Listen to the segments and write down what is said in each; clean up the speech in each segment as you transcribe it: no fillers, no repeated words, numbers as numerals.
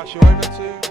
pass you over to.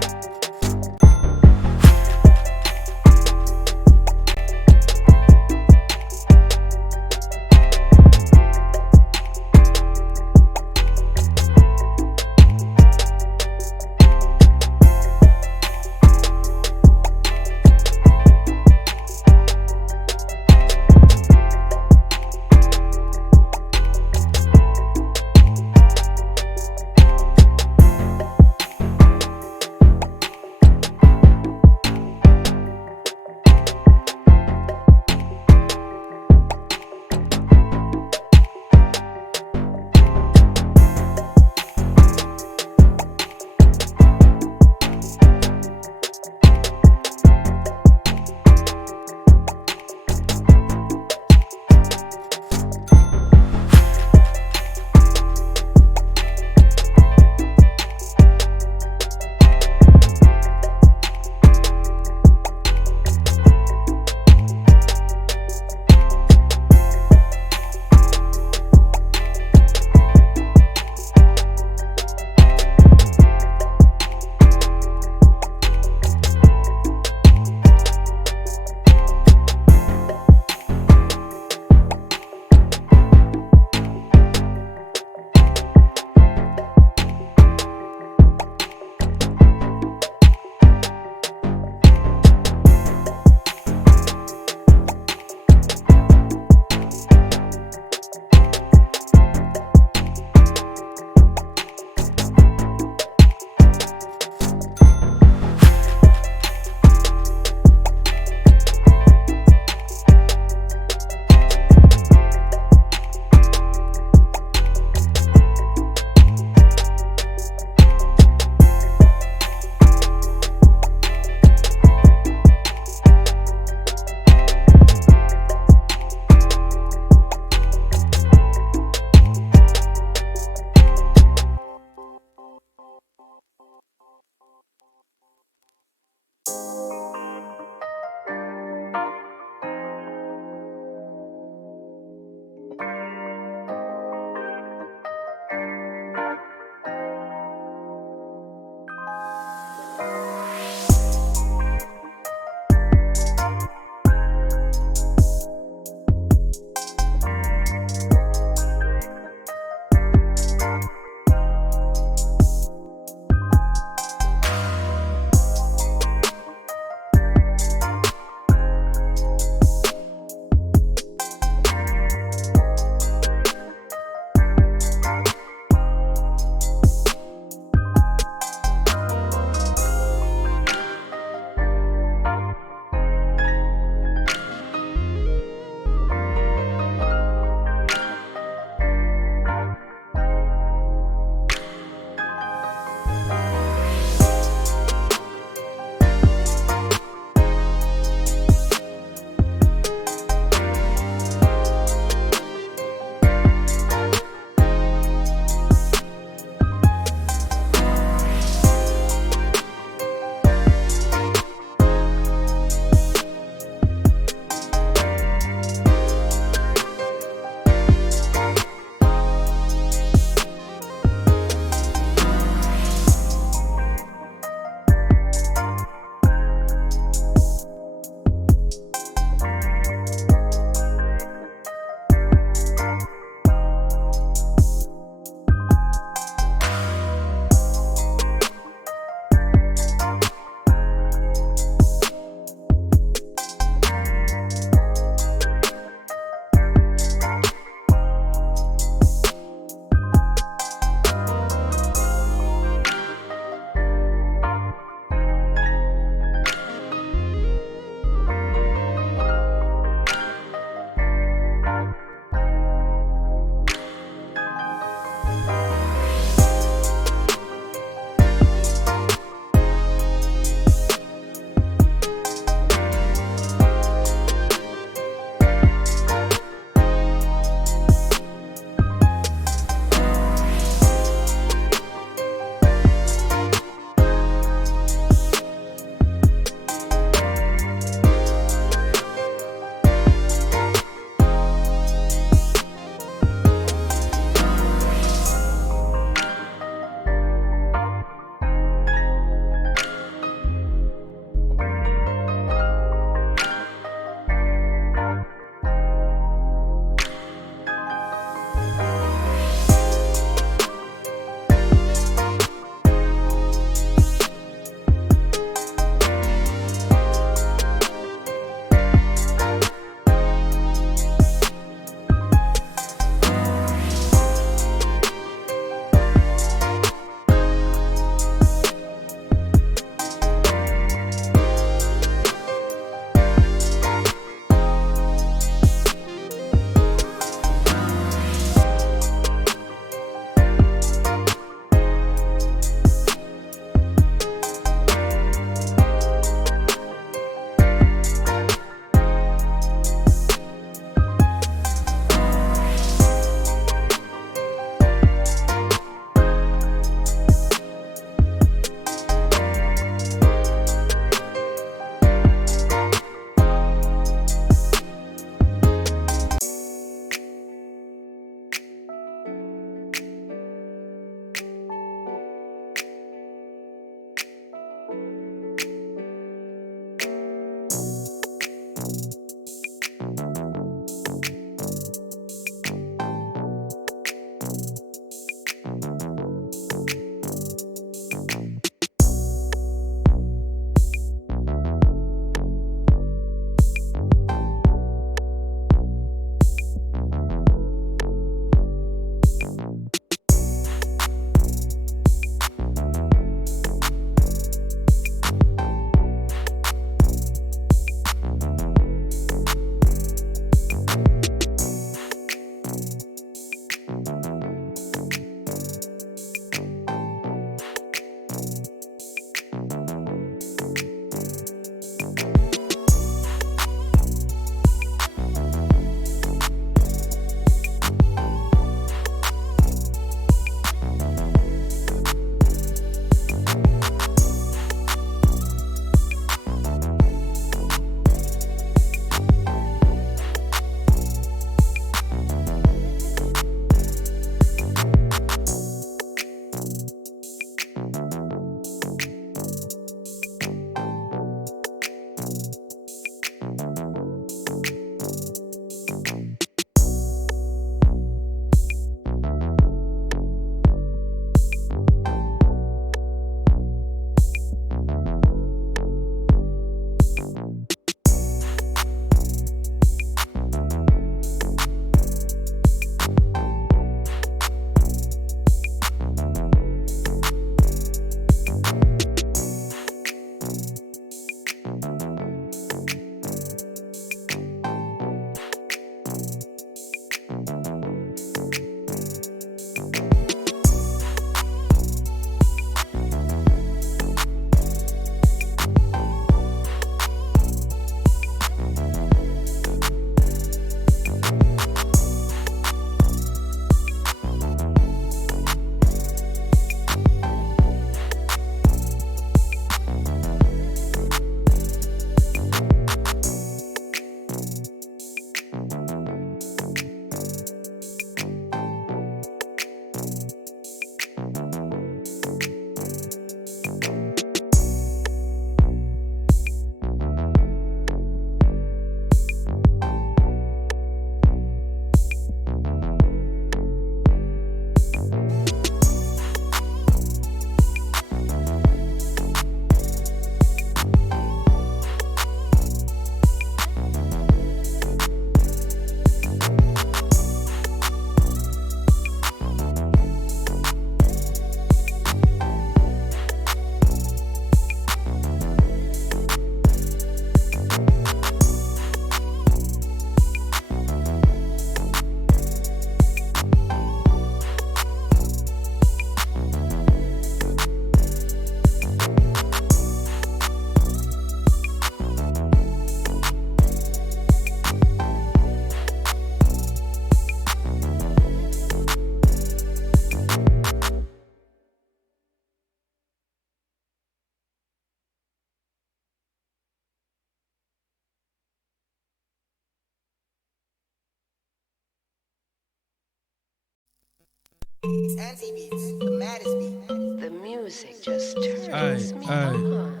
The maddest beat. The music just turns me Aye. on.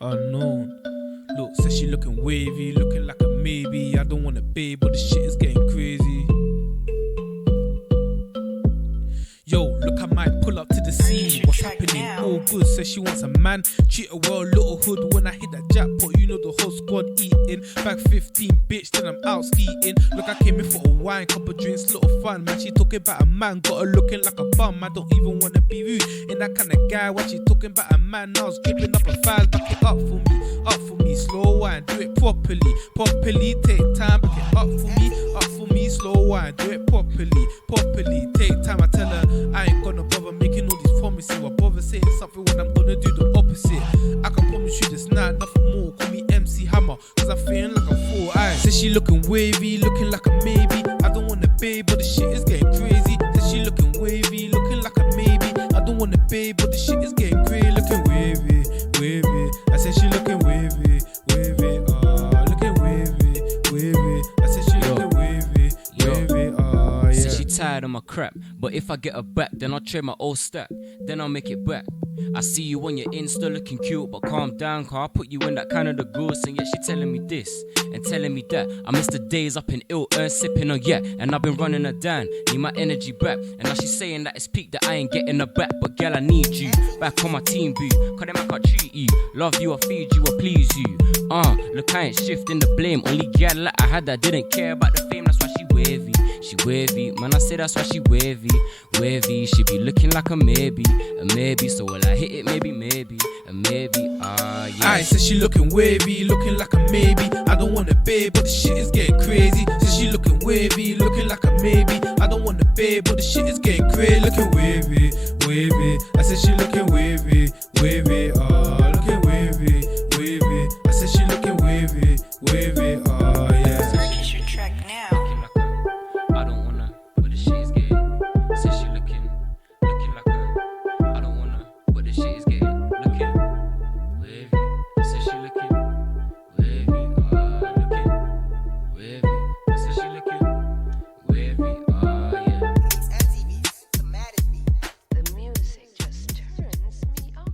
Unknown. Look, says she looking wavy, looking like a maybe. I don't want a babe, but the shit is getting crazy. Yo, look, I might pull up to the scene. What's happening? All good, says she wants a man. Treat her well, little hood. When I hit that jackpot, you know the whole squad eating. Back 15, bitch, then I'm out skeeting. Look, I came in for a wine, couple drinks, little fun. Man, she talking about a man, got her looking like a bum. I don't even wanna be rude, ain't that kind of guy. When she talking about a man, I was dripping up a file. Back it up for me, slow wine, do it properly. Take time, back it up for me, slow wine, do it properly. Take time, I tell her I ain't gonna bother making all these promises. I bother saying something when I'm gonna do the opposite. I can promise you this night, nothing more. Call me MC Hammer, cause I'm feeling like I'm 4 eyes. Says she looking wavy, looking like a maybe. I don't want a babe, but the shit is getting crazy. Says she looking wavy, looking like a maybe. I don't want a babe, but the shit is getting crazy. Looking wavy. I said she looking wavy. Looking wavy. I said she looking wavy. Yeah. Said she tired of my crap, but if I get her back, then I'll trade my old stack, then I'll make it back. I see you on your Insta looking cute, but calm down, car. I put you in that kind of the goose, and yet she telling me this and telling me that. I miss the days up in Ilton, sipping on yak, and I've been running her down, need my energy back. And now she's saying that it's peak, that I ain't getting her back, but girl, I need you back on my team, boo. Cause them I can't treat you, love you, I feed you, I please you. Look, I ain't shifting the blame. Only gal that I had that didn't care about the fame, that's why she wavy. She wavy, man, I say that's why she wavy. Wavy, she be looking like a maybe. So will I hit it, maybe, yeah. I said she looking wavy, looking like a maybe. I don't want a babe, but the shit is getting crazy. Said she looking wavy, looking like a maybe. I don't want a babe, but the shit is getting crazy. Looking wavy. I said she looking wavy, looking wavy. I said she looking wavy, yeah. Purchase your track now. I don't wanna, but the shit is getting. Said she looking like a. I don't wanna, but the shit is getting. Looking wavy. Said she looking wavy, looking wavy. I said she looking wavy, yeah. The music just turns me on.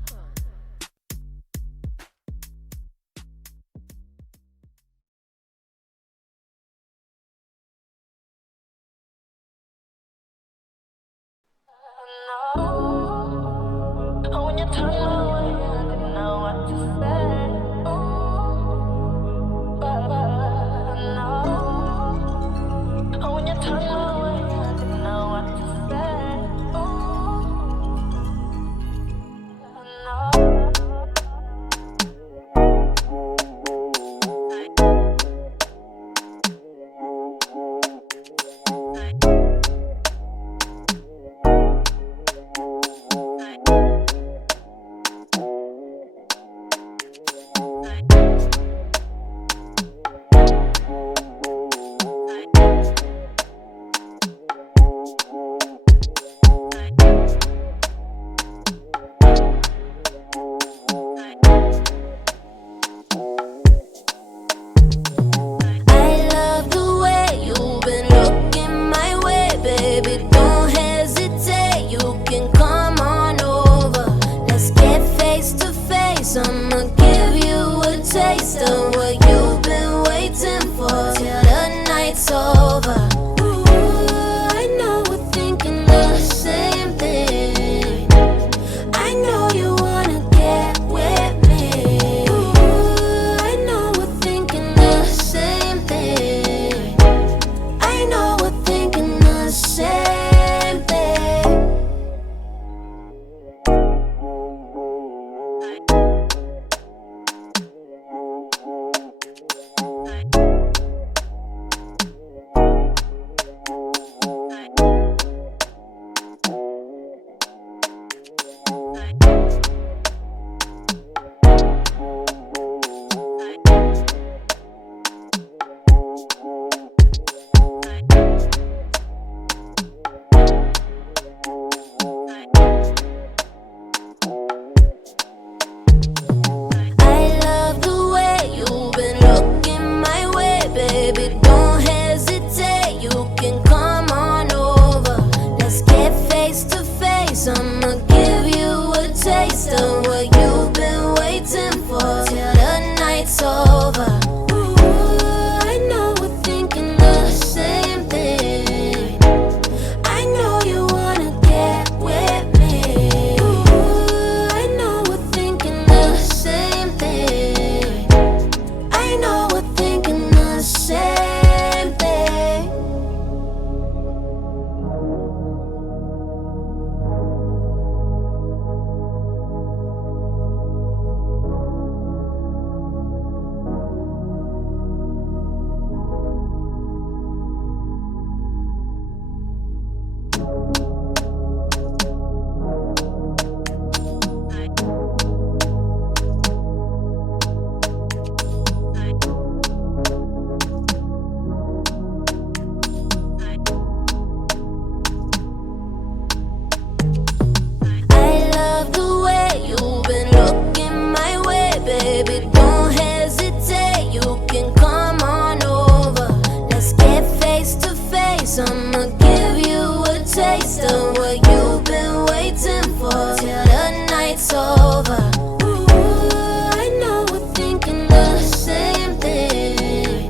Oh, when you turn my way, I didn't know what to say. Oh, when you turn my way, I didn't know what to say. I love the way you've been looking my way, baby. Don't hesitate, you can come on over. Let's get face to face. I'ma give you a taste of what you've been waiting for till the night's over. Ooh, I know we're thinking the same thing. I know you wanna get with me. Ooh, I know we're thinking the same thing. I know we're thinking the same thing. I love the way you've been looking my way, baby. Don't hesitate, you can come on over. Let's get face to face. I'ma give you a taste of what you've been waiting for till the night's over. Ooh, I know we're thinking the same thing. I know you wanna get with me. Ooh, I know we're thinking the same thing. I know we're thinking the same thing. it's over. Ooh, I know we're thinking the same thing.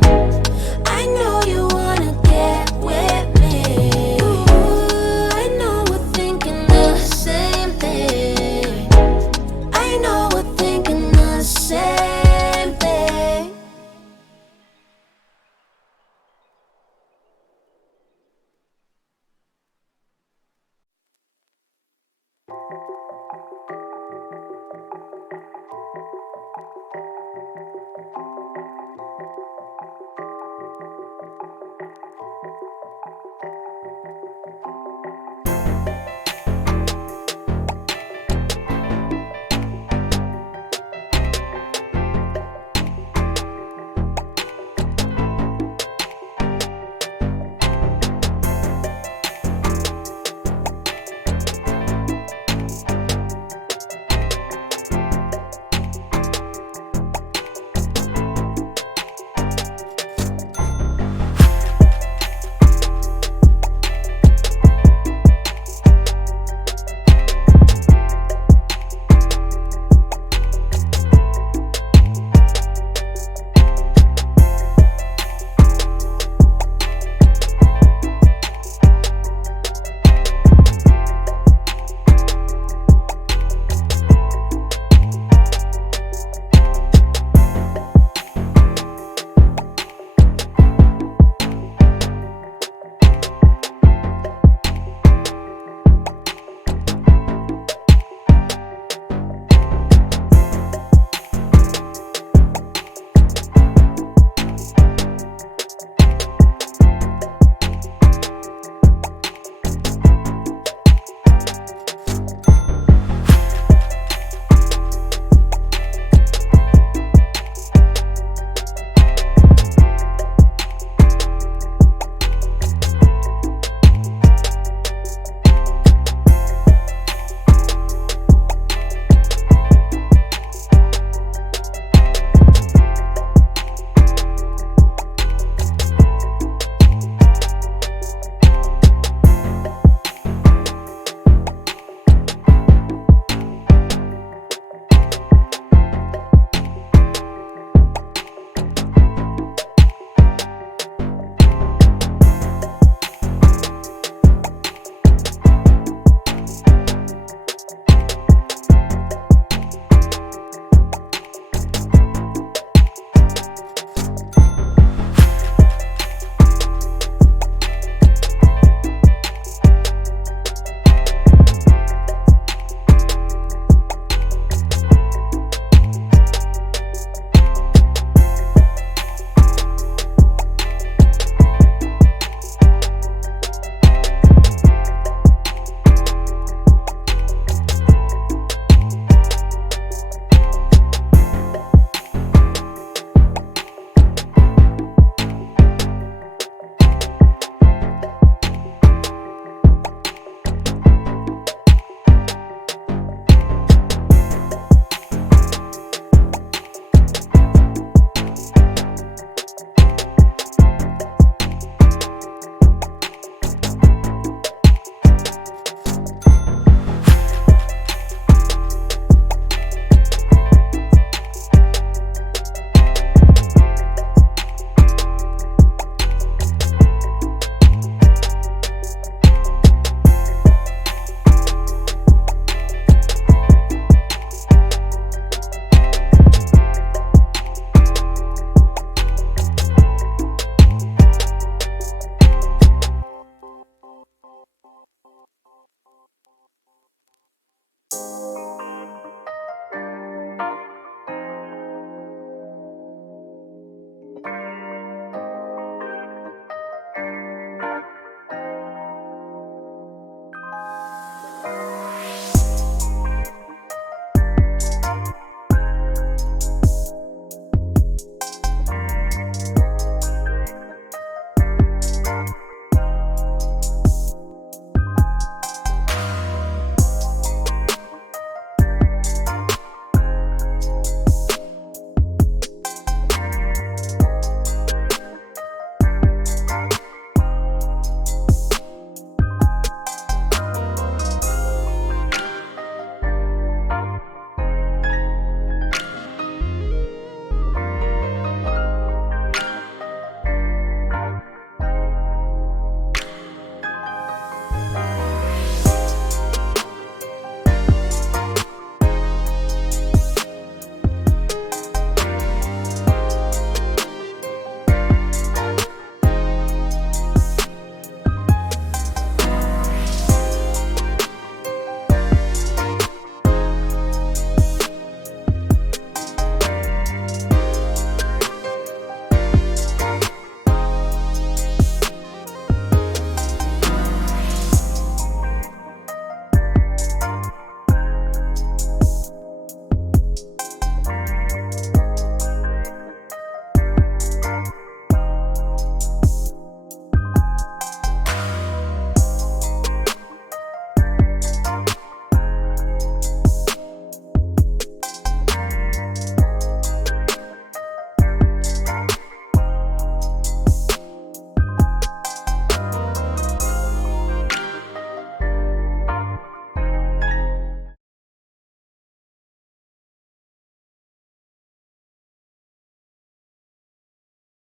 I know you wanna get with me. Ooh, I know we're thinking the same thing. I know we're thinking the same thing.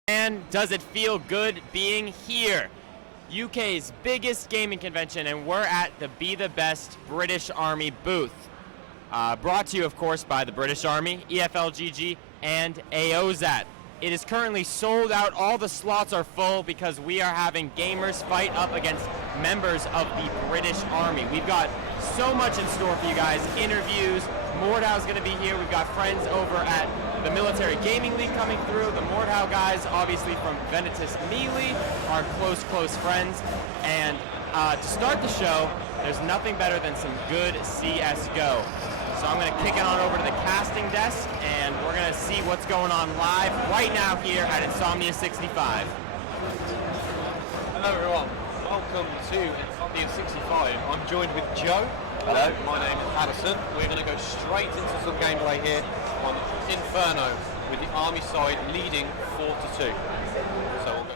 And does it feel good being here? UK's biggest gaming convention, and we're at the Be the Best British Army booth. Brought to you, of course, by the British Army, EFLGG, and AOZAT. It is currently sold out. All the slots are full because we are having gamers fight up against members of the British Army. We've got so much in store for you guys. Interviews, Mordhau's going to be here. We've got friends over at the Military Gaming League coming through. The Mordhau guys, obviously from Venetus Melee, are close friends. And to start the show, there's nothing better than some good CSGO. So I'm going to kick it on over to the casting desk, and we're going to see what's going on live right now here at INSOMNIA65. Hello everyone, welcome to INSOMNIA65. I'm joined with Joe. Hello, my name is Addison. We're going to go straight into some gameplay here on Inferno with the Army side leading 4-2. So we'll go.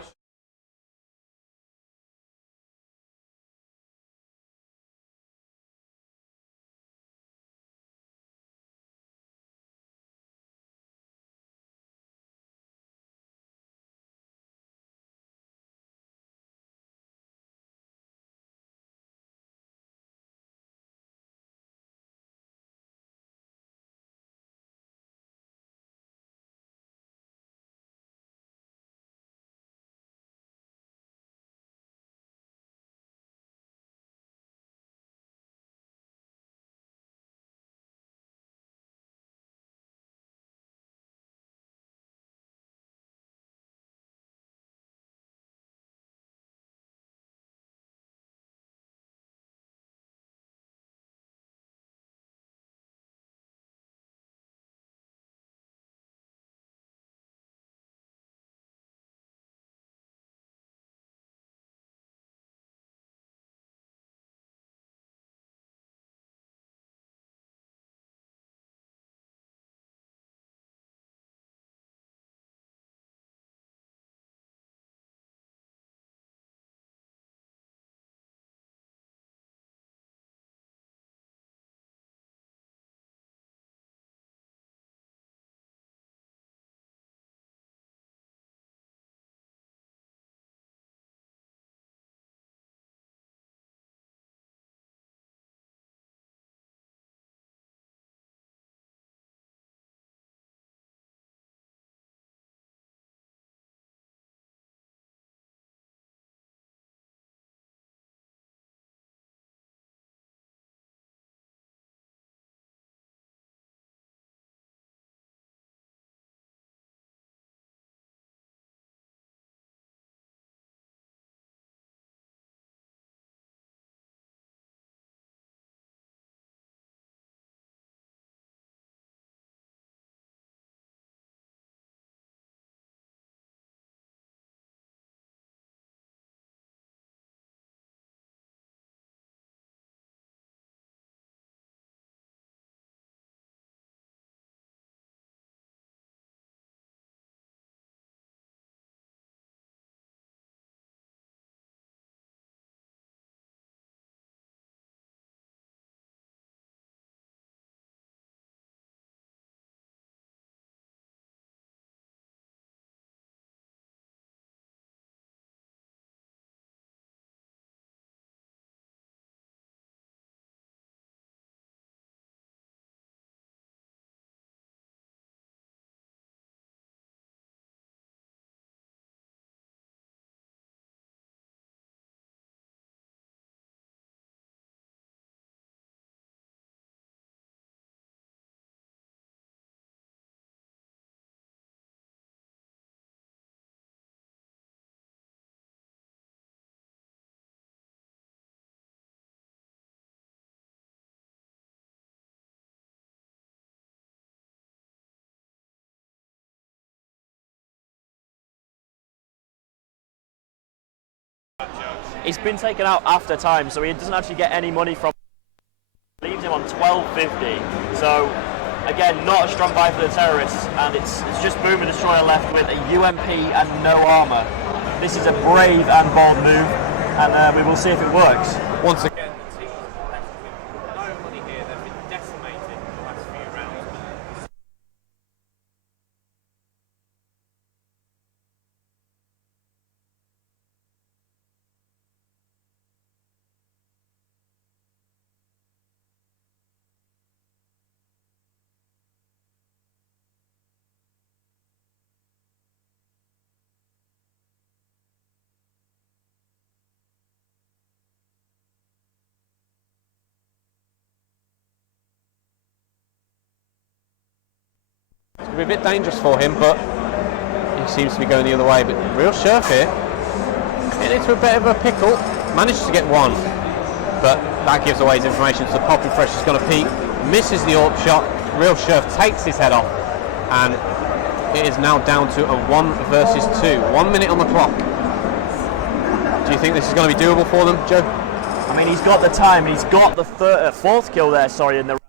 He's been taken out after time, so he doesn't actually get any money from. Leaves him on 12.50. So again, not a strong buy for the terrorists, and it's just Boom and Destroyer left with a UMP and no armor. This is a brave and bold move, and we will see if it works. Once again, the team left with no money here. They've been decimated in the last few rounds. It's going to be a bit dangerous for him, but he seems to be going the other way. But Real Sheriff here, getting into a bit of a pickle, managed to get one, but that gives away his information. So Poppy Fresh is going to peek, misses the AWP shot. Real Sheriff takes his head off, and it is now down to a 1 versus 2. 1 minute on the clock. Do you think this is going to be doable for them, Joe? I mean, he's got the time. He's got the fourth kill there. Sorry, in the round.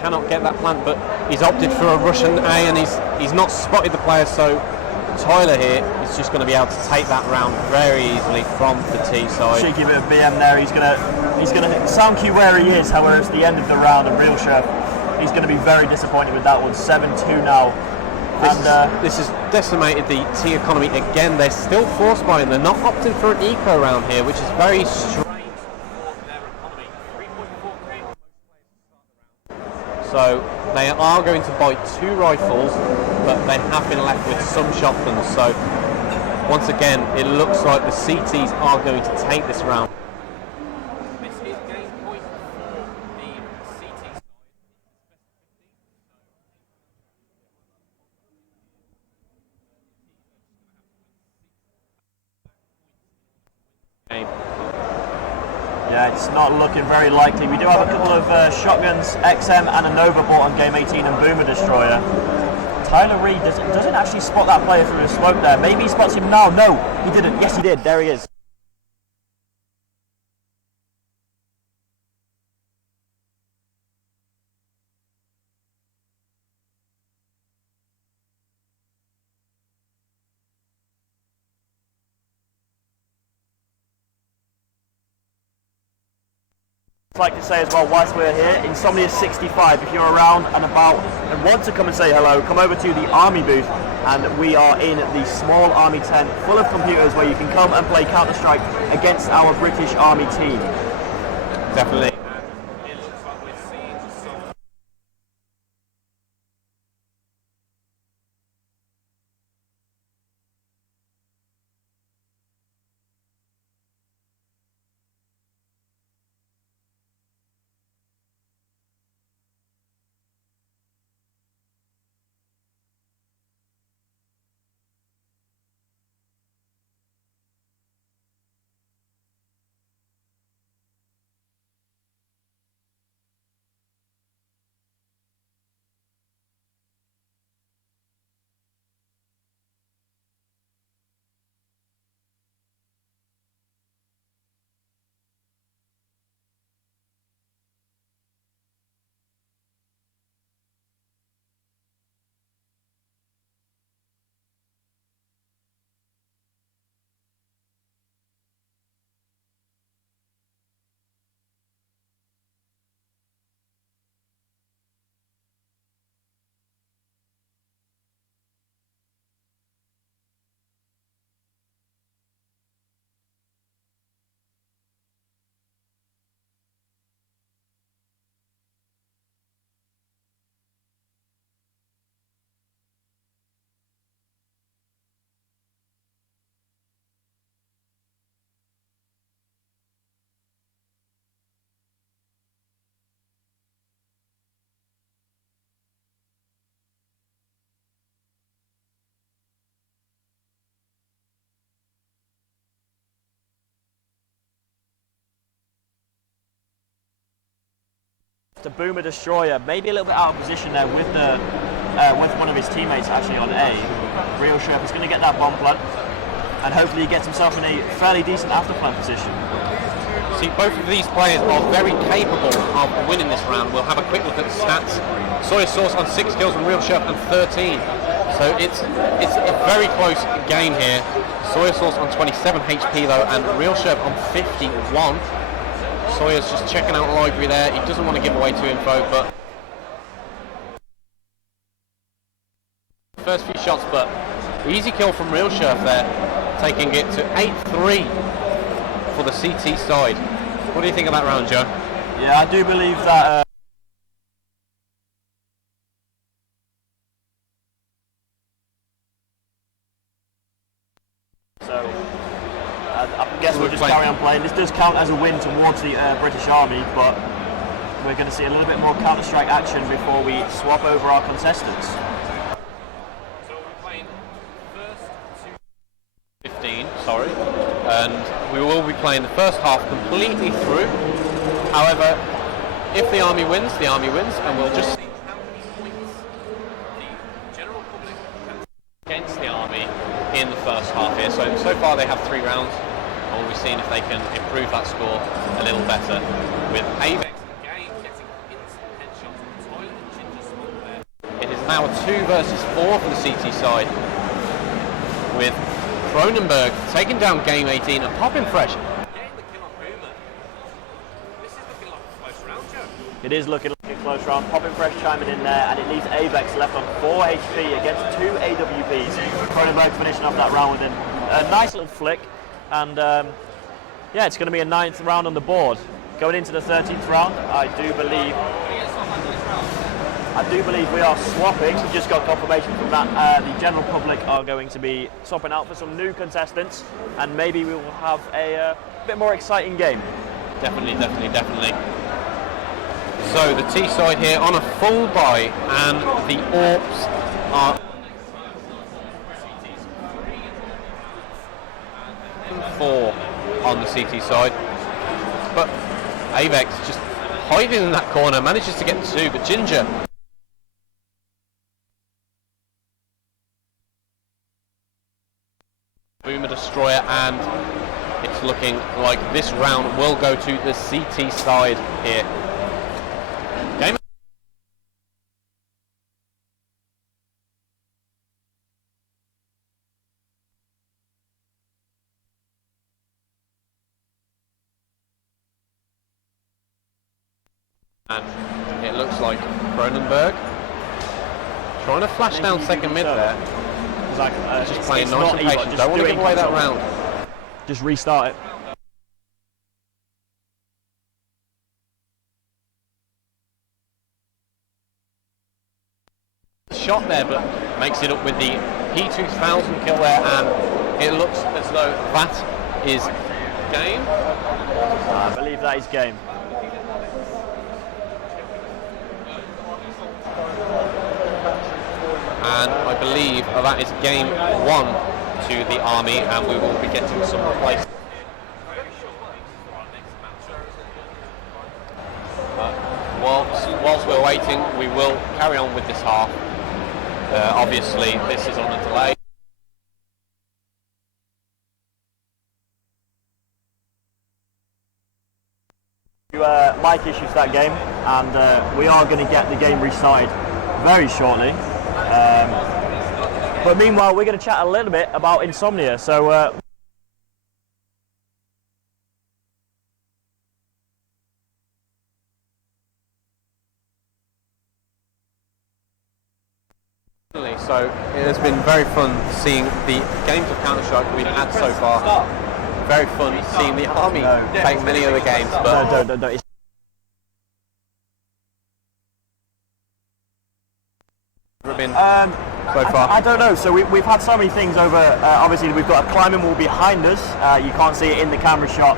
Cannot get that plant, but he's opted for a Russian A, and he's not spotted the player, so Tyler here is just going to be able to take that round very easily from the T side. Cheeky bit of BM there. He's gonna sound cute where he is. However, it's the end of the round, and Real Sheriff, he's going to be very disappointed with that one. 7-2 now. This has decimated the T economy again. They're still force buying. They're not opting for an eco round here, which is very strange for their economy. 3.4k. So they are going to buy 2 rifles, but they have been left with some shotguns. So once again, it looks like the CTs are going to take this round. This is game point for the CT side. Yeah, it's not looking very likely. We do have a couple of shotguns, XM and a Nova bought on game 18 and Boomer Destroyer. Tyler Reed doesn't actually spot that player through the smoke there. Maybe he spots him now. No, he didn't. Yes, he did. There he is. I'd like to say as well, whilst we're here, INSOMNIA65, if you're around and about and want to come and say hello, come over to the Army booth, and we are in the small Army tent full of computers where you can come and play Counter-Strike against our British Army team. Definitely. The Boomer Destroyer, maybe a little bit out of position there with one of his teammates actually on A. Real Sheriff is going to get that bomb plant, and hopefully he gets himself in a fairly decent after plant position. See, both of these players are very capable of winning this round. We'll have a quick look at the stats. Sawyer Sauce on 6 kills and Real Sheriff on 13. So it's a very close game here. Sawyer Sauce on 27 HP though, and Real Sherp on 51. Sawyer's just checking out library there. He doesn't want to give away too info, but first few shots, but easy kill from Real Sherp there, taking it to 8-3 for the CT side. What do you think of that round, Joe? Yeah, I do believe that. I guess we'll just carry on playing. This does count as a win towards the British Army, but we're going to see a little bit more Counter-Strike action before we swap over our contestants. So we're playing first 15, sorry, and we will be playing the first half completely through. However, if the Army wins, and we'll just see how many points the general public can against the Army in the first half here. So far they have 3 rounds, and we'll be seeing if they can improve that score a little better with Avex again getting instant headshots on the toilet and Ginger Smoke there. It is now 2 versus 4 for the CT side, with Cronenberg taking down Game 18 and popping fresh. Getting the kill on Boomer. This is looking like a close round, Joe. It is looking like a close round. Popping fresh chiming in there, and it leaves Avex left on 4 HP against 2 AWPs. Cronenberg finishing off that round with a nice little flick, and yeah, it's going to be a 9th round on the board. Going into the 13th round, I do believe we are swapping. We just got confirmation from that. The general public are going to be swapping out for some new contestants, and maybe we will have a bit more exciting game. Definitely. So the T side here on a full buy, and the AWPs are 4 on the CT side, but Avex just hiding in that corner, manages to get 2, but Ginger Boomer Destroyer, and it's looking like this round will go to the CT side here. Game. And it looks like Cronenberg trying to flash down second mid there. Just playing nice and patient. Don't want to give away that round. Just restart it. Shot there, but makes it up with the P2000 kill there, and it looks as though that is game. I believe that is game. And I believe that is game 1 to the Army, and we will be getting some replacements. Whilst we're waiting, we will carry on with this half. Obviously, this is on a delay. Mic issues that game, and we are going to get the game restarted very shortly. But meanwhile, we're going to chat a little bit about Insomnia. So. So it has been very fun seeing the games of Counter-Strike we've had so far. Very fun seeing the Army take many of the games, but No. been so far. I don't know. So we've had so many things over. Obviously, we've got a climbing wall behind us. You can't see it in the camera shot.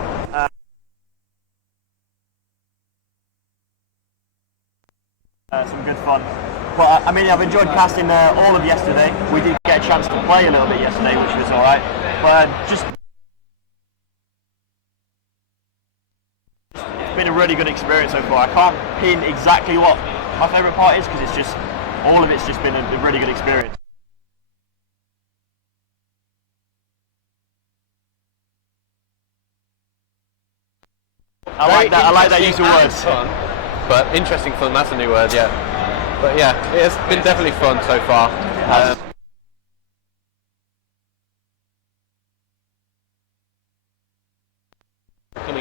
Some good fun. But I mean, I've enjoyed casting all of yesterday. We did get a chance to play a little bit yesterday, which was all right. But just it's been a really good experience so far. I can't pin exactly what my favourite part is, because it's just all of it's just been a really good experience. I like that use of words. Fun, but interesting fun. That's a new word, yeah. But yeah, it has been definitely fun so far.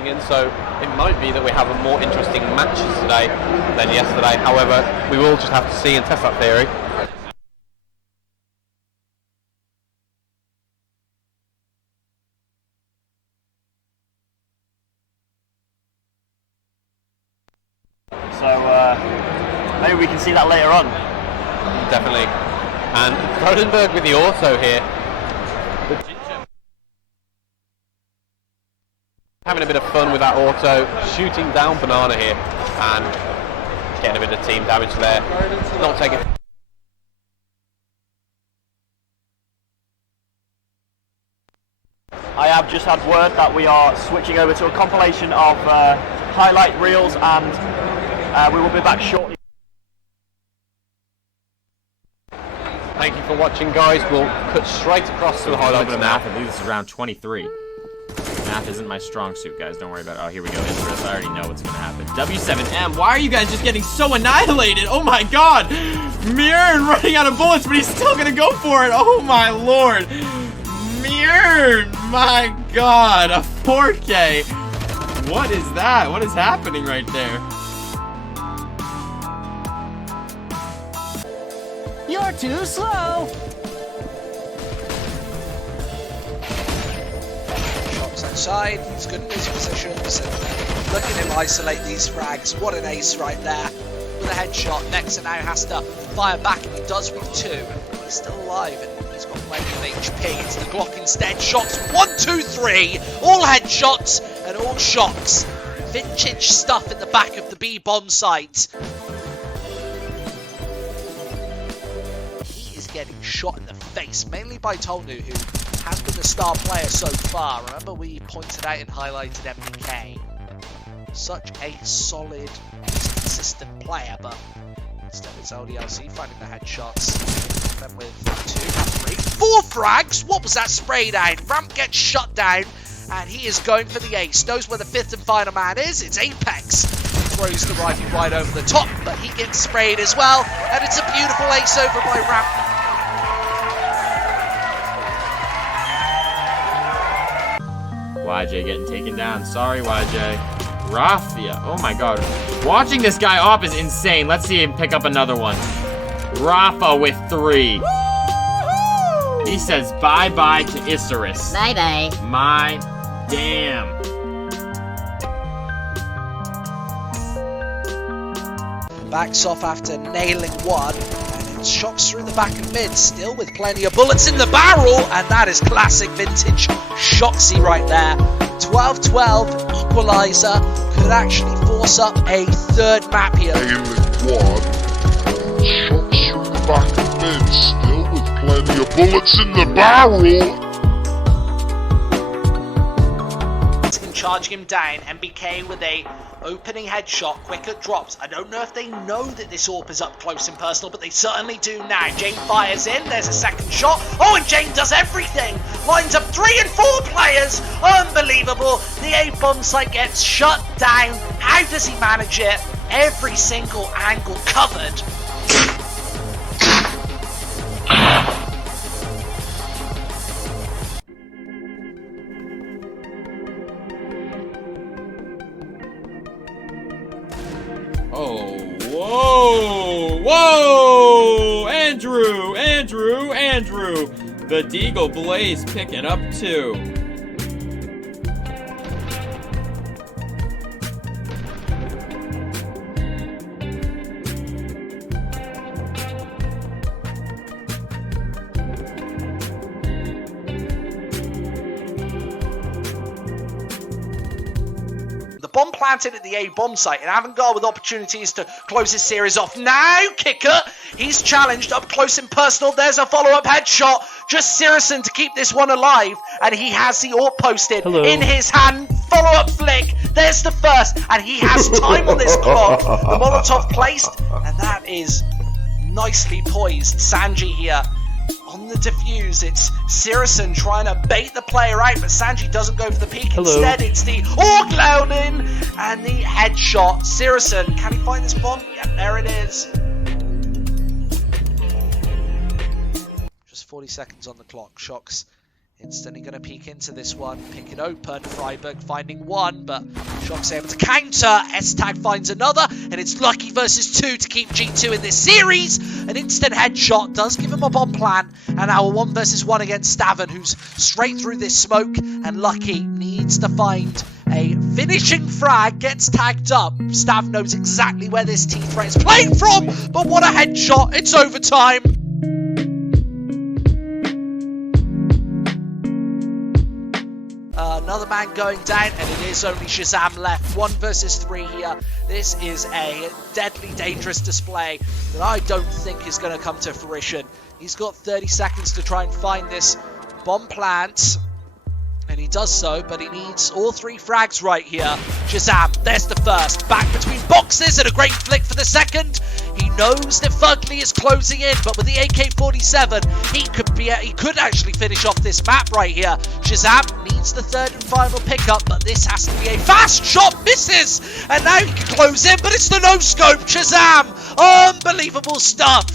in, so it might be that we have a more interesting matches today than yesterday. However, we will just have to see and test that theory. So maybe we can see that later on. Definitely. And Cronenberg with the auto here. Having a bit of fun with that auto, shooting down Banana here and getting a bit of team damage there. Not taking. I have just had word that we are switching over to a compilation of highlight reels, and we will be back shortly. Thank you for watching, guys. We'll cut straight across to the highlights now. Math. I believe this is round 23. Math isn't my strong suit, guys. Don't worry about it. Oh, here we go. Interest. I already know what's going to happen. W7M. Why are you guys just getting so annihilated? Oh, my God. Mirror running out of bullets, but he's still going to go for it. Oh, my Lord. Mirror. My God. A 4K. What is that? What is happening right there? You're too slow. Shots outside, he's good in his positions, and look at him isolate these frags. What an ace right there. With a headshot, Nexa now has to fire back, and he does with 2. He's still alive, and he's got plenty of HP. It's the Glock instead. Shots 1, 2, 3. All headshots and all shots. Vintage stuff in the back of the B bomb site. Getting shot in the face, mainly by Tonu, who has been the star player so far. Remember, we pointed out and highlighted MBK. Such a solid, consistent player, but instead it's LDLC finding the headshots. Then with 2, 3, 4 frags. What was that spray down? Ramp gets shut down, and he is going for the ace. Knows where the 5th and final man is. It's Apex. Throws the rifle right over the top, but he gets sprayed as well, and it's a beautiful ace over by Ramp. YJ getting taken down. Sorry, YJ. Rafia. Oh my God. Watching this guy op is insane. Let's see him pick up another one. Rafa with 3. He says bye-bye to Isurus. Bye-bye. My damn. Backs off after nailing 1, and it shocks through the back and mid, still with plenty of bullets in the barrel, and that is classic vintage Shoxy right there. 12-12 equalizer could actually force up a 3rd map here. Nailing 1, shocks through the back and mid, still with plenty of bullets in the barrel. Charging him down, MBK with a opening headshot, quicker drops. I don't know if they know that this AWP is up close and personal, but they certainly do now. Jane fires in, there's a second shot. Oh, and Jane does everything! Lines up 3 and 4 players! Unbelievable! The A bomb site gets shut down. How does he manage it? Every single angle covered. Oh, whoa, whoa! Andrew! The Deagle Blaze picking up 2. Bomb planted at the A bomb site, and Avantgarde with opportunities to close this series off. Now, Kicker, he's challenged up close and personal. There's a follow-up headshot. Just Sirison to keep this one alive, and he has the AWP posted in his hand. Follow-up flick. There's the first, and he has time on this clock. The Molotov placed, and that is nicely poised. Sanji here on the defuse. It's Sirison trying to bait the player out, but Sanji doesn't go for the peek. Instead, it's the Orglowden and the headshot. Sirison, can he find this bomb? Yep, there it is. Just 40 seconds on the clock. Shox Instantly going to peek into this one, pick it open. Freiburg finding one, but Shock's able to counter. S-Tag finds another, and it's Lucky versus 2 to keep G2 in this series. An instant headshot does give him a bomb plan, and now a 1 versus 1 against Stavern, who's straight through this smoke, and Lucky needs to find a finishing frag, gets tagged up. Stav knows exactly where this T-Threat is playing from, but what a headshot, it's overtime. Another man going down, and it is only Shazam left. 1 versus 3 here. This is a deadly dangerous display that I don't think is going to come to fruition. He's got 30 seconds to try and find this bomb plant, and he does so, but he needs all 3 frags right here. Shazam, there's the first. Back between boxes, and a great flick for the second. He knows that Fugly is closing in, but with the AK-47, he could actually finish off this map right here. Shazam needs the 3rd and final pickup, but this has to be a fast shot. Misses, and now he can close in, but it's the no-scope. Shazam, unbelievable stuff.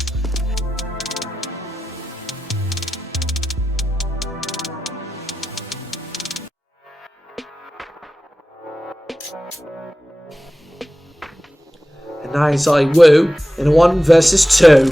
And now it's IWoo in a 1 versus 2.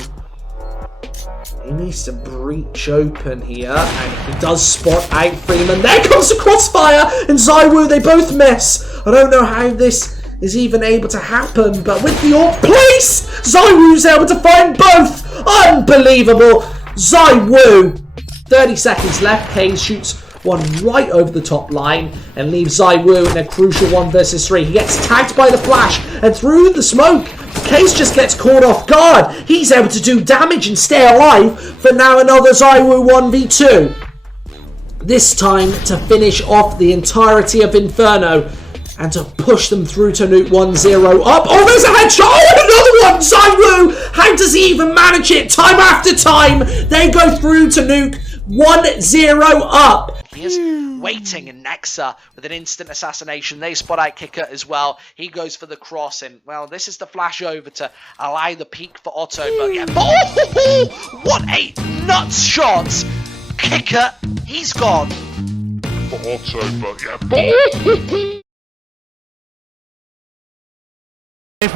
He needs to breach open here, and he does spot out Freeman. There comes the crossfire, and ZywOo, they both miss. I don't know how this is even able to happen, but with the AWP place, ZywOo's able to find both. Unbelievable. ZywOo. 30 seconds left. Hayes shoots one right over the top line and leaves ZywOo in a crucial 1 versus 3. He gets tagged by the flash, and through the smoke, Case just gets caught off guard. He's able to do damage and stay alive for now another ZywOo 1v2. This time to finish off the entirety of Inferno and to push them through to Nuke 1-0 up. Oh, there's a headshot! Oh, another one! ZywOo! How does he even manage it? Time after time, they go through to Nuke 1-0 up. He is waiting in Nexa with an instant assassination. They spot out Kicker as well. He goes for the cross, and well, this is the flash over to allow the peak for Otto. But yeah, what a nuts shot! Kicker, he's gone. For Otto, but yeah.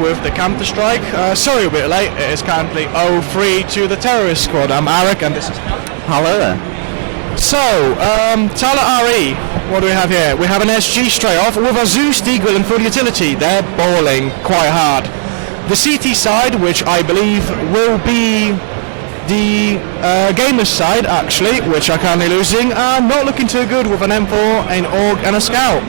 With the Counter-Strike. Sorry, a bit late. It is currently 0-3 to the terrorist squad. I'm Arik, and this is... Hello there. So, Tyler RE, what do we have here? We have an SG straight off with a Zeus, Deagle, and full utility. They're balling quite hard. The CT side, which I believe will be the gamers side, actually, which are currently losing, are not looking too good with an M4, an AUG, and a Scout.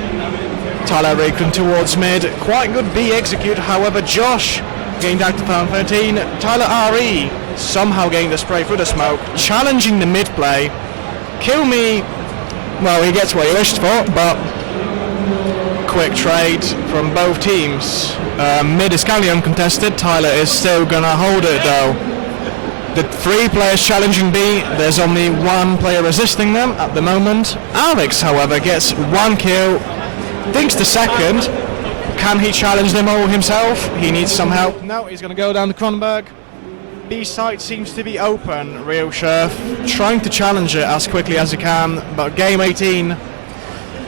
Tyler Raycon towards mid, quite good B execute, however Josh getting down to pound 13, Tyler RE somehow getting the spray through the smoke, challenging the mid play. Kill me, well, he gets what he wished for, but quick trade from both teams. Mid is currently uncontested, Tyler is still gonna hold it though. The 3 players challenging B, there's only 1 player resisting them at the moment. Alex, however, gets 1 kill, thinks the second. Can he challenge them all himself? He needs some help. No, he's gonna go down to Kronberg. B side seems to be open. Real Chef trying to challenge it as quickly as he can, but game 18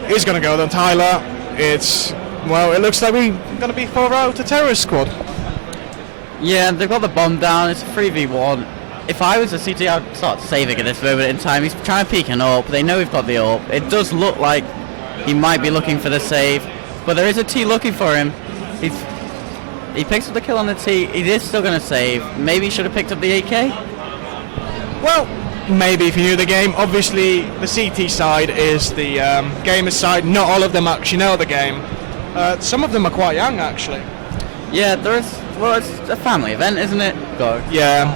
is going to go to Tyler. It's, well, it looks like we're going to be 4-0 to terrorist squad. Yeah, they've got the bomb down. It's a 3v1. If I was a CT, I'd start saving at this moment in time. He's trying to peek an AWP. They know we've got the AWP. It does look like he might be looking for the save, but there is a T looking for him. He picks up the kill on the T. He is still going to save. Maybe he should have picked up the AK? Well, maybe if you knew the game. Obviously, the CT side is the gamer side. Not all of them actually know the game. Some of them are quite young, actually. Yeah, there is. Well, it's a family event, isn't it? Go. Yeah.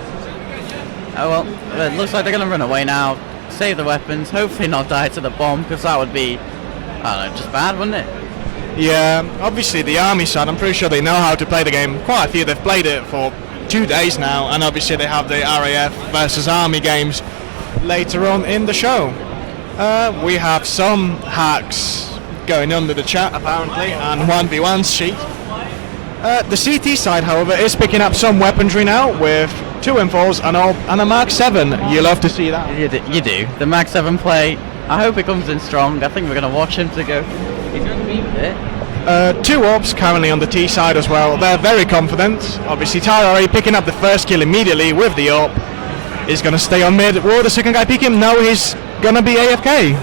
Oh well, it looks like they're going to run away now. Save the weapons. Hopefully not die to the bomb, because that would be, I don't know, just bad, wouldn't it? Yeah, obviously the army side, I'm pretty sure they know how to play the game. Quite a few, they've played it for 2 days now, and obviously they have the RAF versus army games later on in the show. We have some hacks going on to the chat apparently, and 1v1 sheet. The CT side, however, is picking up some weaponry now with 2 M4s and a Mark 7. You love to see that. You do. The Mark 7 play, I hope he comes in strong. I think we're going to watch him to go. He's going to be with it. 2 orbs currently on the T side as well. They're very confident. Obviously, Tyler already picking up the first kill immediately with the orb. He's going to stay on mid. Will the second guy pick him? No, he's going to be AFK.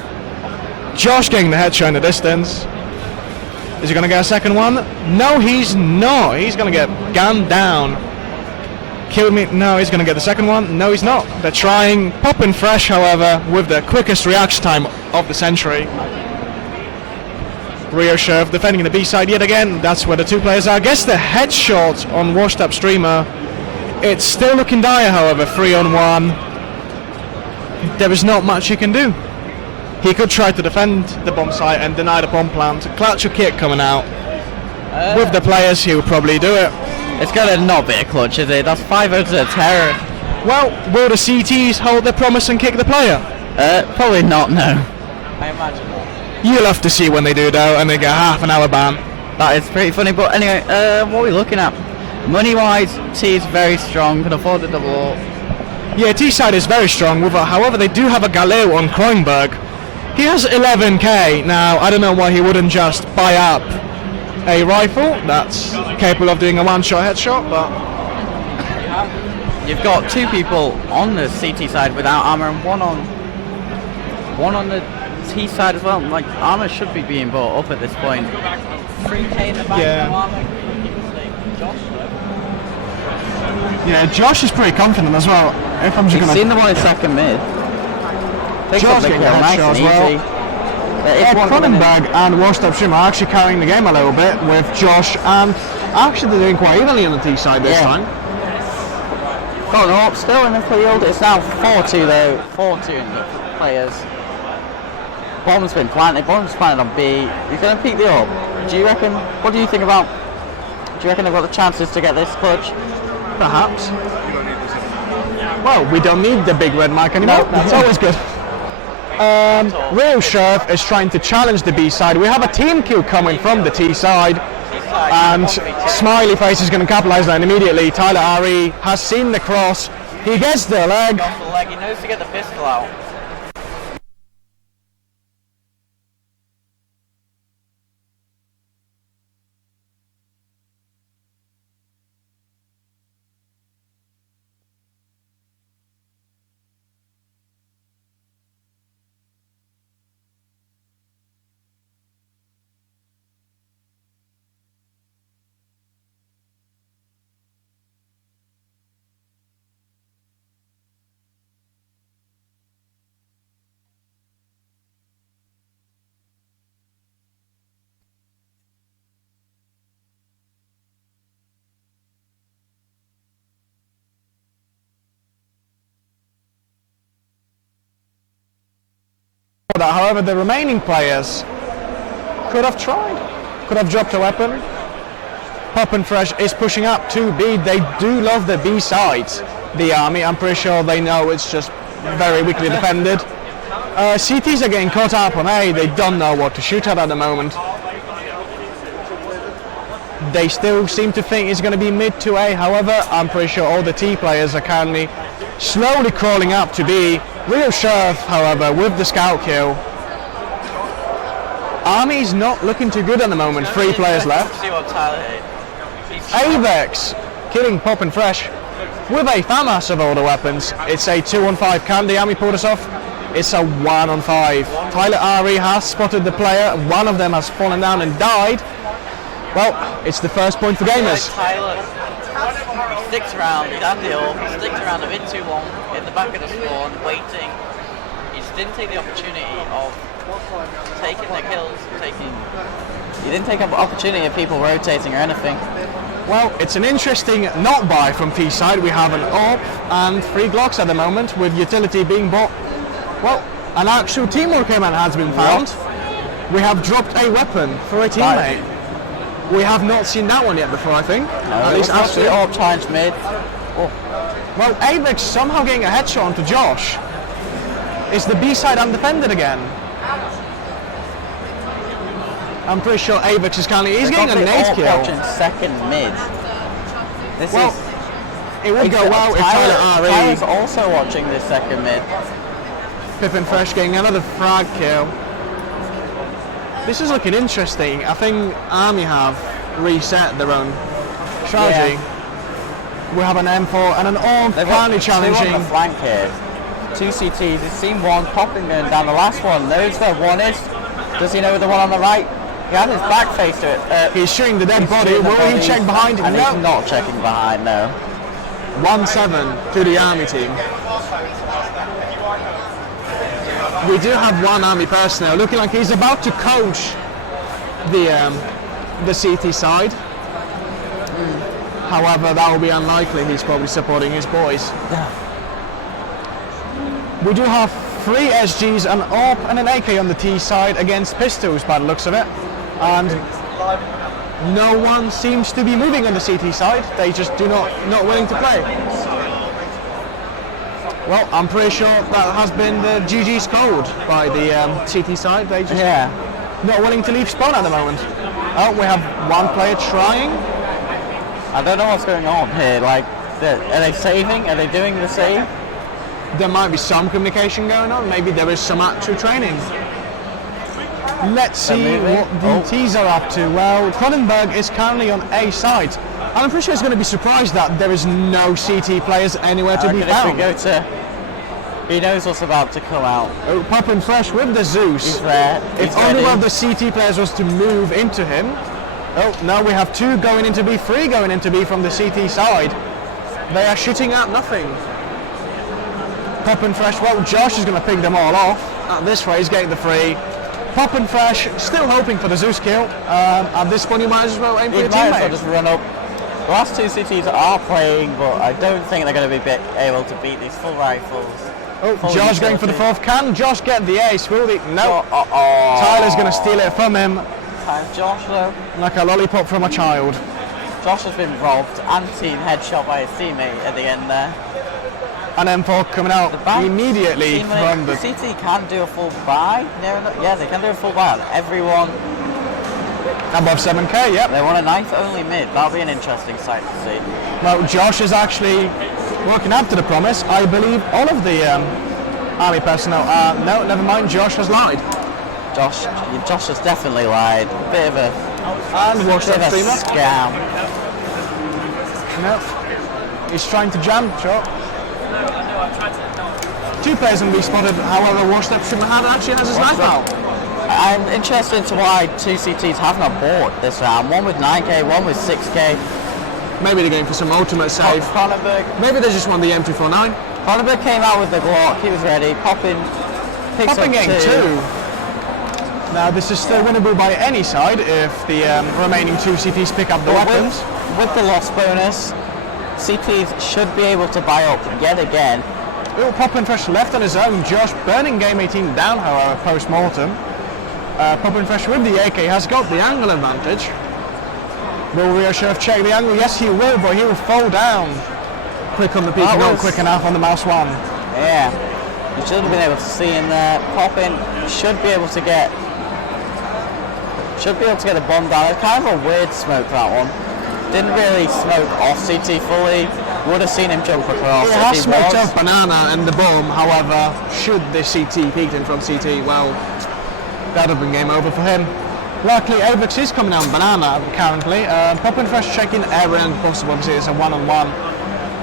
Josh getting the headshot in the distance. Is he going to get a second one? No, he's not. He's going to get gunned down. Kill me. No, he's going to get the second one. No, he's not. They're trying. Popping fresh, however, with the quickest reaction time of the century. Rio Sherv defending the B side yet again. That's where the 2 players are. Gets the headshot on washed up streamer. It's still looking dire, however. 3-on-1. There is not much he can do. He could try to defend the bomb site and deny the bomb plant. Clutch or kit coming out. With the players, he will probably do it. It's going to not be a clutch, is it? That's 5-0 to the terror. Well, will the CTs hold their promise and kick the player? Probably not, no. I imagine not. You'll have to see when they do, though, and they get half an hour ban. That is pretty funny, but anyway, what are we looking at? Money-wise, T is very strong, can afford the double AWP. Yeah, T side is very strong, however, they do have a Galeo on Kroenberg. He has 11k. Now, I don't know why he wouldn't just buy up a rifle that's capable of doing a one-shot headshot, but... You've got 2 people on the CT side without armor and one on the T side as well. Like, armor should be being bought up at this point. 3k in the back, no armor. Yeah, Josh is pretty confident as well. If I'm just He's seen the one in second mid. Josh getting a headshot as well. Cronenberg and Washed Up Stream are actually carrying the game a little bit with Josh, and actually they're doing quite evenly on the T side this time. Got an AWP still in the field. It's now 4-2 though. 4-2 in the players. Bomb's been planted. Bomb's planted on B. He's going to peek the AWP. Do you reckon? What do you think about? Do you reckon they've got the chances to get this clutch? Perhaps. Well, we don't need the big red mic anymore. No, that's always good. Real Sherv is trying to challenge the B side. We have a team kill coming from the T side. And Smiley Face is going to capitalise on that immediately. Tyler Ari has seen the cross. He gets the leg. He knows to get the pistol out. However, the remaining players could have tried, could have dropped a weapon. Pop and Fresh is pushing up to B. They do love the B side, the army. I'm pretty sure they know it's just very weakly defended. CTs are getting caught up on A. They don't know what to shoot at the moment. They still seem to think it's going to be mid to A. However, I'm pretty sure all the T players are currently slowly crawling up to B. Real Sherv, however, with the scout kill. Army's not looking too good at the moment. 3 players left. Avex killing Pop and Fresh with a FAMAS of all the weapons. It's a 2-on-5. Can the Army pull this off? It's a 1-on-5. Tyler Ari has spotted the player. One of them has fallen down and died. Well, it's the first point for gamers. Tyler sticks around, he's had the AWP, he sticks around a bit too long in the back of the spawn, waiting. He just didn't take the opportunity of taking the kills, he didn't take an opportunity of people rotating or anything. Well, it's an interesting not buy from T side. We have an AWP and 3 Glocks at the moment, with utility being bought. Well, an actual teamwork element has been found. We have dropped a weapon for a teammate. We have not seen that one yet before, I think. No, at least after the AWP challenge mid. Oh. Well, Avex somehow getting a headshot onto Josh. Is the B side undefended again? I'm pretty sure Avex is currently. He's getting a nade kill. Watching second mid. This it would go well if Tyler Ari. Tyler's also watching this second mid. Pippin Fresh getting another frag kill. This is looking interesting. I think Army have reset their own strategy. Yeah. We have an M4 and an AUG finally challenging. Two on the flank here. 2 CTs. We've seen one popping going down. The last one knows where one is. Does he know the one on the right? He had his back face to it. He's shooting the dead body. Will he check behind him? And he's not checking behind, no. 1-7 to the Army team. We do have one Army personnel looking like he's about to coach the CT side. However, that will be unlikely. He's probably supporting his boys. We do have 3 SGs, an AWP and an AK on the T side against pistols by the looks of it. And no one seems to be moving on the CT side. They just not willing to play. Well, I'm pretty sure that has been the GG's code by the CT side. They just not willing to leave spawn at the moment. Oh, we have one player trying. I don't know what's going on here. Like, are they saving? Are they doing the save? There might be some communication going on. Maybe there is some actual training. Let's see what the T's are up to. Well, Cronenberg is currently on A side. And I'm pretty sure he's going to be surprised that there is no CT players anywhere to be found. If we go to... He knows what's about to come out. Oh, Poppin Fresh with the Zeus. He's there. If only one of the CT players was to move into him. Oh, now we have 2 going into B, 3 going into B from the CT side. They are shooting at nothing. Poppin Fresh, well, Josh is going to pick them all off. At this rate, he's getting the 3. Poppin Fresh, still hoping for the Zeus kill. At this point, you might as well aim for your teammate. Might as well just run up. The last 2 CTs are playing, but I don't think they're going to be able to beat these full rifles. Oh, Josh going for the 4th. Can Josh get the ace? Will he? No. Tyler's going to steal it from him. Times Josh, though. Like a lollipop from a child. Josh has been robbed and team headshot by his teammate at the end there. An M4 coming out immediately from the... CT can do a full buy. Yeah, they can do a full buy on everyone. Above 7k, yep. They want a knife only mid. That'll be an interesting sight to see. Well, Josh is actually working up to the promise. I believe all of the Army personnel are... No, never mind, Josh has lied. Josh has definitely lied. Bit of a... And washed up streamer. Scam. No. He's trying to jam, sure. 2 players will be spotted, however, washed up streamer actually has his knife out. I'm interested to why 2 CTs have not bought this round. One with 9k, one with 6k. Maybe they're going for some ultimate save. Cronenberg. Maybe they just want the M249. Cronenberg came out with the Glock, he was ready. Poppin picks up getting 2. Now this is still winnable by any side if the remaining 2 CTs pick up the weapons. With the loss bonus, CTs should be able to buy up yet again. Oh, Poppin Fresh left on his own. Josh burning Game 18 down, however, post-mortem. Poppin Fresh with the AK has got the angle advantage. Will Rio Sheriff check the angle? Yes, he will, but he will fall down. Quick on the peak, not quick enough on the mouse 1. Yeah, you should have been able to see in there. Poppin should be able to get the bomb down. It's kind of a weird smoke, that one. Didn't really smoke off CT fully. Would have seen him jump across. He has smoked off Banana and the bomb, however, should the CT peeked in from CT, well, that would have been game over for him. Luckily, Elvix is coming down Banana currently. Poppin Fresh checking every end possible, obviously it's a 1-on-1.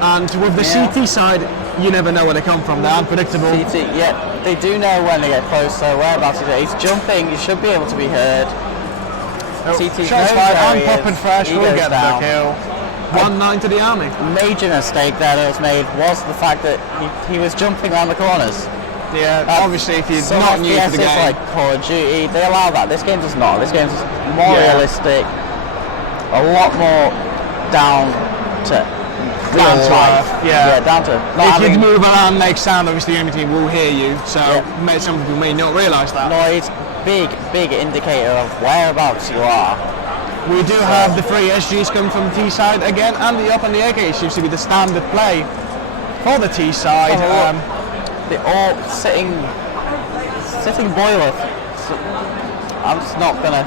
And with the CT side, you never know where they come from, they're unpredictable. CT, yeah, they do know when they get close, so whereabouts is it? He's jumping, he should be able to be heard. CT shots fired, and Poppin Fresh will get the kill. 1-9 to the Army. Major mistake that was made was the fact that he was jumping around the corners. Yeah, obviously if you're not new to the game. Like Call of Duty, they allow that. This game does not. This game is more realistic, a lot more down to real life. Yeah, down to. If you move around and make sound, obviously the enemy team will hear you, so some people may not realise that. Noise, big indicator of whereabouts you are. We do have the 3 SGs coming from the T side again, and the up on the AK seems to be the standard play for the T side. They're all sitting boiler. So I'm just not gonna.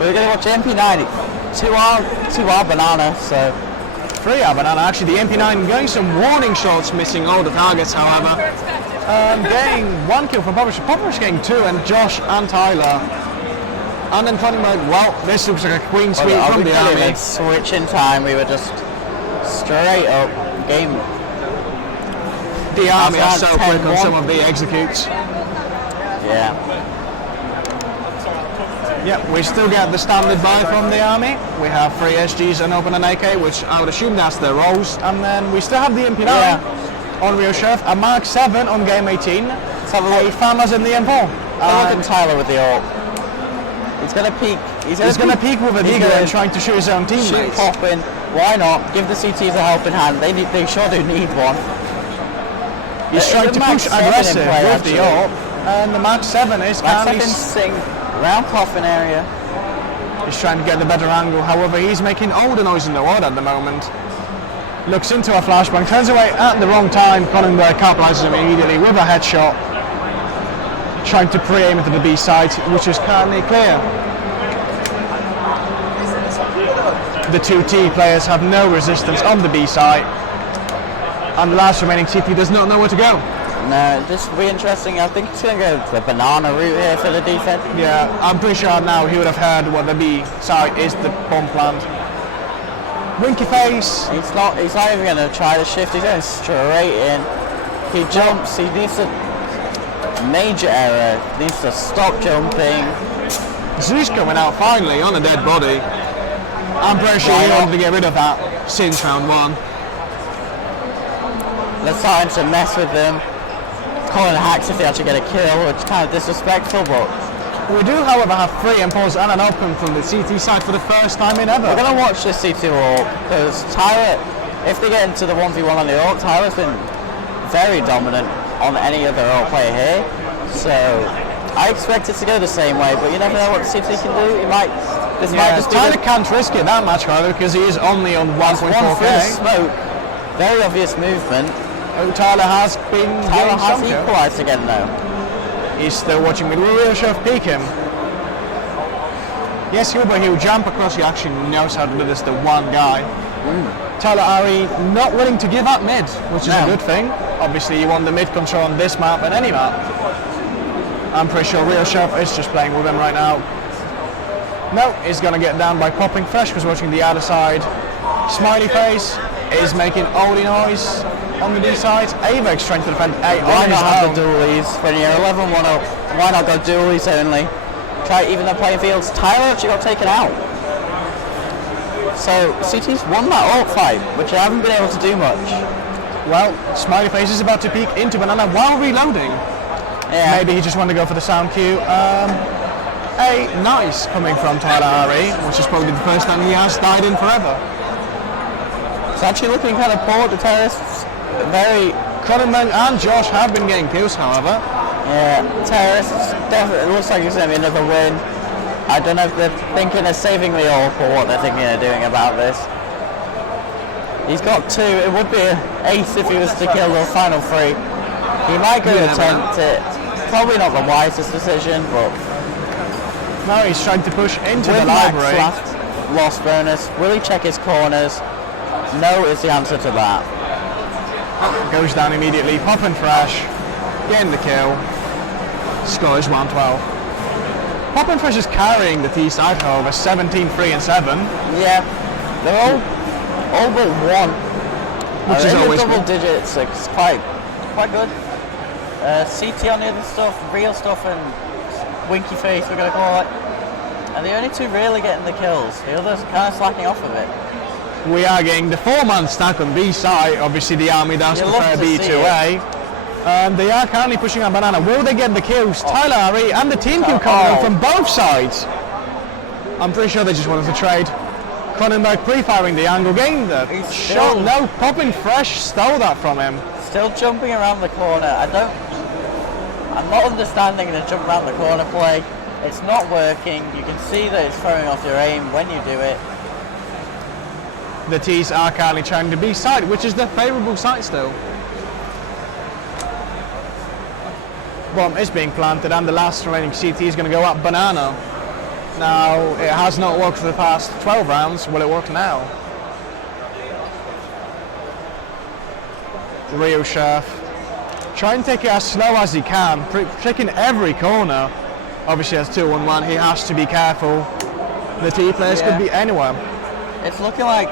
We're gonna watch MP9. 2 are Banana, so 3 are Banana. Actually, the MP9 going some warning shots, missing all the targets. However, Getting 1 kill from Publisher. Publisher getting 2, and Josh and Tyler. And then Connie mode, well, this looks like a queen sweep from the army. Switch in time, we were just straight up game. The army are so quick on some of the executes. Yeah. Yep, we still get the standard buy from the army. We have 3 SGs and open an AK, which I would assume that's their roles. And then we still have the MP9 on Real Chef, a Mark 7 on game 18. Let's have a look. Farmers in the M4. Look at Tyler with the ult. He's gonna peek. He's gonna peek with an eagle and trying to shoot his own teammates. Pop in. Why not? Give the CTs a helping hand. They sure do need one. He's trying to push aggressive with the ult, and the Mark 7 is currently sing round coffin area. He's trying to get the better angle. However, he's making all the noise in the world at the moment. Looks into a flashbang, turns away at the wrong time. Cronenberg capitalizes immediately with a headshot. Trying to pre-aim into the B side, which is currently clear. The 2T players have no resistance on the B side, and the last remaining CT does not know where to go. No, this will be interesting. I think it's going to go the banana route here for the defense. Yeah, I'm pretty sure now he would have heard what the B side is the bomb plant. Winky face. He's not even going to try to shift. He's going straight in. He jumps. He needs to. Major error, needs to stop jumping. Zeus coming out finally on a dead body. I'm pretty sure he wanted to get rid of that since round 1. They're starting to mess with them. Calling hacks if they actually get a kill, which is kind of disrespectful, but... We do, however, have 3 impulse and an outcome from the CT side for the first time in ever. We're going to watch this CT ult, because Tyler, if they get into the 1v1 on the ult, Tyler's been very dominant on any other ult player here, so I expect it to go the same way, but you never know what the CT can do. It might, this might just be Tyler can't risk it that much, however, because he is only on 1.4k. Smoke, very obvious movement. Oh, Tyler has equalised again though. He's still watching with Real Chef peek him. Yes, he'll jump across. He actually knows how to do this, the one guy. Tyler Ari not willing to give up mid, which is a good thing. Obviously, you want the mid control on this map and any map. I'm pretty sure Real Chef is just playing with him right now. No, he's going to get down by popping fresh because watching the other side. Smiley face is making all the noise on the D side. Avex trying to defend A. Why not have the dualies when you're 11-1 up? Why not go dualies only? Try even the playing fields. Tyler actually got taken out. So CT's won that ult fight, which I haven't been able to do much. Well, Smiley face is about to peek into Banana while reloading. Yeah. Maybe he just wanted to go for the sound cue. A nice coming from Tyler Ari, which is probably the first time he has died in forever. It's actually looking kind of poor. The terrorists very... Cronenberg and Josh have been getting kills, however. Yeah, terrorists definitely, it looks like it's going to be another win. I don't know if they're thinking of saving the ult or what they're thinking of doing about this. He's got 2. It would be an ace if he was to kill the final 3. He might go attempt it. Probably not the wisest decision, but... Now he's trying to push into the library. Lost bonus. Will he check his corners? No is the answer to that. Goes down immediately. Pop and Fresh. Getting the kill. Score is 112. Pop and Fresh is carrying the T side, however, 17-3 and 7. Yeah. They're all but 1. Which is always double digits. It's quite good. CT on the other stuff, real stuff, and Winky Face, we're going to call it. And the only 2 really getting the kills. The others are kind of slacking off of it. We are getting the 4-man stack on B side. Obviously, the army does prefer B to A. They are currently pushing on Banana. Will they get the kills? Tyler Ari and the team kill coming in from both sides. I'm pretty sure they just wanted to trade. Cronenberg pre-firing the angle, getting the shot. No, Popping Fresh stole that from him. Still jumping around the corner. I'm not understanding the jump around the corner play. It's not working. You can see that it's throwing off your aim when you do it. The T's are currently trying to B side, which is the favourable side still. Bomb is being planted, and the last remaining CT is going to go up Banana. Now, it has not worked for the past 12 rounds. Will it work now? Real Chef try and take it as slow as he can, checking every corner. Obviously, as 2-on-1, he has to be careful. The T players could be anywhere. It's looking like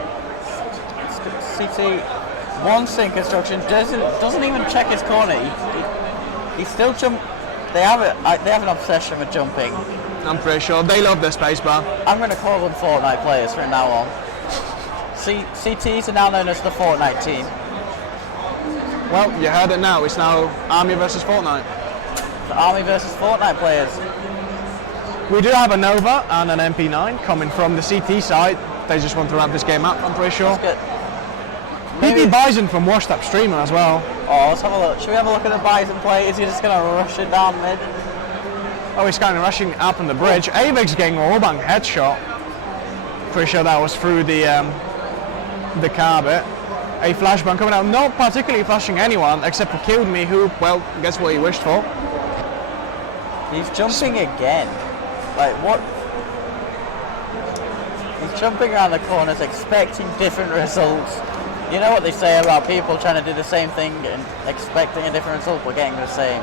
CT wants in construction, doesn't even check his corner. He still jump. They have an obsession with jumping. I'm pretty sure they love their spacebar. I'm going to call them Fortnite players from now on. CTs are now known as the Fortnite team. Well, you heard it now. It's now Army versus Fortnite. The Army versus Fortnite players. We do have a Nova and an MP9 coming from the CT side. They just want to wrap this game up, I'm pretty sure. PP Bison from Washed Up Streamer as well. Oh, let's have a look. Should we have a look at the Bison play? Is he just going to rush it down mid? Oh, he's kind of rushing up on the bridge. Avex getting a wallbang headshot. Pretty sure that was through the car bit. A flashbang coming out, not particularly flashing anyone except for Killed Me, who, well, guess what he wished for. He's jumping again. Like, what? He's jumping around the corners expecting different results. You know what they say about people trying to do the same thing and expecting a different result but getting the same.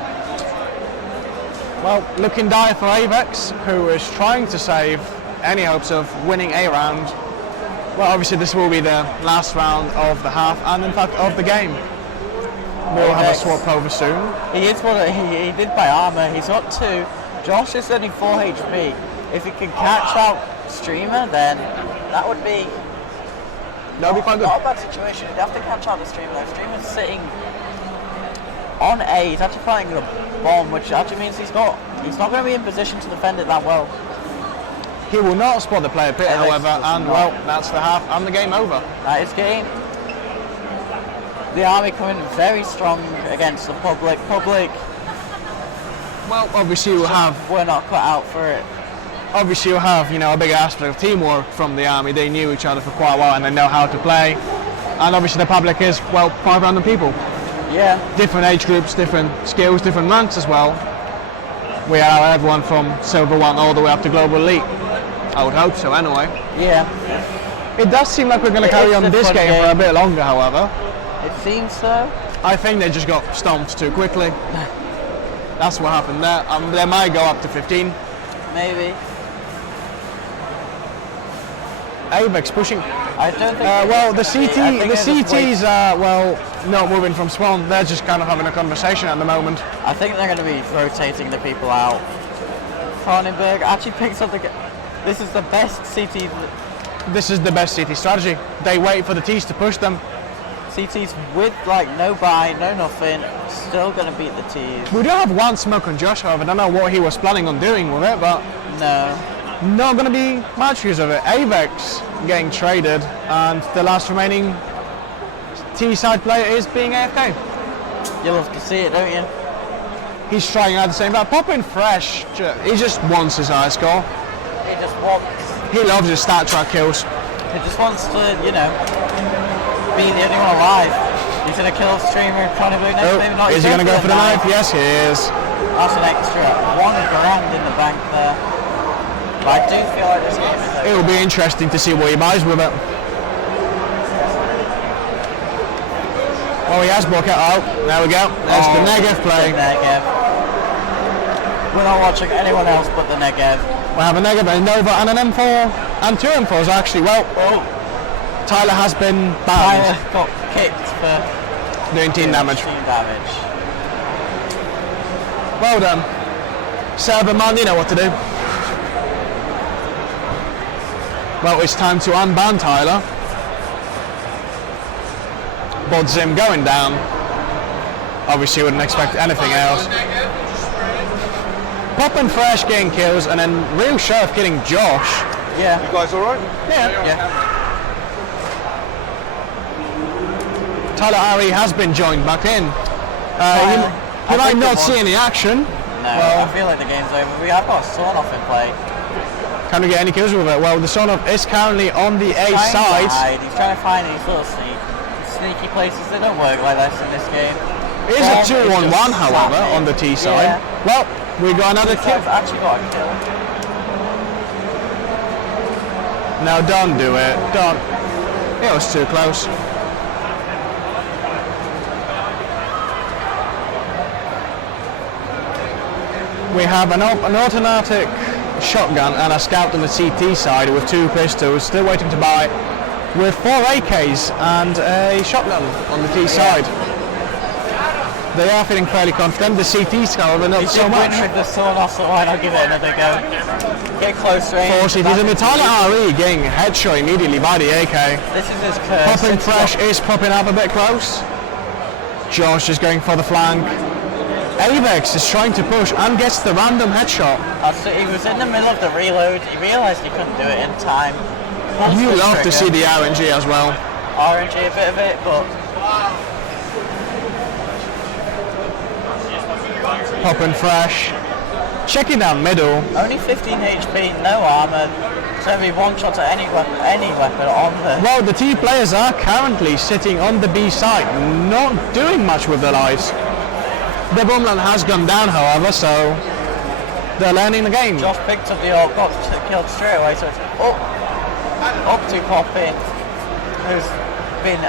Well, looking dire for Avex, who is trying to save any hopes of winning a round. Well, obviously this will be the last round of the half, and in fact of the game. We'll have a swap over soon. He did buy armor. He's got 2. Josh is only 4 HP. If he can catch out Streamer, then that would be quite good. Not a bad situation. He'd have to catch out the Streamer. The Streamer's sitting on A. He's actually planting the bomb, which actually means he's not going to be in position to defend it that well. He will not spot the player pit, however, and well, that's the half and the game over. That is game. The Army coming very strong against the public. Well, obviously you have. We're not cut out for it. Obviously you have, a big aspect of teamwork from the Army. They knew each other for quite a while and they know how to play. And obviously the public is, well, quite random people. Yeah. Different age groups, different skills, different ranks as well. We have everyone from Silver 1 all the way up to Global Elite. I would hope so, anyway. Yeah. It does seem like we're going to carry on this game for a bit longer, however. It seems so. I think they just got stomped too quickly. That's what happened there. They might go up to 15. Maybe. Avex pushing. I don't think. Well, the CTs are not moving from spawn. They're just kind of having a conversation at the moment. I think they're going to be rotating the people out. Cronenberg actually picks up the. This is the best CT. This is the best CT strategy. They wait for the T's to push them. CT's with no buy, no nothing, still going to beat the T's. We do have one smoke on Josh, however. I don't know what he was planning on doing with it, but no. Not going to be much use of it. Avex getting traded, and the last remaining T-side player is being AFK. You love to see it, don't you? He's trying out the same, but popping fresh. He just wants his high score. He just wants. He loves his stat track kills. He just wants to, be the only one alive. He's going to kill Streamer, trying to do next, maybe not. Is he going to go for the knife? Yes, he is. That's an extra $1,000 in the bank there. But I do feel like this game is over. It will be interesting to see what he buys with it. Oh, he has broke it out. There we go. There's the Negev play. The Negev. We're not watching anyone else but the Negev. We have a Negev, a Nova, and an M4, and 2 M4s actually. Well, Tyler has been banned. Tyler got kicked for doing team damage. Well done. Server man, you know what to do. Well, it's time to unban Tyler. Bodzim going down. Obviously, wouldn't expect anything else. Pop and Fresh getting kills, and then Real Sheriff getting Josh. Yeah. You guys alright? Yeah. Tyler Ari has been joined back in. You might not see any action. No, I feel like the game's over. We have got Sawn off in play. Can we get any kills with it? Well, the Sawn off is currently on the A side. He's trying to find these little sneaky places. They don't work like this in this game. It is a 2-on-1, however, on the T side. Yeah. Well, we got another kill. Actually got a kill. No, don't do it. Don't. It was too close. We have an automatic shotgun and a scout on the CT side with 2 pistols, still waiting to buy, with 4 AKs and a shotgun on the T side. They are feeling fairly confident. The CT's however not so much. With the sword off, so why not give it another go? Get close range. 4 CTs and the Tyler RE getting headshot immediately by the AK. This is his curse. Popping Fresh is popping up a bit close. Josh is going for the flank. Avex is trying to push and gets the random headshot. He was in the middle of the reload. He realised he couldn't do it in time. You love to see the RNG as well. RNG a bit of it, but Popping Fresh. Checking down middle. only 15 HP, no armour. So every one shot at any weapon on the... Well, the T players are currently sitting on the B side, not doing much with their lives. The bombland has gone down, however, so they're learning the game. Josh picked up the ult, got killed straight away, so it's up to Poppy, who's been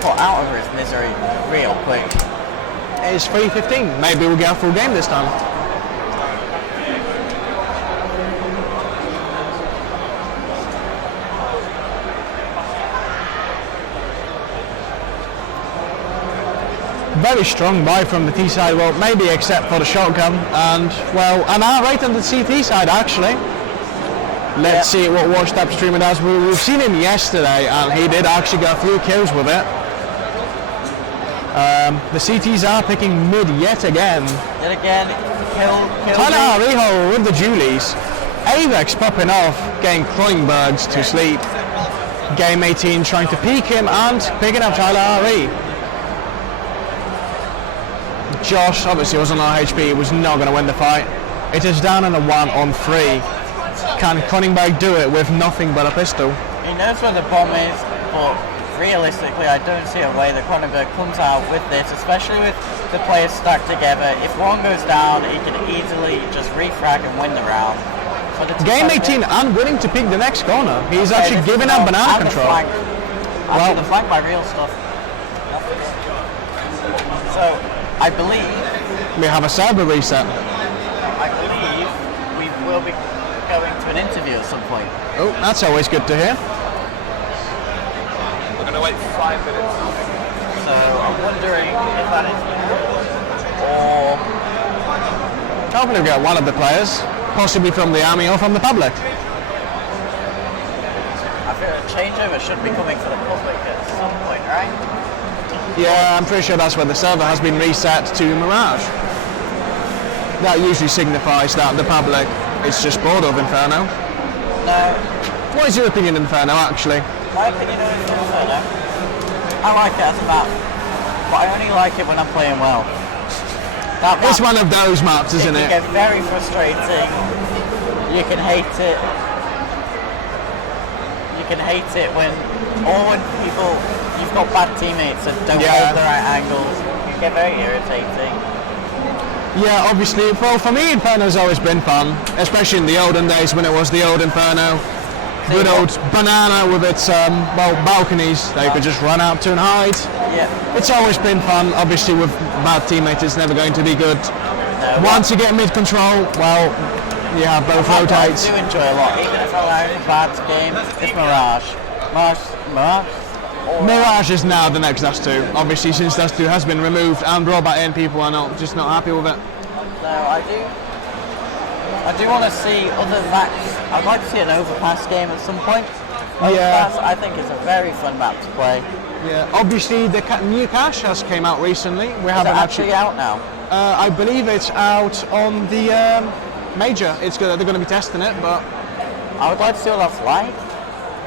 put out of his misery real quick. It's 3:15. Maybe we'll get a full game this time. Very strong buy from the T side, well, maybe except for the shotgun, and, well, an R rate on the CT side, actually. Let's see what Washed Up Streamer does. We've seen him yesterday, and he did actually get a few kills with it. The CTs are picking mid yet again. Yet again, kill Tyler Reho with the Julies. Avex popping off, getting Kronbergs to sleep. Game 18 trying to peek him and picking up Tyler RE. Josh obviously was on low HP, he was not going to win the fight. It is down in a 1-on-3. Can Kronberg do it with nothing but a pistol? He knows where the bomb is, but realistically I don't see a way that Kronberg comes out with this, especially with the players stacked together. If one goes down, he can easily just refrag and win the round. Game 18 and willing to pick the next corner. He's actually giving up banana control. Well, the flank by real stuff. So, I believe we have a server reset. I believe we will be going to an interview at some point. Oh, that's always good to hear. We're going to wait 5 minutes. So I'm wondering if that is or hopefully we get one of the players, possibly from the army or from the public. I feel a changeover should be coming for the public at some point, right? Yeah, I'm pretty sure that's where the server has been reset to Mirage. That usually signifies that the public is just bored of Inferno. No. What is your opinion of Inferno, actually? My opinion of Inferno? I like it as a map, but I only like it when I'm playing well. It's one of those maps, isn't it? It can get very frustrating. You can hate it. You can hate it when people, you've got bad teammates that don't hold the right angles. It can get very irritating. Yeah, obviously, well, for me, Inferno's always been fun, especially in the olden days when it was the old Inferno. Good old banana with its, balconies that you could just run out to and hide. Yeah. It's always been fun. Obviously, with bad teammates, it's never going to be good. Once you get mid-control, well, you have both rotates. I do enjoy a lot, even if I'm having a bad game, it's Mirage. Mirage is now the next Dust 2. Obviously, since Dust 2 has been removed and brought back in, people are just not happy with it. No, I do want to see other maps. I'd like to see an Overpass game at some point. Overpass, I think, is a very fun map to play. Yeah, obviously the new cache has came out recently. We haven't actually out now. I believe it's out on the major. They're going to be testing it, but I would like to see what that's like.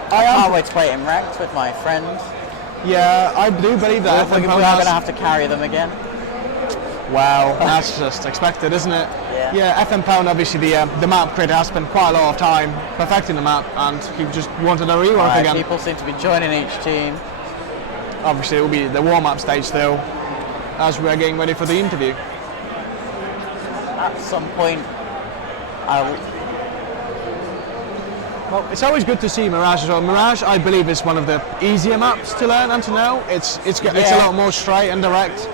I can't wait to play it in ranked with my friends. Yeah, I do believe that. We're going to have to carry them again. Wow, that's just expected, isn't it? Yeah. Yeah, FM Pound, obviously the map creator has spent quite a lot of time perfecting the map, and he just wanted a rework again. People seem to be joining each team. Obviously, it will be the warm-up stage still, as we're getting ready for the interview. At some point, well, it's always good to see Mirage as well. Mirage, I believe, is one of the easier maps to learn and to know. It's a lot more straight and direct.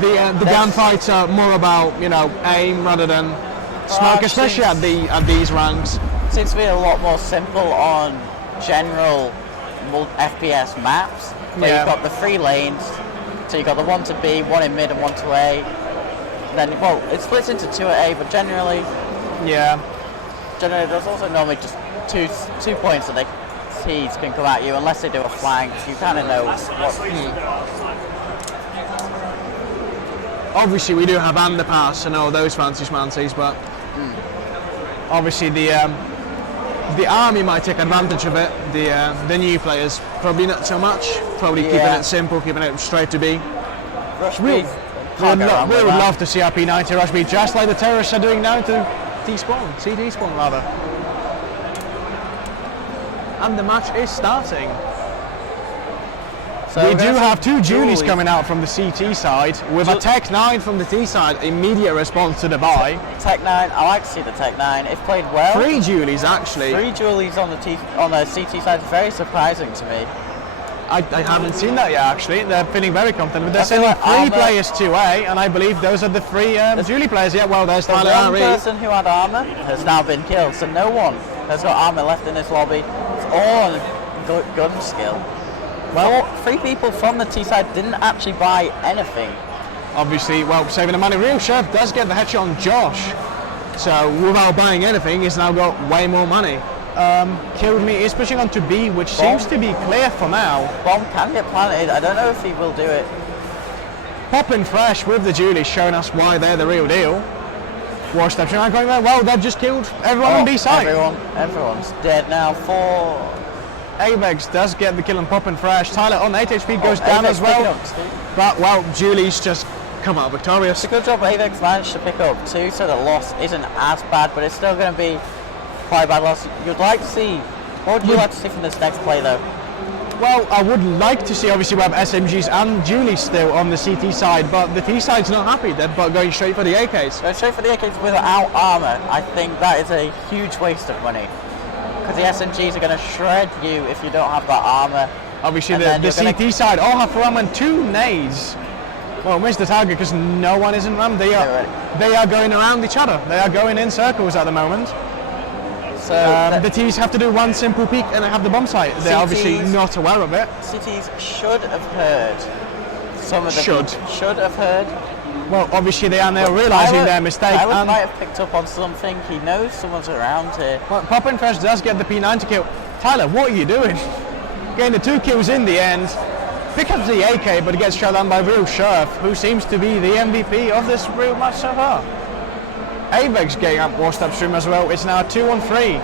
The gunfights are more about, aim rather than smoke, especially at these ranks. Seems to be a lot more simple on general FPS maps. Where Yeah. you've got the 3 lanes, so you've got the 1 to B, 1 in mid and 1 to A. Then, well, it splits into 2 at A, but generally there's also normally just two points that the T's can come at you, unless they do a flank. You kind of know what. Obviously, we do have underpass and all those fancy schmancies, but obviously the army might take advantage of it. The new players probably not so much. Probably keeping it simple, keeping it straight to B. Rush We B. would love to see our P90 rush B, just like the terrorists are doing now to T-spawn, CT spawn rather. And the match is starting. So we do have 2 Julies Julie coming out from the CT side, with a Tech 9 from the T side, immediate response to the buy. Tech 9, I like to see the Tech 9. If played well. 3 Julies actually. 3 Julies on the CT side is very surprising to me. I haven't seen that yet actually. They're feeling very confident, but they're I feel sending like 3 players to A, and I believe those are the 3 Julie players. Yeah, well, there's The Tyler one Henry. person who had armor has now been killed, so no one has got armor left in this lobby. It's all on gun skill. Well, 3 people from the T side didn't actually buy anything. Obviously, well, saving the money. Real Chef does get the headshot on Josh, so without buying anything, he's now got way more money. Killed Me is pushing on to B, which seems to be clear for now. Bomb can get planted. I don't know if he will do it. Popping fresh with the Julie, showing us why they're the real deal. Washed up, going there. Well, they've just killed everyone on B side. Everyone's dead now. 4. Avex does get the kill on Poppin' Fresh. Tyler on 8 HP goes down Avex as well. picking up 2. But, well, Julie's just come out victorious. It's a good job Avex managed to pick up 2, so the loss isn't as bad, but it's still going to be quite a bad loss. You'd like to see, what would you like to see from this next play though? Well, I would like to see, obviously, we have SMGs and Julie still on the CT side, but the T side's not happy. They're going straight for the AKs. Going straight for the AKs without armor, I think that is a huge waste of money. Because the SMGs are going to shred you if you don't have that armor. Obviously, the CT side all have ram and 2 nades. Well, missed the target because no one is in ram. They are going around each other. They are going in circles at the moment. So the T's have to do one simple peek and they have the bomb site. They're obviously not aware of it. CTs should have heard. Some of them should have heard. Well, obviously they are now realising their mistake. Tyler might have picked up on something. He knows someone's around here. Well, Poppin' Fresh does get the P90 kill. Tyler, what are you doing? Getting the 2 kills in the end. Pick up the AK, but gets shot down by Real Sheriff, who seems to be the MVP of this real match so far. Avex getting up washed upstream as well. It's now 2-on-3.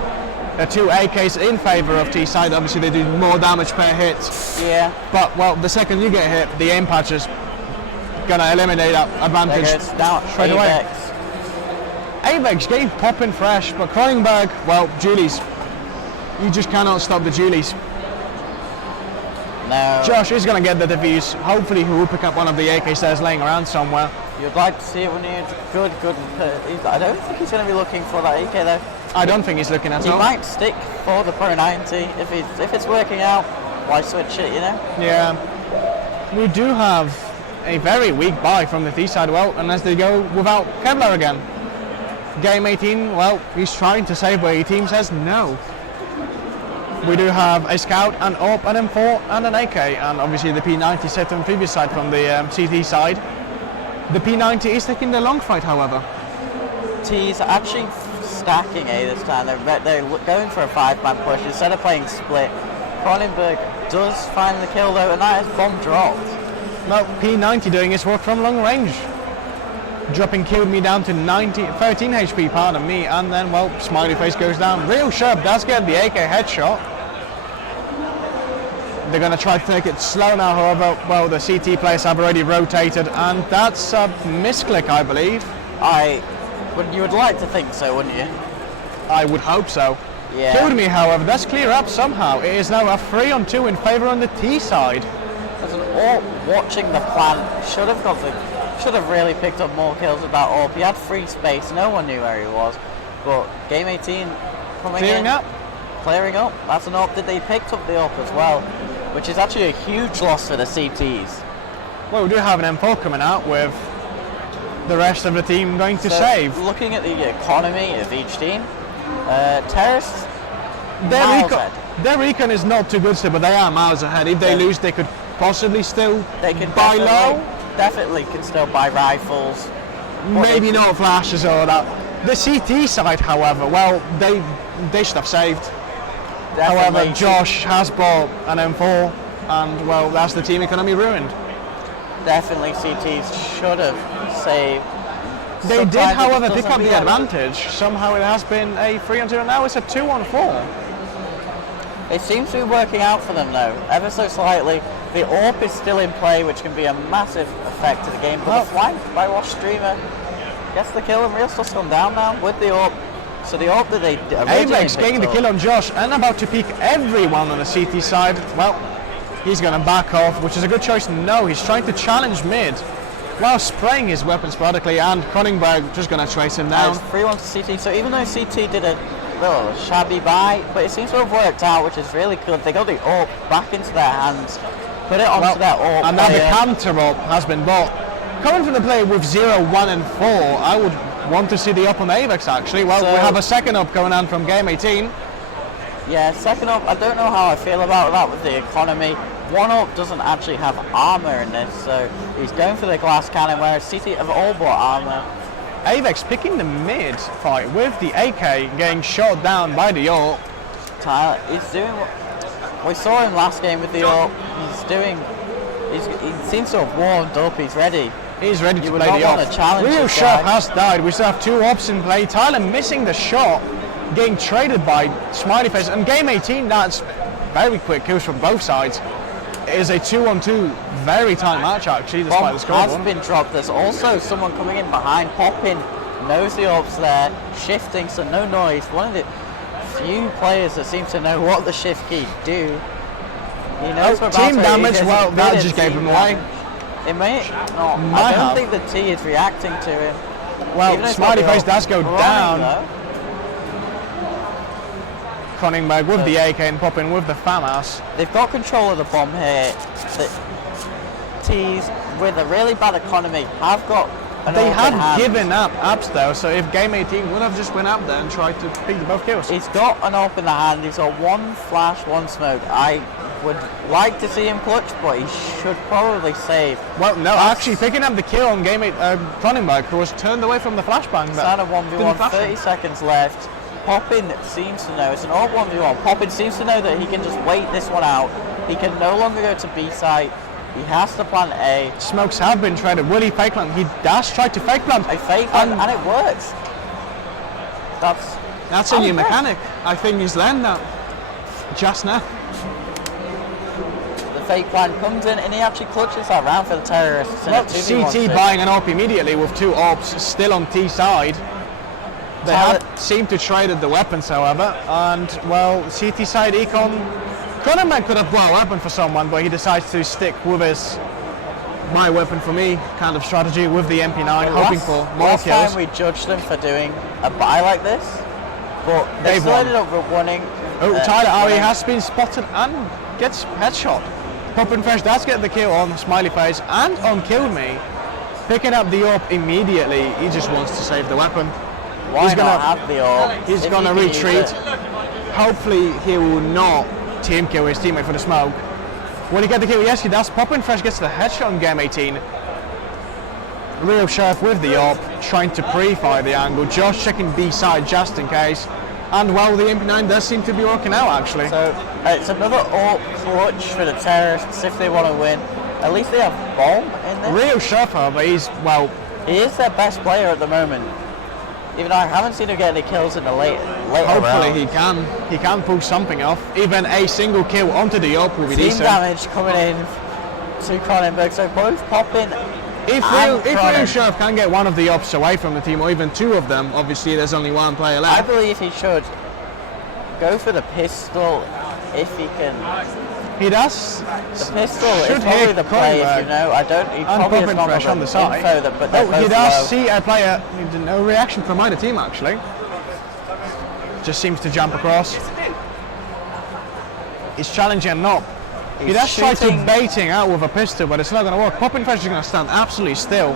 The 2 AKs in favour of T side. Obviously they do more damage per hit. Yeah. But, well, the second you get hit, the aim patch is gonna eliminate that advantage straight away. Avex getting Poppin' Fresh, but Cronenberg, well, Julies. You just cannot stop the Julies. No. Josh is going to get the defuse. Hopefully he will pick up one of the AKs that's laying around somewhere. You'd like to see it when he's good. I don't think he's going to be looking for that AK though. I don't think he's looking at all. He might stick for the Pro 90 if it's working out. Why switch it, you know? Yeah. We do have a very weak buy from the T side, well, unless they go without Kevlar again. Game 18, well, he's trying to save, but your team says no. We do have a Scout, an AWP, an M4, and an AK, and obviously the P90 set on the previous side from the CT side. The P90 is taking the long fight, however. T's actually stacking A this time. They're going for a 5-man push instead of playing split. Cronenberg does find the kill though, and that is bomb dropped. No, P90 doing his work from long range. Dropping Killed Me down to 13 HP, pardon me, and then, well, Smiley Face goes down. Real Sharp does get the AK headshot. They're going to try to take it slow now, however, well, the CT players have already rotated, and that's a misclick, I believe. You would like to think so, wouldn't you? I would hope so. Yeah. Killed Me, however, does clear up somehow. It is now a 3-on-2 in favour on the T side. As an AWP watching the plant, should have really picked up more kills with that AWP. He had free space, no one knew where he was. But game 18 clearing up. That's an AWP. They picked up the AWP as well, which is actually a huge loss for the CTs. Well, we do have an M4 coming out with the rest of the team going to So, save? Looking at the economy of each team, Terrorists, Their recon is not too good still, but they are miles ahead. If they lose, they could possibly still buy low. Definitely can still buy rifles. Maybe not flashes or that. The CT side, however, well, they should have saved. Definitely. However, Josh has bought an M4, and well, that's the team economy ruined. Definitely CTs should have saved. They did, however, pick up the advantage. Somehow it has been a 3-on-2, and now it's a 2-on-4. It seems to be working out for them though, ever so slightly. The AWP is still in play, which can be a massive effect to the game, but the flank by Wash Streamer gets the kill, and Real Stuff's gone down now with the AWP. So the AWP that they Avex getting the kill on Josh, and about to peek everyone on the CT side. Well, he's going to back off, which is a good choice. No, he's trying to challenge mid while spraying his weapon sporadically, and Cronenberg just going to trace him down. It's 3-1 to CT, so even though CT did a little shabby buy, but it seems to have worked out, which is really good. They got the AWP back into their hands, put it onto their AWP. And now the counter AWP has been bought. Coming from the player with 0, 1 and 4, I would want to see the AWP on the Avex actually. Well, we have a second AWP going on from Game 18. Yeah, second AWP, I don't know how I feel about that with the economy. One AWP doesn't actually have armor in this, so he's going for the glass cannon, whereas CT have all bought armor. Avex picking the mid fight with the AK, getting shot down by the AWP. Tyler, he's doing what we saw him last game with the AWP. He seems to have warmed up, he's ready. He's ready to play the AWP. Real Chef has died. We still have 2 AWPs in play. Tyler missing the shot, getting traded by Smiley Face. And Game 18, that's very quick kills from both sides. It is a 2-on-2, very tight match actually, despite the score. Has been dropped. There's also someone coming in behind, popping, knows the AWP's there, shifting, so no noise. One of the few players that seems to know what the shift key do. He knows team damage, well, that just gave him away. It may not. I don't think the T is reacting to him. Well, Smiley Face does go down. Cronenberg with the AK and popping with the FAMAS. They've got control of the bomb here. The T's, with a really bad economy, have got an They have hand. given up apps though, so if Game 18 would have just went up there and tried to pick the both kills. He's got an AWP in the hand, he's got 1 flash, 1 smoke. I would like to see him clutch, but he should probably save. Well, no, actually picking up the kill on Game 8, Cronenberg, who was turned away from the flashbang. It's not a 1v1, 30 seconds left. Poppin seems to know, it's an AWP 1v1. Poppin seems to know that he can just wait this one out. He can no longer go to B site. He has to plant A. Smokes have been traded. Will he fake plant? He does try to fake plant. A fake plant, and it works. That's a new mechanic. I think he's learned that just now. The fake plant comes in, and he actually clutches that round for the terrorists. CT buying an AWP immediately with 2 AWPs still on T side. They have seemed to traded the weapons, however, and well, CT side econ. Cronenberg could have bought a weapon for someone, but he decides to stick with his my weapon for me kind of strategy with the MP9, hoping for more kills. Last time we judged them for doing a buy like this, but they still ended up winning. Tyler Ari has been spotted and gets headshot. Poppin Fresh does get the kill on Smiley Face and on Kill Me. Picking up the AWP immediately, he just wants to save the weapon. Why not have the AWP? He's going to retreat. Hopefully he will not team kill his teammate for the smoke. Will he get the kill? Yes, he does. Poppin Fresh gets the headshot in Game 18. Real Sheriff with the AWP, trying to pre-fire the angle. Josh checking B side just in case. And well, the MP9 does seem to be working out actually. So it's another AWP clutch for the terrorists if they want to win. At least they have bomb in this. Real Sheriff, however, he is their best player at the moment. Even though I haven't seen him get any kills in the later hopefully rounds. he can pull something off. Even a single kill onto the AWP will be Team decent. damage coming in to Cronenberg, so both Poppin. If Real Sheriff can get one of the AWPs away from the team, or even 2 of them, obviously there's only 1 player left. I believe he should go for the pistol if he can. He does. The pistol is probably the play, you know. I don't. He probably has not Fresh on the side. info that, but he does see a player. No reaction from either team actually. Just seems to jump across. He's challenging a knob. He does try to baiting out with a pistol, but it's not going to work. Poppin Fresh is going to stand absolutely still.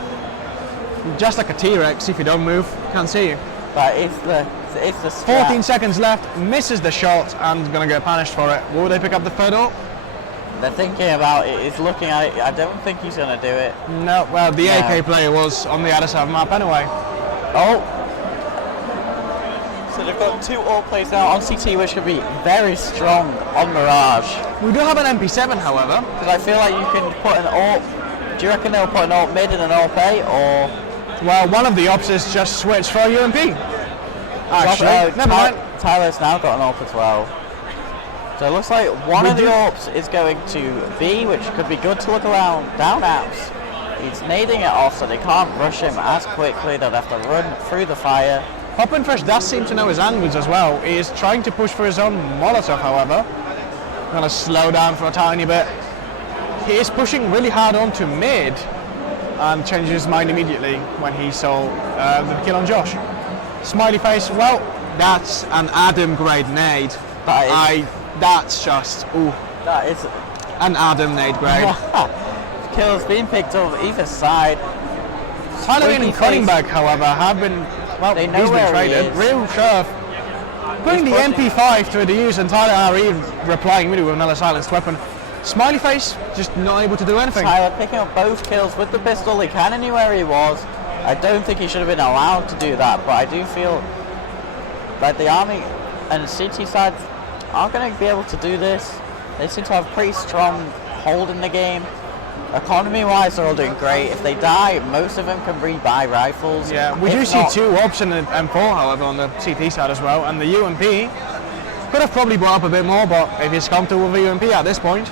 just like a T-Rex. If you don't move, can't see you. But it's the 14 seconds left, misses the shot, and gonna get punished for it. Will they pick up the third AWP? They're thinking about it. He's looking at it. I don't think he's gonna do it. No. Well, the AK player was on the other side of the map anyway. Oh. So they've got 2 AWP plays now on CT, which could be very strong on Mirage. We do have an MP7, however. Because I feel like you can put an AWP. Do you reckon they'll put an AWP mid and an AWP A, or? Well, one of the options just switched for UMP. Actually, never mind. Tyler's now got an AWP as well. So it looks like one of the AWPs is going to B, which could be good to look around down apps. He's nading it off, so they can't rush him as quickly. They'll have to run through the fire. Poppin Fresh does seem to know his angles as well. He is trying to push for his own Molotov, however. Gonna slow down for a tiny bit. He is pushing really hard onto mid and changes his mind immediately when he saw the kill on Josh. Smiley face, well, that's an Adam grade nade. That's just, ooh. That is an Adam nade grade. Kills being picked up either side. Halloween and Cunningberg, however, have been, well, They know he's been where he traded. is. Real Sheriff putting the MP5 to the use and Tyler RE replying with another silenced weapon. Smiley face, just not able to do anything. Tyler picking up both kills with the pistol. He kind of knew where he was. I don't think he should have been allowed to do that, but I do feel like the Army and CT sides aren't going to be able to do this. They seem to have pretty strong hold in the game. Economy-wise, they're all doing great. If they die, most of them can rebuy rifles. Yeah, we do see 2 AWPs in the M4, however, on the CT side as well, and the UMP could have probably brought up a bit more, but if he's comfortable with the UMP at this point.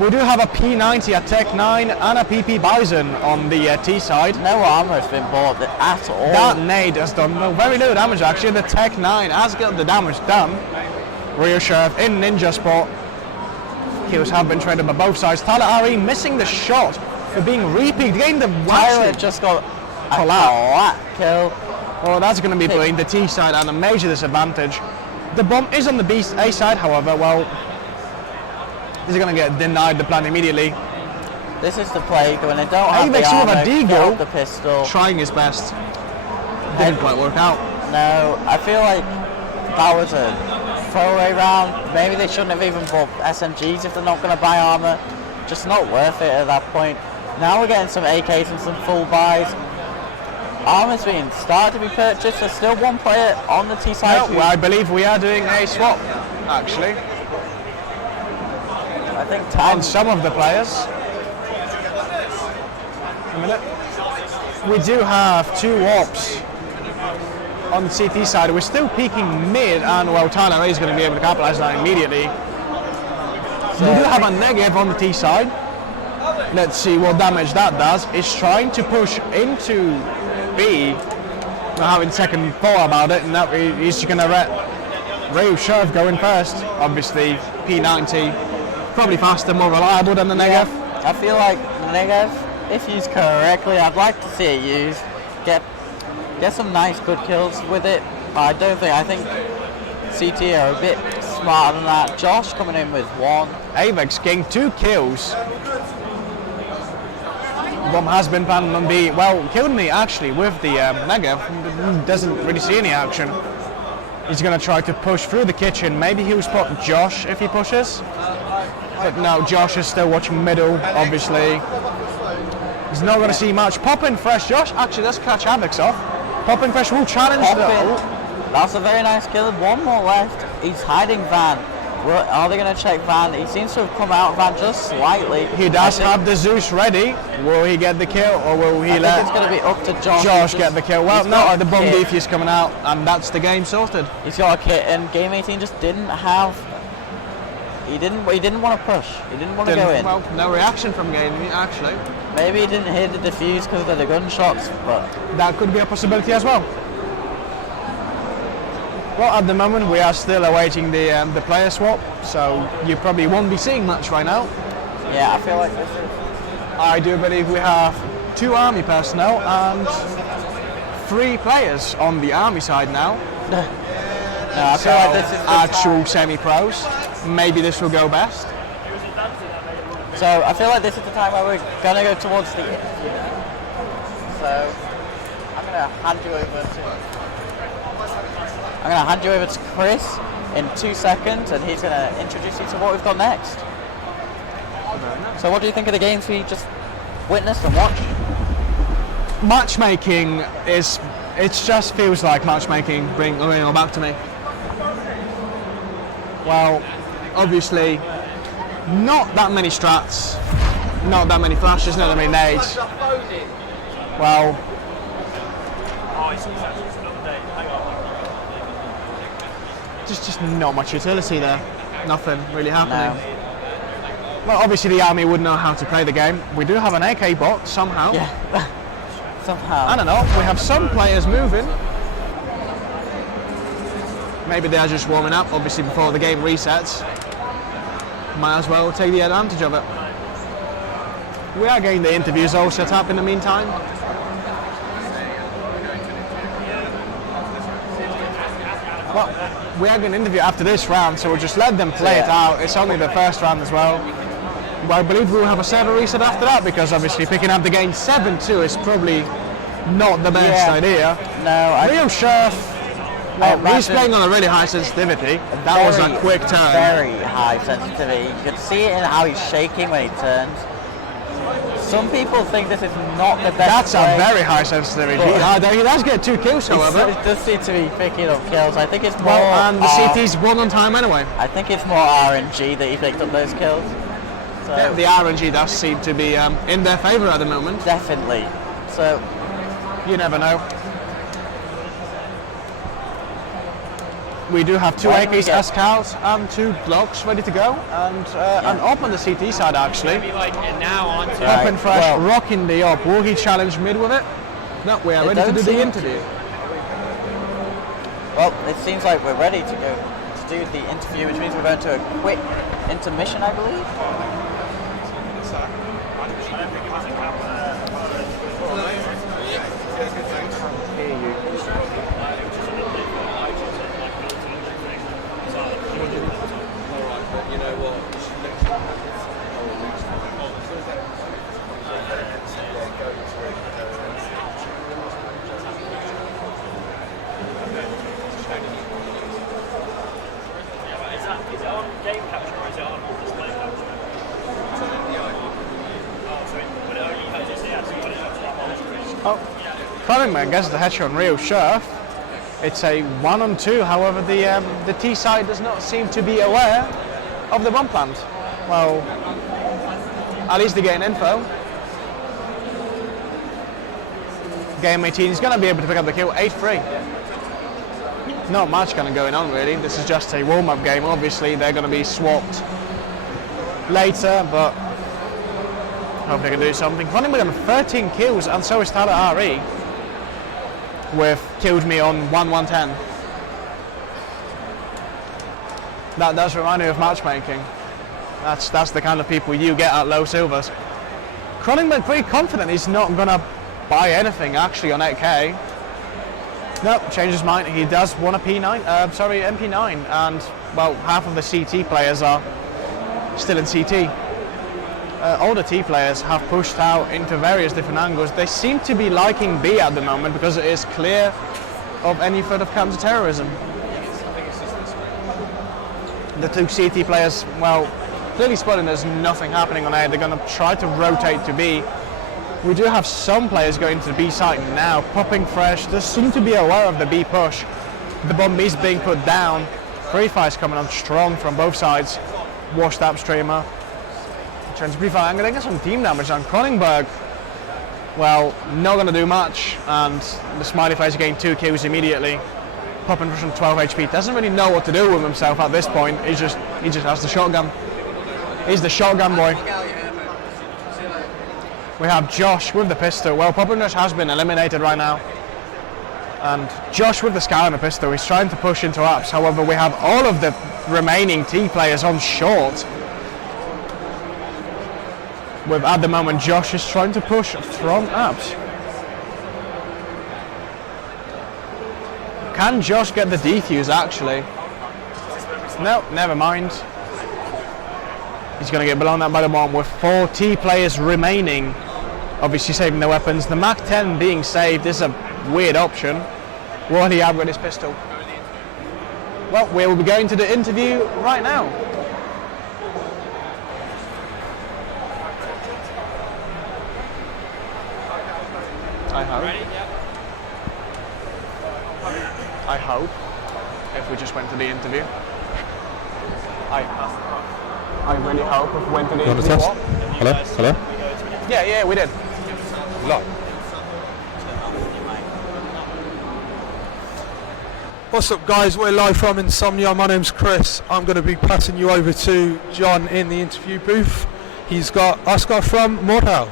We do have a P90, a Tech 9, and a PP Bison on the T side. No armor has been bought at all. That nade has done very little damage, actually. The Tech 9 has got the damage done. Real Sheriff in Ninja Spot. Kills have been traded by both sides. Tyler RE missing the shot for being repeat. Getting the Tyler just got a flat kill. Oh, that's going to be putting the T side at a major disadvantage. The bomb is on the A side, however, well, he's going to get denied the plan immediately. This is the play when they don't have Avex the armor, with a deagle, the pistol. trying his best. Didn't quite work out. No, I feel like that was a throwaway round. Maybe they shouldn't have even bought SMGs if they're not going to buy armor. Just not worth it at that point. Now we're getting some AKs and some full buys. Armor's being started to be purchased. There's still one player on the T side. No, well, I believe we are doing a swap, actually. I think time on some of the players. A minute. We do have 2 AWPs on the CT side. We're still peeking mid, and well, Tyler is going to be able to capitalize on that immediately. So we do have a negative on the T side. Let's see what damage that does. It's trying to push into B. Not having second thought about it, and that he's going to let Real Sheriff go in first. Obviously, P90 probably faster, more reliable than the negative. I feel like the negative, if used correctly, I'd like to see it used. Get some nice good kills with it. I think CT are a bit smarter than that. Josh coming in with 1. Avex getting 2 kills. Bomb has been planted on B. Well, killed me actually with the negative. Doesn't really see any action. He's going to try to push through the kitchen. Maybe he'll spot Josh if he pushes. But no, Josh is still watching middle, obviously. He's not going to see much. Poppin Fresh. Josh actually does catch Avex off. Poppin Fresh will challenge That's a very nice kill. 1 more left. He's hiding Van. Are they going to check Van? He seems to have come out of Van just slightly. He does have the Zeus ready. Will he get the kill, or will he let it's going to be up to Josh? Josh get the kill? Well, no, the bomb defuse coming out, and that's the game sorted. He's got a kit, and Game 18 just didn't have. He didn't want to push. He didn't want to go in. Well, no reaction from Game actually. Maybe he didn't hear the defuse because of the gunshots, but that could be a possibility as well. Well, at the moment we are still awaiting the player swap, so you probably won't be seeing much right now. Yeah, I feel like this is. I do believe we have 2 army personnel and 3 players on the army side now. No, I feel like this is actual semi-pros. Maybe this will go best. So I feel like this is the time where we're gonna go towards the. So gonna hand you over to. I'm gonna hand you over to Chris in 2 seconds, and he's gonna introduce you to what we've got next. So, what do you think of the games we just witnessed and watched? Matchmaking it just feels like matchmaking bringing it all back to me. Well, obviously, not that many strats, not that many flashes, not that many nades. Well, just not much utility there. Nothing really happening. No. Well, obviously the army would know how to play the game. We do have an AK bot somehow. Yeah. Somehow. I don't know. We have some players moving. Maybe they are just warming up, obviously, before the game resets. Might as well take the advantage of it. We are getting the interviews all set up in the meantime. Well, we are going to interview after this round, so we'll just let them play it out. It's only the first round as well. But I believe we'll have a server reset after that, because obviously picking up the game 7-2 is probably not the best idea. No, Real Chef, well, he's playing on a really high sensitivity. That was a quick turn. Very high sensitivity. You could see it in how he's shaking when he turns. Some people think this is not the best. That's a very high sensitivity. He does get 2 kills, however. It does seem to be picking up kills. I think it's more. Well, and the CT's 1 on time anyway. I think it's more RNG that he picked up those kills. So yeah, the RNG does seem to be in their favour at the moment. Definitely. So you never know. We do have 2 AKs SCALs and 2 Glocks ready to go, and an op on the CT side actually. Maybe like, and now on to Pop and Fresh rocking the op. Will he challenge mid with it? No, we are ready to do the interview. Well, it seems like we're ready to go to do the interview, which means we're going to a quick intermission, I believe. Cunningman gets the headshot on Real Chef. It's a 1-on-2, however the T side does not seem to be aware of the bomb plant. Well, at least they're getting info. Game 18 is going to be able to pick up the kill, 8-3. Not much kind of going on really, this is just a warm-up game. Obviously they're going to be swapped later, but hope they can do something. Cunningman got 13 kills, and so is Tyler RE. With killed me on 1-1-10. That does remind me of matchmaking. That's the kind of people you get at low silvers. Cunningman pretty confident he's not gonna buy anything actually on 8K. Nope, changed his mind. He does want a MP9, and well, half of the CT players are still in CT. All the T players have pushed out into various different angles. They seem to be liking B at the moment because it is clear of any threat of counter-terrorism. The 2 CT players, well, clearly spotting there's nothing happening on A. They're going to try to rotate to B. We do have some players going to the B site now. Popping Fresh does seem to be aware of the B push. The bomb is being put down. Free Fire's coming on strong from both sides. Washed up streamer. Trying to pre fire. I'm going to get some team damage on Cronenberg. Well, not going to do much, and the smiley face getting 2 kills immediately. Popping Fresh on 12 HP. Doesn't really know what to do with himself at this point. He just has the shotgun. He's the shotgun boy. We have Josh with the pistol. Well, Popping Fresh has been eliminated right now. And Josh with the scout and the pistol. He's trying to push into apps. However, we have all of the remaining T players on short. With, at the moment, Josh is trying to push from apps. Can Josh get the defuse, actually? No, never mind. He's going to get blown up by the bomb with 4 T players remaining. Obviously saving their weapons. The Mac 10 being saved is a weird option. What do you have with his pistol? Well, we will be going to the interview right now. I hope. Ready? Yep. I hope. If we just went to the interview. I really hope if we went to the interview. What? Hello? Hello? Yeah, we did. Look. What's up, guys? We're live from Insomnia. My name's Chris. I'm going to be passing you over to John in the interview booth. He's got Oscar from Mordhau.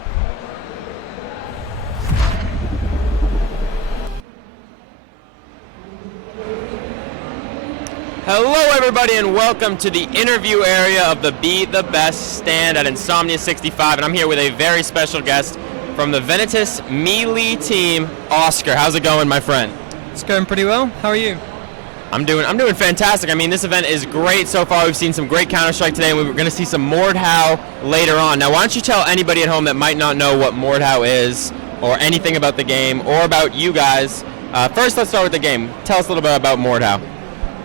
Hello, everybody, and welcome to the interview area of the Be the Best stand at INSOMNIA65. And I'm here with a very special guest from the Venetus Melee team, Oscar. How's it going, my friend? It's going pretty well. How are you? I'm doing fantastic. I mean, this event is great so far. We've seen some great Counter-Strike today, and we're going to see some Mordhau later on. Now, why don't you tell anybody at home that might not know what Mordhau is, or anything about the game, or about you guys. First, let's start with the game. Tell us a little bit about Mordhau.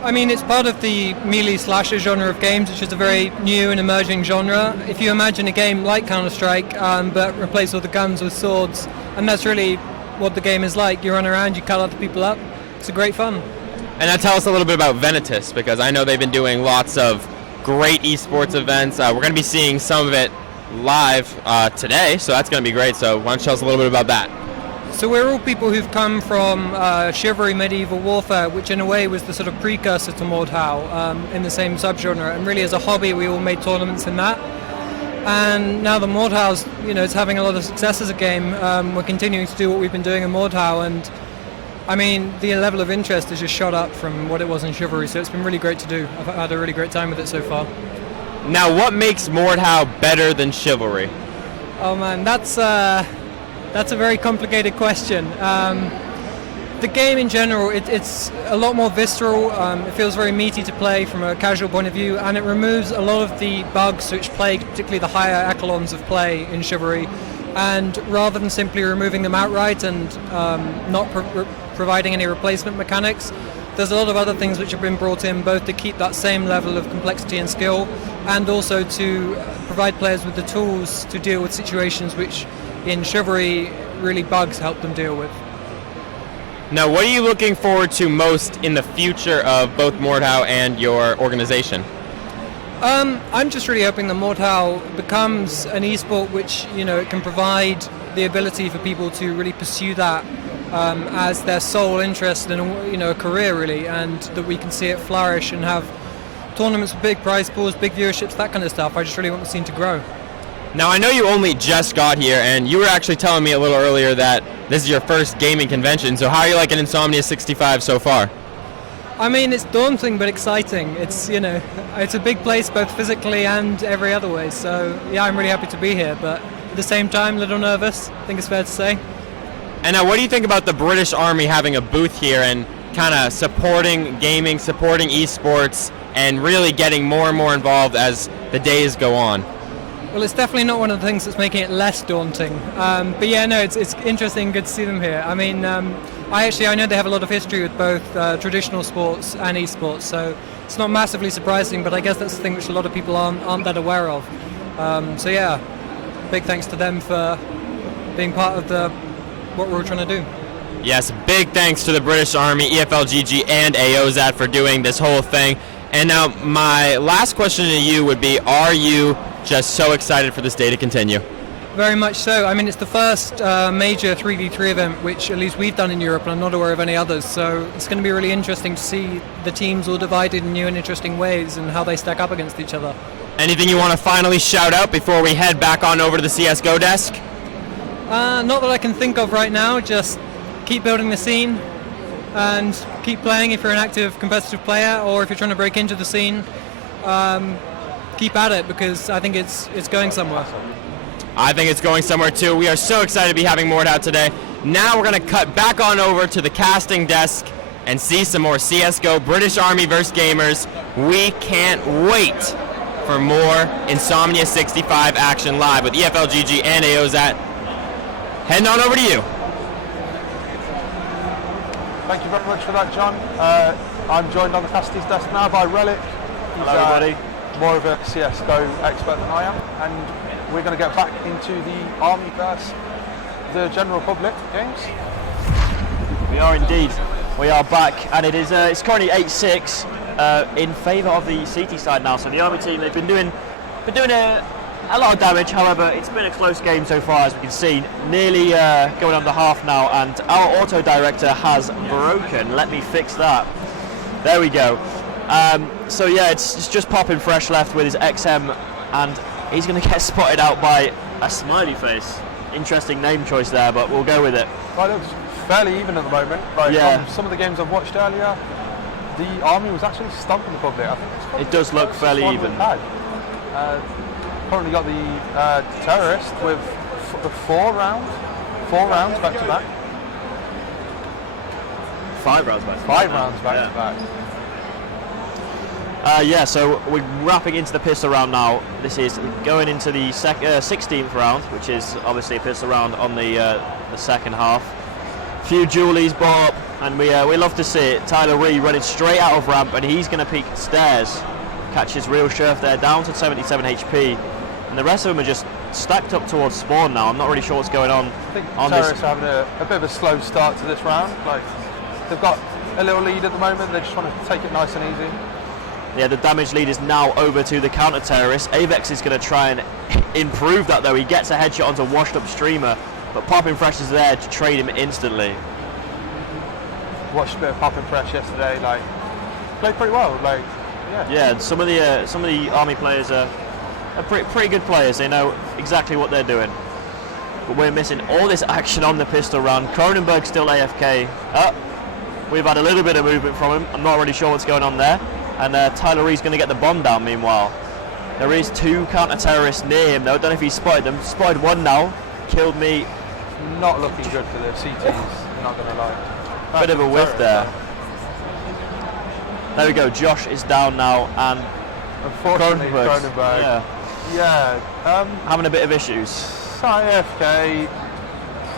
I mean, it's part of the melee slasher genre of games, which is a very new and emerging genre. If you imagine a game like Counter-Strike, but replace all the guns with swords, and that's really what the game is like. You run around, you cut other people up. It's a great fun. And now tell us a little bit about Venetus, because I know they've been doing lots of great esports events. We're going to be seeing some of it live today, so that's going to be great. So why don't you tell us a little bit about that? So we're all people who've come from Chivalry Medieval Warfare, which in a way was the sort of precursor to Mordhau in the same subgenre. And really as a hobby, we all made tournaments in that. And now the Mordhau's, it's having a lot of success as a game. We're continuing to do what we've been doing in Mordhau, and I mean, the level of interest has just shot up from what it was in Chivalry, so it's been really great to do. I've had a really great time with it so far. Now, what makes Mordhau better than Chivalry? Oh man, that's a very complicated question. The game in general, it's a lot more visceral. It feels very meaty to play from a casual point of view, and it removes a lot of the bugs which plague particularly the higher echelons of play in Chivalry. And rather than simply removing them outright and not providing any replacement mechanics, there's a lot of other things which have been brought in, both to keep that same level of complexity and skill, and also to provide players with the tools to deal with situations which in Chivalry really bugs help them deal with. Now, what are you looking forward to most in the future of both Mordhau and your organization? I'm just really hoping that Mordhau becomes an esport which, it can provide the ability for people to really pursue that as their sole interest in a career, really, and that we can see it flourish and have tournaments with big prize pools, big viewerships, that kind of stuff. I just really want the scene to grow. Now, I know you only just got here, and you were actually telling me a little earlier that this is your first gaming convention, so how are you liking INSOMNIA65 so far? I mean, it's daunting but exciting. It's, it's a big place both physically and every other way, so yeah, I'm really happy to be here, but at the same time, a little nervous, I think it's fair to say. And now, what do you think about the British Army having a booth here and kind of supporting gaming, supporting esports, and really getting more and more involved as the days go on? Well, it's definitely not one of the things that's making it less daunting. But yeah, no, it's interesting, good to see them here. I mean, I know they have a lot of history with both traditional sports and esports, so it's not massively surprising, but I guess that's the thing which a lot of people aren't that aware of. So yeah, big thanks to them for being part of what we're trying to do. Yes, big thanks to the British Army, EFLGG, and AOZAT for doing this whole thing. And now, my last question to you would be, are you just so excited for this day to continue? Very much so. I mean, it's the first major 3v3 event which at least we've done in Europe, and I'm not aware of any others, so it's going to be really interesting to see the teams all divided in new and interesting ways and how they stack up against each other. Anything you want to finally shout out before we head back on over to the CSGO desk? Not that I can think of right now, just keep building the scene and keep playing if you're an active competitive player, or if you're trying to break into the scene, keep at it, because I think it's going somewhere. I think it's going somewhere too. We are so excited to be having Mordhau today. Now we're going to cut back on over to the casting desk and see some more CSGO British Army vs. Gamers. We can't wait for more INSOMNIA65 action live with EFLGG and AOZAT. Heading on over to you. Thank you very much for that, John. I'm joined on the Cassidy's desk now by Relic. He's, Hello, everybody. More of a CSGO expert than I am, and we're going to get back into the Army versus the general public games. We are indeed. We are back, and it is. It's currently 8-6 in favour of the CT side now. So the Army team, they've been doing a lot of damage. However, it's been a close game so far, as we can see. Nearly going on the half now, and our auto director has broken. Let me fix that. There we go. So yeah, it's just popping fresh left with his XM, and he's going to get spotted out by a smiley face. Interesting name choice there, but we'll go with it. Well, it looks fairly even at the moment. Like, yeah. From some of the games I've watched earlier, the Army was actually stumping the public. I think It does look fairly even. Currently got the terrorist with 4 rounds back to back. 5 rounds back. 5 rounds back to back. Yeah, so we're wrapping into the pistol round now. This is going into the 16th round, which is obviously a pistol round on the second half. Few dualies brought up, and we love to see it. Tyler Ree running straight out of ramp, and he's going to peek stairs. Catches real Sheriff there, down to 77 HP. And the rest of them are just stacked up towards spawn now. I'm not really sure what's going on. I think terrorists are having a bit of a slow start to this round. Like, they've got a little lead at the moment. They just want to take it nice and easy. Yeah, the damage lead is now over to the counter-terrorist. Avex is going to try and improve that, though. He gets a headshot onto a washed-up streamer, but Poppin' Fresh is there to trade him instantly. Watched a bit of Poppin' Fresh yesterday. Like, played pretty well. Like, yeah. Yeah, some of the Army players are pretty good players. They know exactly what they're doing. But we're missing all this action on the pistol round. Cronenberg's still AFK. We've had a little bit of movement from him. I'm not really sure what's going on there. And Tyler Ree's going to get the bomb down meanwhile. There is 2 counter-terrorists near him though. I don't know if he spotted them. Spotted one now. Killed me. Not looking good for the CTs, not going to lie. Bit of a whiff there. There we go. Josh is down now, and unfortunately Cronenberg. Having a bit of issues. AFK.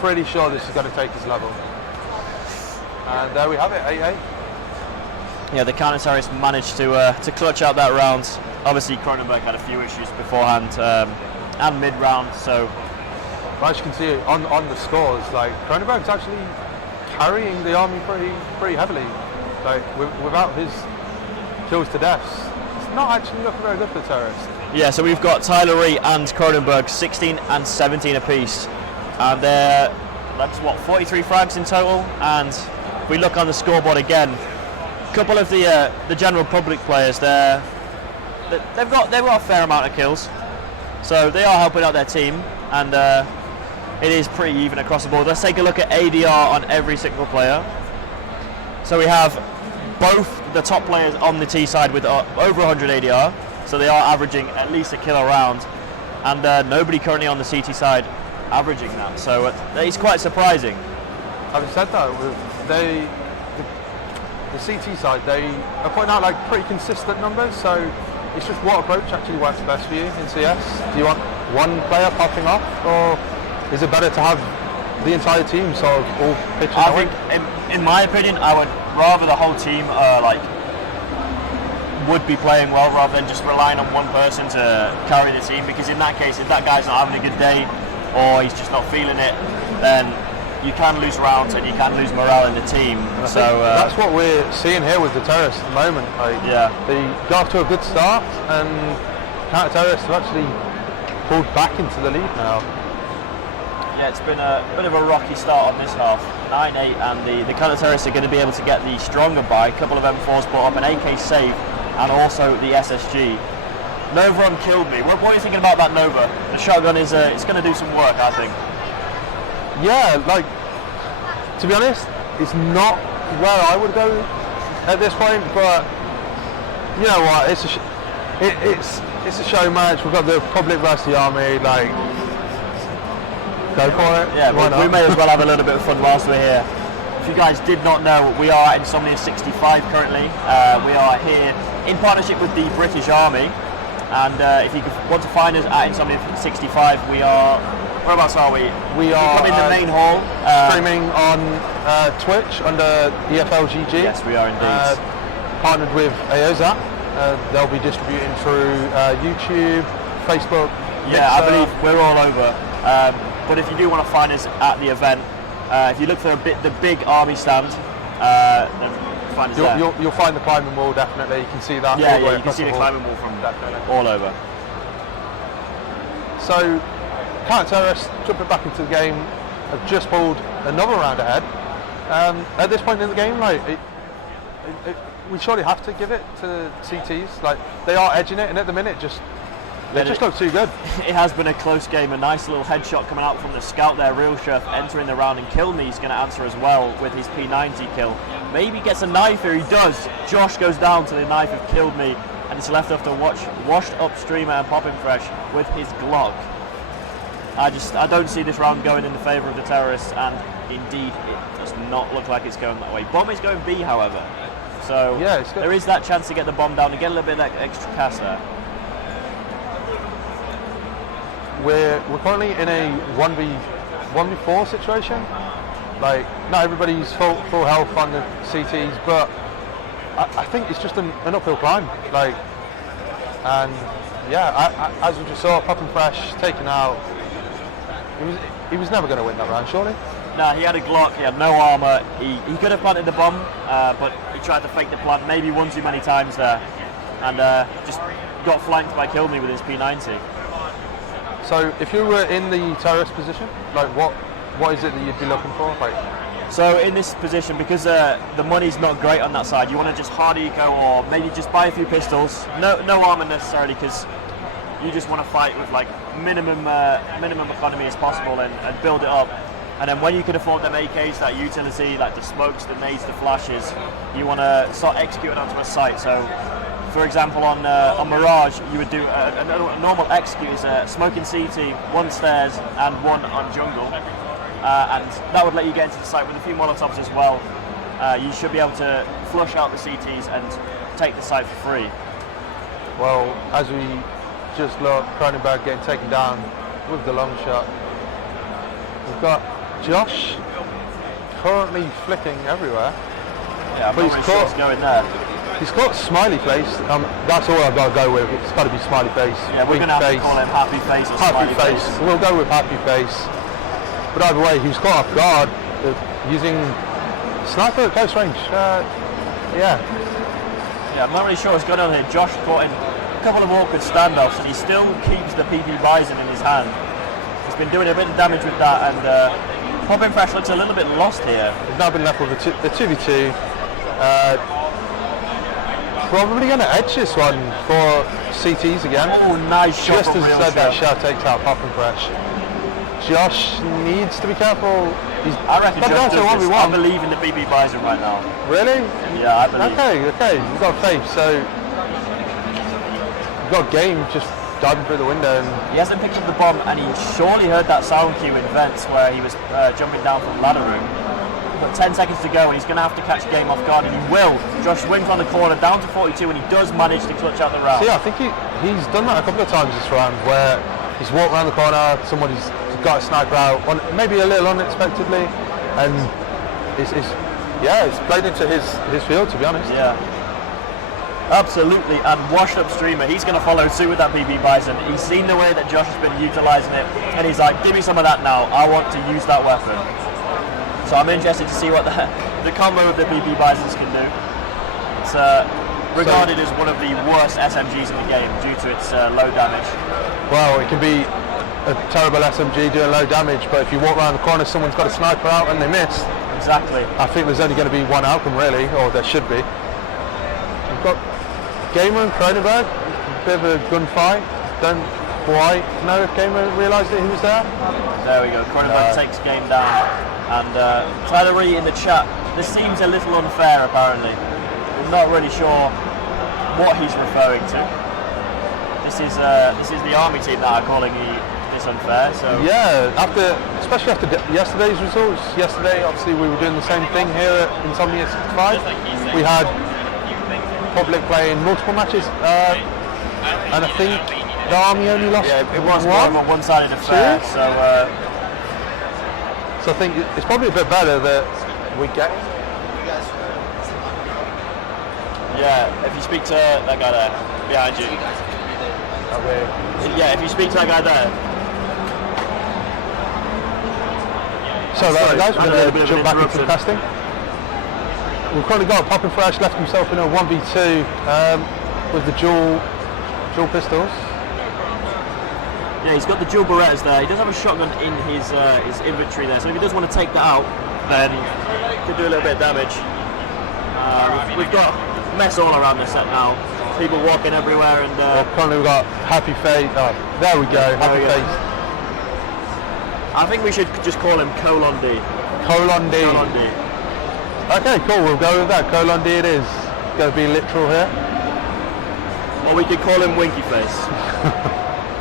Pretty sure this is going to take his level. And there we have it, 8-8. Yeah, the counter-terrorists managed to clutch out that round. Obviously, Cronenberg had a few issues beforehand and mid-round, so... As you can see on the scores, like, Cronenberg's actually carrying the Army pretty heavily. Like, without his kills to deaths, it's not actually looking very good for the terrorists. Yeah, so we've got Tyler Ree and Cronenberg, 16 and 17 apiece. And that's what, 43 frags in total. And if we look on the scoreboard again, a couple of the general public players there, they've got a fair amount of kills. So they are helping out their team, and it is pretty even across the board. Let's take a look at ADR on every single player. So we have both the top players on the T side with over 100 ADR, so they are averaging at least a kill a round, and nobody currently on the CT side averaging that, so it's quite surprising. Having said that, the CT side, they are putting out like pretty consistent numbers, so it's just what approach actually works best for you in CS. Do you want one player popping off, or is it better to have the entire team sort of all pitching? I think, in my opinion, I would rather the whole team would be playing well rather than just relying on one person to carry the team, because in that case, if that guy's not having a good day or he's just not feeling it, then you can lose rounds and you can lose morale in the team. So that's what we're seeing here with the terrorists at the moment. Like, they got off to a good start, and counter-terrorists have actually pulled back into the lead now. Yeah, it's been a bit of a rocky start on this half. 9-8, and the counter-terrorists are going to be able to get the stronger buy. A couple of M4s brought up, an AK save, and also the SSG. Nova killed me. What are you thinking about that Nova? The shotgun is it's going to do some work, I think. Yeah, like, to be honest, it's not where I would go at this point, but you know what, it's a show match. We've got the public versus the Army, like, go for it. Yeah, we may as well have a little bit of fun whilst we're here. If you guys did not know, we are at INSOMNIA65 currently. We are here in partnership with the British Army, and if you want to find us at INSOMNIA65, we are Whereabouts are we? We are in the main hall. Streaming on Twitch under EFLGG. Yes, we are indeed. Partnered with Aoza. They'll be distributing through YouTube, Facebook. Yeah, I Mixer. believe we're all over. But if you do want to find us at the event, if you look for the big army stand, then find us there. You'll find the climbing wall, definitely. You can see that. Yeah, all the way you can across see the hall. climbing wall from all over. So, counter-terrorists jumping back into the game have just pulled another round ahead. At this point in the game, like we surely have to give it to CTs. Like they are edging it, and at the minute, they just look too good. It has been a close game. A nice little headshot coming out from the scout there. Real Chef entering the round, and Kill Me is going to answer as well with his P90 kill. Maybe gets a knife here. He does. Josh goes down to the knife of Killed Me, and it's left off to washed up streamer and Poppin' Fresh with his Glock. I don't see this round going in the favour of the terrorists, and indeed it does not look like it's going that way. Bomb is going B, however, so yeah, there is that chance to get the bomb down and get a little bit of that extra cast there. We're currently in a 1v4 situation. Like not everybody's full health on the CTs, but I think it's just an uphill climb. Like, and yeah, as we just saw, Poppin' Fresh taken out. He was never going to win that round, surely. Nah, he had a Glock, he had no armour, he could have planted the bomb, but he tried to fake the plant maybe one too many times there, and just got flanked by Kill Me with his P90. So if you were in the terrorist position, like what is it that you'd be looking for? Like, so in this position, because the money's not great on that side, you want to just hard eco or maybe just buy a few pistols, no armour necessarily, because you just want to fight with like minimum economy as possible and build it up. And then when you can afford them AKs, that utility, like the smokes, the nades, the flashes, you want to start executing onto a site. So, for example, on Mirage, you would do a normal execute is a smoking CT, one stairs, and one on jungle, and that would let you get into the site with a few Molotovs as well. You should be able to flush out the CTs and take the site for free. Well, as we just look, Cronenberg getting taken down with the long shot. We've got Josh currently flicking everywhere. Yeah, I'm not really sure what's going there. He's got smiley face. That's all I've got to go with. It's got to be smiley face. Yeah, we're going to have to call him happy face or happy smiley face. We'll go with happy face. But either way, he was caught off guard using sniper at close range. Yeah, I'm not really sure what's going on here. Josh caught in a couple of awkward standoffs, and he still keeps the PP Bison in his hand. He's been doing a bit of damage with that, and Poppin' Fresh looks a little bit lost here. He's now been left with a 2v2. Probably going to edge this one for CTs again. Oh, nice shot Just from as Real I said, that Chef. shot takes out Poppin' Fresh. Josh needs to be careful. I reckon Josh does this. I 1v1. believe in the BB Bison right now. Really? Yeah, I believe. Okay, we've got faith. So we've got game just diving through the window. And he hasn't picked up the bomb, and he surely heard that sound cue in Vents where he was jumping down from ladder room. But 10 seconds to go, and he's going to have to catch the game off guard, and he will. Josh swings on the corner, down to 42, and he does manage to clutch out the round. So yeah, I think he's done that a couple of times this round, where he's walked around the corner, somebody's got a sniper out, maybe a little unexpectedly, and it's played into his field, to be honest. Yeah. Absolutely, and washed up streamer, he's going to follow suit with that BB Bison. He's seen the way that Josh has been utilising it, and he's like, give me some of that now, I want to use that weapon. So I'm interested to see what the combo of the BB Bisons can do. It's regarded as one of the worst SMGs in the game due to its low damage. Well, it can be a terrible SMG doing low damage, but if you walk around the corner, someone's got a sniper out and they miss. Exactly. I think there's only going to be one outcome, really, or there should be. We've got Gamer and Cronenberg, a bit of a gunfight. Don't quite know if Gamer realised that he was there. There we go, Cronenberg takes game down. And Tyler Ree in the chat, this seems a little unfair apparently. I'm not really sure what he's referring to. This is the army team that are calling this unfair. So yeah, especially after yesterday's results. Yesterday, obviously, we were doing the same thing here at INSOMNIA65. We had public playing multiple matches, and I think the Army only lost Yeah, it was more of a one-sided affair, so I think it's probably a bit better that we get. Yeah, if you speak to that guy there, behind you. Okay. Yeah, if you speak to that guy there. So guys, we're going to jump back into the testing. We've currently got Poppin' Fresh left himself in a 1v2 with the dual pistols. Yeah, he's got the dual Berettas there. He does have a shotgun in his inventory there, so if he does want to take that out, then could do a little bit of damage. We've got mess all around the set now. People walking everywhere, and currently we've got Happy Face. Oh, there we go, Happy Face. I think we should just call him Colon D. Colon D. Colon D. Okay, cool. We'll go with that. Colon D it is. It's going to be literal here. Or we could call him Winky Face.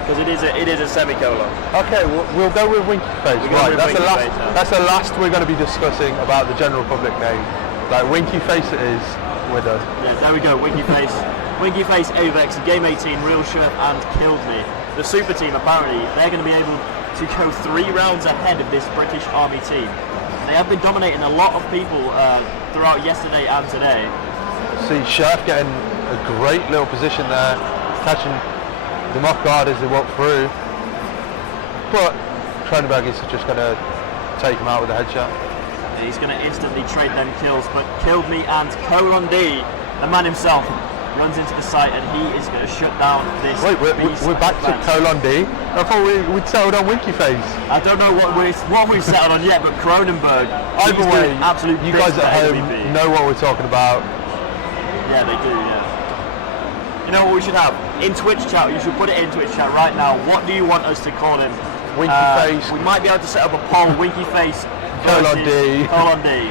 Because it is a semicolon. Okay, we'll go with Winky Face. Right, that's the last we're going to be discussing about the general public game. Like Winky Face it is. We're done. Yeah, there we go. Winky Face. Winky Face, Avex, Game 18, Real Chef, and Killed Me. The super team apparently they're going to be able to go 3 rounds ahead of this British Army team. They have been dominating a lot of people throughout yesterday and today. See Chef getting a great little position there, catching them off guard as they walk through. But Cronenberg is just going to take him out with a headshot. He's going to instantly trade them kills, but Killed Me and Colon D, the man himself, runs into the site and he is going to shut down this. Wait, we're back to Colon D. I thought we'd settled on Winky Face. I don't know what we've settled on yet, but Cronenberg. Either way, you guys at home know what we're talking about. Yeah, they do. Yeah. You know what we should have in Twitch chat? You should put it in Twitch chat right now. What do you want us to call him? Winky Face. We might be able to set up a poll. Winky Face. Colon D. Colon D.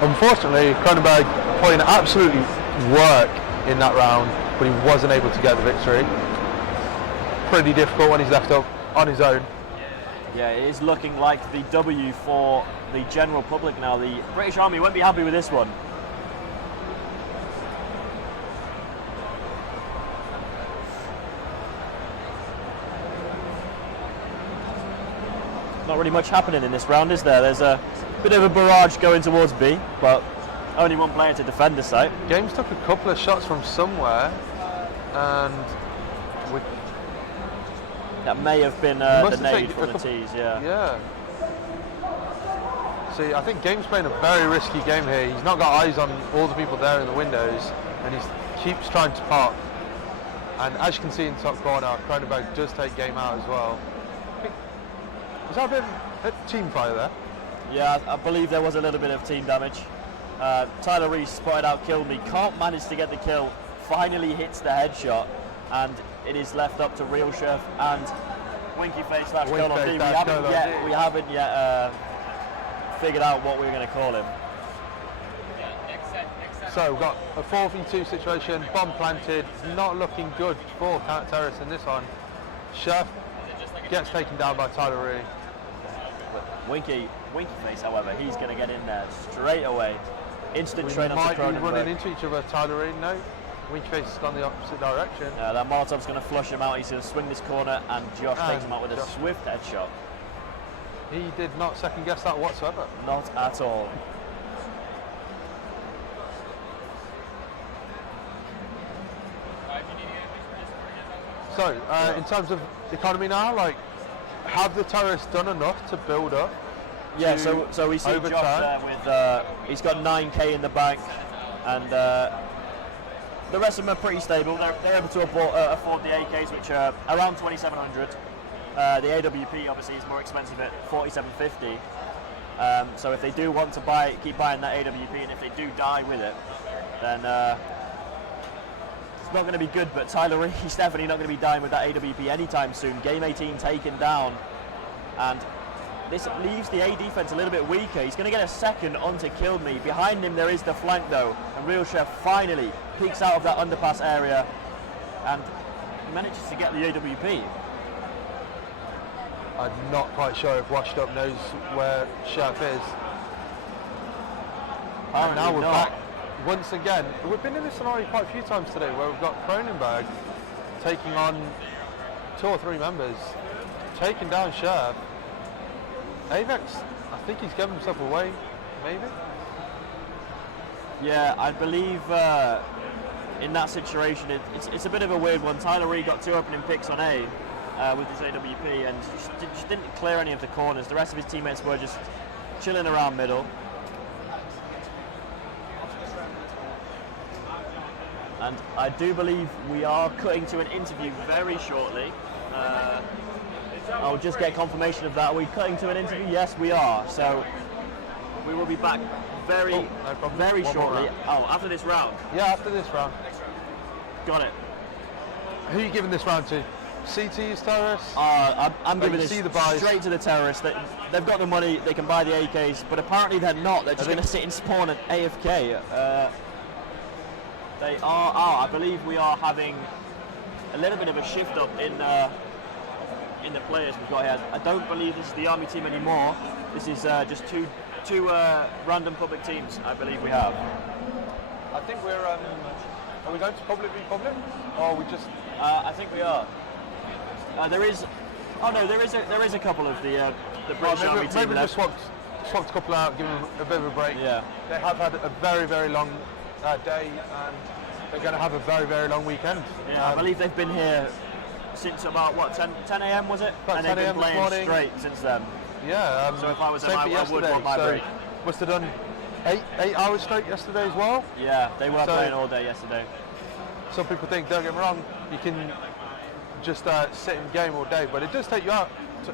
Unfortunately, Cronenberg put in absolutely work in that round, but he wasn't able to get the victory. Pretty difficult when he's left up on his own. Yeah, it is looking like the W for the general public now. The British Army won't be happy with this one. Not really much happening in this round, is there? There's a bit of a barrage going towards B, but only one player to defend the site. Games took a couple of shots from somewhere, and that may have been the nade from the tees, yeah. Yeah. See, I think Game's playing a very risky game here. He's not got eyes on all the people there in the windows, and he keeps trying to pop. And as you can see in the top corner, Cronenberg does take Game out as well. Was that a bit of team fire there? Yeah, I believe there was a little bit of team damage. Tyler Reese spotted out, Killed Me, can't manage to get the kill, finally hits the headshot, and it is left up to Real Chef and Winky Face / Colon D. We haven't yet figured out what we're going to call him. So we've got a 4v2 situation, bomb planted, not looking good for counter-terrorists in this one. Chef gets taken down by Tyler Reese. Winky Face, however, he's going to get in there straight away. Instant train onto Cronenberg. Might be running into each other, Tyler Reese. No, Winky Face has gone the opposite direction. That Molotov's going to flush him out. He's going to swing this corner, and Josh takes him out with a swift headshot. He did not second guess that whatsoever. Not at all. So, in terms of the economy now, like, have the terrorists done enough to build up? Yeah, so we see Josh there with, he's got 9k in the bank, and the rest of them are pretty stable. They're able to afford the AKs, which are around 2,700. The AWP obviously is more expensive at 4,750. So if they do want to keep buying that AWP, and if they do die with it, then it's not going to be good. But Tyler Reese, he's definitely not going to be dying with that AWP anytime soon. Game 18 taken down, and this leaves the A defense a little bit weaker. He's going to get a second onto Killed Me. Behind him there is the flank though, and Real Chef finally peeks out of that underpass area and manages to get the AWP. I'm not quite sure if Washed Up knows where Chef is. And now we're back. once again, we've been in this scenario quite a few times today where we've got Cronenberg taking on 2 or 3 members, taking down Chef. Avex, I think he's given himself away, maybe? Yeah, I believe in that situation, it's a bit of a weird one. Tyler Reed got 2 opening picks on A with his AWP and just didn't clear any of the corners. The rest of his teammates were just chilling around middle. And I do believe we are cutting to an interview very shortly. I'll just get confirmation of that. Are we cutting to an interview? Yes, we are. So we will be back very shortly. Oh, after this round? Yeah, after this round. Got it. Who are you giving this round to? CT's terrorists? I'm giving this the buys. straight to the terrorists. They've got the money, they can buy the AKs, but apparently they're not. They're just going to sit and spawn at AFK. They are. I believe we are having a little bit of a shift up in the players we've got here. I don't believe this is the army team anymore. This is just two random public teams. I believe we have. I think we're. Are we going to public v public, or are we just? I think we are. There is. Oh no, there is a couple of the British army team maybe left. Maybe swapped a couple out, give them a bit of a break. Yeah. They have had a very long day, and they're going to have a very long weekend. Yeah, I believe they've been here since about what 10 a.m. was it? About and 10 they've a.m. been this playing morning. straight since then. Yeah. So if I was them, same I for would yesterday. want my break. Must have done 8 hours straight yesterday as well. Yeah, they were playing all day yesterday. Some people think, don't get me wrong, you can just sit in the game all day, but it does take you out,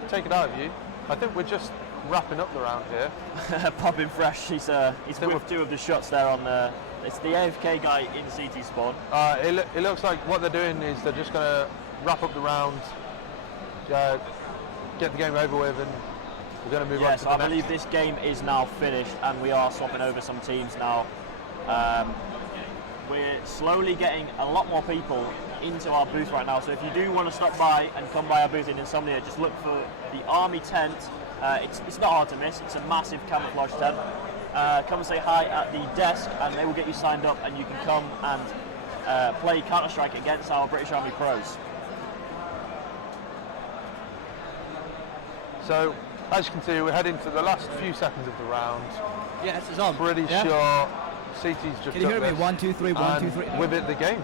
take it out of you. I think we're just wrapping up the round here. Popping fresh. He's whiffed 2 of the shots there on the. It's the AFK guy in CT spawn. It looks like what they're doing is they're just going to wrap up the round, get the game over with, and we're going to move on to the next. Yes, I believe this game is now finished, and we are swapping over some teams now. We're slowly getting a lot more people into our booth right now, so if you do want to stop by and come by our booth in Insomnia, just look for the Army tent. It's not hard to miss. It's a massive camouflage tent. Come and say hi at the desk and they will get you signed up, and you can come and play Counter-Strike against our British Army pros. So, as you can see, we're heading to the last few seconds of the round. Yes, it's on. Pretty sure CT's just. Can you hear me? 1, 2, 3, 1, 2, 3. With it, the game.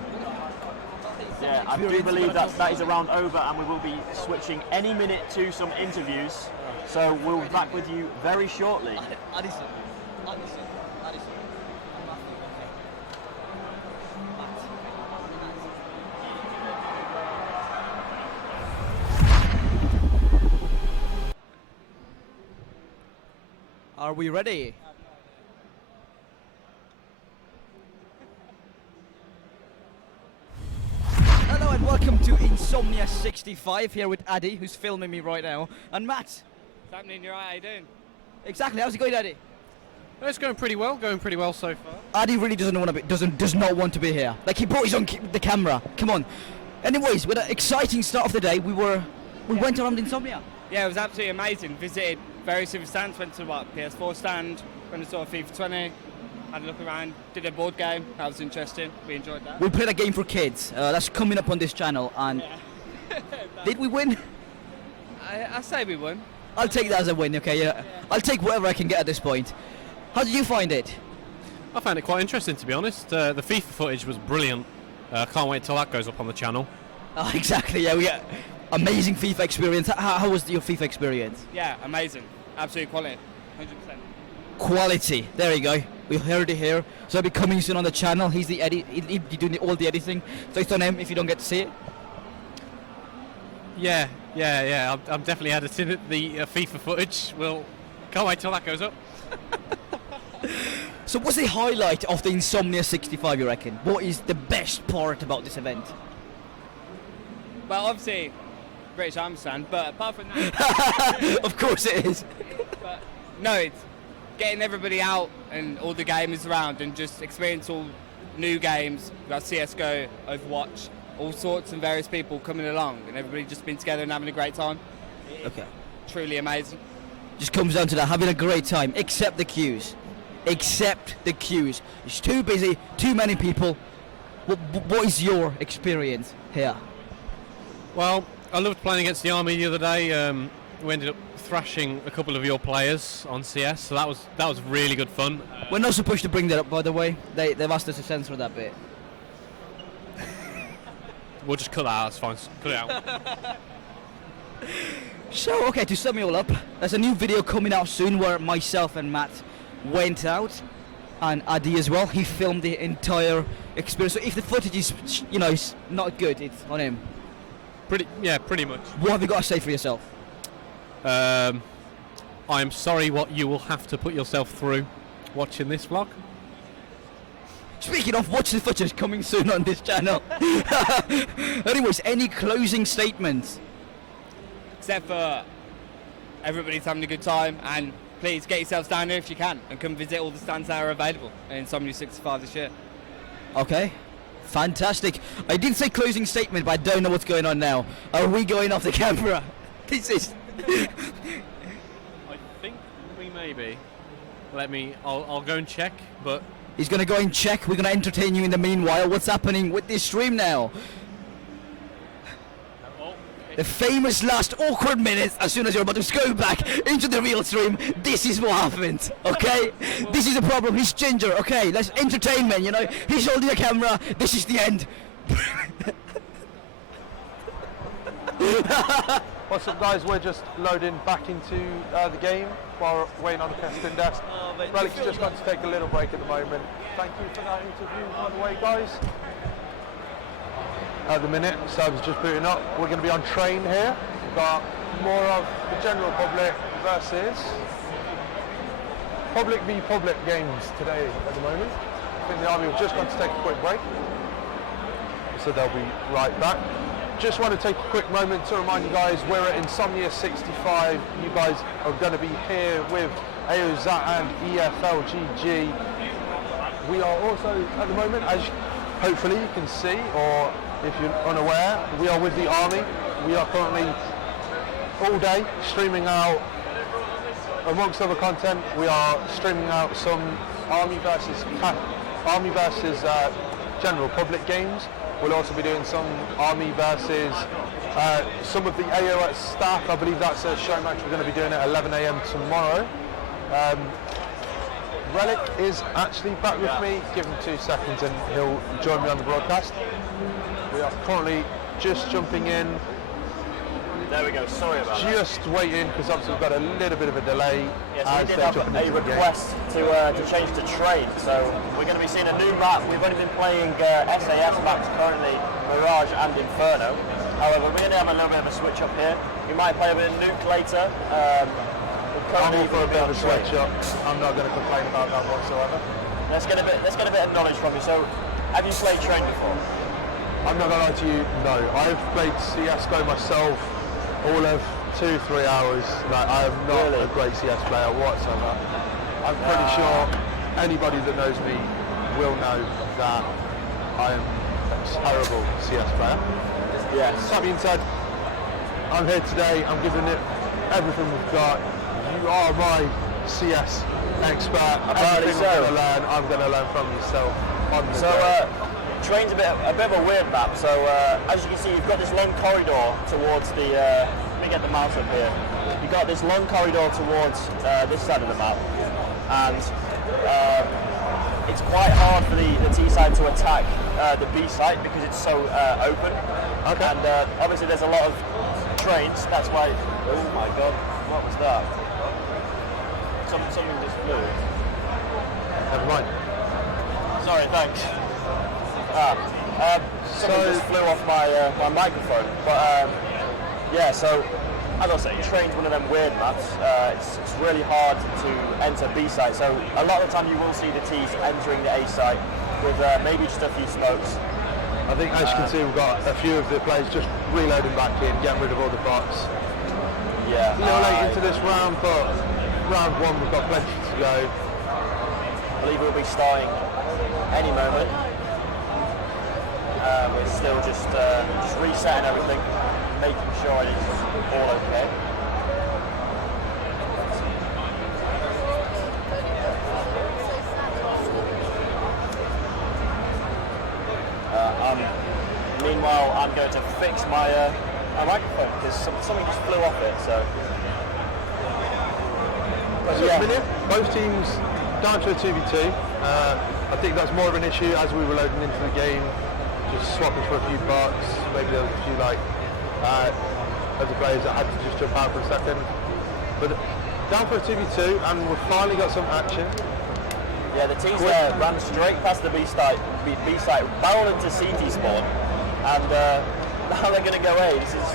Yeah, I do believe that is a round over, and we will be switching any minute to some interviews. So we'll be back with you very shortly. Addison. Are we ready? Hello and welcome to INSOMNIA65 here with Addy, who's filming me right now, and Matt. What's happening? You're right, how you doing? Exactly. How's it going, Addy? Well, it's going pretty well so far. Addy really does not want to be here. Like, he brought his own the camera. Come on. Anyways, with an exciting start of the day, we went around Insomnia. Yeah, it was absolutely amazing. Visited various different stands. Went to PS4 stand. Went to sort of FIFA 20. Had a look around. Did a board game. That was interesting. We enjoyed that. We played a game for kids. That's coming up on this channel. And did we win? I say we won. I'll take that as a win. Okay, yeah. I'll take whatever I can get at this point. How did you find it? I found it quite interesting, to be honest. The FIFA footage was brilliant. Can't wait till that goes up on the channel. Exactly, yeah. We got amazing FIFA experience. How was your FIFA experience? Yeah, amazing. Absolute quality. 100%. Quality. There you go. We heard it here. So it'll be coming soon on the channel. He's the edit. He'll be doing all the editing. So it's on him if you don't get to see it. Yeah. I'm definitely editing the FIFA footage. Can't wait till that goes up. So what's the highlight of the INSOMNIA65, you reckon? What is the best part about this event? Well, obviously, British Army stand, but apart from that... Of course it is. But, no, it's getting everybody out and all the gamers around and just experience all new games. We've got CSGO, Overwatch, all sorts and various people coming along, and everybody just been together and having a great time. Okay. Truly amazing. Just comes down to that, having a great time, except the queues. accept the queues. It's too busy, too many people. What is your experience here? Well, I loved playing against the Army the other day. We ended up thrashing a couple of your players on CS, so that was really good fun. We're not supposed to bring that up, by the way. They've asked us to censor that bit. We'll just cut that out, it's fine. Cut it out. So, okay, to sum it all up, there's a new video coming out soon where myself and Matt went out, and Adi as well. He filmed the entire experience. So if the footage is, is not good, it's on him. Pretty much. What have you got to say for yourself? I am sorry what you will have to put yourself through watching this vlog. Speaking of, watch the footage coming soon on this channel. Anyways, any closing statements? Except for everybody's having a good time, and please get yourselves down here if you can and come visit all the stands that are available in INSOMNIA65 this year. Okay, fantastic. I did say closing statement, but I don't know what's going on now. Are we going off the camera? This is... I think we may be. I'll go and check, but... He's going to go and check. We're going to entertain you in the meanwhile. What's happening with this stream now? The famous last awkward minutes, as soon as you're about to go back into the real stream, this is what happened, okay? This is the problem, he's ginger, okay? Let's entertainment, he's holding the camera, this is the end. What's up, guys? We're just loading back into the game while waiting on the casting desk. Relic's just got to take a little break at the moment. Thank you for that interview, by the way, guys. At the minute, server's just booting up. We're going to be on train here. We've got more of the general public versus public v public games today at the moment. I think the Army have just gone to take a quick break, so they'll be right back. Just want to take a quick moment to remind you guys we're at INSOMNIA65. You guys are going to be here with AOZat and EFLGG. We are also at the moment, as hopefully you can see, or if you're unaware, we are with the Army. We are currently all day streaming out, amongst other content, we are streaming out some Army versus general public games. We'll also be doing some Army versus some of the AOS staff. I believe that's a show match we're going to be doing at 11 AM tomorrow. Relic is actually back with me. Give him 2 seconds and he'll join me on the broadcast. We are currently just jumping in. There we go, sorry about that. Just waiting, because obviously we've got a little bit of a delay. Yes, we did have a request to change to trade, so we're going to be seeing a new map. We've only been playing SAS maps currently, Mirage and Inferno. However, we're going to have a little bit of a switch up here. We might play a bit of Nuke later. I'm all for a bit of a switch up. I'm not going to complain about that whatsoever. Let's get a bit of knowledge from you. So, have you played Train before? I'm not going to lie to you, no. I've played CSGO myself all of 2-3 hours. Like, I am not a great CS player whatsoever. I'm pretty sure anybody that knows me will know that I am a terrible CS player. Yes. That being said, I'm here today. I'm giving it everything we've got. You are my CS expert. Everything I'm going to learn from yourself. Train's a bit of a weird map. So as you can see, you've got this long corridor towards the. Let me get the mouse up here. You've got this long corridor towards this side of the map, and it's quite hard for the T side to attack the B side because it's so open. Okay. And obviously there's a lot of trains. That's why. Oh my God! What was that? Something just flew. Never mind. Sorry, thanks. Something just flew off my microphone. But yeah, so as I say, Train's one of them weird maps. It's really hard to enter B site. So a lot of the time you will see the T's entering the A site with maybe just a few smokes. I think as you can see, we've got a few of the players just reloading back in, getting rid of all the bots. Yeah. A little late into this round, but round 1 we've got plenty to go. I believe we'll be starting any moment. We're still just resetting everything, making sure it is all okay. Meanwhile, I'm going to fix my microphone because something just flew off it. So, both teams down to a 2v2. I think that's more of an issue as we were loading into the game. Just swapping for a few bucks. Maybe there was a few other players that had to just jump out for a second. But down for a 2v2, and we've finally got some action. Yeah, the teams there ran straight past the B site, barreled into CT spawn, and now they're going to go A. This is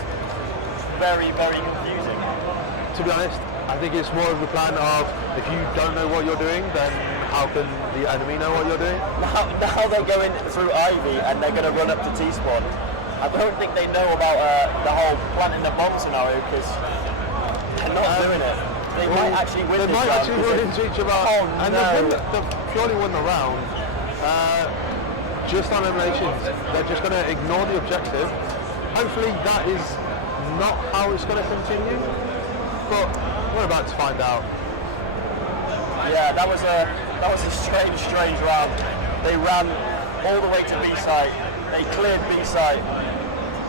very, very confusing. To be honest, I think it's more of the plan of if you don't know what you're doing, then how can the enemy know what you're doing? Now they're going through Ivy and they're going to run up to T-spawn. I don't think they know about the whole planting the bomb scenario because they're not doing it. They might actually win this round. They might actually run into each other. Oh, and no. they've purely won the round. Just on eliminations. They're just going to ignore the objective. Hopefully that is not how it's going to continue. But we're about to find out. Yeah, that was a strange round. They ran all the way to B site. They cleared B site.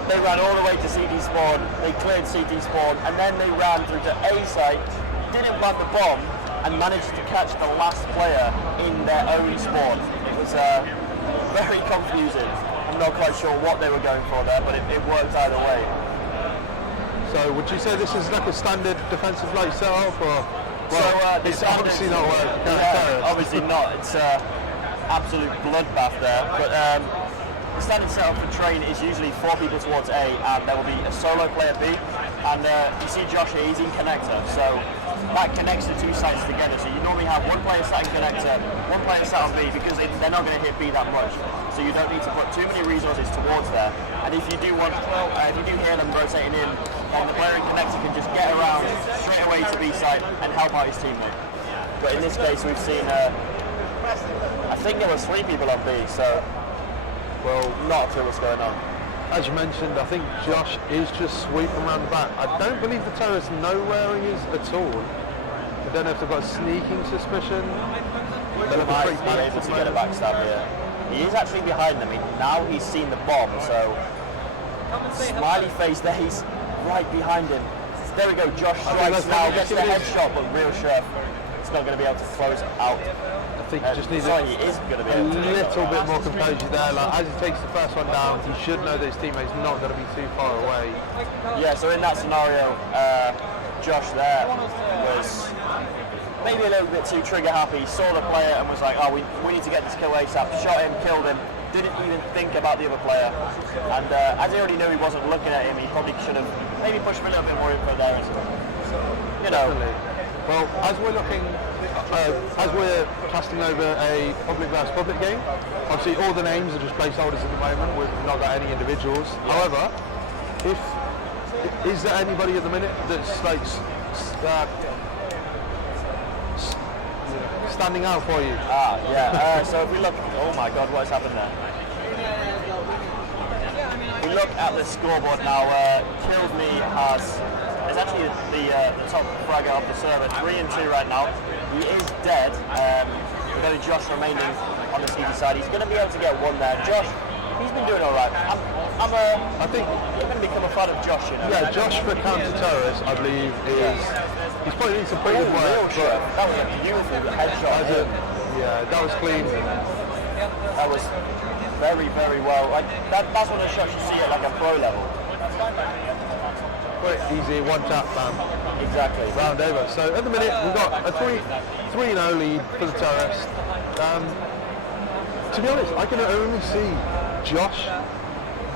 They ran all the way to CD spawn. They cleared CD spawn, and then they ran through to A site. Didn't plant the bomb, and managed to catch the last player in their own spawn. It was very confusing. I'm not quite sure what they were going for there, but it worked either way. So would you say this is like a standard defensive like setup, or it's obviously not working? Yeah, obviously not. It's absolute bloodbath there. But the standard setup for train is usually 4 people towards A, and there will be a solo player B. And you see Josh here, he's in connector, so that connects the 2 sites together. So you normally have 1 player sat in connector, 1 player sat on B, because they're not going to hit B that much. So you don't need to put too many resources towards there. And if you do hear them rotating in, then the player in connector can just get around straight away to B site and help out his teammate. But in this case, we've seen, I think there was 3 people on B, so not a clue what's going on. As you mentioned, I think Josh is just sweeping around the back. I don't believe the terrorists know where he is at all. I don't know if they've got a sneaking suspicion. He might be able to get a backstab here. He is actually behind them. Now he's seen the bomb, so smiley face there, he's right behind him. There we go, Josh strikes now, gets the headshot, but real sure it's not going to be able to close out. I think he just needs he is going to be able to little bit more composure there. Like, as he takes the first one down, he should know that his teammate's not going to be too far away. Yeah, so in that scenario, Josh there was maybe a little bit too trigger happy, saw the player and was like, oh, we need to get this kill ASAP, shot him, killed him, didn't even think about the other player. And as he already knew he wasn't looking at him, he probably should have maybe pushed him a little bit more info there. You know. Definitely. Well, as we're looking, as we're casting over a public versus public game, obviously all the names are just placeholders at the moment. We've not got any individuals. Yeah. However, is there anybody at the minute that's like standing out for you? Yeah. So if we look, oh my God, what has happened there? We look at the scoreboard now. Killed Me is actually the top fragger of the server, 3-2 right now. He is dead. With only Josh remaining on the CD side. He's going to be able to get 1 there. Josh, he's been doing all right. I think I'm going to become a fan of Josh. You know. Yeah, Josh for counter-terrorist, I believe, he's probably doing some pretty good work. That was a beautiful headshot. Yeah, that was clean. That was very, very well. Like that's one of the shots you see at like a pro level. Quick, easy, 1 tap, bam. Exactly. Round over. So at the minute we've got a 3-0 lead for the terrorists. To be honest, I can only see Josh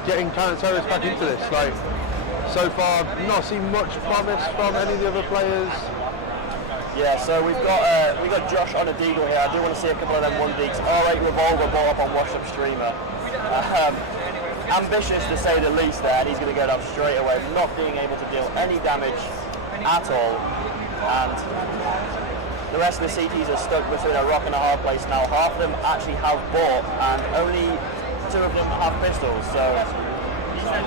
getting counter-terrorists back into this. Like, so far, not seen much promise from any of the other players. Yeah, so we've got Josh on a deagle here. I do want to see a couple of them 1-deeks. R8 revolver bought up on Washed Up Streamer. Ambitious to say the least there, and he's going to go down straight away, not being able to deal any damage at all. And the rest of the CTs are stuck between a rock and a hard place now. Half of them actually have bought, and only 2 of them have pistols. So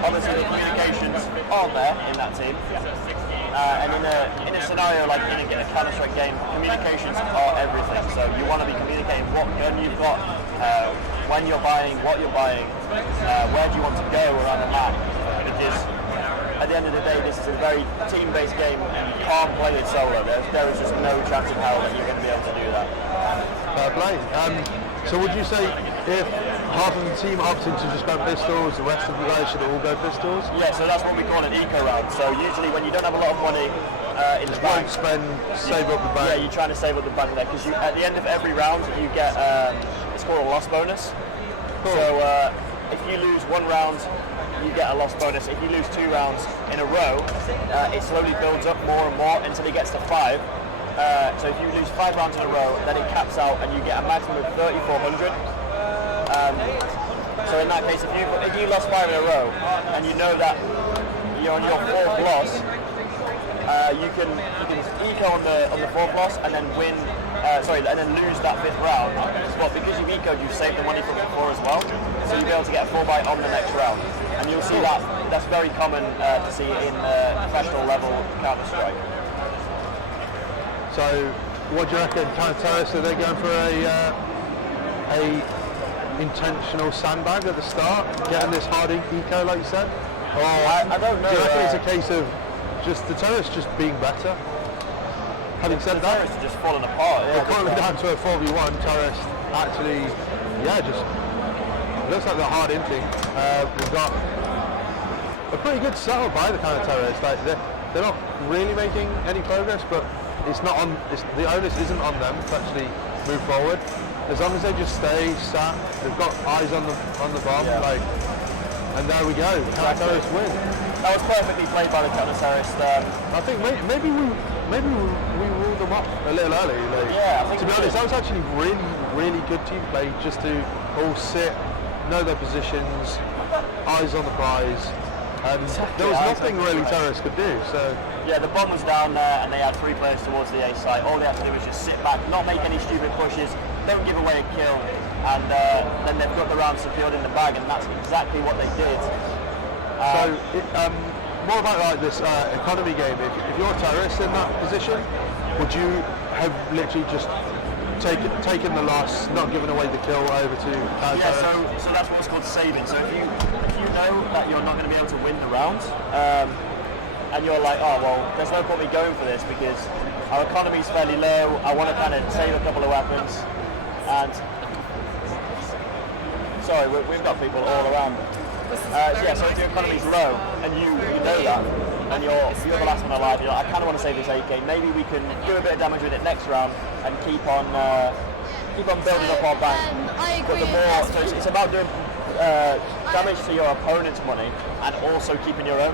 obviously the communications aren't there in that team. And in a scenario like in a Counter-Strike game, communications are everything. So you want to be communicating what gun you've got, when you're buying, what you're buying, where do you want to go around the map, because at the end of the day, this is a very team-based game, and you can't play it solo. There is just no chance in hell that you're going to be able to do that. Fair play. So would you say if half of the team opted to just go pistols, the rest of the guys should all go pistols? Yeah, so that's what we call an eco round. So usually when you don't have a lot of money in the bank, save up the bank. Yeah, you're trying to save up the bank there, because at the end of every round you get it's called a loss bonus. Cool. So if you lose one round, you get a loss bonus. If you lose 2 rounds in a row, it slowly builds up more and more until it gets to 5. So if you lose 5 rounds in a row, then it caps out and you get a maximum of 3,400. So in that case, if you lost 5 in a row and you know that you're on your 4th loss, you can eco on the 4th loss and then win. And then lose that 5th round. But because you've ecoed, you've saved the money from before as well. So you'll be able to get a 4-bite on the next round. And you'll see that's very common to see in professional level Counter-Strike. So, what do you reckon, Counter-Terrorists, are they going for a intentional sandbag at the start, getting this hard eco like you said? Or I don't know. Do you reckon it's a case of just the terrorists just being better? Having said that, terrorists are just falling apart. We're currently down to a 4v1. Terrorists actually, just looks like they're hard inting. We've got a pretty good setup by the Counter-Terrorists. Like they're not really making any progress, but it's not on. The onus isn't on them to actually move forward. As long as they just stay sat, they've got eyes on the bomb. And there we go. Counter-Terrorists win. That was perfectly played by the Counter-Terrorists. I think maybe we ruled them off a little early. I think to be honest, that was actually really good team play, just to all sit, know their positions, eyes on the prize. There was nothing really terrorists could do. So yeah, the bomb was down there, and they had 3 players towards the A site. All they had to do was just sit back, not make any stupid pushes, don't give away a kill, and then they've got the round secured in the bag, and that's exactly what they did. More about like this economy game. If you're a terrorist in that position, would you have literally just taken the loss, not giving away the kill over to so that's what's called saving. So if you know that you're not going to be able to win the round, and you're like, oh well, there's no point me going for this because our economy is fairly low. I want to kind of save a couple of weapons, and sorry, we've got people all around. So if your economy's low and you know that, and you're the last one alive, you're like, I kind of want to save this AK. Maybe we can do a bit of damage with it next round and keep on building up our bank. But the more, so it's about doing damage to your opponent's money and also keeping your own.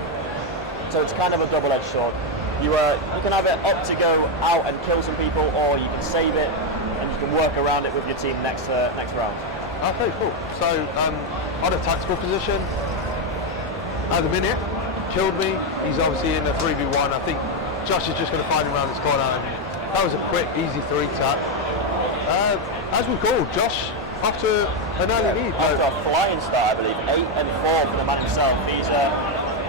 So it's kind of a double-edged sword. You can have it up to go out and kill some people, or you can save it and you can work around it with your team next round. Okay, cool. So on a tactical position, at the minute, killed me. He's obviously in a 3v1. I think Josh is just going to find him around this corner. And that was a quick, easy 3 tap. As we call, Josh off to an early lead. After a flying start, I believe, 8 and 4 for the man himself. He's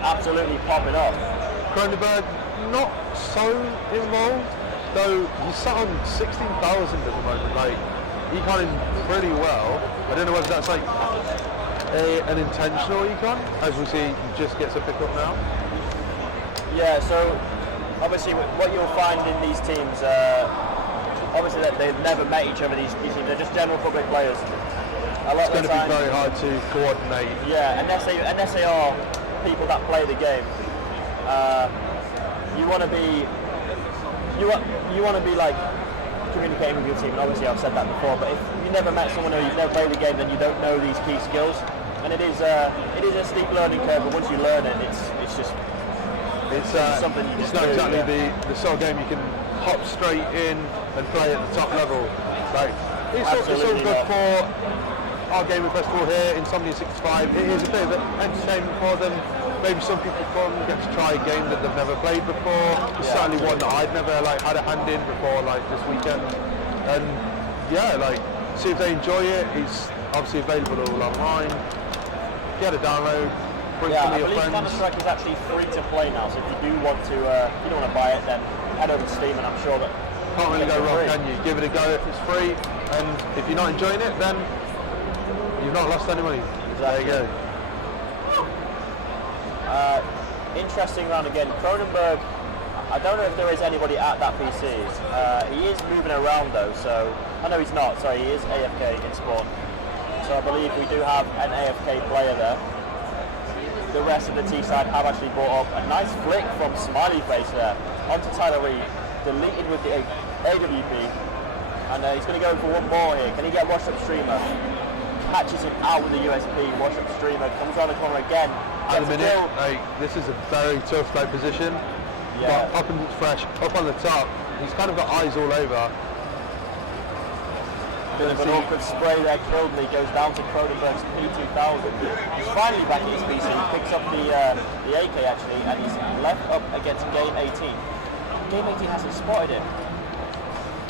absolutely popping off. Cronenberg not so involved, though he's sat on 16,000 at the moment. Like, he econ pretty well. I don't know whether that's like an intentional econ, as we see he just gets a pick up now. Yeah, so obviously what you'll find in these teams, obviously that they've never met each other, these teams, they're just general public players. It's going to be very hard to coordinate. Yeah, unless they are people that play the game. You want to be like communicating with your team, and obviously I've said that before, but if you never met someone who you've never played the game, then you don't know these key skills, and it is a steep learning curve, but once you learn it, it's just something you just it's not do, exactly the sort of game you can hop straight in and play at the top level. Like, it's all good for our gaming festival here, INSOMNIA65. It is a bit of entertainment for them. Maybe some people come get to try a game that they've never played before. It's certainly one that I'd never had a hand in before, like this weekend. And see if they enjoy it. It's obviously available all online. Get a download. Bring some of your friends. Counter-Strike is actually free to play now. So if you do want to, you don't want to buy it, then head over to Steam, and I'm sure that can't really go wrong, can you? Give it a go if it's free, and if you're not enjoying it, then We've not lost any money. Exactly. There you go. Interesting round again. Cronenberg, I don't know if there is anybody at that PC. He is moving around though, so... Oh no, he's not. Sorry, he is AFK in spawn. So I believe we do have an AFK player there. The rest of the T side have actually brought up a nice flick from Smiley Face there onto Tyler Reed, deleted with the AWP, and he's going to go for one more here. Can he get washed up streamer? Catches him out with the USP, washed up streamer, comes around the corner again. At the minute, this is a very tough position. Yeah. But up and fresh, up on the top, he's kind of got eyes all over. Bit of an awkward spray there, killed me, goes down to Cronenberg's P2000. He's finally back in his PC, he picks up the AK actually, and he's left up against Game 18. Game 18 hasn't spotted him.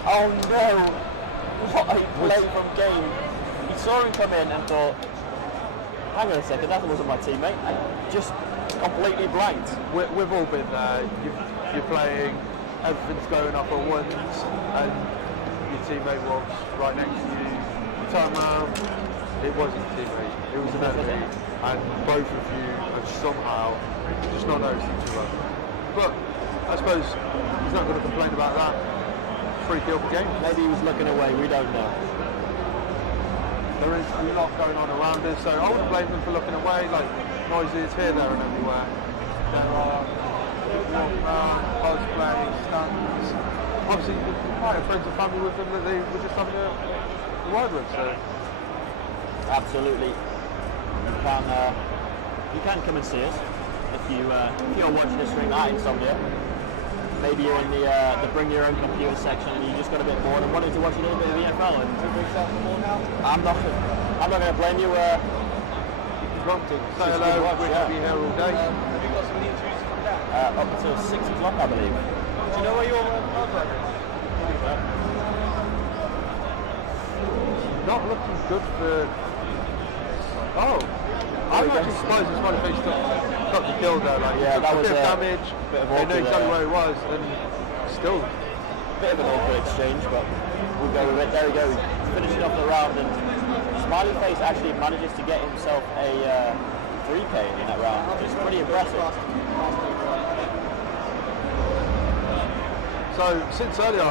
Oh no! What a play from Game. He saw him come in and thought, hang on a second, that wasn't my teammate. And just completely blanked. We've all been there. You're playing, everything's going up at once, and your teammate was right next to you. You turn around, it wasn't your teammate, it was an enemy, and both of you have somehow just not noticed each other. But I suppose he's not going to complain about that. Free kill per game. Maybe he was looking away, we don't know. There is a lot going on around us, so I wouldn't blame them for looking away, like noises here, there and everywhere. There are walking around, cosplay, stands. Obviously, you might have friends and family with them that they were just having a word with, so. Absolutely. You can come and see us if you're watching the stream at Insomnia. Maybe you're in the bring your own computer section and you just got a bit bored and wanted to watch a little bit of the NFL. And I'm not going to blame you. You're wrong to say hello. We're going to be here all day. Have you got some interviews from that? Up until 6 o'clock, I believe. Do you know where your hardware is? Not looking good for. Oh, I'm actually surprised this one face got the kill there. Like, yeah, that was a bit of damage. They know exactly where he was, and still. Bit of an awkward exchange, but we'll go with it. There we go. Finishing off the round, and Smiley Face actually manages to get himself a 3K in that round, which is pretty impressive. So since earlier,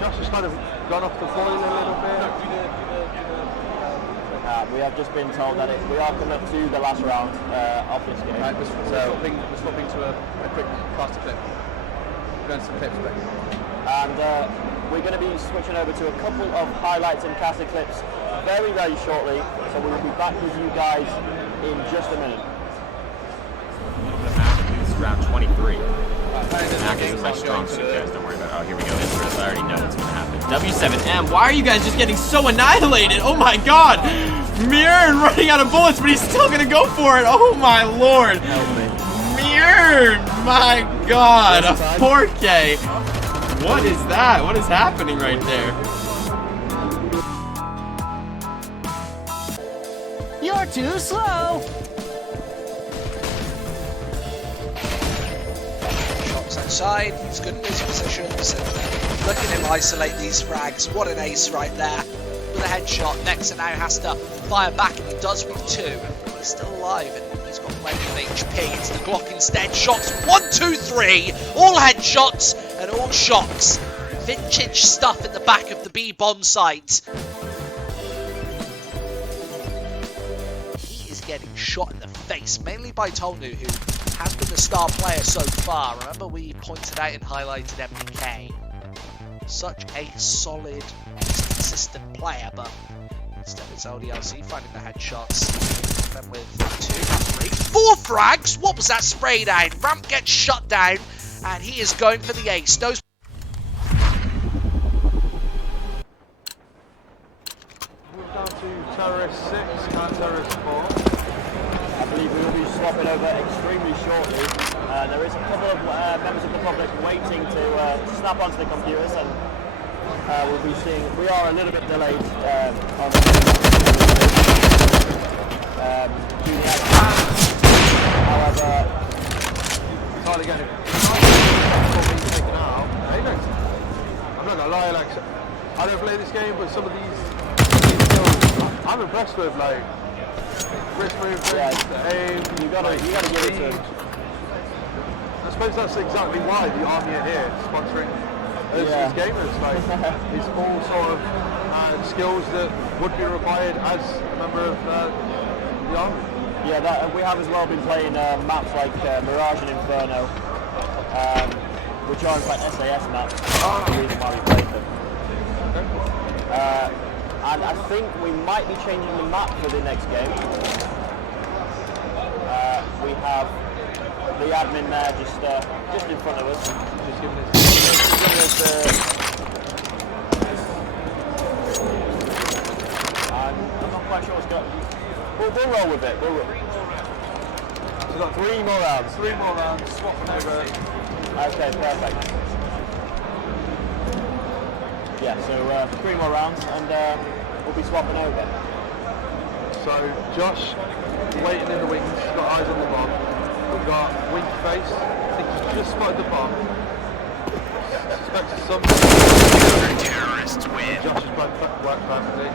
Josh has kind of gone off the foil a little bit. We have just been told that we are coming up to the last round of this game. Right, we're swapping to a quick faster clip. Going some clips quick. And we're going to be switching over to a couple of highlights and caster clips very, very shortly. So we will be back with you guys in just a minute. This is round 23. Mac is my strong suit, guys. Don't worry about it. Oh, here we go. Interest. I already know what's going to happen. W7M. Why are you guys just getting so annihilated? Oh my god. Mirror running out of bullets, but he's still going to go for it. Oh my lord. Mirror. My god. A 4K. What is that? What is happening right there? You're too slow. Outside, he's good in his positions, and look at him isolate these frags. What an ace right there with a headshot. Nexa now has to fire back, and he does with 2. He's still alive, and he's got plenty of HP. It's the Glock instead. Shots 1, 2, 3, all headshots and all shots. Vintage stuff at the back of the B bomb site. He is getting shot in the face, mainly by Tolnu, who has been the star player so far. Remember, we pointed out and highlighted MDK. Such a solid, consistent player, but instead it's LDLC finding the headshots. Then with 2, 3, 4 frags. What was that spray down? Ramp gets shut down, and he is going for the ace. Those Move down to Terrorist 6 and Terrorist 4. I believe we will be swapping over extremely shortly. There is a couple of members of the public waiting to snap onto the computers, and we'll be seeing. We are a little bit delayed on however, Tyler getting taken out. I'm not gonna lie, Alex. I don't play this game, but some of these kills, I I'm impressed with like wrist movement, aim. You gotta give it to him. I suppose that's exactly why the Army are here, sponsoring us as gamers. Like, it's all sort of skills that would be required as a member of the Army. Yeah, that, we have as well been playing maps like Mirage and Inferno, which are in fact SAS maps. That's the reason why we played them. And I think we might be changing the map for the next game. We have the admin there just in front of us. Just giving us I'm not quite sure what's going on. We'll roll with it. So we've got 3 more rounds. 3 more rounds, swap them over. Okay, perfect. Yeah, so 3 more rounds and we'll be swapping over. So Josh, waiting in the wings, he's got eyes on the bomb. We've got Wink Face, I think he's just spotted the bomb. Suspects something. Terrorists win. Josh has worked perfectly.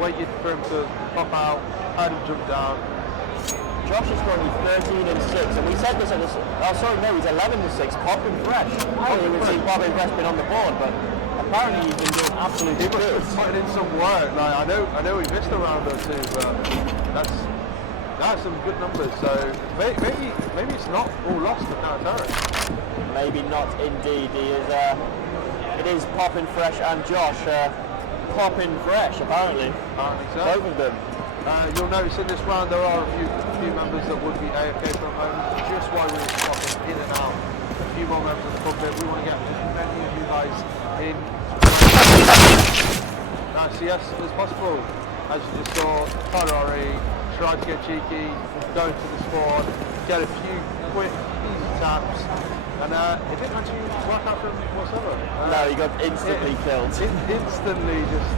Waited for him to pop out, had him jump down. Josh is currently 13 and 6, and we said this at the. Oh, sorry, no, he's 11 and 6. Popping fresh. I don't even see Popping fresh been on the board, but apparently he's been doing absolutely good. He must have putting in some work. Like, I know he missed a round or two, but that's some good numbers. So maybe it's not all lost to counter-terrorists. Maybe not indeed. It is Popping fresh and Josh. Popping fresh, apparently. So. Both of them. You'll notice in this round there are a few members that would be AFK for a moment, just while we were swapping in and out. A few more members of the public. We want to get as many of you guys in CS as possible. As you just saw, Tyler RE tried to get cheeky, go into the spawn, get a few quick, easy taps. And it didn't actually work out for him whatsoever. No, he got instantly killed. Instantly just,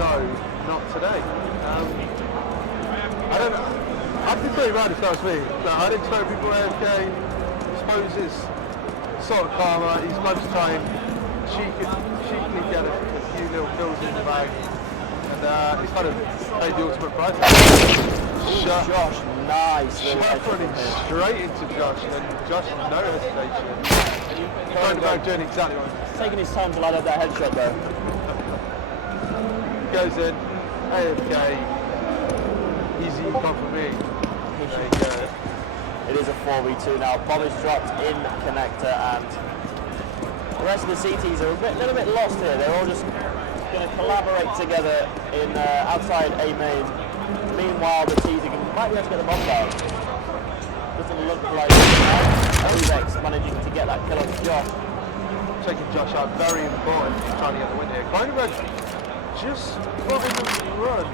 no, not today. I don't know. I'd be pretty mad if that was me. No, I'd expect people AFK. I suppose it's sort of karma. He's managed to try and cheekily get a few little kills in the bag. And he's kind of paid the ultimate price. Josh, nice. Running straight into Josh, and Josh no hesitation. Going back doing exactly what he's taking his time to line up that headshot though. Goes in, AFK. Easy come for me. There you go. It is a 4v2 now. Bomb is dropped in connector, and the rest of the CTs are a little bit lost here. They're all just going to collaborate together in outside A main. Meanwhile, the T's might be able to get the bomb down. Doesn't look like Avex managing to get that kill on Josh. Taking Josh out, very important. He's trying to get the win here. Kind of just letting him run.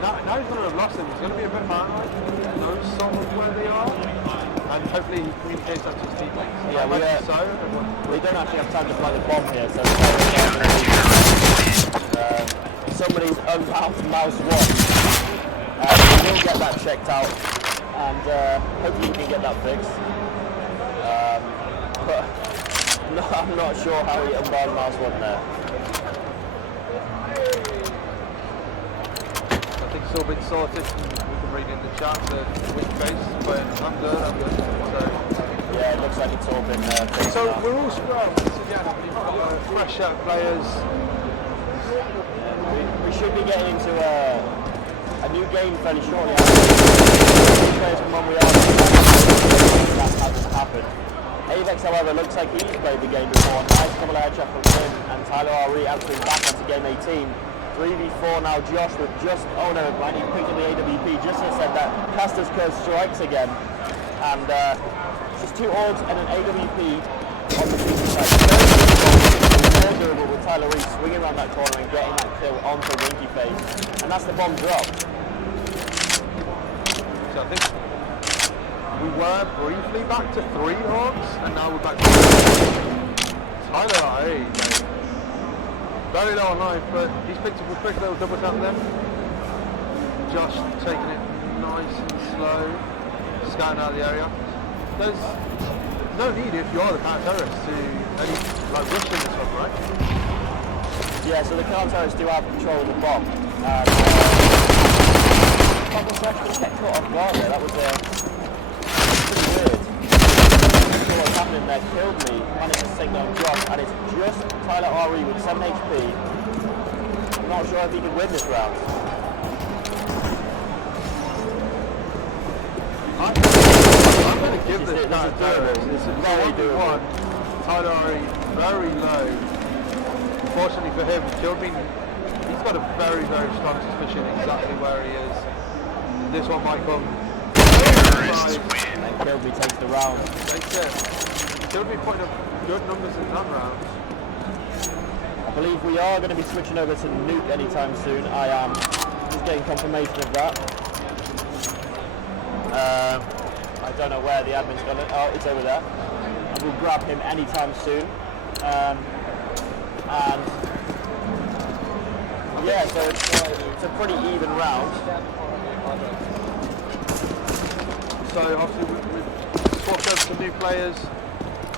Now he's going to have lost him. He's going to be a bit paranoid. He knows sort of where they are. And hopefully he communicates that to his teammates. Yeah, we don't actually have time to plant the bomb here, so somebody's unbound mouse watch. We will get that checked out, and hopefully we can get that fixed. But no, I'm not sure how he unbound mouse one there. I think it's all been sorted. We can read in the chat the weak face, but under. So yeah, it looks like it's all been fixed. So now. we're all scrubbed again. You've got a fresh set of players. We should be getting into a new game fairly shortly. Players from when we are. That hasn't happened. Avex, however, looks like he's played the game before. Nice couple of headshot from him, and Tyler RE answering back onto game 18. 3v4 now. Josh with just, oh no, man, he picked up the AWP just as I said that. Caster's Curse strikes again, and just 2 orgs and an AWP on the CT side. Very durable with Tyler RE swinging around that corner and getting that kill onto Winky Face, and that's the bomb drop. So I think we were briefly back to 3 orgs, and now we're back to Tyler RE. Very low on life, but he's picked up a quick little double tap there. Josh taking it nice and slow, scanning out the area. There's no need if you are the counter-terrorist to any rush in this one, right? Yeah, so the Khan terrorists do have control of the bomb. Couple questions get caught off guard there. That was pretty weird. Not sure what's happening there. Killed me. Managed to sink down Josh, and it's just Tyler RE with 7 HP. I'm not sure if he can win this round. I'm going to give this Khan terrorist. This is very doable. Tyler RE very low. Fortunately for him, killed me. He's got a very, very strong suspicion exactly where he is. This one might come. And Kilby takes the round. Takes it. Kilby putting up good numbers in that round. I believe we are going to be switching over to Nuke anytime soon. I am just getting confirmation of that. I don't know where the admin's gone. Oh, it's over there. And we'll grab him anytime soon. And yeah, so it's a pretty even round. So obviously we've swapped over some new players.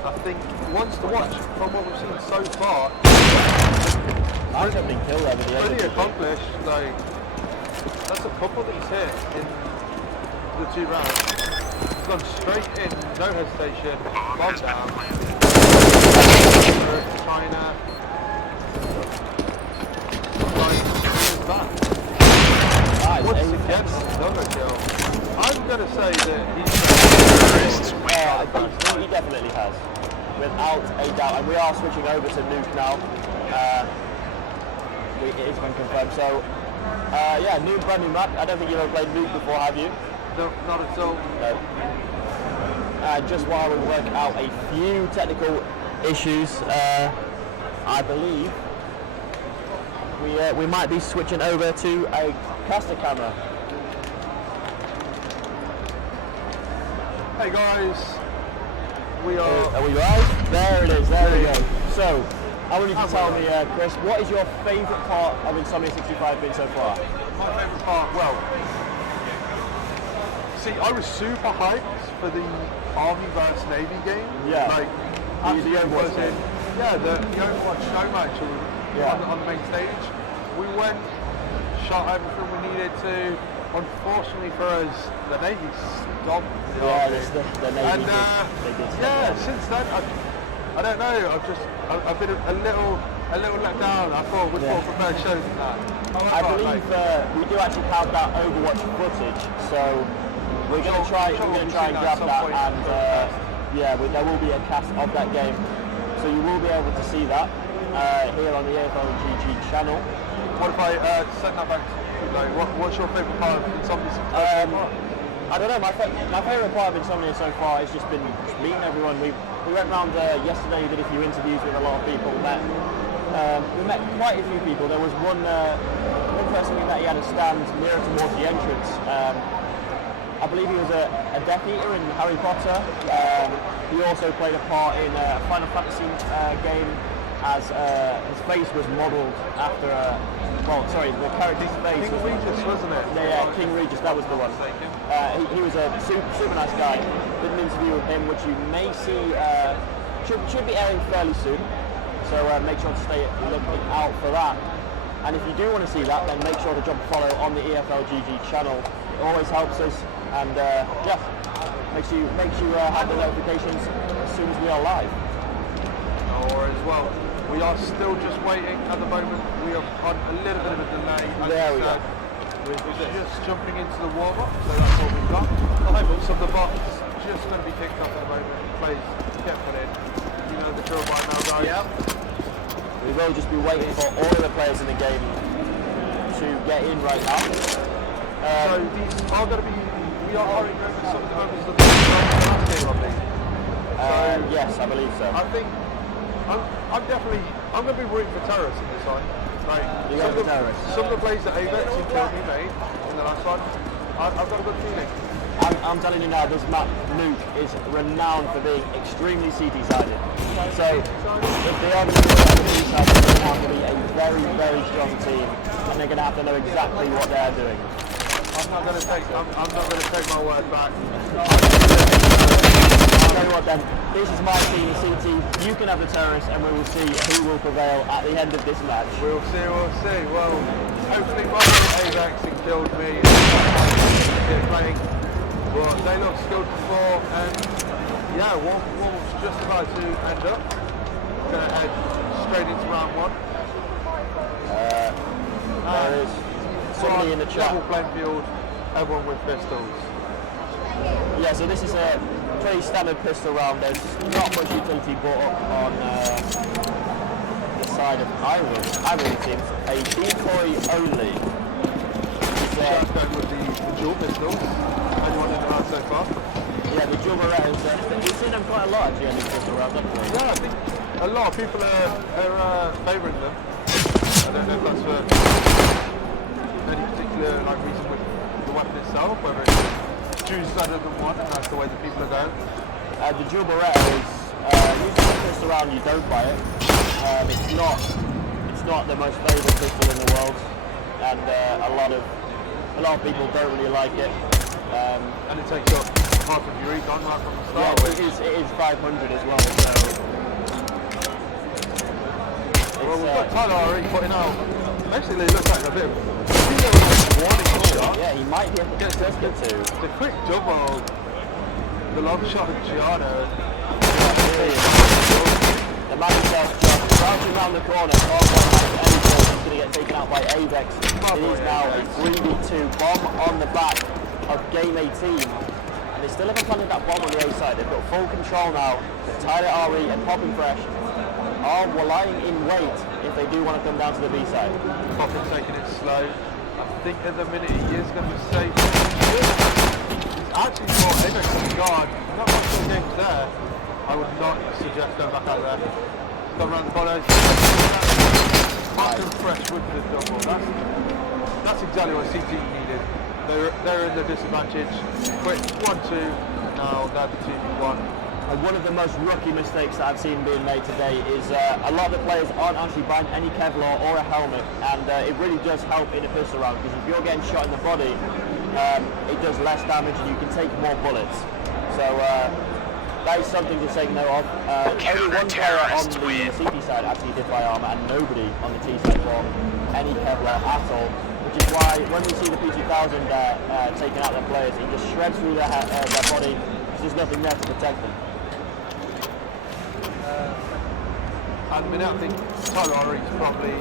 I think ones to watch from what we've seen so far. I've been killed over the pretty accomplished. Like that's a couple that he's hit in the 2 rounds. He's gone straight in, no hesitation, bomb down. China. Once again, another kill. I'm going to say that he's he definitely has, without a doubt. And we are switching over to Nuke now. It has been confirmed. So, yeah, new brand new map. I don't think you've ever played Nuke before, have you? No, not at all. No. Just while we work out a few technical issues, I believe we might be switching over to a caster camera. Hey guys, we are we live? There it is, there we go. So, I want you to tell me, Chris, what is your favourite part of INSOMNIA65 been so far? My favourite part, well, see, I was super hyped for the Army vs Navy game. Yeah. Like, the Overwatch game. Yeah, the Overwatch show match on the main stage. We went, shot everything we needed to. Unfortunately for us, the Navy stopped the Army. The Navy and since then, I don't know. I've been a little let down. I thought we'd more prepared shows than that. I believe we do actually have that Overwatch footage, so we're going to try and grab that, and yeah, there will be a cast of that game, so you will be able to see that here on the INFOGG channel. What if I send that back to you? Like, what's your favourite part of INSOMNIA65? I don't know. My favourite part of Insomnia so far has just been meeting everyone. We went round yesterday. Did a few interviews with a lot of people. We met quite a few people. There was one person we met. He had a stand nearer towards the entrance. I believe he was a Death Eater in Harry Potter. He also played a part in a Final Fantasy game, as his face was modelled after the character's face. King Regis, wasn't it? Yeah, King Regis, that was the one. He was a super nice guy. Did an interview with him, which you may see, should be airing fairly soon. So make sure to stay looking out for that. And if you do want to see that, then make sure to jump follow on the EFLGG channel. It always helps us, and yeah, makes you have the notifications as soon as we are live. Or as well. We are still just waiting at the moment. We are on a little bit of a delay. There we go. We're just jumping into the warm-up, so that's all we've got. So the box just going to be kicked off at the moment. Plays get put in. You know the drill by now, guys. Yep. We will just be waiting for all of the players in the game to get in right now. So these are going to be. We are hiring over some of the members of the last game, I think. Yes, I believe so. I think. I'm going to be rooting for terrorists in this one. Like, some of the plays that Avex and Kilby made in the last one, I've got a good feeling. I'm telling you now, this map, Nuke, is renowned for being extremely CT-sided. So, if they are going to be CT-sided, they're going to have to be a very, very strong team, and they're going to have to know exactly what they're doing. I'm not going to take my word back. tell you what then, this is my team, CT. You can have the terrorists, and we will see who will prevail at the end of this match. We'll see. Well, hopefully my AVAX killed me playing, but they looked skilled before, and yeah, one was just about to end up. Going to head straight into round one. There is somebody in the chat. Level playing field, everyone with pistols. Yeah, so this is a pretty standard pistol round. There's not much utility brought up on the side of Iron teams. A decoy only. Just going with the dual pistols. Anyone in the round so far? Yeah, the dual Berettas. We've seen them quite a lot actually in this pistol round, haven't we? Yeah, I think a lot of people are favouring them. I don't know if that's for any particular reason with the weapon itself, whether it's choose better than one, and that's the way that people are going. The dual Beretta is using the pistol round. You don't buy it. It's not the most favoured pistol in the world, and a lot of people don't really like it. And it takes up half of your econ right from the start. Yeah, it is 500 as well. So. Well, we've got Tyler already putting out. Basically, it looks like a bit of a warning shot. Yeah, he might be able to get two. The quick double, the long shot of Gianno. The man himself just crouching around the corner. He's going to get taken out by Avex. It is now a 3v2 bomb on the back of Game 18. And they still haven't planted that bomb on the A side. They've got full control now. Tyler RE and Popping Fresh are lying in wait if they do want to come down to the B side. Popping taking it slow. I think at the minute he is going to be safe. He's actually more Avex on the guard. Not much of the game's there. I would not suggest going back out there. Got around the follows. Popping Fresh with the double. That's exactly what CT needed. They're in the disadvantage. Quick 1-2. Now they're the 2v1. And one of the most rookie mistakes that I've seen being made today is a lot of the players aren't actually buying any Kevlar or a helmet, and it really does help in a pistol round, because if you're getting shot in the body, it does less damage and you can take more bullets. So that is something to take note of. Only one player on the CT side actually did buy armor, and nobody on the T side bought any Kevlar at all, which is why when we see the P2000 taking out their players, it just shreds through their body, because there's nothing there to protect them. At the minute, I think Tyler is probably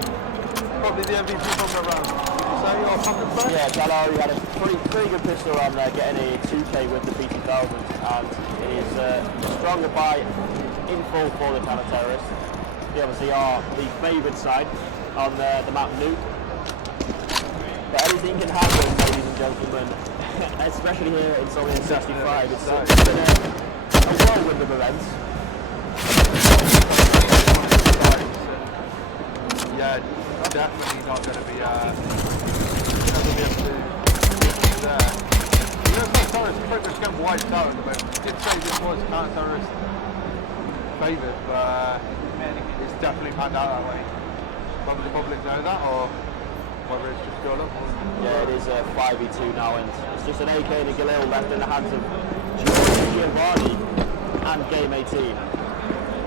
the MVP from the round. Would you say, or Popping Fresh? Yeah, Tyler had a pretty good pistol round there, getting a 2K with the P2000, and it is stronger buy in full for the counter-terrorists. They obviously are the favoured side on the map Nuke. But anything can happen, ladies and gentlemen, especially here in INSOMNIA65. It's been a whirlwind of events. Yeah, definitely not going to be able to there. You know, counter-terrorists pretty much getting wiped out at the moment. I did say this was counter-terrorist favoured, but it's definitely panned out that way. Whether the public know that, or whether it's just pure luck. Yeah, it is a 5v2 now, and it's just an AK and a Galil left in the hands of Giovanni and Game 18.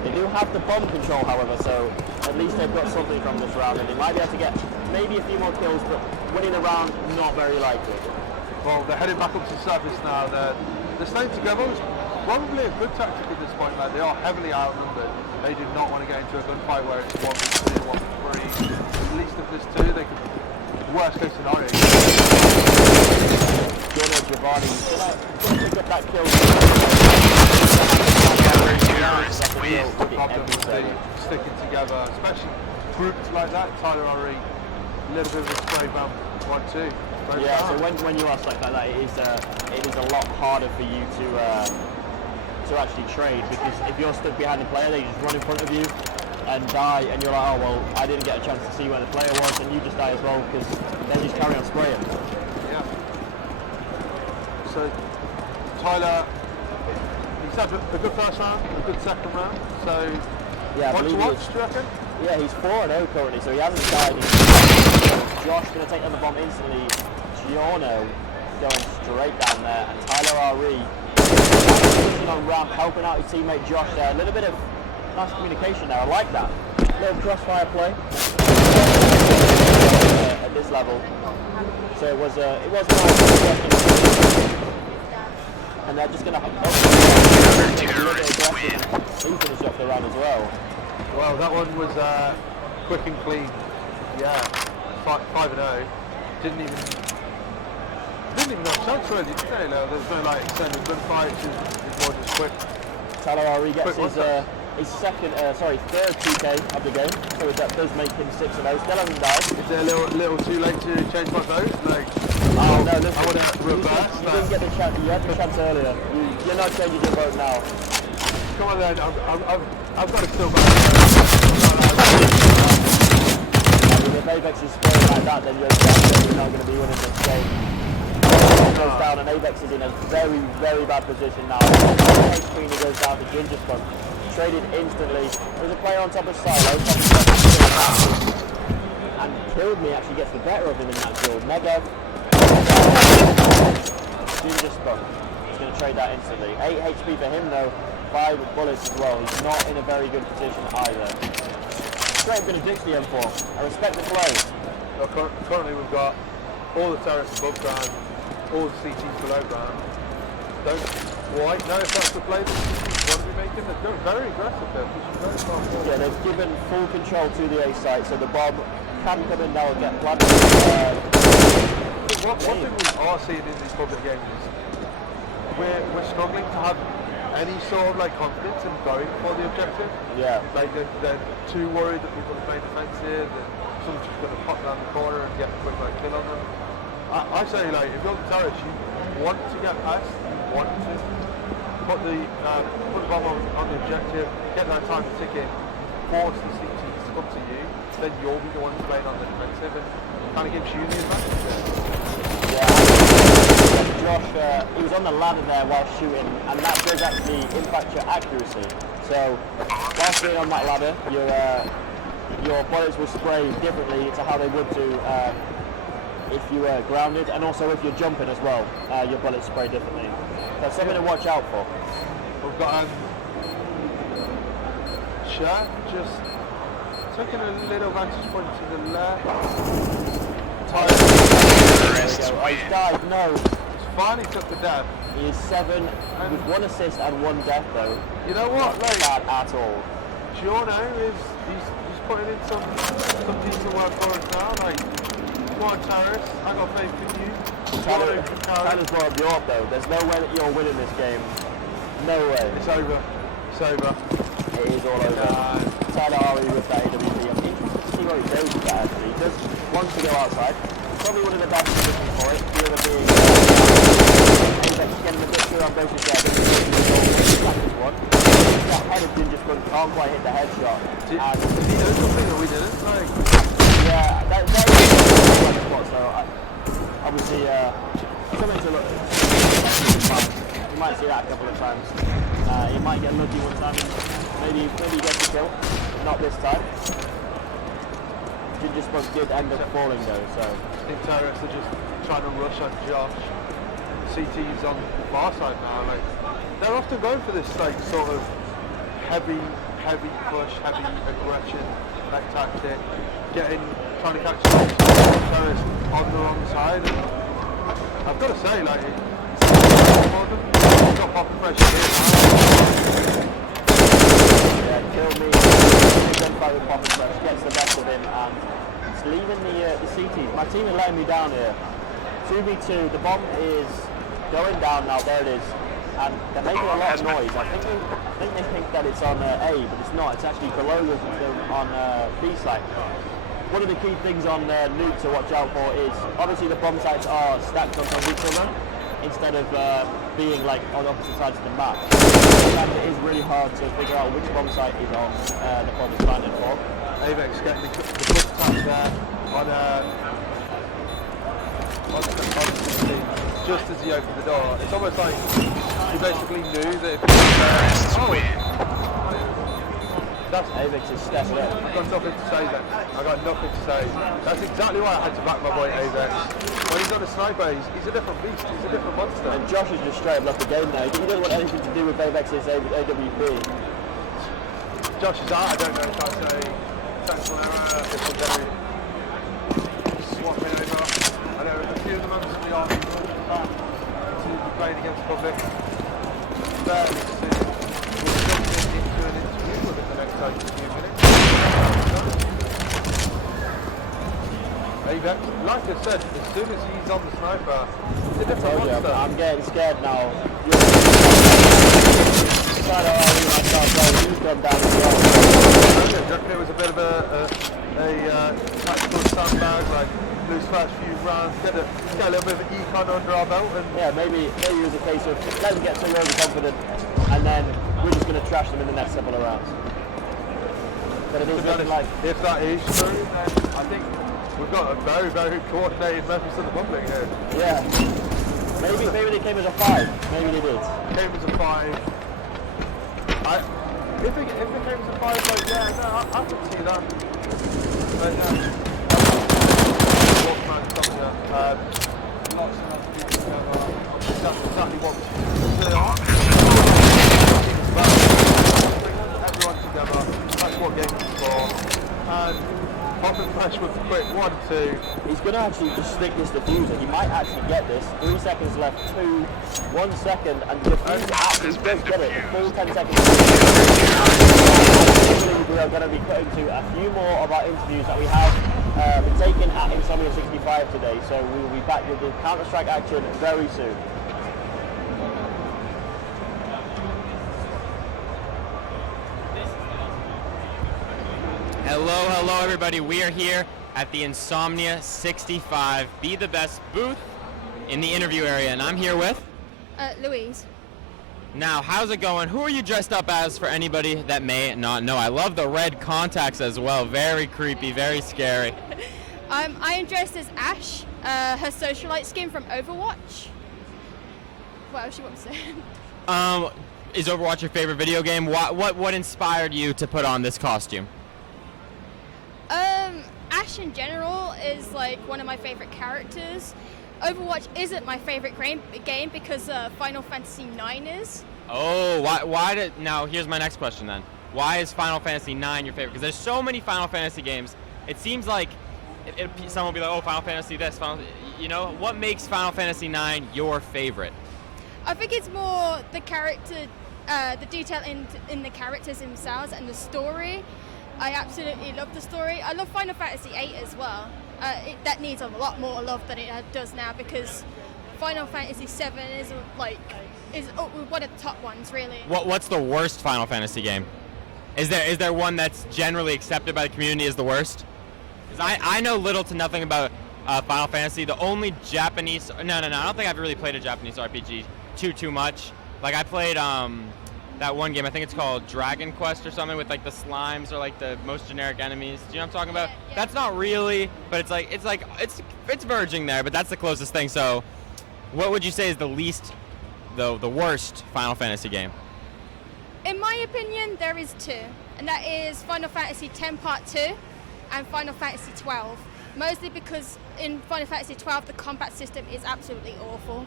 They do have the bomb control, however, so at least they've got something from this round, and they might be able to get maybe a few more kills, but winning the round, not very likely. Well, they're heading back up to the surface now. They're staying together. It's probably a good tactic at this point, mate. They are heavily outnumbered. They do not want to get into a gunfight where it's 1v2, 1v3. At least if there's two, they could, worst case scenario. Giovanni, gonna pick up that kill. The problem with sticking together, especially groups like that. Tyler already a little bit of a spray bump, 1-2. Yeah, so when you are stuck like that, it is a lot harder for you to actually trade, because if you're stuck behind the player, they just run in front of you and die, and you're like, oh well, I didn't get a chance to see where the player was, and you just die as well, because they just carry on spraying. Yeah. So Tyler, he's had a good first round, a good second round. So yeah, what to watch, do you reckon? Yeah, he's 4-0 currently, so he hasn't died. Josh going to take on the bomb instantly. Giorno going straight down there, and Tyler RE On ramp, helping out his teammate Josh there. A little bit of nice communication there. I like that. Little crossfire play at this level. So it was nice. And they're just going to a little bit aggressive. He finished off the round as well. Well, that one was quick and clean. Yeah, 5-0. Didn't even have a chance really, did they? No, there was no like extended gunfights. It was more just quick. Tyler Ari gets his third 2K of the game, so that does make him 6-0. Still hasn't died. Is it a little too late to change my vote? Like, oh no, listen, I want to reverse you didn't get the chance. You had the chance earlier. You're not changing your vote now. Come on then, I've got to still vote. If Avex is scoring like that, then you're definitely not going to be winning this game. Goes down and Avex is in a very, very bad position now. HP goes down to Ginger Spunk. Traded instantly. There's a player on top of Silo. And Killed Me actually gets the better of him in that duel. Mega. Ginger Spunk. He's going to trade that instantly. 8 HP for him though. 5 bullets as well. He's not in a very good position either. Straight Benedict's the M4. I respect the play. Well, currently we've got all the terrorists above ground, all the CTs below ground. Don't quite know if that's the play that the CTs want to be making. They're very aggressive there, pushing very far forward. Yeah, they've given full control to the A site, so the bomb can come in now and get planted. One thing we are seeing in these public games is we're struggling to have any sort of like confidence in going for the objective. Yeah. Like they're too worried that people are playing defensive and someone's just going to pop down the corner and get a quick like kill on them. I say like if you're the terrorist, you want to get past, you want to put the bomb on the objective, get that time ticking, force the CTs to come to you, then you'll be the one playing on the defensive and kind of gives you the advantage there. Yeah, Josh, he was on the ladder there while shooting, and that does actually impact your accuracy. So, whilst being on that ladder, your bullets will spray differently to how they would do if you were grounded, and also if you're jumping as well, your bullets spray differently. So something to watch out for. We've got Chad just taking a little vantage point to the left. He's died, no. It's fine, he took the death. He is 7 with 1 assist and 1 death though. You know what? Not bad at all. Giorno is he's putting in some decent work for us now. Like, come on, terrorists, I got faith in you. Tyler's brought up York though. There's no way that you're winning this game. No way. It's over. It's over. It is all over. Tyler Ari with that AWP. I'm interested to see what he goes with that actually. He does want to go outside. Probably one of the best positions for it. The other being Avex getting a bit too ambitious there. This one. That head of Ginger Spunk can't quite hit the headshot. Did he know something that we didn't? Like, yeah, that's very spot, so obviously something to look at. You might see that a couple of times. He might get lucky one time and maybe he gets a kill. Not this time. Ginger Spunk did end up falling though, so I think terrorists are just trying to rush on Josh. CT's on the far side now. Like, they're often going for this like sort of heavy push, heavy aggression, like tactic, trying to catch terrorists on the wrong side. And I've got to say, like, it's got popping pressure here now. Yeah, Kill Me. Gunfire with popping pressure gets the best of him, and it's leaving the CTs. My team are letting me down here. 2v2. The bomb is going down now. There it is. And they're making a lot of noise. I think they think that it's on A, but it's not. It's actually below them on B site. One of the key things on Nuke to watch out for is obviously the bomb sites are stacked on top of each other instead of being like on opposite sides of the map. And it is really hard to figure out which bomb site is on the bomb is planted for. Avex getting the push tap there on just as he opened the door. It's almost like he basically knew that if Avix is stepping up. I've got nothing to say then. I've got nothing to say. That's exactly why I had to back my boy Avix. When he's on a sniper, he's a different beast. He's a different monster. And Josh has just straight up left the game now. He doesn't want anything to do with Avix's AWP. Josh is out. I don't know if that's a tactical error. If we're going to swap me over. I know a few of the members of the army to be playing against public fairly soon. We'll jump into an interview within the next few minutes. Like I said, as soon as he's on the sniper, he's a different monster. I'm getting scared now. He's gone down as well. I reckon it was a bit of a tactical sandbag, like lose first few rounds, get a little bit of econ under our belt, and yeah, maybe it was a case of let them get so overconfident, and then we're just going to trash them in the next couple of rounds. But it is looking like if that is true, then I think we've got a very, very coordinated members of the public here. Yeah. Maybe they came as a 5. Maybe they did. Came as a 5. If it came as a 5, like, yeah, no, I could see that. But yeah. Walkman, something like lots of other people together. That's exactly what we everyone together. That's what games is for. And Pop and Flash with a quick 1-2. He's going to actually just stick this diffuser. He might actually get this. 3 seconds left. 2, 1 second, and the diffuser actually does get it. The full 10 seconds. We are going to be cutting to a few more of our interviews that we have been taken at INSOMNIA65 today. So we will be back with the Counter-Strike action very soon. Hello everybody. We are here at the INSOMNIA65 Be the Best booth in the interview area, and I'm here with Louise. Now, how's it going? Who are you dressed up as for anybody that may not know? I love the red contacts as well. Very creepy, very scary. I am dressed as Ash, her socialite skin from Overwatch. What else you want to say? Is Overwatch your favorite video game? What inspired you to put on this costume? Ash in general is like one of my favorite characters. Overwatch isn't my favorite game because Final Fantasy 9 is. Oh, now here's my next question then. Why is Final Fantasy 9 your favorite? Because there's so many Final Fantasy games. It seems like someone will be like, oh, Final Fantasy this, you know, what makes Final Fantasy 9 your favorite? I think it's more the character, the detail in the characters themselves and the story. I absolutely love the story. I love Final Fantasy 8 as well. That needs a lot more love than it does now because Final Fantasy 7 is one of the top ones, really. What's the worst Final Fantasy game? Is there one that's generally accepted by the community as the worst? Because I know little to nothing about Final Fantasy. The only Japanese I don't think I've really played a Japanese RPG too much. Like I played that one game, I think it's called Dragon Quest or something, with like the slimes or like the most generic enemies. Do you know what I'm talking about? Yeah. That's not really, but it's verging there, but that's the closest thing. So what would you say is the worst Final Fantasy game? In my opinion, there is 2, and that is Final Fantasy X Part 2 and Final Fantasy 12. Mostly because in Final Fantasy 12 the combat system is absolutely awful.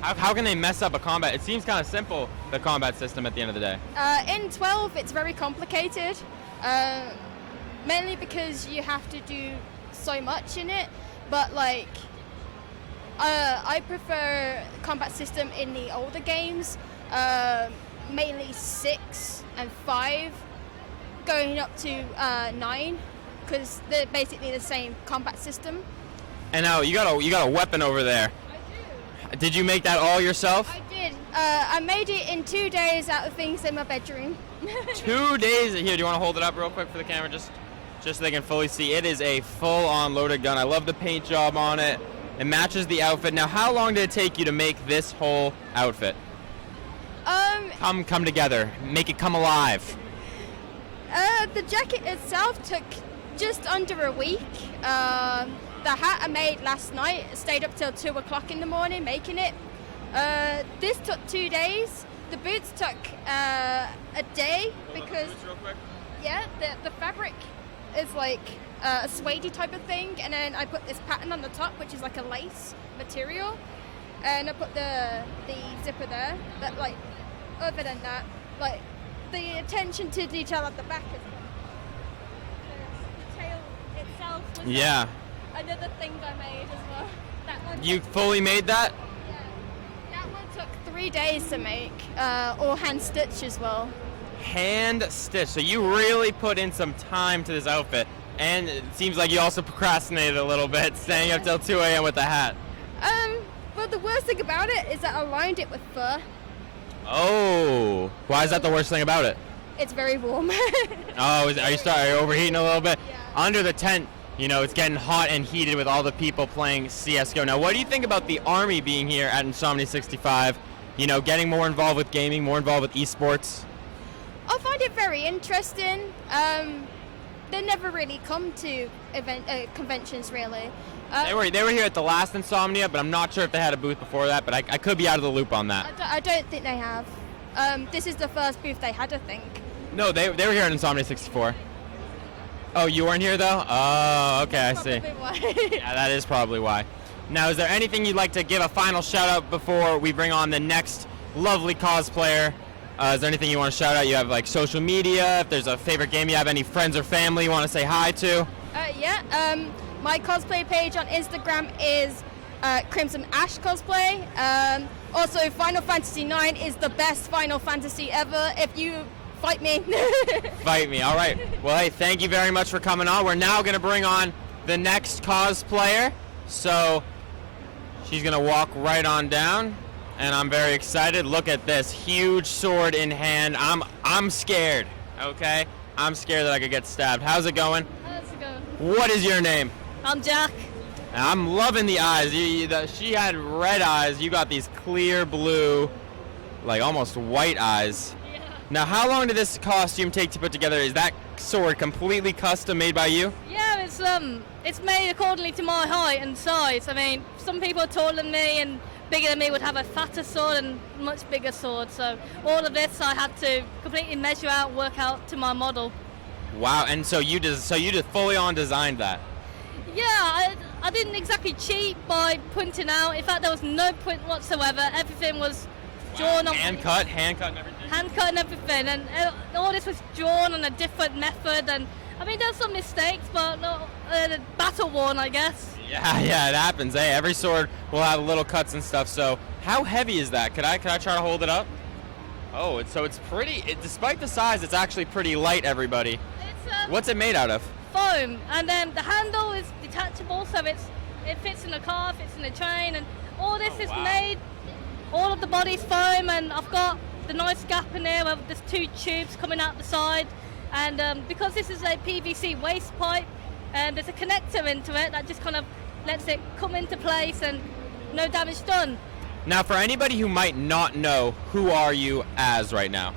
How can they mess up a combat? It seems kind of simple, the combat system at the end of the day. In 12, it's very complicated, mainly because you have to do so much in it, but like, I prefer combat system in the older games, mainly 6 and 5, going up to 9, because they're basically the same combat system. And now you got a weapon over there. Did you make that all yourself? I did. I made it in 2 days out of things in my bedroom. 2 days? Here, do you want to hold it up real quick for the camera, just so they can fully see? It is a full-on loaded gun. I love the paint job on it. It matches the outfit. Now, how long did it take you to make this whole outfit? Come together. Make it come alive. The jacket itself took just under a week. The hat I made last night, stayed up till 2 o'clock in the morning making it. This took 2 days. The boots took a day because... Yeah, the fabric is like a suede type of thing, and then I put this pattern on the top, which is like a lace material, and I put the zipper there. But like, other than that, like the attention to detail at the back is the tail itself was Yeah. another thing I made as well. That one You fully made that? that one took 3 days to make, all hand stitch as well. Hand stitch. So you really put in some time to this outfit. And it seems like you also procrastinated a little bit, staying up till 2 a.m. with the hat. Well, the worst thing about it is that I lined it with fur. Oh. Why is that the worst thing about it? It's very warm. Oh, are you overheating a little bit? Under the tent, you know, it's getting hot and heated with all the people playing CSGO. Now, what do you think about the Army being here at INSOMNIA65? You know, getting more involved with gaming, more involved with esports? I find it very interesting. They never really come to conventions, really. They were here at the last Insomnia, but I'm not sure if they had a booth before that, but I could be out of the loop on that. I don't think they have. This is the first booth they had, I think. No, they were here at Insomnia64. Oh, you weren't here though? Oh, okay, I see. Yeah, that is probably why. Now, is there anything you'd like to give a final shout out before we bring on the next lovely cosplayer? Is there anything you want to shout out? You have like social media, if there's a favorite game you have, any friends or family you want to say hi to? My cosplay page on Instagram is Crimson Ash Cosplay. Also, Final Fantasy IX is the best Final Fantasy ever. If you fight me. Fight me, all right. Well, hey, thank you very much for coming on. We're now going to bring on the next cosplayer. So she's going to walk right on down. And I'm very excited. Look at this huge sword in hand. I'm scared, okay? I'm scared that I could get stabbed. How's it going? How's it going? What is your name? I'm Jack. Now, I'm loving the eyes. She had red eyes. You got these clear blue, like almost white eyes. Yeah. Now, how long did this costume take to put together? Is that sword completely custom made by you? Yeah, it's made accordingly to my height and size. I mean, some people taller than me and bigger than me would have a fatter sword and much bigger sword. So all of this I had to completely measure out, work out to my model. Wow, and so you just fully on designed that? Yeah, I didn't exactly cheat by printing out. In fact, there was no print whatsoever. Everything was drawn on. Hand cut and everything? Hand cut and everything. And all this was drawn on a different method. And I mean, there's some mistakes, but not battle worn, I guess. Yeah, it happens. Hey, every sword will have little cuts and stuff. So how heavy is that? Could I try to hold it up? Oh, it's pretty. Despite the size, it's actually pretty light, everybody. What's it made out of? Foam, and then the handle is detachable, so it fits in a car, fits in a train, and all this is made. All of the body's foam, and I've got the nice gap in there where there's 2 tubes coming out the side, and because this is a PVC waste pipe, and there's a connector into it that just kind of lets it come into place and no damage done. Now, for anybody who might not know, who are you as right now?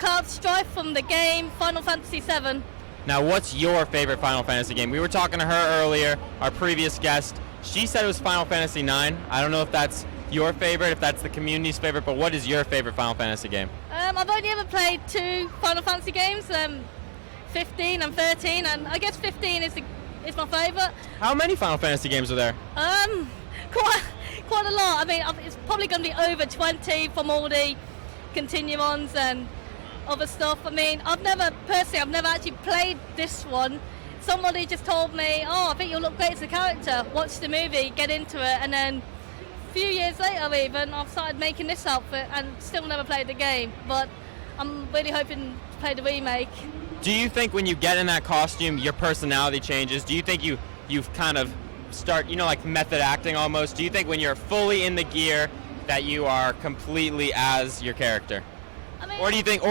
Card Strife from the game Final Fantasy VII. Now, what's your favorite Final Fantasy game? We were talking to her earlier, our previous guest. She said it was Final Fantasy IX. I don't know if that's your favorite, if that's the community's favorite, but what is your favorite Final Fantasy game? I've only ever played 2 Final Fantasy games, 15 and 13, and I guess 15 is my favorite. How many Final Fantasy games are there? Quite a lot. I mean, it's probably going to be over 20 from all the continuons and other stuff. I mean, I've never actually played this one. Somebody just told me, oh, I think you'll look great as a character. Watch the movie, get into it, and then a few years later even, I've started making this outfit and still never played the game, but I'm really hoping to play the remake. Do you think when you get in that costume, your personality changes? Do you think you've kind of start, like method acting almost? Do you think when you're fully in the gear that you are completely as your character? I mean, or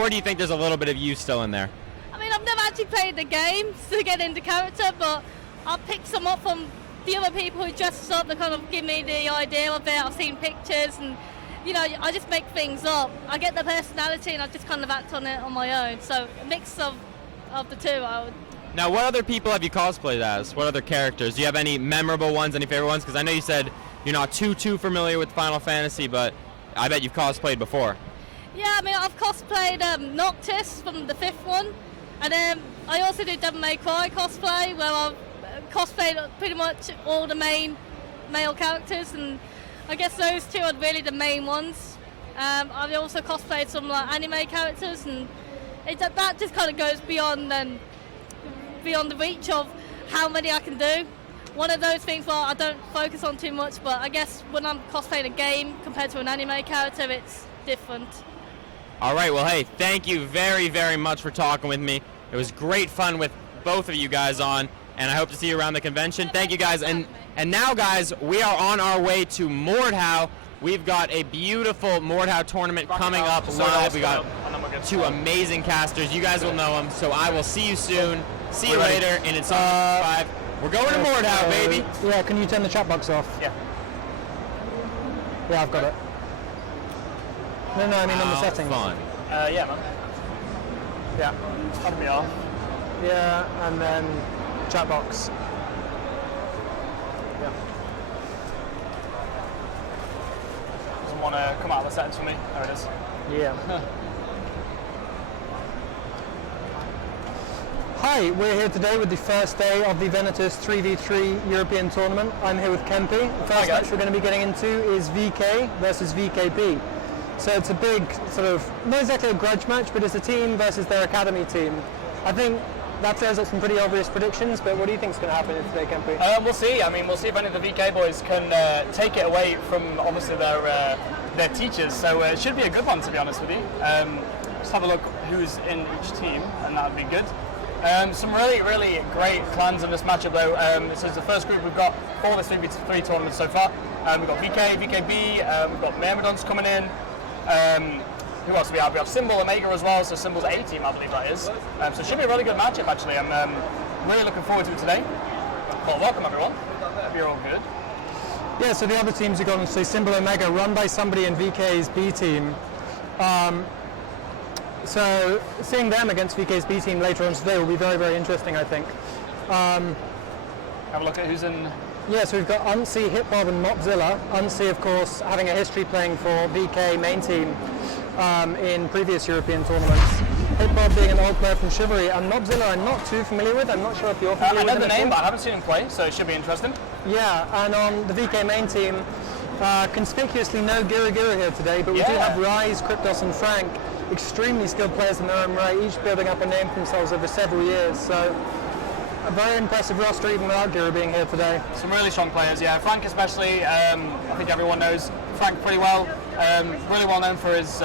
do you think there's a little bit of you still in there? I mean, I've never actually played the game to get into character, but I'll pick some up from the other people who dress us up to kind of give me the idea of it. I've seen pictures and, I just make things up. I get the personality and I just kind of act on it on my own. So a mix of the two, I would. Now, what other people have you cosplayed as? What other characters? Do you have any memorable ones, any favorite ones? Because I know you said you're not too familiar with Final Fantasy, but I bet you've cosplayed before. Yeah, I mean, I've cosplayed Noctis from the 5th one. And then I also do Devil May Cry cosplay, where I've cosplayed pretty much all the main male characters, and I guess those two are really the main ones. I've also cosplayed some like anime characters, and that just kind of goes beyond the reach of how many I can do. One of those things where I don't focus on too much, but I guess when I'm cosplaying a game compared to an anime character, it's different. All right, well, hey, thank you very, very much for talking with me. It was great fun with both of you guys on, and I hope to see you around the convention. Thank you, guys. And now, guys, we are on our way to Mordhau. We've got a beautiful Mordhau tournament coming up live. We got two amazing casters. You guys will know them, so I will see you soon. See you later in INSOMNIA65. We're going to Mordhau, baby. Yeah, can you turn the chat box off? Yeah. Yeah, I've got it. No, I mean on the settings. Fun. Yeah, man. Yeah, that'll be off. Yeah, and then chat box. Yeah. Doesn't want to come out of the settings for me. There it is. Yeah. Hi, we're here today with the first day of the Venatus 3v3 European Tournament. I'm here with Kempi. The first match we're going to be getting into is VK versus VKB. So it's a big sort of, not exactly a grudge match, but it's a team versus their academy team. I think that throws up some pretty obvious predictions, but what do you think is going to happen today, Kempi? We'll see. I mean, we'll see if any of the VK boys can take it away from obviously their teachers. So it should be a good one, to be honest with you. Just have a look who's in each team, and that would be good. Some really, really great clans in this matchup, though. This is the first group we've got for this 3v3 tournament so far. We've got VK, VKB, we've got Myrmidons coming in. Who else do we have? We have Symbol Omega as well, so Symbol's A team, I believe that is. So it should be a really good matchup, actually. I'm really looking forward to it today. Well, welcome, everyone. Hope you're all good. Yeah, so the other teams are going to say Symbol Omega, run by somebody in VK's B team. So seeing them against VK's B team later on today will be very, very interesting, I think. Have a look at who's in. Yeah, so we've got Unsy, Hitbob and Mopzilla. Unsy, of course, having a history playing for VK main team in previous European tournaments. Hitbob being an old player from Chivalry, and Mopzilla I'm not too familiar with. I'm not sure if you're familiar with him. I know the name, but I haven't seen him play, so it should be interesting. Yeah, and on the VK main team, conspicuously no Gira here today, but we do have Rise, Kryptos and Frank, extremely skilled players in their own right, each building up a name for themselves over several years. So a very impressive roster even without Gira being here today. Some really strong players, yeah. Frank especially, I think everyone knows Frank pretty well. Really well known for his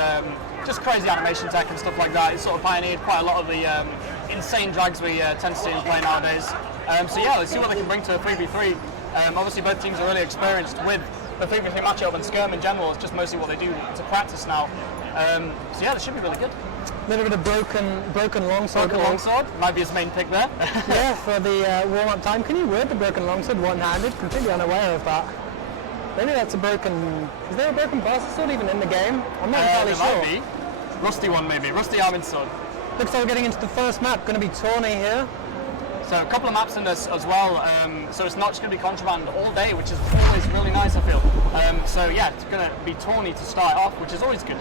just crazy animation tech and stuff like that. He's sort of pioneered quite a lot of the insane drags we tend to see him play nowadays. So yeah, let's see what they can bring to a 3v3. Obviously both teams are really experienced with the 3v3 matchup, and Skirm in general is just mostly what they do to practice now. So yeah, this should be really good. A little bit of broken longsword. Broken longsword might be his main pick there. Yeah, for the warm-up time. Can you word the broken longsword one-handed? Completely unaware of that. Maybe that's a broken. Is there a broken blaster sword even in the game? I'm not entirely sure. Might be. Rusty one maybe. Rusty Armin sword. Looks like we're getting into the first map. Going to be Tawny here. So a couple of maps in this as well. So it's not just going to be contraband all day, which is always really nice, I feel. So yeah, it's going to be Tawny to start off, which is always good.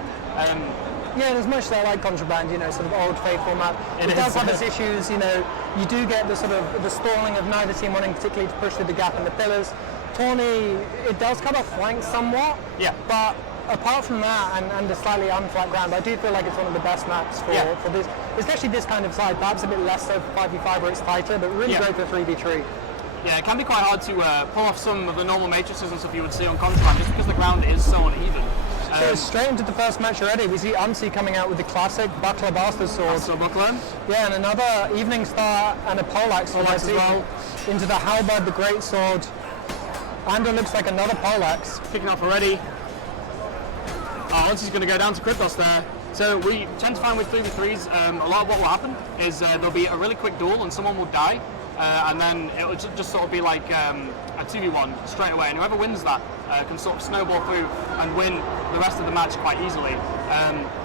Yeah, and as much as I like contraband, you know, sort of old faithful map, it does have its issues. You know, you do get the sort of the stalling of neither team wanting particularly to push through the gap in the pillars. Tawny, it does cover flanks somewhat. Yeah. But apart from that and the slightly unflat ground, I do feel like it's one of the best maps for this, especially this kind of side. Perhaps a bit less so for 5v5 where it's tighter, but really great for 3v3. Yeah, it can be quite hard to pull off some of the normal matrices and stuff you would see on contraband, just because the ground is so uneven. So straight into the first match already, we see Unsy coming out with the classic Buckler Bastard Sword. So Buckler. Yeah, and another Evening Star and a Poleaxe as well. Into the Halberd, the Great Sword. And it looks like another Poleaxe. Kicking off already. Unsy's going to go down to Kryptos there. So we tend to find with 3v3s, a lot of what will happen is there'll be a really quick duel and someone will die. And then it will just sort of be like a 2v1 straight away, and whoever wins that can sort of snowball through and win the rest of the match quite easily.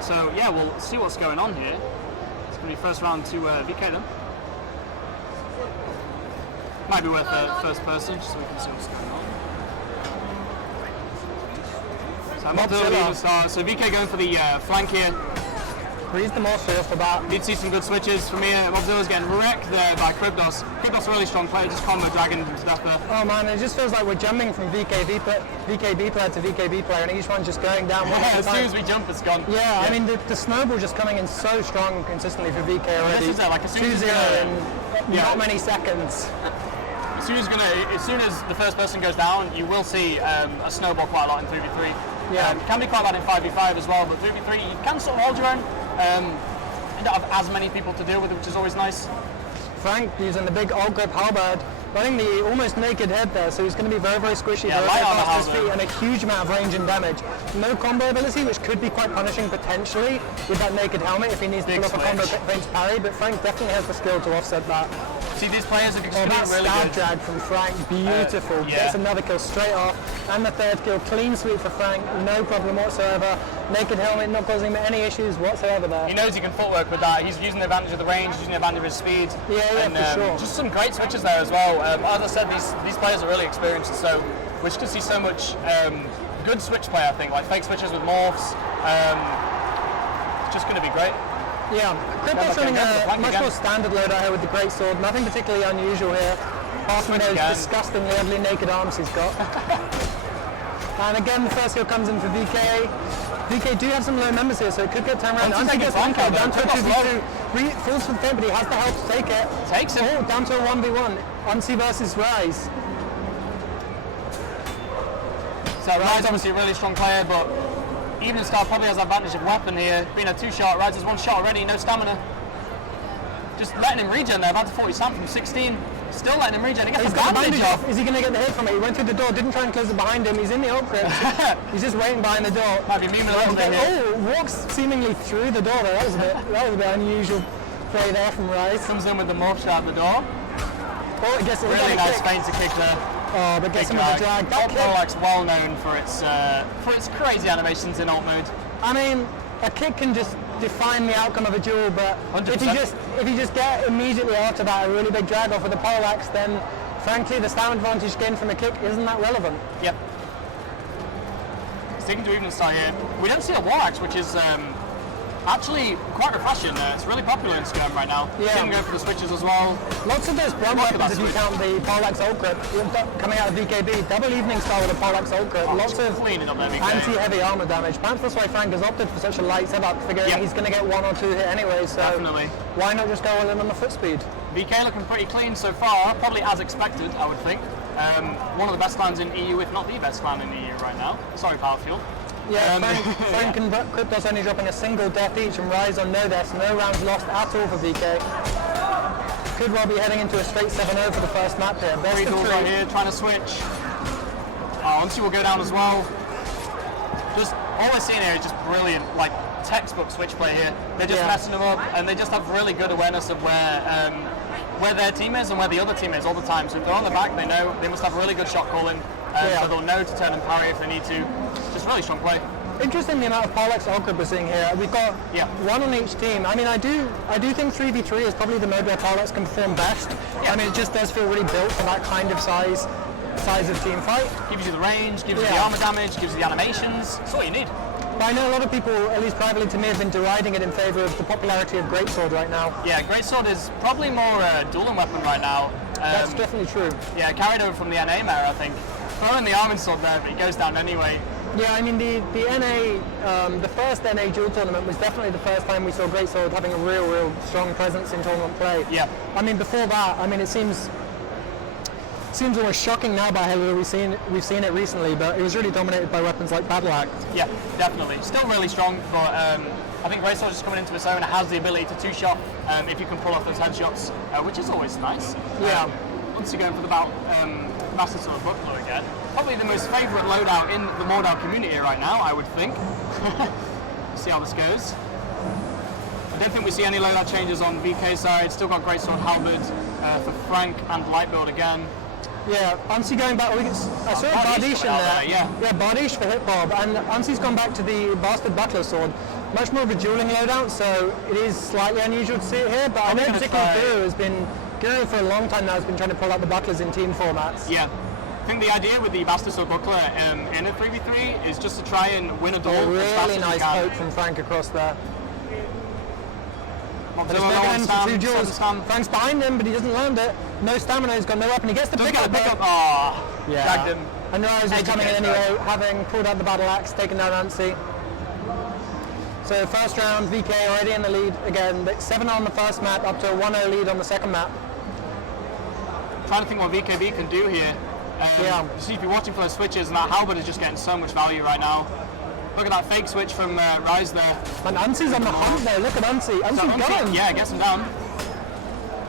So yeah, we'll see what's going on here. It's going to be first round to VK then. Might be worth first person, just so we can see what's going on. So I'm not doing even star. So VK going for the flank here. Reads them all straight off the bat. Did see some good switches from here. Mobzilla's getting wrecked there by Kryptos. Kryptos a really strong player, just combo dragging him to death there. Oh man, it just feels like we're jumping from VKB player to VKB player, and each one's just going down one at a As time. soon as we jump, it's gone. Yeah, I mean the snowball just coming in so strong consistently for VK already. This is it, like as soon as 2-0 in not many seconds. As soon as the first person goes down, you will see a snowball quite a lot in 3v3. Yeah. Can be quite bad in 5v5 as well, but 3v3 you can sort of hold your own. You don't have as many people to deal with, which is always nice. Frank using the big alt grip halberd, running the almost naked head there, so he's going to be very, very squishy, very fast to his feet, and a huge amount of range and damage. No combo ability, which could be quite punishing potentially with that naked helmet if he needs to pull up a combo range parry, but Frank definitely has the skill to offset that. See, these players are that really stab good. drag from Frank, beautiful. Gets another kill straight off, and the third kill, clean sweep for Frank, no problem whatsoever. Naked helmet not causing him any issues whatsoever there. He knows he can footwork with that. He's using the advantage of the range, using the advantage of his speed. Yeah, for sure. Just some great switches there as well. As I said, these players are really experienced, so we're just going to see so much good switch play, I think, like fake switches with morphs. It's just going to be great. Yeah, Kryptos running a much more standard loadout here with the great sword. Nothing particularly unusual here. Apart from those disgustingly ugly naked arms he's got. And again, the first kill comes in for VK. VK do have some low members here, so it could get turned around. Unsee gets one kill, down to a 2v2. Falls for the thing, but he has the help to take it. Takes it. Oh, down to a 1v1. Unsee versus Rise. So Rise obviously a really strong player, but Evening Star probably has the advantage of weapon here. Being a 2-shot, Rise has 1 shot already, no stamina. Just letting him regen there, about to 40 stamp from 16. Still letting him regen, he gets He's the got the bandage bandage off. off. Is he going to get the hit from it? He went through the door, didn't try and close it behind him. He's in the upgrade. He's just waiting behind the door. Might be memeing a little bit here. Oh, walks seemingly through the door there. That was a bit unusual play there from Rise. Comes in with the morph shot at the door. Oh, it gets really nice feint to kick there. Oh, but gets him with the drag. That Parallax well known for its crazy animations in alt mode. I mean, a kick can just define the outcome of a duel, but 100%. if you just get immediately after that a really big drag off with the parallax, then frankly the stamina advantage gained from a kick isn't that relevant. Yep. Sticking to Evening Star here, we don't see a wall axe, which is actually quite refreshing. It's really popular in Skirm right now. Yeah. See him go for the switches as well. Lots of those brown weapons, if you count the parallax ult grip, coming out of VKB, double Evening Star with a parallax ult grip, lots of cleaning up there, anti-heavy armor damage. Perhaps that's why Frank has opted for such a light setup, figuring he's going to get 1 or 2 hit anyway, so definitely. Why not just go all in on the foot speed? VK looking pretty clean so far, probably as expected, I would think. One of the best clans in EU, if not the best clan in EU right now. Sorry, Powerfuel. Yeah, Frank and Kryptos only dropping a single death each, and Rise on no deaths, no rounds lost at all for VK. Could well be heading into a straight 7-0 for the first map here. Best of 3 right here, trying to switch. Unsee will go down as well. Just all we're seeing here is just brilliant, like textbook switch play here. They're just messing them up, and they just have really good awareness of where their team is and where the other team is all the time. So if they're on the back, they know they must have really good shot calling. So they'll know to turn and parry if they need to. Just really strong play. Interesting the amount of parallax ult grip we're seeing here. We've got 1 on each team. I mean, I do think 3v3 is probably the mode where parallax can perform best. I mean, it just does feel really built for that kind of size of team fight. Gives you the range, gives you the armor damage, gives you the animations. That's all you need. But I know a lot of people, at least privately to me, have been deriding it in favour of the popularity of Greatsword right now. Yeah, Greatsword is probably more a dueling weapon right now. That's definitely true. Yeah, carried over from the NA era, I think. Throwing the Armin sword there, but he goes down anyway. Yeah, I mean the NA, the first NA duel tournament was definitely the first time we saw Greatsword having a real strong presence in tournament play. Yeah. I mean before that, I mean it seems almost shocking now by how we've seen it recently, but it was really dominated by weapons like Battle Axe. Yeah, definitely. Still really strong, but I think Greatsword is coming into its own. It has the ability to 2-shot if you can pull off those headshots, which is always nice. Yeah. Once you go for the Master Sword Buckler again. Probably the most favourite loadout in the Mordau community right now, I would think. See how this goes. I don't think we see any loadout changes on VK side. Still got Greatsword Halberd for Frank and Lightbuild again. Yeah, Unsee going back. I saw Bardish in there. Yeah, Bardish for hit Bob, and Unsee's gone back to the Bastard Butler sword. Much more of a dueling loadout, so it is slightly unusual to see it here. But I know particularly Guru for a long time now has been trying to pull out the bucklers in team formats. Yeah. I think the idea with the Bastard Sword Buckler in a 3v3 is just to try and win a duel. Really nice poke from Frank across there. But it's making him for 2 duels. Frank's behind him, but he doesn't land it. No stamina, he's got no weapon. He gets the pickup. Yeah. Dragged him. And Rise is coming in anyway, having pulled out the battle axe, taken down Ansi. So first round, VK already in the lead again. 7 on the first map, up to a 1-0 lead on the second map. Trying to think what VKB can do here. You see, if you're watching for those switches, and that Halberd is just getting so much value right now. Look at that fake switch from Rise there. And Ansi's on the hunt though, look at Ansi. Ansi's going. Yeah, gets him down.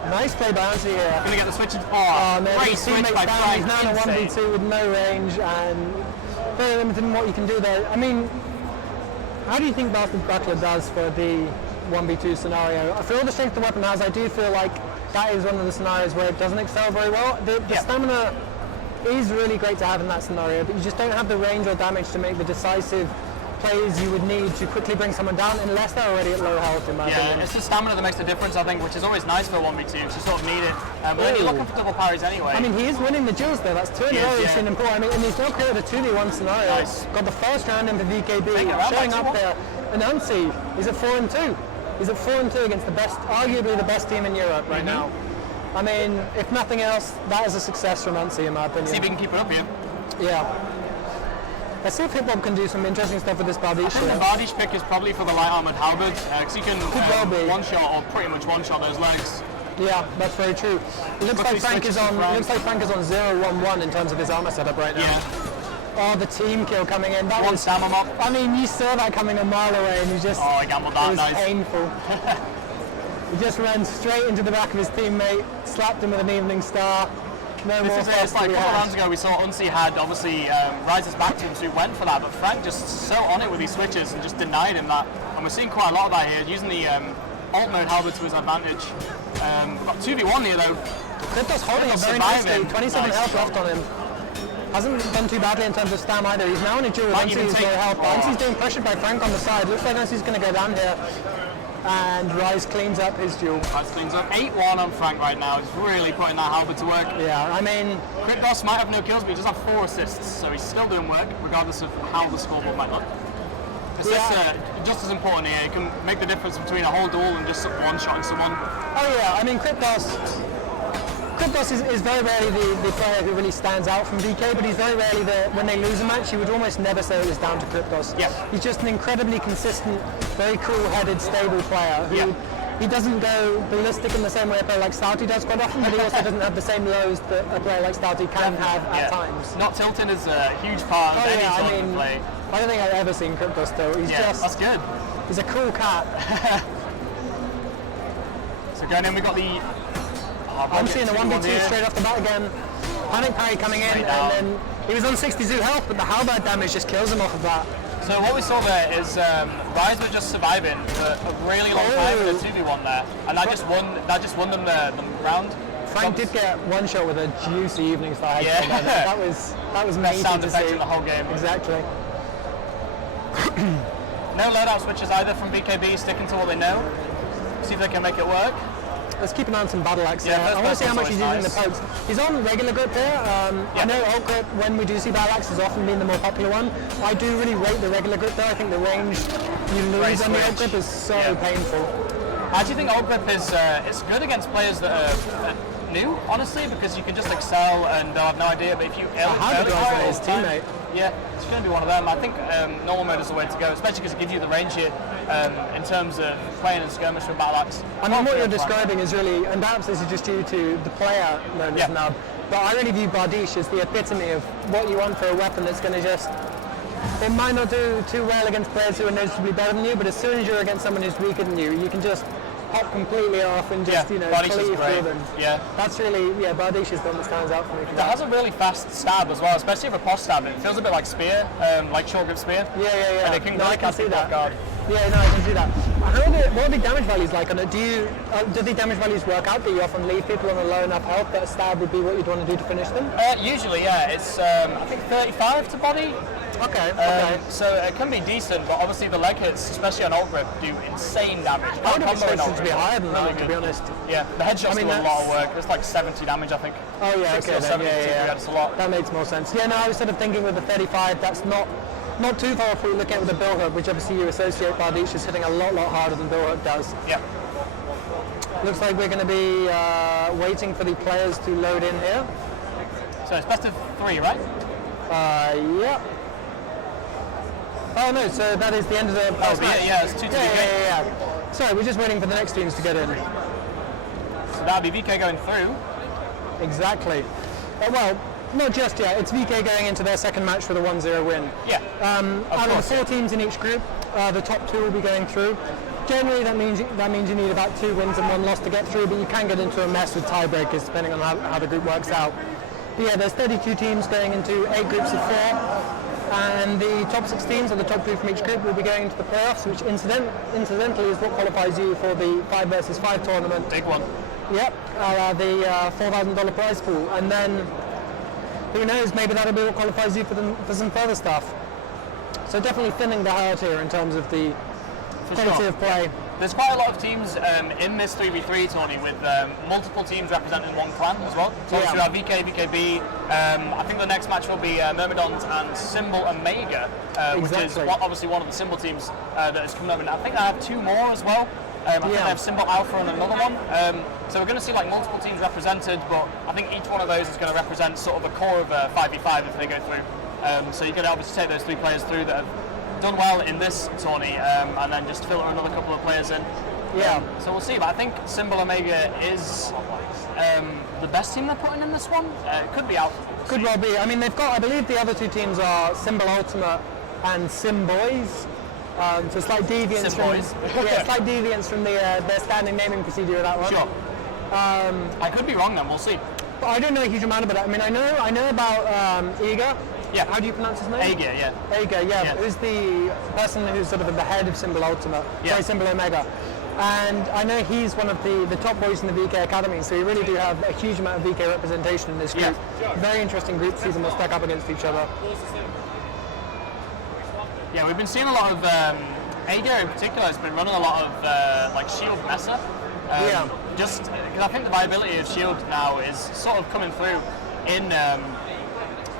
Nice play by Ansi here. Gonna get the switches. No, Great his switch teammate's by down. Frank. He's now in a 1v2 with no range and very limited in what you can do there. I mean, how do you think Bastard Battler does for the 1v2 scenario? For all the strength the weapon has, I do feel like that is one of the scenarios where it doesn't excel very well. The stamina is really great to have in that scenario, but you just don't have the range or damage to make the decisive plays you would need to quickly bring someone down unless they're already at low health, in my opinion. It's the stamina that makes the difference, I think, which is always nice for a 1v2, because you sort of need it. But then you're looking for double parries anyway. I mean, he is winning the duels though. That's 2 in a row we've seen him pull. I mean, and he's now created a 2v1 scenario. Nice. Got the first round in for VKB, showing up there. And Ansi, he's at 4-2. He's at 4-2 against the best, arguably the best team in Europe right now. I mean, if nothing else, that is a success from Ansi, in my opinion. See if we can keep it up here. Yeah. Let's see if Hip Hop can do some interesting stuff with this Bardiche. I think the Bardiche pick is probably for the light armored Halberd, because he can one-shot or pretty much one-shot those legs. Yeah, that's very true. It looks like Frank is on. Looks like Frank is on 0-1-1 in terms of his armor setup right now. Yeah. Oh, the team kill coming in. That was. Slam him up. I mean, you saw that coming a mile away, and you just. Oh, he gambled that. It was Nice. painful. He just ran straight into the back of his teammate, slapped him with an evening star. No more. It's like a couple of rounds ago we saw Unsi had obviously Rises back to him, so he went for that, but Frank just so on it with these switches and just denied him that. And we're seeing quite a lot of that here, using the alt mode Halberd to his advantage. We've got 2v1 here though. Crypto's holding it very nicely, 27 health left on him. Hasn't done too badly in terms of stam either. He's now in a duel with Unsi who's low health. Unsi's being pressured by Frank on the side. Looks like Unsi's going to go down here. And Rise cleans up his duel. Rise cleans up 8-1 on Frank right now. He's really putting that Halberd to work. Yeah, I mean... Cryptos might have no kills, but he does have 4 assists, so he's still doing work, regardless of how the scoreboard might look. Assists are just as important here. It can make the difference between a whole duel and just one-shotting someone. Oh yeah, I mean Cryptos is very rarely the player who really stands out from VK, but he's very rarely when they lose a match, you would almost never say it was down to Cryptos. Yeah. He's just an incredibly consistent, very cool-headed, stable player who he doesn't go ballistic in the same way a player like Stouty does quite often, but he also doesn't have the same lows that a player like Stouty can have at times. Not tilting is a huge part of any sort of play. I don't think I've ever seen Cryptos though. He's just... that's good. He's a cool cat. So going in, we got the... I'm seeing a 1v2 straight off the bat again. Panic parry coming in, and then he was on 62 health, but the Halberd damage just kills him off of that. So what we saw there is Rise were just surviving for a really long time with a 2v1 there, and that just won them the round. Frank did get one shot with a juicy evening star headshot. Yeah. That was best sound to effect see. in the whole game. Exactly. No loadout switches either from BKB, sticking to what they know. See if they can make it work. Let's keep an eye on some battle axe. Yeah, I want to see how much he's using nice. the pokes. He's on regular grip here. I know alt grip, when we do see battle axe, has often been the more popular one. I do really rate the regular grip though. I think the range you lose on the alt grip is so painful. I actually think alt grip is it's good against players that are new, honestly, because you can just excel and they'll have no idea. But if you his teammate. Yeah, it's going to be one of them. I think normal mode is the way to go, especially because it gives you the range here in terms of playing in skirmish with battle axe. I mean, what you're describing is really, and perhaps this is just due to the player known as Nub, but I really view Bardiche as the epitome of what you want for a weapon that's going to just, it might not do too well against players who are noticeably better than you, but as soon as you're against someone who's weaker than you, you can just pop completely off and just, cleave through them. Yeah. That's really, Bardiche is the one that stands out for me. It has a really fast stab as well, especially for post stab. It feels a bit like spear, like short grip spear. Yeah. And it can I can see that. Guard. Yeah, no, I can see that. What are the damage values like on it? Do the damage values work out that you often leave people on a low enough health that a stab would be what you'd want to do to finish them? Usually, yeah. It's, I think 35 to body. Okay. So it can be decent, but obviously the leg hits, especially on alt grip, do insane damage. I would have expected it to be higher than that, to be honest. Yeah, the headshots do a lot of work. It's like 70 damage, I think. Oh yeah, okay. That's a lot. That makes more sense. Yeah, no, I was sort of thinking with the 35, that's not too far if we look at it with the Bill Hook, which obviously you associate Bardiche as hitting a lot harder than Bill Hook does. Yeah. Looks like we're going to be waiting for the players to load in here. So it's best of 3, right? Yeah. Oh no, so that is the end of the first match. Yeah, it's 2 to VK. Yeah. Sorry, we're just waiting for the next teams to get in. So that'll be VK going through. Exactly. Well, not just yet. It's VK going into their second match with a 1-0 win. Yeah. Out of the 4 teams in each group, the top 2 will be going through. Generally, that means you need about 2 wins and 1 loss to get through, but you can get into a mess with tiebreakers depending on how the group works out. But yeah, there's 32 teams going into 8 groups of 4, and the top 6 teams, or the top 2 from each group, will be going into the playoffs, which incidentally is what qualifies you for the 5 versus 5 tournament. Big one. Yep, the $4,000 prize pool, and then who knows, maybe that'll be what qualifies you for some further stuff. So definitely thinning the herd here in terms of the quality of play. There's quite a lot of teams in this 3v3 tourney with multiple teams representing one clan as well. So obviously we have VK, VKB. I think the next match will be Myrmidons and Symbol Omega, which is obviously one of the Symbol teams that is coming up. And I think I have 2 more as well. I think they have Symbol Alpha and another one. So we're going to see like multiple teams represented, but I think each one of those is going to represent sort of the core of a 5v5 if they go through. So you can obviously take those 3 players through that have done well in this tourney, and then just filter another couple of players in. Yeah. So we'll see, but I think Symbol Omega is the best team they're putting in this one. It could be Alpha. Could well be. I mean, they've got, I believe the other 2 teams are Symbol Ultimate and Symboys. So slight deviance slight deviance from their standing naming procedure of that one. Sure. I could be wrong then, we'll see. But I don't know a huge amount about it. I mean, I know about Iga. Yeah. How do you pronounce his name? Aiga, yeah. Aiga, yeah. Who's the person who's sort of at the head of Symbol Ultimate, Symbol Omega. And I know he's one of the top boys in the VK Academy, so we really do have a huge amount of VK representation in this group. Very interesting group to see them all stack up against each other. Yeah, we've been seeing a lot of Aiga in particular has been running a lot of like Shield meta. Just because I think the viability of Shield now is sort of coming through in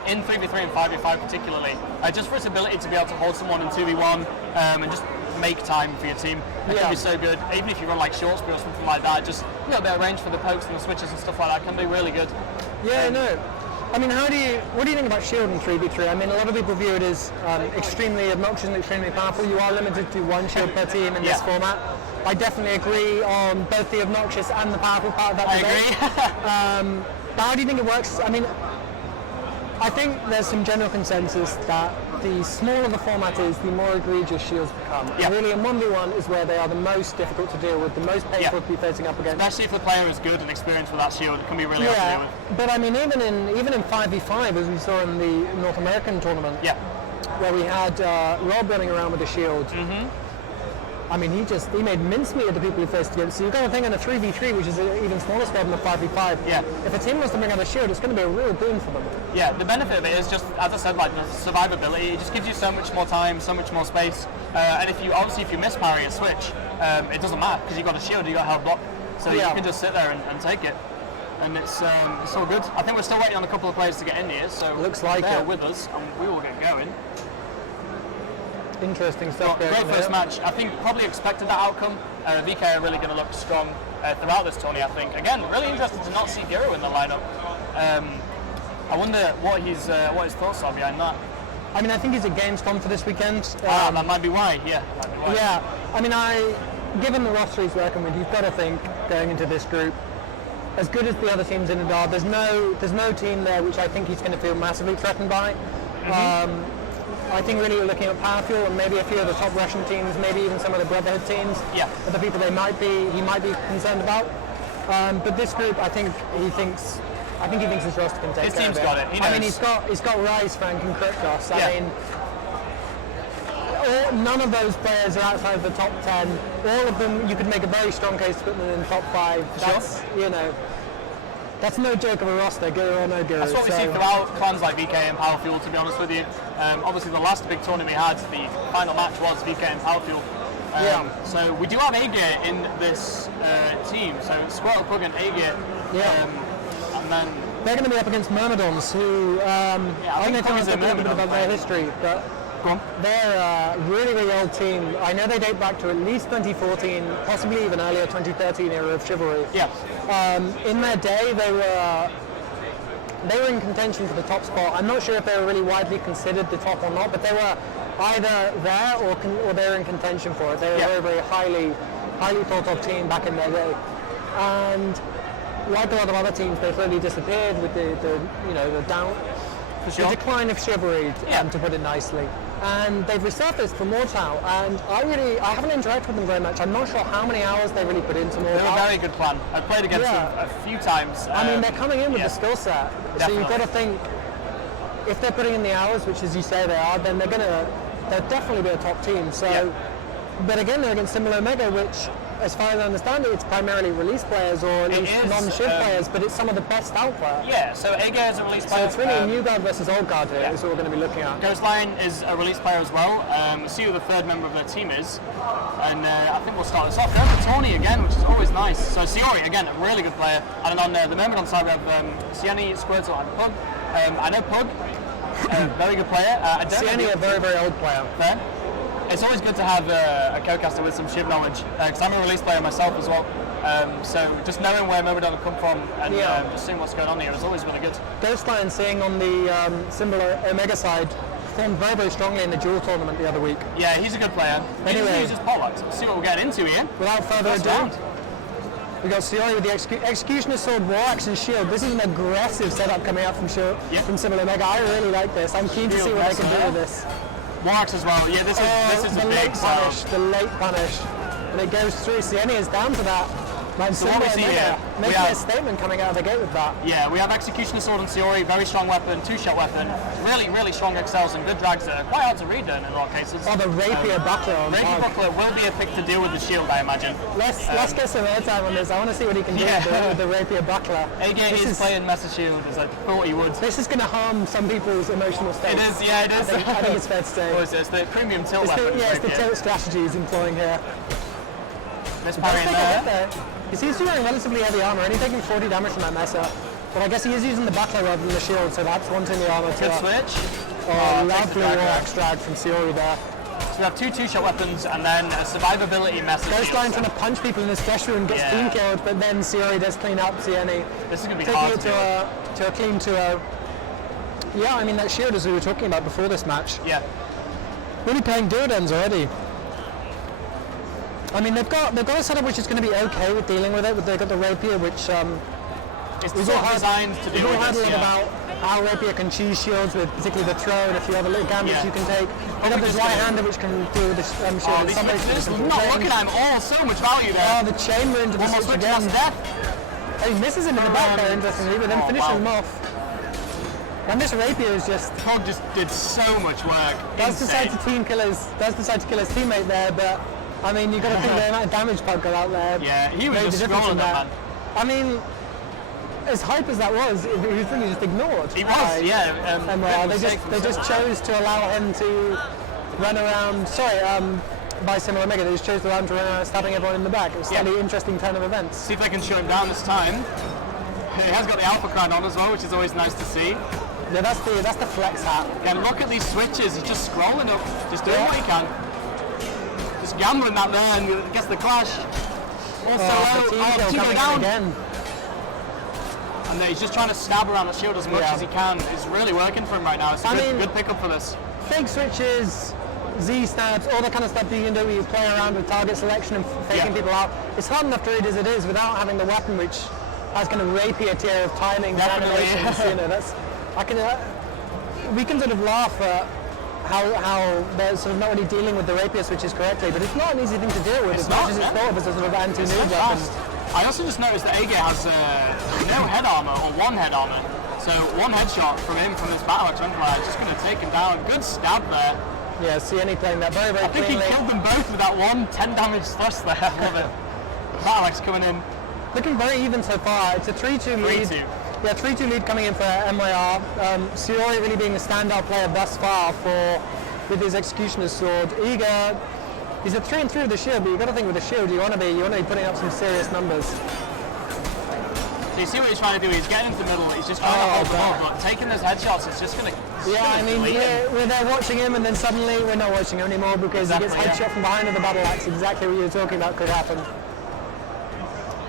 3v3 and 5v5 particularly. Just for its ability to be able to hold someone in 2v1 and just make time for your team. It can be so good. Even if you run like short speed or something like that, just a little bit of range for the pokes and the switches and stuff like that can be really good. Yeah, no. I mean, what do you think about Shield in 3v3? I mean, a lot of people view it as extremely obnoxious and extremely powerful. You are limited to 1 shield per team in this format. I definitely agree on both the obnoxious and the powerful part of that debate. But how do you think it works? I mean, I think there's some general consensus that the smaller the format is, the more egregious shields become. And really, in 1v1 is where they are the most difficult to deal with, the most painful to be facing up against. Especially if the player is good and experienced with that shield, it can be really hard to deal with. But I mean, even in 5v5, as we saw in the North American tournament, where we had Rob running around with a shield. I mean, he made mincemeat of the people he faced against. So you've got to think in a 3v3, which is an even smaller squad than a 5v5. If a team wants to bring out a shield, it's going to be a real boon for them. Yeah, the benefit of it is just, as I said, like the survivability. It just gives you so much more time, so much more space. And if you miss parry a switch, it doesn't matter because you've got a shield, you've got a held block, so you can just sit there and take it. And it's all good. I think we're still waiting on a couple of players to get in here, so looks like they're with us, and we will get going. Interesting stuff. Great first match. I think probably expected that outcome. VK are really going to look strong throughout this tourney, I think. Again, really interested to not see Giro in the lineup. I wonder what his thoughts are behind that. I mean, I think he's at Gamescom for this weekend. That might be why. Yeah. Yeah. I mean, given the roster he's working with, you've got to think going into this group, as good as the other teams in it are, there's no team there which I think he's going to feel massively threatened by. I think really you're looking at Powerfuel and maybe a few of the top Russian teams, maybe even some of the Brotherhood teams. Are the people he might be concerned about. But this group, I think he thinks his roster can take his care of team's got it. I mean, he's got Rise, Frank, and Kryptos. I mean, none of those players are outside of the top 10. All of them, you could make a very strong case to put them in the top 5. That's that's no joke of a roster, Guru or no Guru. That's what we see throughout clans like VK and Powerfuel, to be honest with you. Obviously, the last big tournament we had, the final match was VK and Powerfuel. So we do have Agate in this team. So Squirtle, Pug, and Agate. And then they're going to be up against Myrmidons, who I think they tell us a little bit about their history. But Go on. They're a really, really old team. I know they date back to at least 2014, possibly even earlier, 2013 era of Chivalry. Yeah. In their day, they were in contention for the top spot. I'm not sure if they were really widely considered the top or not, but they were either there or they were in contention for it. They were a very, very highly thought of team back in their day. And like a lot of other teams, they slowly disappeared with the decline of Chivalry, to put it nicely. And they've resurfaced for Mortal, and I haven't interacted with them very much. I'm not sure how many hours they really put into Mortal. They're a very good clan. I've played against them a few times. I mean, they're coming in with the skill set, so you've got to think, if they're putting in the hours, which as you say they are, then they'll definitely be a top team. So, but again, they're against Similar Omega, which, as far as I understand it, it's primarily release players or at least non-shiv players, but it's some of the best out there. Yeah, so Ega is a release player. So it's really a new guard versus old guard here, is what we're going to be looking at. Ghostline is a release player as well. We'll see who the third member of their team is. And I think we'll start this off. There's Tony again, which is always nice. So Siori, again, a really good player. And on the moment on side, we have Sieni, Squirtle, and Pug. I know Pug, very good player. Sieni, a very, very old player. Fair. It's always good to have a co-caster with some Shiv knowledge, because I'm a release player myself as well. So just knowing where Mobidon have come from and just seeing what's going on here is always really good. Ghostline, seeing on the Similar Omega side, performed very, very strongly in the duel tournament the other week. Yeah, he's a good player. Anyway, he uses Pollux. We'll see what we're getting into here. Without further ado, we got Siori with the Executioner Sword, War Axe and Shield. This is an aggressive setup coming out from Similar Omega. I really like this. I'm keen to see what they can do with this. War Axe as well. Yeah, this is a big punish. The late punish. And it goes through. Sieni is down to that. So what we see here, making a statement coming out of the gate with that. Yeah, we have Executioner Sword and Siori, very strong weapon, two-shot weapon, really, really strong excels and good drags that are quite hard to read in a lot of cases. Oh, the Rapier Buckler on Rapier Buckler will be a pick to deal with the shield, I imagine. Let's get some airtime on this. I want to see what he can do with the Rapier Buckler. AJ is playing Master Shield, as I thought he would. This is going to harm some people's emotional state. It is, yeah, it is. I think it's fair to say. What is it? It's the premium tilt weapon. It's the tilt strategy he's employing here. Let's parry in there. He seems to be wearing relatively heavy armor, and he's taking 40 damage from that Mesa. But I guess he is using the buckler rather than the shield, so that's wanting the armor too. Good switch. Oh, lovely War Axe drag from Siori there. So we have two two-shot weapons and then a survivability message. Ghostline trying to punch people in his flesh wound, gets clean killed, but then Siori does clean up Sieni. This is going to be hard to a clean 2-0. Yeah, I mean that shield as we were talking about before this match. Yeah. Really paying dividends already. I mean, they've got a setup which is going to be okay with dealing with it, but they've got the Rapier, which it's designed to deal with We've heard a lot about how Rapier can choose shields with particularly the throw and a few other little gambits you can take. They've got this right-hander which can deal with the shield. Oh, these switches, not looking at him all, so much value there. Oh, the chamber into the switch again. He misses him in the back there, interestingly, but then finishes him off. And this Rapier is just... Pog just did so much work. Does decide to kill his teammate there, but I mean, you've got to think the amount of damage Pog got out there. Yeah, he was just scrolling that, man. I mean, as hype as that was, he was really just ignored. He was, they just chose to allow him to run around. By Similar Omega, they just chose to allow him to run around stabbing everyone in the back. It was a slightly interesting turn of events. See if they can show him down this time. He has got the Alpha Crown on as well, which is always nice to see. Yeah, that's the flex hat. And look at these switches. He's just scrolling up, just doing what he can. Just gambling that there and gets the clash. Also, the team down. Again. And he's just trying to stab around the shield as much as he can. It's really working for him right now. It's a good pickup for this. Fake switches, Z stabs, all that kind of stuff you can do where you play around with target selection and faking people out. It's hard enough to read as it is without having the weapon which has kind of Rapier tier of timing and animations. You know, we can sort of laugh at how they're sort of not really dealing with the Rapier switches correctly, but it's not an easy thing to deal with as much as it's thought of as a sort of anti-noob weapon. I also just noticed that Age has no head armor, or one head armor. So one headshot from him from this battle axe is just going to take him down. Good stab there. Yeah, Sieni playing that very, very cleanly. I think he killed them both with that 10 damage thrust there. I love it. Battle axe coming in. Looking very even so far. It's a 3-2 lead. 3-2. Yeah, 3-2 lead coming in for MYR. Siori really being the standout player thus far with his Executioner's Sword. Iga, he's at 3-3 with the shield, but you've got to think with the shield you want to be putting up some serious numbers. So you see what he's trying to do? He's getting into the middle. He's just trying to hold them up, but taking those headshots is just going to. Yeah, I mean, we're there watching him, and then suddenly we're not watching him anymore because he gets headshot from behind with the battle axe. Exactly what you were talking about could happen.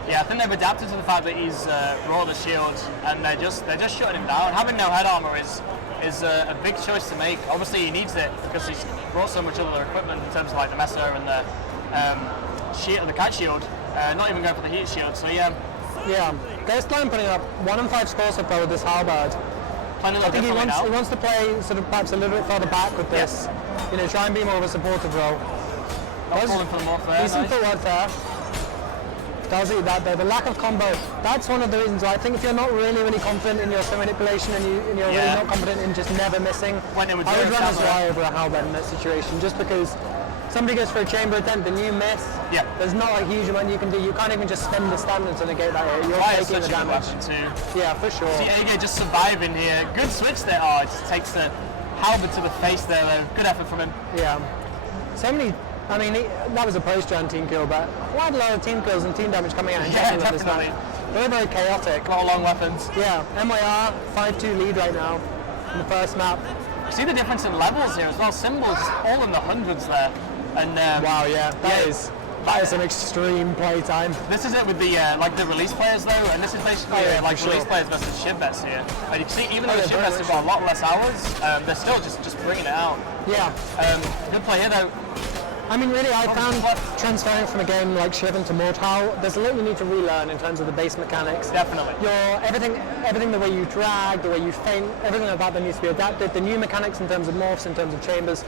Yeah, I think they've adapted to the fact that he's brought the shield, and they're just shutting him down. Having no head armor is a big choice to make. Obviously, he needs it because he's brought so much other equipment in terms of like the Messer and the shield, the kite shield. Not even going for the heat shield. So yeah. Yeah, Ghostline putting up 1-5 scores so far with this halberd. I think he wants to play sort of perhaps a little bit further back with this. You know, try and be more of a supportive role. Not falling for the morph there. Decent footwork there. Does eat that though. The lack of combo, that's one of the reasons why I think if you're not really confident in your swim manipulation and you're really not confident in just never missing, I would run as Y over a halberd in that situation, just because somebody goes for a chamber attempt and you miss, there's not a huge amount you can do. You can't even just spend the stamina to negate that hit. You're taking the damage. Yeah, for sure. See AJ just surviving here. Good switch there. Oh, it just takes the halberd to the face there though. Good effort from him. Yeah. So many, I mean, that was a post-gen team kill, but quite a lot of team kills and team damage coming out in general in this match. Very, very chaotic. A lot of long weapons. Yeah, MYR 5-2 lead right now in the first map. See the difference in levels here as well. Symbols all in the hundreds there. And wow, yeah, that is some extreme play time. This is it with the like the release players though, and this is basically release players versus shipbets here. And you can see even though the shipbets have got a lot less hours, they're still just bringing it out. Yeah. Good play here though. I mean, really, I found transferring from a game like Shiv into Mortal, there's a lot you need to relearn in terms of the base mechanics. Definitely. Everything the way you drag, the way you feint, everything like that needs to be adapted. The new mechanics in terms of morphs, in terms of chambers.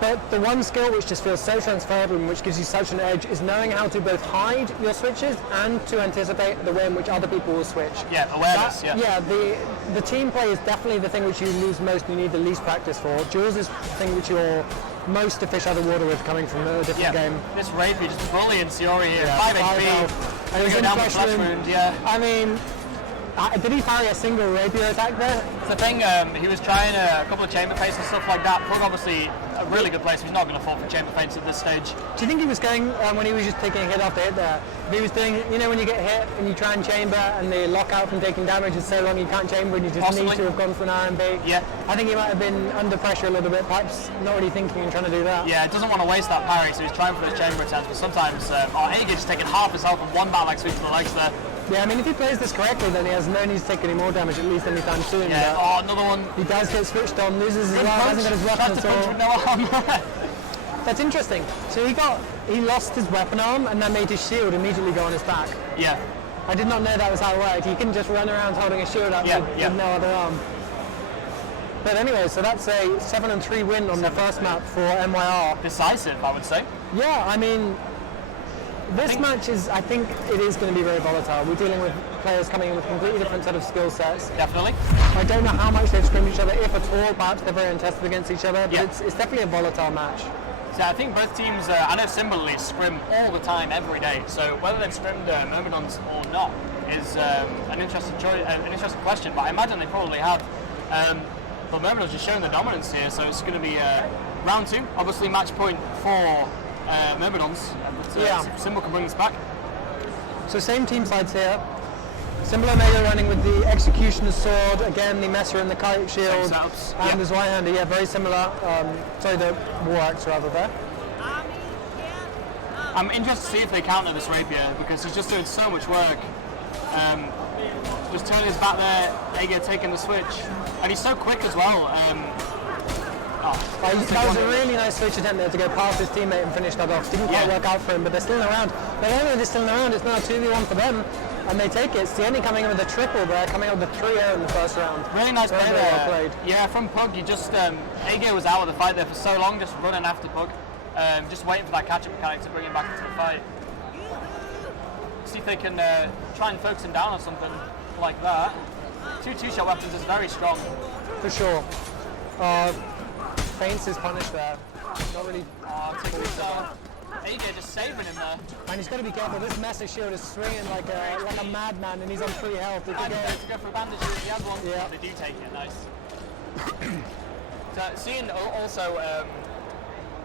But the one skill which just feels so transferable and which gives you such an edge is knowing how to both hide your switches and to anticipate the way in which other people will switch. Yeah, awareness, the team play is definitely the thing which you lose most and you need the least practice for. Duels is the thing which you're most to fish out of the water with coming from a different game. This Rapier just bullying Siori here. 5 HP. And he's go down with flash wound, I mean, did he parry a single Rapier attack there? It's the thing, he was trying a couple of chamber feints and stuff like that. Pug obviously a really good place. He's not going to fall for chamber feints at this stage. Do you think he was going when he was just taking a hit after hit there? If he was doing, you know, when you get hit and you try and chamber and the lockout from taking damage is so long you can't chamber and you just need to have gone for an RMB. Yeah. I think he might have been under pressure a little bit, perhaps not really thinking and trying to do that. Yeah, doesn't want to waste that parry, so he's trying for his chamber attempts, but sometimes Aegis taking half his health with one battle axe sweep to the legs there. Yeah, I mean, if he plays this correctly, then he has no need to take any more damage, at least anytime soon. Yeah, another one. He does get switched on, loses his life, hasn't got his weapon at all. That's interesting. So he lost his weapon arm and then made his shield immediately go on his back. Yeah. I did not know that was how it worked. He couldn't just run around holding a shield up with no other arm. But anyway, so that's a 7-3 win on the first map for MYR. Decisive, I would say. Yeah, I mean, this match is, I think it is going to be very volatile. We're dealing with players coming in with completely different set of skill sets. Definitely. I don't know how much they've scrimmed each other, if at all. Perhaps they're very untested against each other, but it's definitely a volatile match. So I think both teams, I know Symboly scrim all the time, every day. So whether they've scrimmed Myrmidons or not is an interesting question. But I imagine they probably have. But Myrmidons just showing the dominance here, so it's going to be round 2. Obviously, match point for Myrmidons. Symbol can bring this back. So same team sides here. Symbol Omega running with the Executioner's Sword, again the Messer and the Kite Shield, and his right-hander, very similar. Sorry, the War Axe rather there. I'm interested to see if they counter this Rapier, because he's just doing so much work. Just turning his back there, Ega taking the switch, and he's so quick as well. That was a really nice switch attempt there to go past his teammate and finish that off. Didn't quite work out for him, but they're still around. But anyway, they're still around. It's now 2v1 for them. And they take it. Stieni coming in with a triple there, coming out with a 3-0 in the first round. Really nice play there. Well played. Yeah, from Pug, you just, Ege was out of the fight there for so long, just running after Pug. Just waiting for that catch-up mechanic to bring him back into the fight. See if they can try and focus him down on something like that. 2 two-shot weapons is very strong. For sure. Feints is punished there. Not really... AJ just saving him there. And he's got to be careful. This Messer shield is swinging like a madman, and he's on 3 health. To go for a bandage if he has one. Yeah. They do take it, nice. So seeing also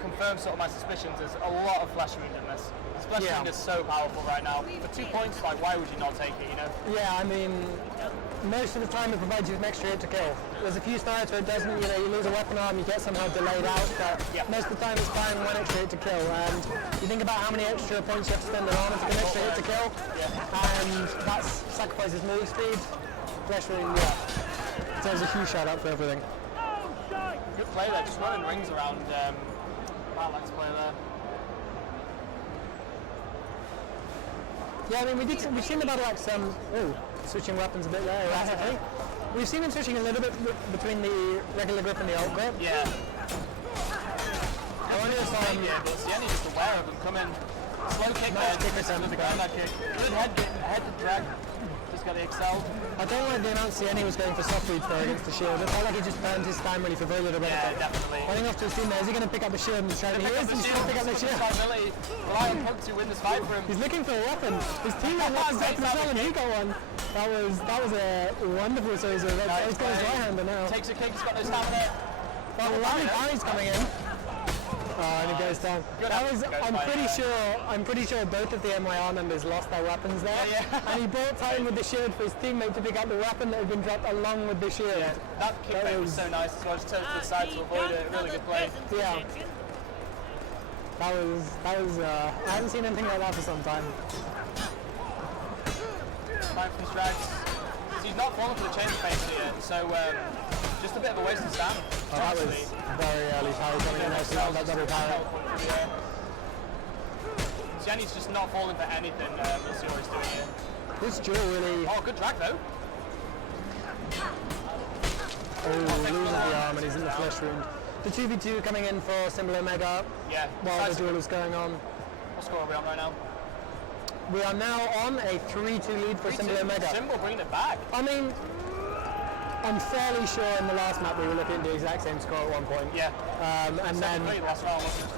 confirms sort of my suspicions. There's a lot of flesh wound in this. This flesh wound is so powerful right now. For 2 points, like, why would you not take it, you know? Yeah, I mean, most of the time it provides you with an extra hit to kill. There's a few snipes where it doesn't, you know, you lose a weapon arm, you get somehow delayed out, but most of the time it's fine, one extra hit to kill. And you think about how many extra points you have to spend on armor to get an extra hit to kill, and that sacrifices move speed. Flesh wound, so there's a huge shout out for everything. Good play there, just running rings around Battle-Axe play there. Yeah, I mean, we've seen the Battle-Axe switching weapons a bit there, erratically. We've seen him switching a little bit between the regular grip and the alt grip. Yeah. I wonder if but Sienna's just aware of him coming. Slow kick there, the ground kick. Good head drag. Just got the excel. I don't like the amount Sienna was going for soft reach there against the shield. It felt like he just burned his time really for very little benefit. Yeah, definitely. Running off to his team there, is he going to pick up the shield and try to pick up the shield? Rely on Punk to win this fight for him. He's looking for a weapon. His teammate wants to take the shell and he got one. That was a wonderful series of events. He's got his right hander now. Takes a kick, he's got no stamina. Well, the lovely parry's coming in. And he goes down. I'm pretty sure both of the MYR members lost their weapons there. And he bought time with the shield for his teammate to pick up the weapon that had been dropped along with the shield. Yeah, that kickback was so nice as well. Just turned to the side to avoid it. Really good play. Yeah. That was. I haven't seen anything like that for some time. Time for the drags. So he's not falling for the chain space here, so just a bit of a waste of stand. Oh, that was very early parry coming in there, so that double parry. Jenny's just not falling for anything Luciori's doing here. This duel really... Oh, good drag though. Oh, loses the arm and he's in the flesh wound. The 2v2 coming in for Symbol Omega while the duel is going on. What score are we on right now? We are now on a 3-2 lead for Symbol Omega. Symbol bringing it back. I mean, I'm fairly sure in the last map we were looking at the exact same score at one point. Yeah. And then... last round, wasn't it?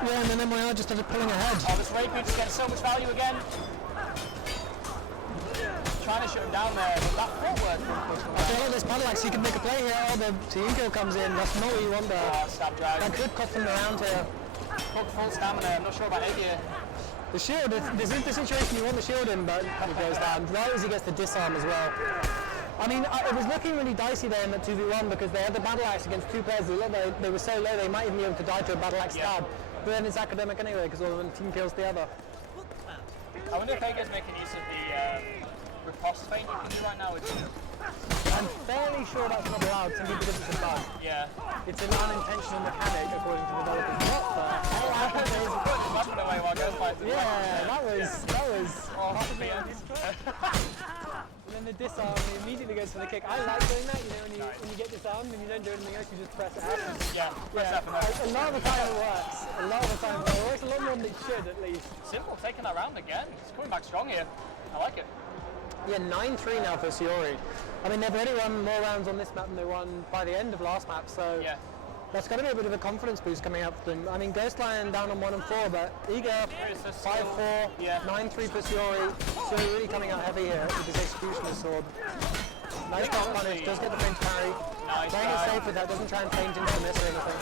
Yeah, and then MYR just started pulling ahead. Oh, this Rapier just getting so much value again. Trying to shut him down there, but that footwork from I feel like this Battle-Axe, he can make a play here. Oh, the team kill comes in. That's not what you want there. Oh, stab drag. That could cost him the round here. Full stamina. I'm not sure about Iggy. The shield, this is the situation you want the shield in, but it goes down. Right as he gets the disarm as well. I mean, it was looking really dicey there in the 2v1 because they had the Battle-Axe against two players. They were so low they might even be able to die to a Battle-Axe stab. But then it's academic anyway because one of them team kills the other. I wonder if Ego's making use of the riposte feint you can do right now with you. I'm fairly sure that's not allowed simply because it's a bug. Yeah. It's an unintentional mechanic according to the developers. What the hell happened is... Yeah, that was... And then the disarm, he immediately goes for the kick. I like doing that, you know, when you get disarmed and you don't do anything else, you just press F. Yeah, press F. A lot of the time it works. A lot of the time it works a lot more than it should, at least. Simple, taking that round again. It's coming back strong here. I like it. Yeah, 9-3 now for Siori. I mean, they've already won more rounds on this map than they won by the end of last map, so that's got to be a bit of a confidence boost coming out for them. I mean, Ghost Lion down on 1 and 4, but eager, 5-4, 9-3 for Siori. Siori really coming out heavy here with his Executioner sword. Nice block punish, does get the feint parry. Playing it safe with that, doesn't try and feint into the miss or anything.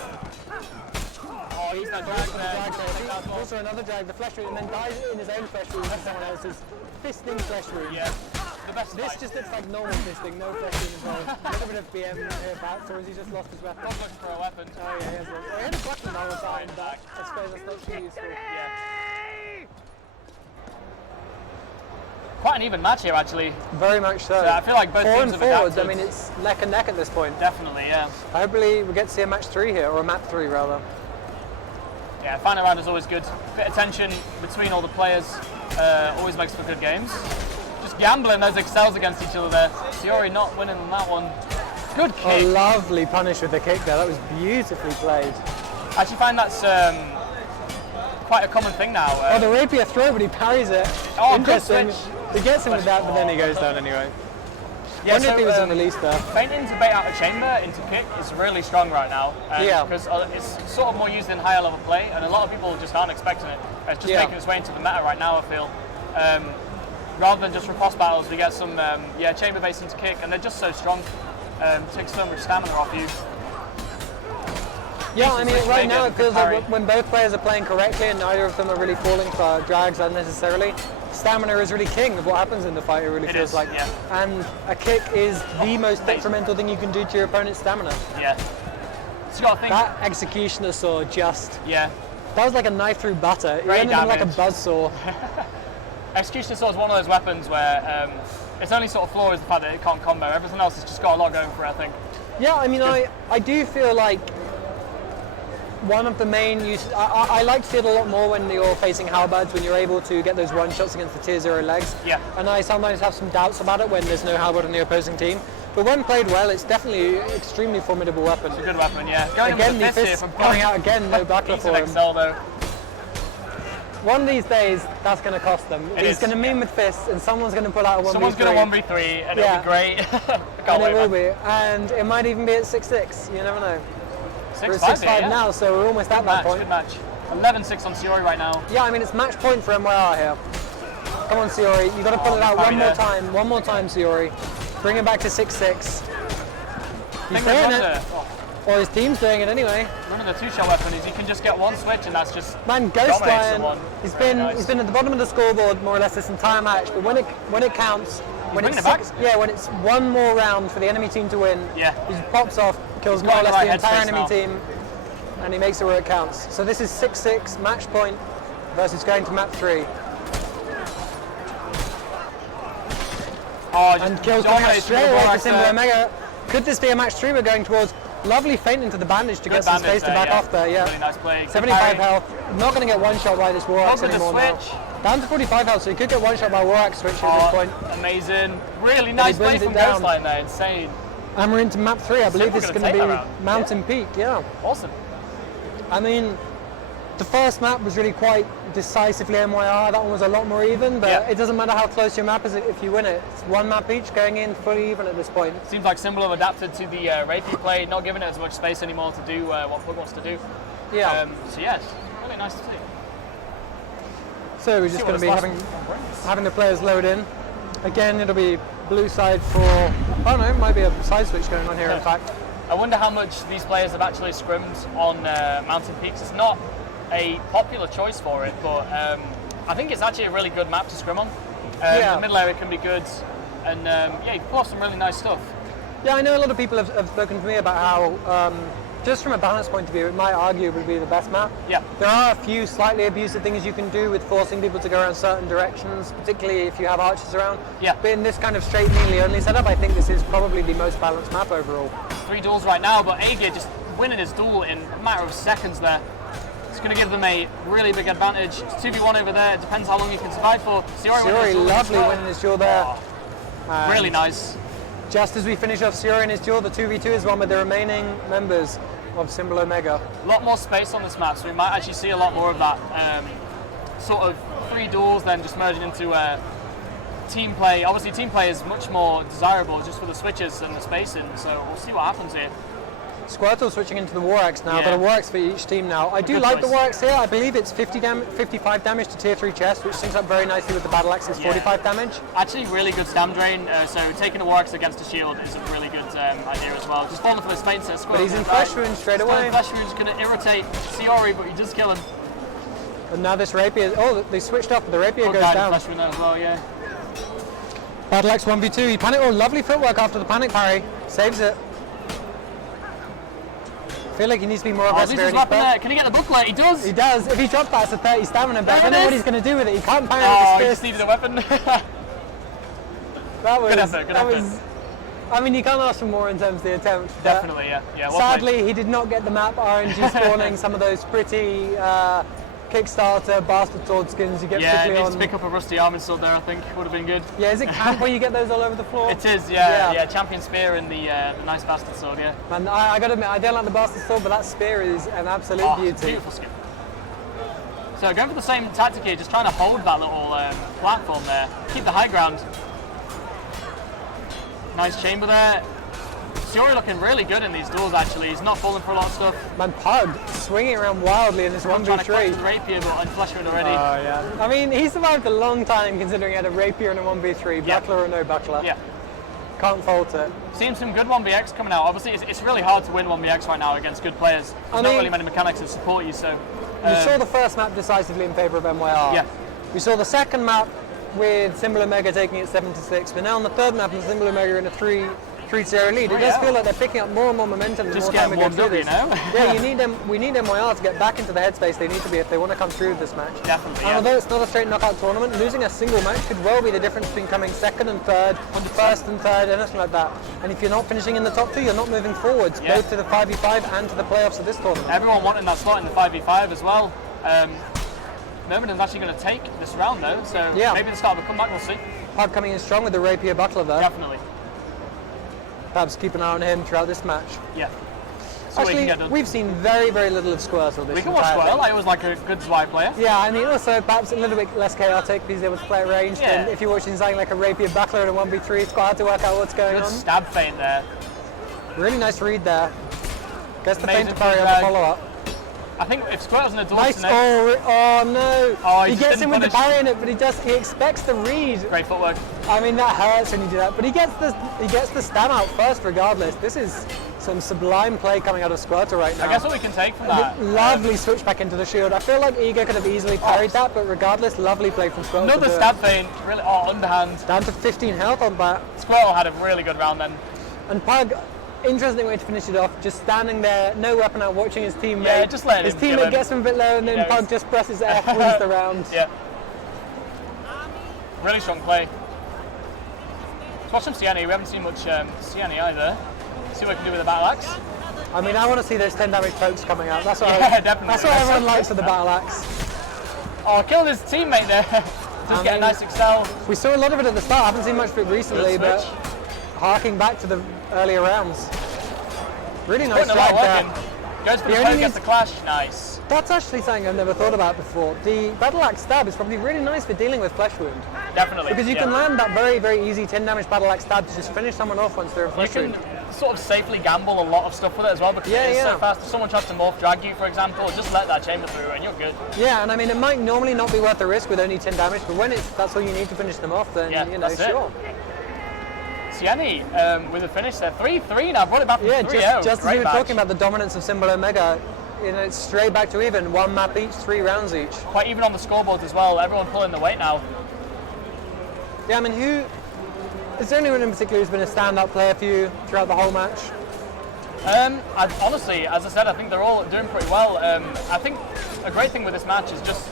Oh, he's that drag there. Also another drag, the flesh root, and then dies in his own flesh root with someone else's fisting flesh root. Yeah. This just looks like normal fisting, no flesh root as well. A little bit of BM here back, or has he just lost his weapon? I'm looking for a weapon. Oh yeah, he has one. He had a button all the time, but I suppose that's not too useful. Yeah. Quite an even match here, actually. Very much so. I feel like both teams have forwards, adapted. I mean, it's neck and neck at this point. Definitely, yeah. Hopefully we get to see a match 3 here, or a map 3 rather. Yeah, final round is always good. Bit of tension between all the players always makes for good games. Just gambling those excels against each other there. Siori not winning on that one. Good kick. A lovely punish with the kick there. That was beautifully played. I actually find that's quite a common thing now. Oh, the rapier throw, but he parries it. Oh, interesting. He gets him with that, but then he goes down anyway. Yeah, wonder if he was released there. Feinting to bait out a chamber into kick is really strong right now. Because it's sort of more used in higher level play, and a lot of people just aren't expecting it. It's just making its way into the meta right now, I feel. Rather than just riposte battles, we get some chamber based into kick, and they're just so strong. Take so much stamina off you. Yeah, I mean, right now it feels parry. like when both players are playing correctly and neither of them are really falling for drags unnecessarily, stamina is really king of what happens in the fight, it really feels like. Yeah. And a kick is the most detrimental thing you can do to your opponent's stamina. Yeah. So you gotta think. That executioner saw just... Yeah. That was like a knife through butter. It Great ended up like a damage. buzzsaw. Executioner Sword is one of those weapons where its only sort of flaw is the fact that it can't combo. Everything else has just got a lot going for it, I think. Yeah, I mean, I do feel like one of the main uses... I like to see it a lot more when you're facing halberds, when you're able to get those one-shots against the tier 0 legs. Yeah. And I sometimes have some doubts about it when there's no halberd on the opposing team. But when played well, it's definitely an extremely formidable weapon. It's a good weapon, yeah. Going again, with the fist here from coming out again, no backler for him. Excel, though. One of these days, that's going to cost them. He's going to mean with fists, and someone's going to pull out a 1v3. Someone's going to 1v3, and it'll be great. And it will be. And it might even be at 6-6. You never know. We're at 6-5 now, so we're almost at that point. Good match. 11-6 on Siori right now. Yeah, I mean, it's match point for MYR here. Come on, Siori. You've got to pull it out one more time. One more time, Siori. Bring it back to 6-6. He's doing it. Or his team's doing it anyway. Remember the two-shot weapon is you can just get one switch and that's just Man, Ghost dominates Lion, someone. he's been at the bottom of the scoreboard more or less this entire match, but when it counts, when bringing it's it back? when it's one more round for the enemy team to win, yeah, he just pops off, kills He's more or got less the the right entire headspace enemy now. team, and he makes it where it counts. So this is 6-6 match point versus going to map 3. And kills coming out straight away for Symbol Omega. Could this be a match 3 we're going towards? Lovely feint into the bandage to get some space to back off there, yeah. Really nice play. 75 health. Not going to get one shot by this War Axe Over the anymore now. switch. Down to 45 health, so he could get one shot by War Axe switch at this point. Amazing. Really But nice he play brings from it down. Ghost Line there. Insane. And we're into map 3. I believe we're this is gonna going to take be that round. Mountain Peak, yeah. Awesome. I mean, the first map was really quite decisively MYR. That one was a lot more even, but it doesn't matter how close your map is if you win it. It's one map each going in fully even at this point. Seems like Symbol have adapted to the Rapey play, not giving it as much space anymore to do what Pug wants to do. Yeah. So yeah, it's really nice to see. So we're just going to be having the players load in. Again, it'll be blue side for... Oh no, it might be a side switch going on here in fact. I wonder how much these players have actually scrimmed on Mountain Peaks. It's not a popular choice for it, but I think it's actually a really good map to scrim on. The middle area can be good, and yeah, you can pull off some really nice stuff. Yeah, I know a lot of people have spoken to me about how, just from a balance point of view, it might arguably be the best map. Yeah. There are a few slightly abusive things you can do with forcing people to go around certain directions, particularly if you have archers around. Yeah. But in this kind of straight melee only setup, I think this is probably the most balanced map overall. 3 duels right now, but Aegir just winning his duel in a matter of seconds there. It's going to give them a really big advantage. It's 2v1 over there. It depends how long you can survive for. Siori, lovely winning his duel there. Really nice. Just as we finish off Siori in his duel, the 2v2 is one with the remaining members of Symbol Omega. A lot more space on this map, so we might actually see a lot more of that sort of 3 duels then just merging into team play. Obviously team play is much more desirable just for the switches and the spacing, so we'll see what happens here. Squirtle switching into the War Axe now, Yeah. but a War Axe for each team now. I do Good like choice. the War Axe here. I believe it's 55 damage to tier 3 chest, which syncs up very nicely with the Battle Axe's 45 damage. Actually really good stam drain, so taking a War Axe against a shield is a really good idea as well. Just falling for the space there. But he's in Flesh Wound straight away. Flesh Wound is going to irritate Siori, but he does kill him. And now this Rapier, oh, they switched up, the Rapier goes down. Flesh Wound there as well, yeah. Battle Axe 1v2, he panic, oh, lovely footwork after the panic parry, saves it. I feel like he needs to be more aggressive here. Can he get the booklet? He does. He does. If he drops that, it's a 30 stamina, but I don't know what he's going to do with it. He can't parry Oh, with he his just fist. needed a weapon. That was, Good effort, good effort. I mean, you can't ask for more in terms of the attempt. but Definitely, yeah. Well sadly, played. he did not get the map RNG spawning some of those pretty Kickstarter bastard sword skins you get Yeah, particularly needs on. to pick up a rusty armor sword there, I think. Would have been good. Yeah, is it camp where you get those all over the floor? It is, yeah. Champion spear and the nice bastard sword, yeah. Man, I gotta admit, I don't like the bastard sword, but that spear is an absolute beauty. Beautiful skin. So going for the same tactic here, just trying to hold that little platform there. Keep the high ground. Nice chamber there. Siori looking really good in these duels actually. He's not falling for a lot of stuff. Man, Pug swinging around wildly in this 1v3. Trying to clutch the rapier, but on Flesh Wound already. Oh, yeah. I mean, he survived a long time considering he had a rapier and a 1v3, buckler or no buckler. Yeah. Can't fault it. Seeing some good 1vx coming out. Obviously, it's really hard to win 1vx right now against good players. There's not really many mechanics that support you, so... We saw the first map decisively in favour of MYR. Yeah. We saw the second map with Symbol Omega taking it 7-6, but now on the third map, Symbol Omega are in a 3-0 lead. It does feel like they're picking up more and more momentum. Just the more time get we go through warmed up, this. you know? Yeah, you need them. We need MYR to get back into the headspace they need to be if they want to come through with this match. Definitely. And although it's not a straight knockout tournament, losing a single match could well be the difference between coming second and third, first and third, anything like that. And if you're not finishing in the top two, you're not moving forwards, both to the 5v5 and to the playoffs of this tournament. Everyone wanting that slot in the 5v5 as well. Merman's actually going to take this round though, so maybe the start of a comeback, we'll see. Pug coming in strong with the Rapier Buckler there. Definitely. Perhaps keep an eye on him throughout this match. Yeah. Actually, we've seen very, very little of Squirtle this We can watch Squirtle, I always like a good Zwei player. Yeah, I mean also perhaps a little bit less chaotic because he's able to play at range. Yeah. And if you're watching something like a Rapier Buckler in a 1v3, it's quite hard to work out what's going on. Stab feint there. Really nice read there. Gets the feint to Amazing parry on the drag. follow-up. I think if Squirtle's in a duel Nice. tonight... Oh no! Oh, he gets him with the parry in it, but he expects the read. Great footwork. I mean that hurts when you do that, but he gets the stab out first regardless. This is some sublime play coming out of Squirtle right now. I guess what we can take from that... Lovely switch back into the shield. I feel like Ego could have easily parried that, but regardless, lovely play from Squirtle. Another stab feint, really, underhand. Down to 15 health on that. Squirtle had a really good round then. And Pug, interesting way to finish it off, just standing there, no weapon out, watching his teammate. Yeah, just letting his him kill teammate him. gets him a bit low, and then Pug just presses F, wins the round. Yeah. Really strong play. Let's watch some Siani. We haven't seen much Siani either. See what we can do with the battle axe. I mean, I want to see those 10 damage pokes coming out. That's what definitely. That's what everyone likes with the battle axe. Oh, killed his teammate there. Just get a nice excel. We saw a lot of it at the start. I haven't seen much of it recently, but harking back to the earlier rounds. Really nice drag there. Goes for the poke, gets the clash. Nice. That's actually something I've never thought about before. The battle axe stab is probably really nice for dealing with flesh wound. Definitely. Because you can land that very, very easy 10 damage battle axe stab to just finish someone off once they're in flesh wound. You can sort of safely gamble a lot of stuff with it as well because it is so fast. If someone tries to morph drag you, for example, just let that chamber through and you're good. Yeah, and I mean, it might normally not be worth the risk with only 10 damage, but when that's all you need to finish them off, then, you know, that's sure. Siani with a finish there. 3-3 now, brought it back from 3-0. Just as we were talking about the dominance of Symbol Omega, you know, it's straight back to even. 1 map each, 3 rounds each. Quite even on the scoreboards as well. Everyone pulling the weight now. Yeah, I mean, is there anyone in particular who's been a standout player for you throughout the whole match? Honestly, as I said, I think they're all doing pretty well. I think a great thing with this match is just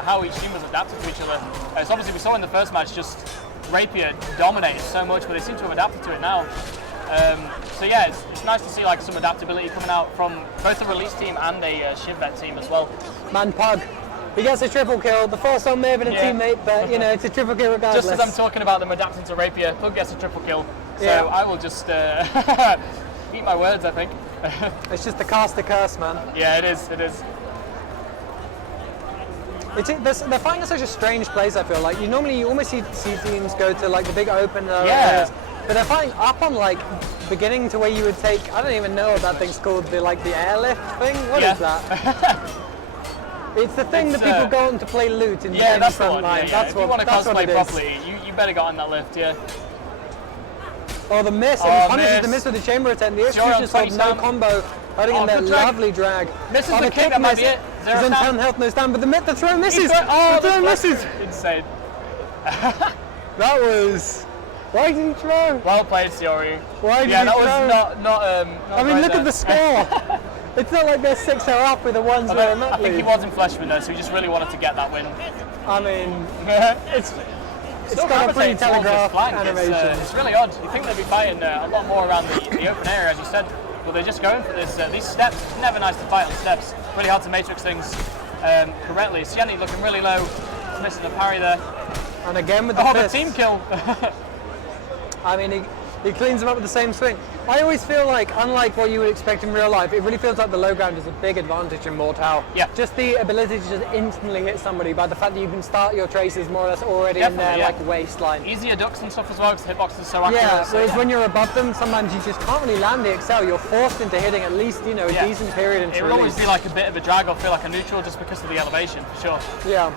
how each team was adapted to each other. So obviously we saw in the first match just Rapier dominated so much, but they seem to have adapted to it now. So yeah, it's nice to see like some adaptability coming out from both the release team and a Shivvet team as well. Man, Pug. He gets a triple kill. The first one may have been a teammate, but you know, it's a triple kill regardless. Just as I'm talking about them adapting to Rapier, Pug gets a triple kill. So I will just eat my words, I think. It's just the caster curse, man. Yeah, it is. It is. They're finding such a strange place, I feel like. You almost see teams go to like the big open areas, but they're finding up on like beginning to where you would take, I don't even know what that thing's called, the airlift thing? What is that? It's the thing that people go on to play loot in the front line. If you want to cosplay properly, you better get on that lift, Oh, the miss, and he punishes the miss with the chamber attempt. The execution hold no combo, hurting in there, lovely drag. Misses the kick, that might be it. He's on 10 health, no stand, but the throw misses! The throw misses! Insane. That was... Why did he throw? Well played, Siori. Why did he that throw? was not I mean, look at the score! It's not like they're 6-0 up with the ones where they're not. I think he was in Fleshman though, so he just really wanted to get that win. I mean, it's got a pretty telegraphed animation. It's really odd. You think they'd be fighting a lot more around the open area, as you said, but they're just going for this. These steps, it's never nice to fight on steps. Really hard to matrix things correctly. Siani looking really low, missing the parry there. And again with the the team kill. I mean, he cleans them up with the same swing. I always feel like, unlike what you would expect in real life, it really feels like the low ground is a big advantage in Mortal. Yeah. Just the ability to just instantly hit somebody by the fact that you can start your traces more or less already in their like waistline. Easier ducks and stuff as well, because the hitbox is so accurate. Yeah, whereas when you're above them, sometimes you just can't really land the excel. You're forced into hitting at least, you know, a decent period into It would always be like a bit of a drag or feel like a neutral just because of the elevation, for sure. Yeah.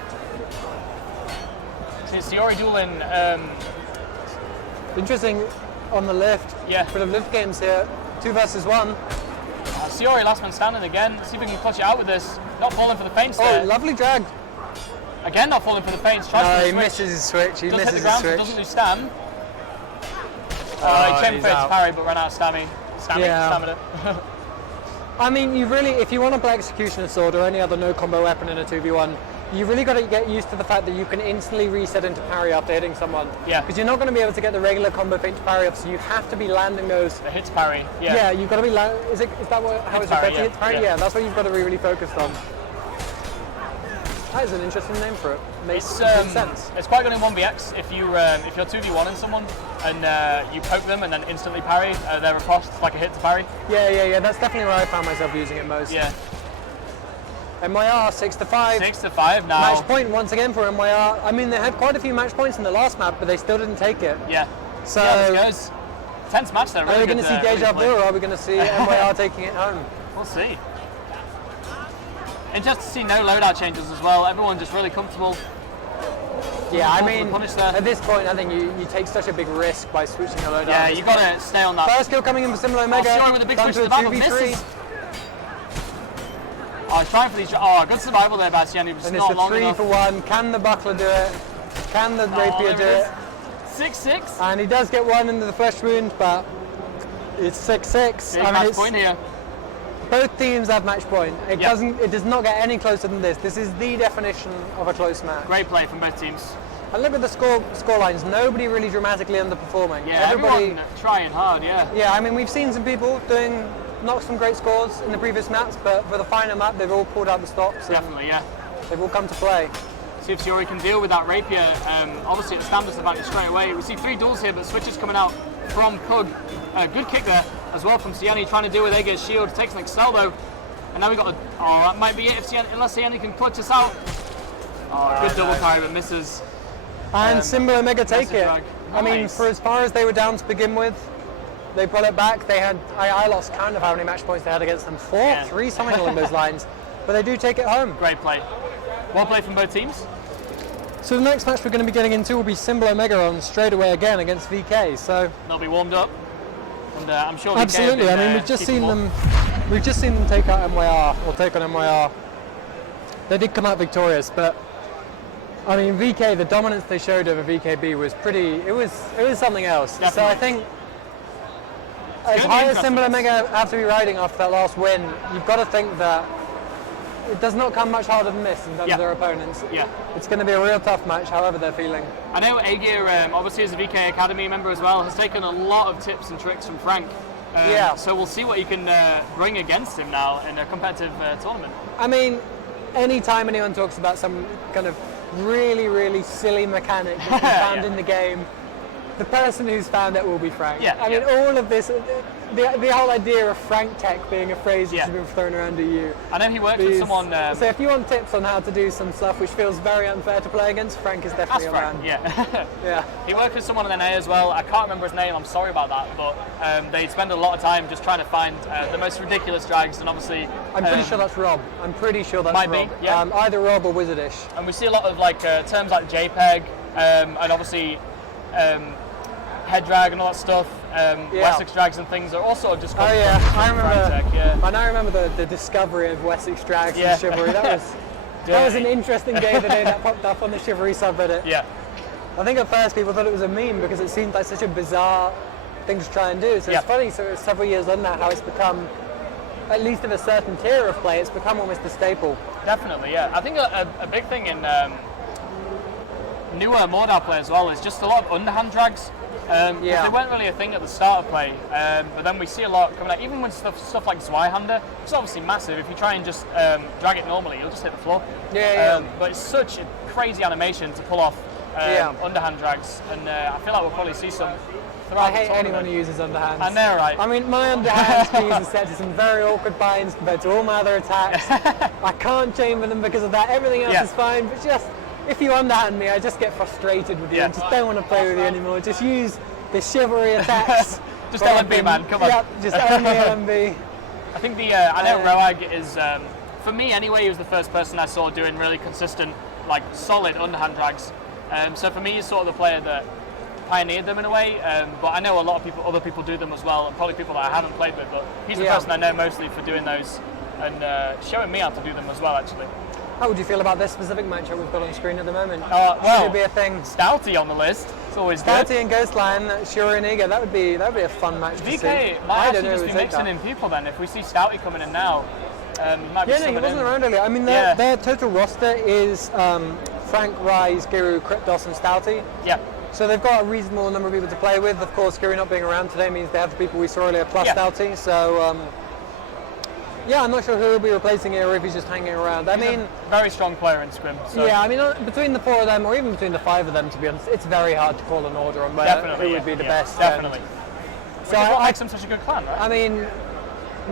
So Siori dueling. Interesting. on the lift. Yeah. For the lift games here. 2 versus 1. Siori last man standing again. See if we can clutch it out with this. Not falling for the feints Oh, there. lovely drag. Again, not falling for the feints. No, he misses his switch. He misses his switch. Doesn't lose stam. Oh, he chain he's fades out. parry, but ran out of stamina. Stamina. I mean, you really, if you want to play Executioner Sword or any other no combo weapon in a 2v1, you really got to get used to the fact that you can instantly reset into parry after hitting someone. Yeah. Because you're not going to be able to get the regular combo feint to parry up, so you have to be landing those. The hits parry. Yeah. Yeah, you've got to be is that what, how it's parry, affecting hits parry? yeah. Yeah, that's what you've got to be really focused on. That is an interesting name for it. Makes sense. It's quite good in 1vx if you're 2v1ing someone and you poke them and then instantly parry their riposte like a hit to parry. Yeah. That's definitely where I found myself using it most. Yeah. MYR 6-5. 6-5 now. Match point once again for MYR. I mean, they had quite a few match points in the last map, but they still didn't take it. Yeah. So yeah, this goes. Tense match there. Really are we going to see Deja Vu, or are we going to see MYR taking it home? We'll see. Interesting to see no loadout changes as well. Everyone just really comfortable. Yeah, I mean, at this point, I think you take such a big risk by switching your loadout. Yeah, you got to stay on that. First kill coming in for Symbol Omega. Siori with a big down push to to a the back, but 2v3. misses. Oh, he's trying for these. Oh, good survival there by Siani, but And not it's a long 3 enough. for 1. Can the buckler do it? Can the rapier do there it? it is. 6-6. And he does get 1 into the flesh wound, but it's 6-6. Big match point here. Both teams have match point. It Yeah. It does not get any closer than this. This is the definition of a close match. Great play from both teams. And look at the score lines. Nobody really dramatically underperforming. Yeah, everyone trying hard. Yeah. Yeah, I mean, we've seen some people doing not some great scores in the previous maps, but for the final map, they've all pulled out the stops. Definitely, yeah. They've all come to play. See if Siori can deal with that rapier. Obviously, it stands advantage straight away. We see 3 duels here, but switches coming out from Pug. Good kick there as well from Siani, trying to deal with Ege's shield. Takes an Excel though. And now we got a. Oh, that might be it if Siani, unless Siani can clutch us out. Oh, good double carry, but misses. And Symbol Omega take it. drag. I mean, Nice. for as far as they were down to begin with, they brought it back. They had, I lost count of how many match points they had against them. 4, 3, something along those lines. But they do take it home. Great play. Well played from both teams. So the next match we're going to be getting into will be Symbol Omega on straight away again against VK. So They'll be warmed up. And I'm sure VK absolutely. have been, I mean, we've just keeping seen warm. We've just seen them take out MYR or take on MYR. They did come out victorious, but I mean, VK, the dominance they showed over VKB was pretty. It was something else. Definitely. So I think, as high as Symbol Omega have to be riding after that last win, you've got to think that it does not come much harder than this in terms of their opponents. Yeah. It's going to be a real tough match, however they're feeling. I know Aegir, obviously as a VK Academy member as well, has taken a lot of tips and tricks from Frank. Yeah. So we'll see what he can bring against him now in a competitive tournament. I mean, anytime anyone talks about some kind of really, really silly mechanic that's been found in the game, the person who's found it will be Frank. Yeah, I mean, all of this, the whole idea of Frank Tech being a phrase that's been thrown around to you. I know he worked with someone. So if you want tips on how to do some stuff which feels very unfair to play against, Frank is definitely a man. Yeah. Yeah. He worked with someone in NA as well. I can't remember his name. I'm sorry about that. But they spend a lot of time just trying to find the most ridiculous drags, and obviously. I'm pretty sure that's Rob. I'm pretty sure that's might Rob. be. Yeah. Either Rob or Wizardish. And we see a lot of like terms like JPEG and obviously head drag and all that stuff. Wessex drags and things are also just. Oh yeah, I remember. Tech, yeah. And I remember the discovery of Wessex drags and Chivalry. That was an interesting day. The day that popped up on the Chivalry subreddit. Yeah. I think at first people thought it was a meme because it seemed like such a bizarre thing to try and do. So it's funny. So several years on now, how it's become, at least of a certain tier of play, it's become almost a staple. Definitely, yeah. I think a big thing in newer Mordor play as well is just a lot of underhand drags. They weren't really a thing at the start of play, but then we see a lot coming out, even when stuff like Zweihander, it's obviously massive. If you try and just drag it normally, you'll just hit the floor. But it's such a crazy animation to pull off underhand drags, and I feel like we'll probably see some throughout I hate the tournament. anyone who uses underhands. I know, right? I mean, my underhand skis are set to some very awkward binds compared to all my other attacks. I can't chamber them because of that. Everything else is fine, but just if you underhand me, I just get frustrated with you and just don't want to play with you anymore. Just use the Chivalry attacks. Just LMB, man, come on. Yep, just only LMB. I think I know Roag is, for me anyway, he was the first person I saw doing really consistent, like solid underhand drags. So for me, he's sort of the player that pioneered them in a way, but I know a lot of people, other people do them as well, and probably people that I haven't played with, but he's the person I know mostly for doing those and showing me how to do them as well, actually. How would you feel about this specific matchup we've got on screen at the moment? Well, should it be a thing? Stouty on the list. It's always good. Stouty and Ghostline, Shura and Iga. That would be a fun match to see. VK might actually just be mixing in people then. If we see Stouty coming in now, he might be he wasn't around earlier. I mean, their total roster is Frank, Rise, Giru, Kryptos, and Stouty. Yeah. So they've got a reasonable number of people to play with. Of course, Giru not being around today means they have the people we saw earlier plus Stouty. So. Yeah, I'm not sure who will be replacing it or if he's just hanging around. I mean, a very strong player in Scrim. So. Yeah, I mean, between the 4 of them, or even between the 5 of them, to be honest, it's very hard to call an order on who would be the best. Definitely. So what makes them such a good clan, right? I mean,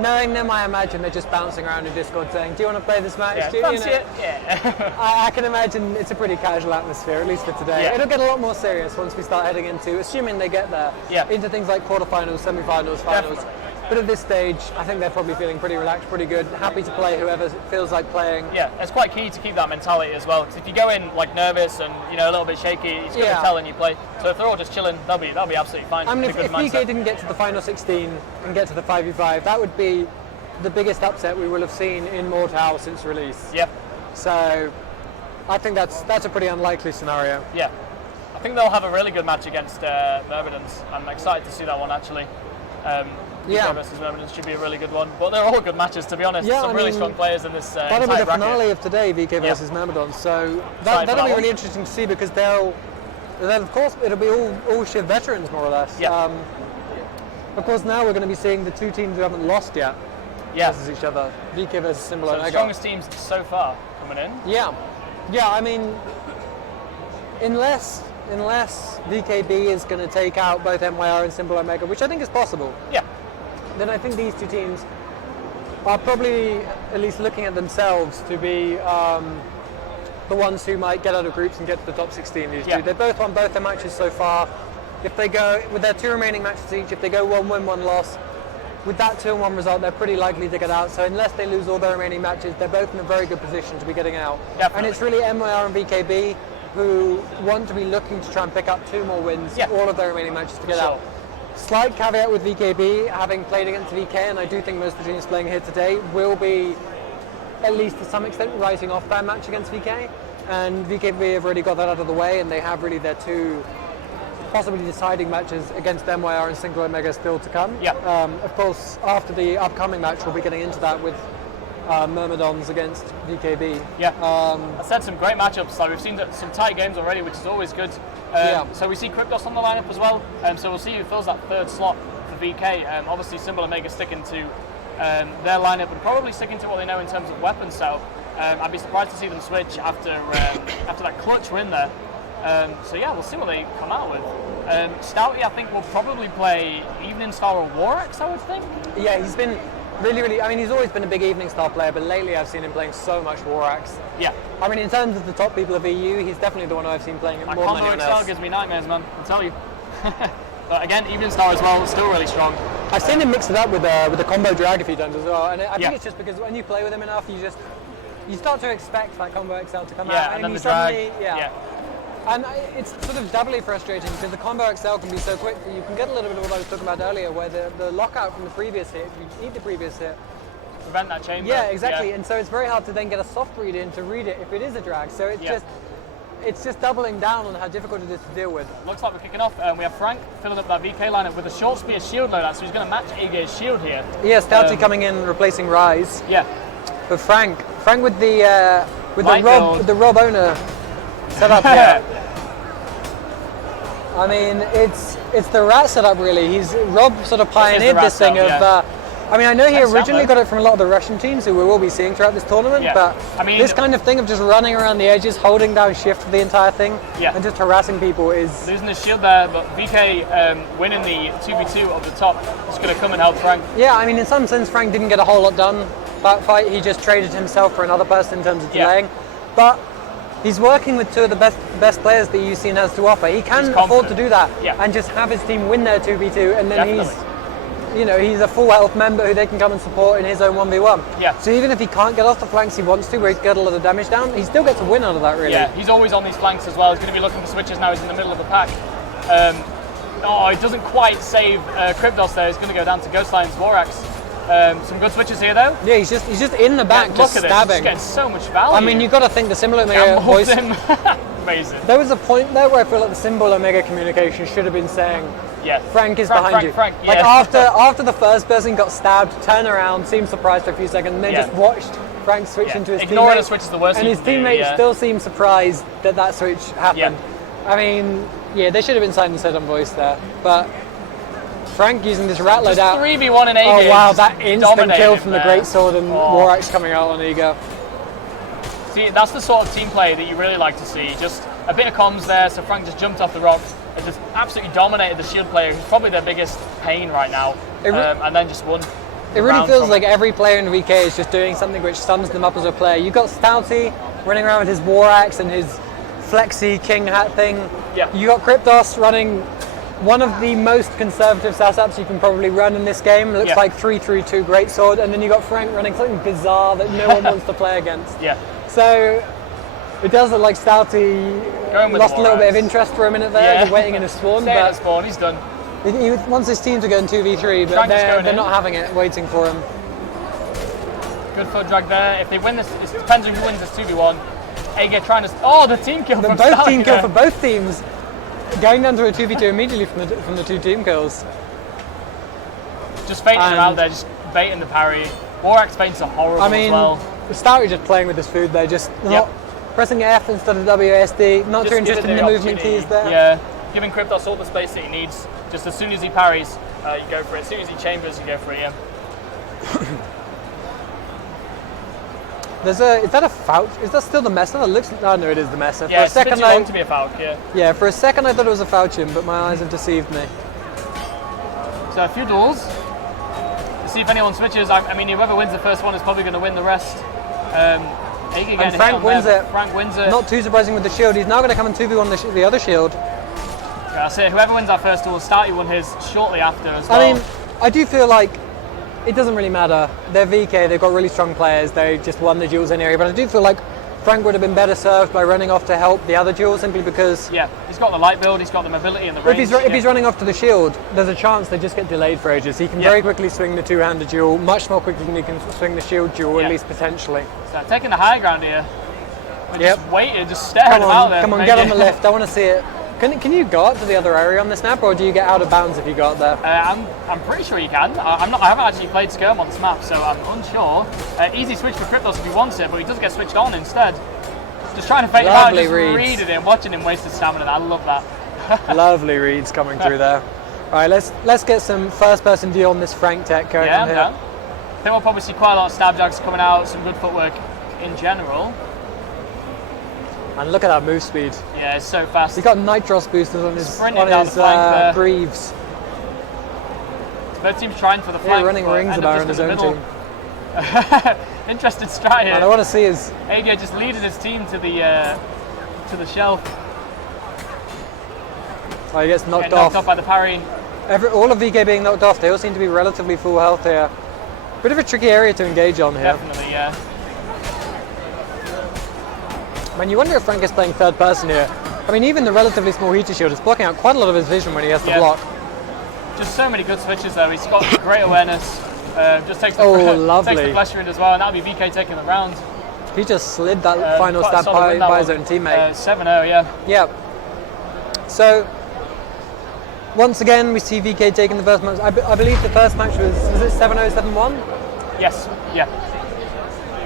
knowing them, I imagine they're just bouncing around in Discord saying, "Do you want to play this match? Yeah, fancy it? Yeah. I can imagine it's a pretty casual atmosphere, at least for today. Yeah. It'll get a lot more serious once we start heading into, assuming they get there, into things like quarterfinals, semi-finals, finals. Definitely. But at this stage, I think they're probably feeling pretty relaxed, pretty good, happy to play whoever feels like playing. Yeah, it's quite key to keep that mentality as well. Because if you go in like nervous and a little bit shaky, it's going to tell when you play. So if they're all just chilling, they'll be absolutely fine. I mean, if VK didn't get to the final 16 and get to the 5v5, that would be the biggest upset we will have seen in Mortal since release. Yep. So I think that's a pretty unlikely scenario. Yeah. I think they'll have a really good match against Myrmidons. I'm excited to see that one actually. VK versus Myrmidons should be a really good one. But they're all good matches, to be honest. Yeah, Some really strong players in this that'll be the finale of today, VK versus Myrmidons. So that'll be really interesting to see because then of course it'll be all Shiv veterans more or less. Yeah. Of course now we're going to be seeing the 2 teams who haven't lost yet versus each other. VK versus Symbol and the Ega. strongest teams so far coming in. Yeah. I mean, unless VKB is going to take out both MYR and Symbol Omega, which I think is possible. Yeah. Then I think these 2 teams are probably at least looking at themselves to be the ones who might get out of groups and get to the top 16. These 2. They both won both their matches so far. If they go with their 2 remaining matches each, if they go 1 win, 1 loss, with that 2-1 result, they're pretty likely to get out. So unless they lose all their remaining matches, they're both in a very good position to be getting out. Definitely. And it's really MYR and VKB who want to be looking to try and pick up 2 more wins, all of their remaining matches to get out. Slight caveat with VKB, having played against VK, and I do think most of the teams playing here today will be, at least to some extent, rising off that match against VK. And VKB have already got that out of the way, and they have really their 2 possibly deciding matches against MYR and Single Omega still to come. Yeah. Of course, after the upcoming match, we'll be getting into that with Myrmidons against VKB. Yeah. I said some great matchups. Like we've seen some tight games already, which is always good. So we see Kryptos on the lineup as well. So we'll see who fills that 3rd slot for VK. Obviously, Symbol Omega sticking to their lineup and probably sticking to what they know in terms of weapon setup. I'd be surprised to see them switch after that clutch win there. So yeah, we'll see what they come out with. Stouty, I think, will probably play Evening Star or Warax, I would think. Yeah, he's been really, I mean, he's always been a big Evening Star player, but lately I've seen him playing so much Warax. Yeah. I mean, in terms of the top people of EU, he's definitely the one I've seen playing more than anyone Combo Excel gives me nightmares, man, I'll tell you. But again, Evening Star as well, still really strong. I've seen him mix it up with the combo drag a few times as well, and I think it's just because when you play with him enough, you start to expect that combo XL to come out, and then you the drag. suddenly, And it's sort of doubly frustrating because the combo XL can be so quick that you can get a little bit of what I was talking about earlier, where the lockout from the previous hit, if you eat the previous hit, prevent that chamber. Yeah, exactly. And so it's very hard to then get a soft read in to read it if it is a drag. So it's just doubling down on how difficult it is to deal with. Looks like we're kicking off. We have Frank filling up that VK lineup with a short spear shield loadout, so he's going to match Age's shield here. Yeah, Stouty coming in replacing Rise. Yeah. But Frank with the Rob owner setup here. I mean, it's the rat setup really. Rob sort of pioneered this thing of. I mean, I know he originally got it from a lot of the Russian teams who we will be seeing throughout this tournament, but I mean, this kind of thing of just running around the edges, holding down shift for the entire thing, and just harassing people is... Losing the shield there, but VK winning the 2v2 of the top is going to come and help Frank. Yeah, I mean, in some sense, Frank didn't get a whole lot done that fight. He just traded himself for another person in terms of delaying. But he's working with 2 of the best players the EU scene has to offer. He can afford to do that and just have his team win their 2v2, and then he's a full health member who they can come and support in his own 1v1. Yeah. So even if he can't get off the flanks he wants to, where he's got a lot of damage down, he still gets a win out of that, really. Yeah, he's always on these flanks as well. He's going to be looking for switches now. He's in the middle of the pack. Oh, it doesn't quite save Cryptos there. He's going to go down to Ghost Lion's Vorax. Some good switches here though. Yeah, he's just in the back, look just at stabbing. This. He's getting so much value. I mean, you've got to think the Symbol Omega voice. Amazing. There was a point there where I feel like the Symbol Omega communication should have been saying, yeah, Frank is behind you. Frank, like yeah. after the first person got stabbed, turn around, seemed surprised for a few seconds, and then just watched Frank switch into his Ignoring teammate. a switch is the worst. And his teammate still seemed surprised that switch happened. I mean, yeah, they should have been silent said on voice there, but. Frank using this rat load out. 3v1 in A Oh game, wow, that instant kill from the there. Greatsword and Vorax coming out on Ego. See, that's the sort of team play that you really like to see. Just a bit of comms there, so Frank just jumped off the rock and just absolutely dominated the shield player, who's probably their biggest pain right now, and then just won. It really feels like every player in VK is just doing something which sums them up as a player. You've got Stouty running around with his Vorax and his Flexi King hat thing. Yeah. You got Cryptos running one of the most conservative setups you can probably run in this game. It looks like 3-3-2 Greatsword, and then you got Frank running something bizarre that no one wants to play against. Yeah. So it does look like Stouty lost a little bit of interest for a minute there, just waiting in his spawn. Staying at spawn, he's done. He wants his team to go in 2v3, but they're not having it, waiting for him. Good foot drag there. If they win this, it depends who wins this 2v1. Ega trying to. Oh, the team kill from both Stouty team kill there. for both teams. Going down to a 2v2 immediately from the two team kills. Just baiting him out there, just baiting the parry. Vorax feints are horrible as well. Stouty just playing with his food there, just not pressing F instead of WSD, not Just too interested in the movement keys there. Yeah, giving Cryptos all the space that he needs. Just as soon as he parries, you go for it. As soon as he chambers, you go for it, yeah. Is that a Fouch? Is that still the Messer? It looks. Oh no, it is the Messer. Yeah, for a it's a bit second, too long to be a Fouch, yeah. Yeah, for a second I thought it was a Fouchin, but my eyes have deceived me. So a few duels. To see if anyone switches. I mean, whoever wins the first one is probably going to win the rest. And Frank wins it. Frank wins it. Not too surprising with the shield. He's now going to come and 2v1 the other shield. Yeah, that's it. Whoever wins that first duel, Stouty won his shortly after as well. I mean, I do feel like it doesn't really matter. They're VK, they've got really strong players, they just won the duels anyway, but I do feel like Frank would have been better served by running off to help the other duels simply because... Yeah, he's got the light build, he's got the mobility and the range. If he's running off to the shield, there's a chance they just get delayed for ages. He can very quickly swing the two-handed duel, much more quickly than he can swing the shield duel, at least potentially. So taking the high ground here. We're just waiting, just staring him out there. Come on, get on the left, I want to see it. Can you go up to the other area on this map, or do you get out of bounds if you go up there? I'm pretty sure you can. I haven't actually played Skirm on this map, so I'm unsure. Easy switch for Cryptos if he wants it, but he does get switched on instead. Just trying to fake him out, just reading him, watching him waste his stamina. I love that. Lovely reads coming through there. All right, let's get some first-person view on this Frank tech going on here. I think we'll probably see quite a lot of stab jacks coming out, some good footwork in general. And look at that move speed. Yeah, it's so fast. He's got Nitros boosters on his Greaves. Both teams trying for the flank. Yeah, running rings about on his own team. Interesting strat here. And I want to see his... ADO just leading his team to the shelf. Oh, he gets knocked off by the parry. All of VK being knocked off, they all seem to be relatively full health here. Bit of a tricky area to engage on here. Definitely, yeah. I mean, you wonder if Frank is playing third person here. I mean, even the relatively small heater shield is blocking out quite a lot of his vision when he has to block. Just so many good switches though. He's got great awareness. Just takes the, lovely. takes the pressure in as well, and that'll be VK taking the round. He just slid that final stab by his own teammate. 7-0, yeah. Yeah. So, once again, we see VK taking the first match. I believe the first match was it 7-0, 7-1? Yes, yeah.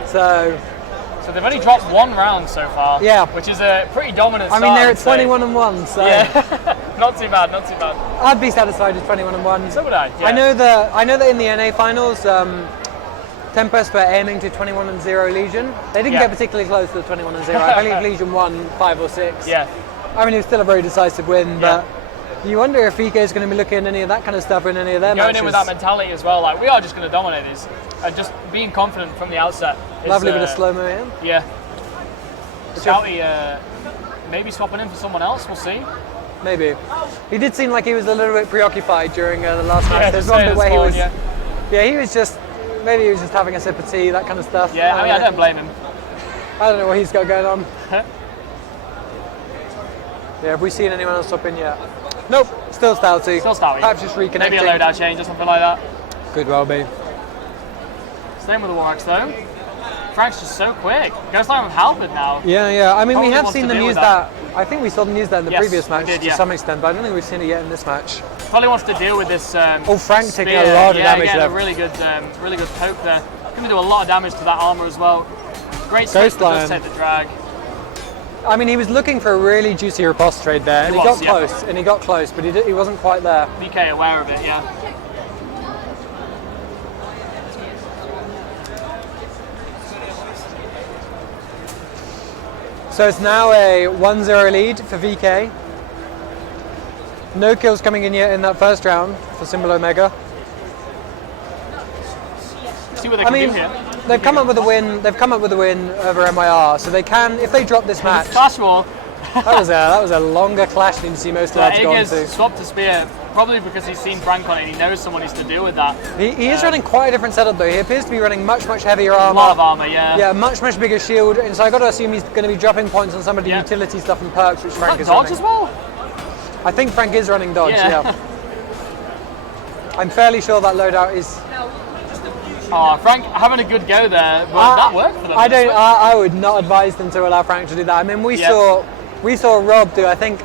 So they've only dropped one round so far. Yeah. Which is a pretty dominant start. I mean, they're at 21-1, so... Yeah, not too bad, not too bad. I'd be satisfied with 21-1. So would I, yeah. I know that in the NA finals, Tempest were aiming to 21-0 Legion. They didn't get particularly close to the 21-0. I believe Legion won 5 or 6. Yeah. I mean, it was still a very decisive win, but you wonder if VK is going to be looking at any of that kind of stuff in any of their matches. Going in with that mentality as well, like we are just going to dominate these, and just being confident from the outset. Lovely bit of slow-mo in. Yeah. Stouty maybe swapping in for someone else, we'll see. Maybe. He did seem like he was a little bit preoccupied during the last match. There's one bit where he was... Yeah, he was just... Maybe he was just having a sip of tea, that kind of stuff. Yeah, I mean, I don't blame him. I don't know what he's got going on. Yeah, have we seen anyone else swap in yet? Nope, still Stouty. Still Stouty. Perhaps just reconnecting. Maybe a loadout change or something like that. Could well be. Same with the War Axe though. Frank's just so quick. Goes like with Halberd now. Yeah. I mean, we Probably have wants seen to them deal use with that. I think we saw them use that in the Yes, previous we match did, to yeah. some extent, but I don't think we've seen it yet in this match. Probably wants to deal with this. Frank taking spear. a lot of damage getting there. a really good poke there. Going to do a lot of damage to that armor as well. Great switch, but does take the drag. I mean, he was looking for a really juicy riposte trade there, and he got close, but he wasn't quite there. VK aware of it, yeah. So it's now a 1-0 lead for VK. No kills coming in yet in that first round for Symbol Omega. See what they can do here. They've come up with a win. They've come up with a win over MIR, so they can, if they drop this match. Clash war. that was a longer clash than you see most lads go into. Swapped to spear, probably because he's seen Frank on it and he knows someone needs to deal with that. He is running quite a different setup though. He appears to be running much heavier armor. A lot of armor, yeah. Yeah, much bigger shield, and so I got to assume he's going to be dropping points on some of the utility stuff and perks which Frank is dodge running. as well? I think Frank is running dodge. Yeah. I'm fairly sure that loadout is. Oh, Frank having a good go there, but that worked for them. I would not advise them to allow Frank to do that. I mean, we saw Rob do, I think,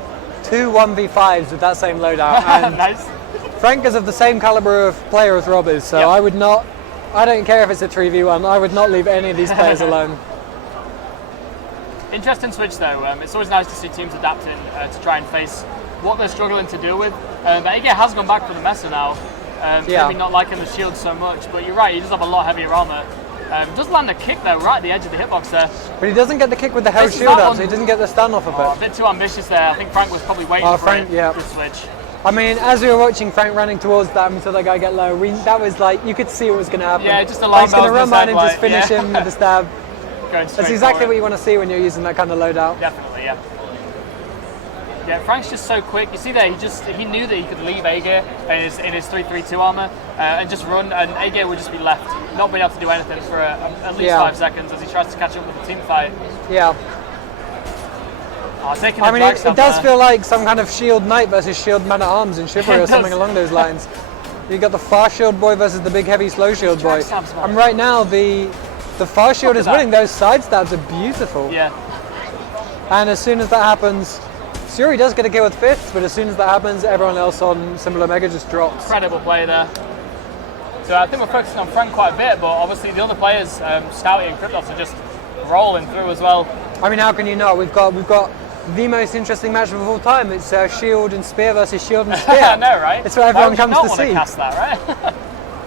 2 1v5s with that same loadout. And nice. Frank is of the same caliber of player as Rob is, so I would not. I don't care if it's a 3v1. I would not leave any of these players alone. Interesting switch though. It's always nice to see teams adapting to try and face what they're struggling to deal with. But AG has gone back for the Messer now. Maybe not liking the shield so much, but you're right, he does have a lot heavier armor. Does land a kick though, right at the edge of the hitbox there. But he doesn't get the kick with the held shield up, so he doesn't get the stun off of it. A bit too ambitious there. I think Frank was probably waiting for it to switch. I mean, as we were watching Frank running towards that and we saw that guy get low, that was like, you could see what was going to happen. Yeah, just a line Frank's going to run behind him, just finish him with the stab. That's exactly what you want to see when you're using that kind of loadout. Definitely, yeah. Yeah, Frank's just so quick. You see there, he knew that he could leave Aegir in his 3-3-2 armor and just run, and Aegir would just be left, not being able to do anything for at least 5 seconds as he tries to catch up with the team fight. Yeah. Oh, I mean, it does feel like some kind of shield knight versus shield man at arms in Chivalry or something along those lines. You got the fast shield boy versus the big heavy slow shield boy. And right now the fast shield is winning. Those side stabs are beautiful. Yeah. And as soon as that happens, Suri does get a kill with fists, but as soon as that happens, everyone else on Symbol Omega just drops. Incredible play there. So I think we're focusing on Frank quite a bit, but obviously the other players, Stouty and Kryptos, are just rolling through as well. I mean, how can you not? We've got the most interesting match of all time. It's Shield and Spear versus Shield and Spear. I know, right? It's what everyone comes to see. Cast that, right?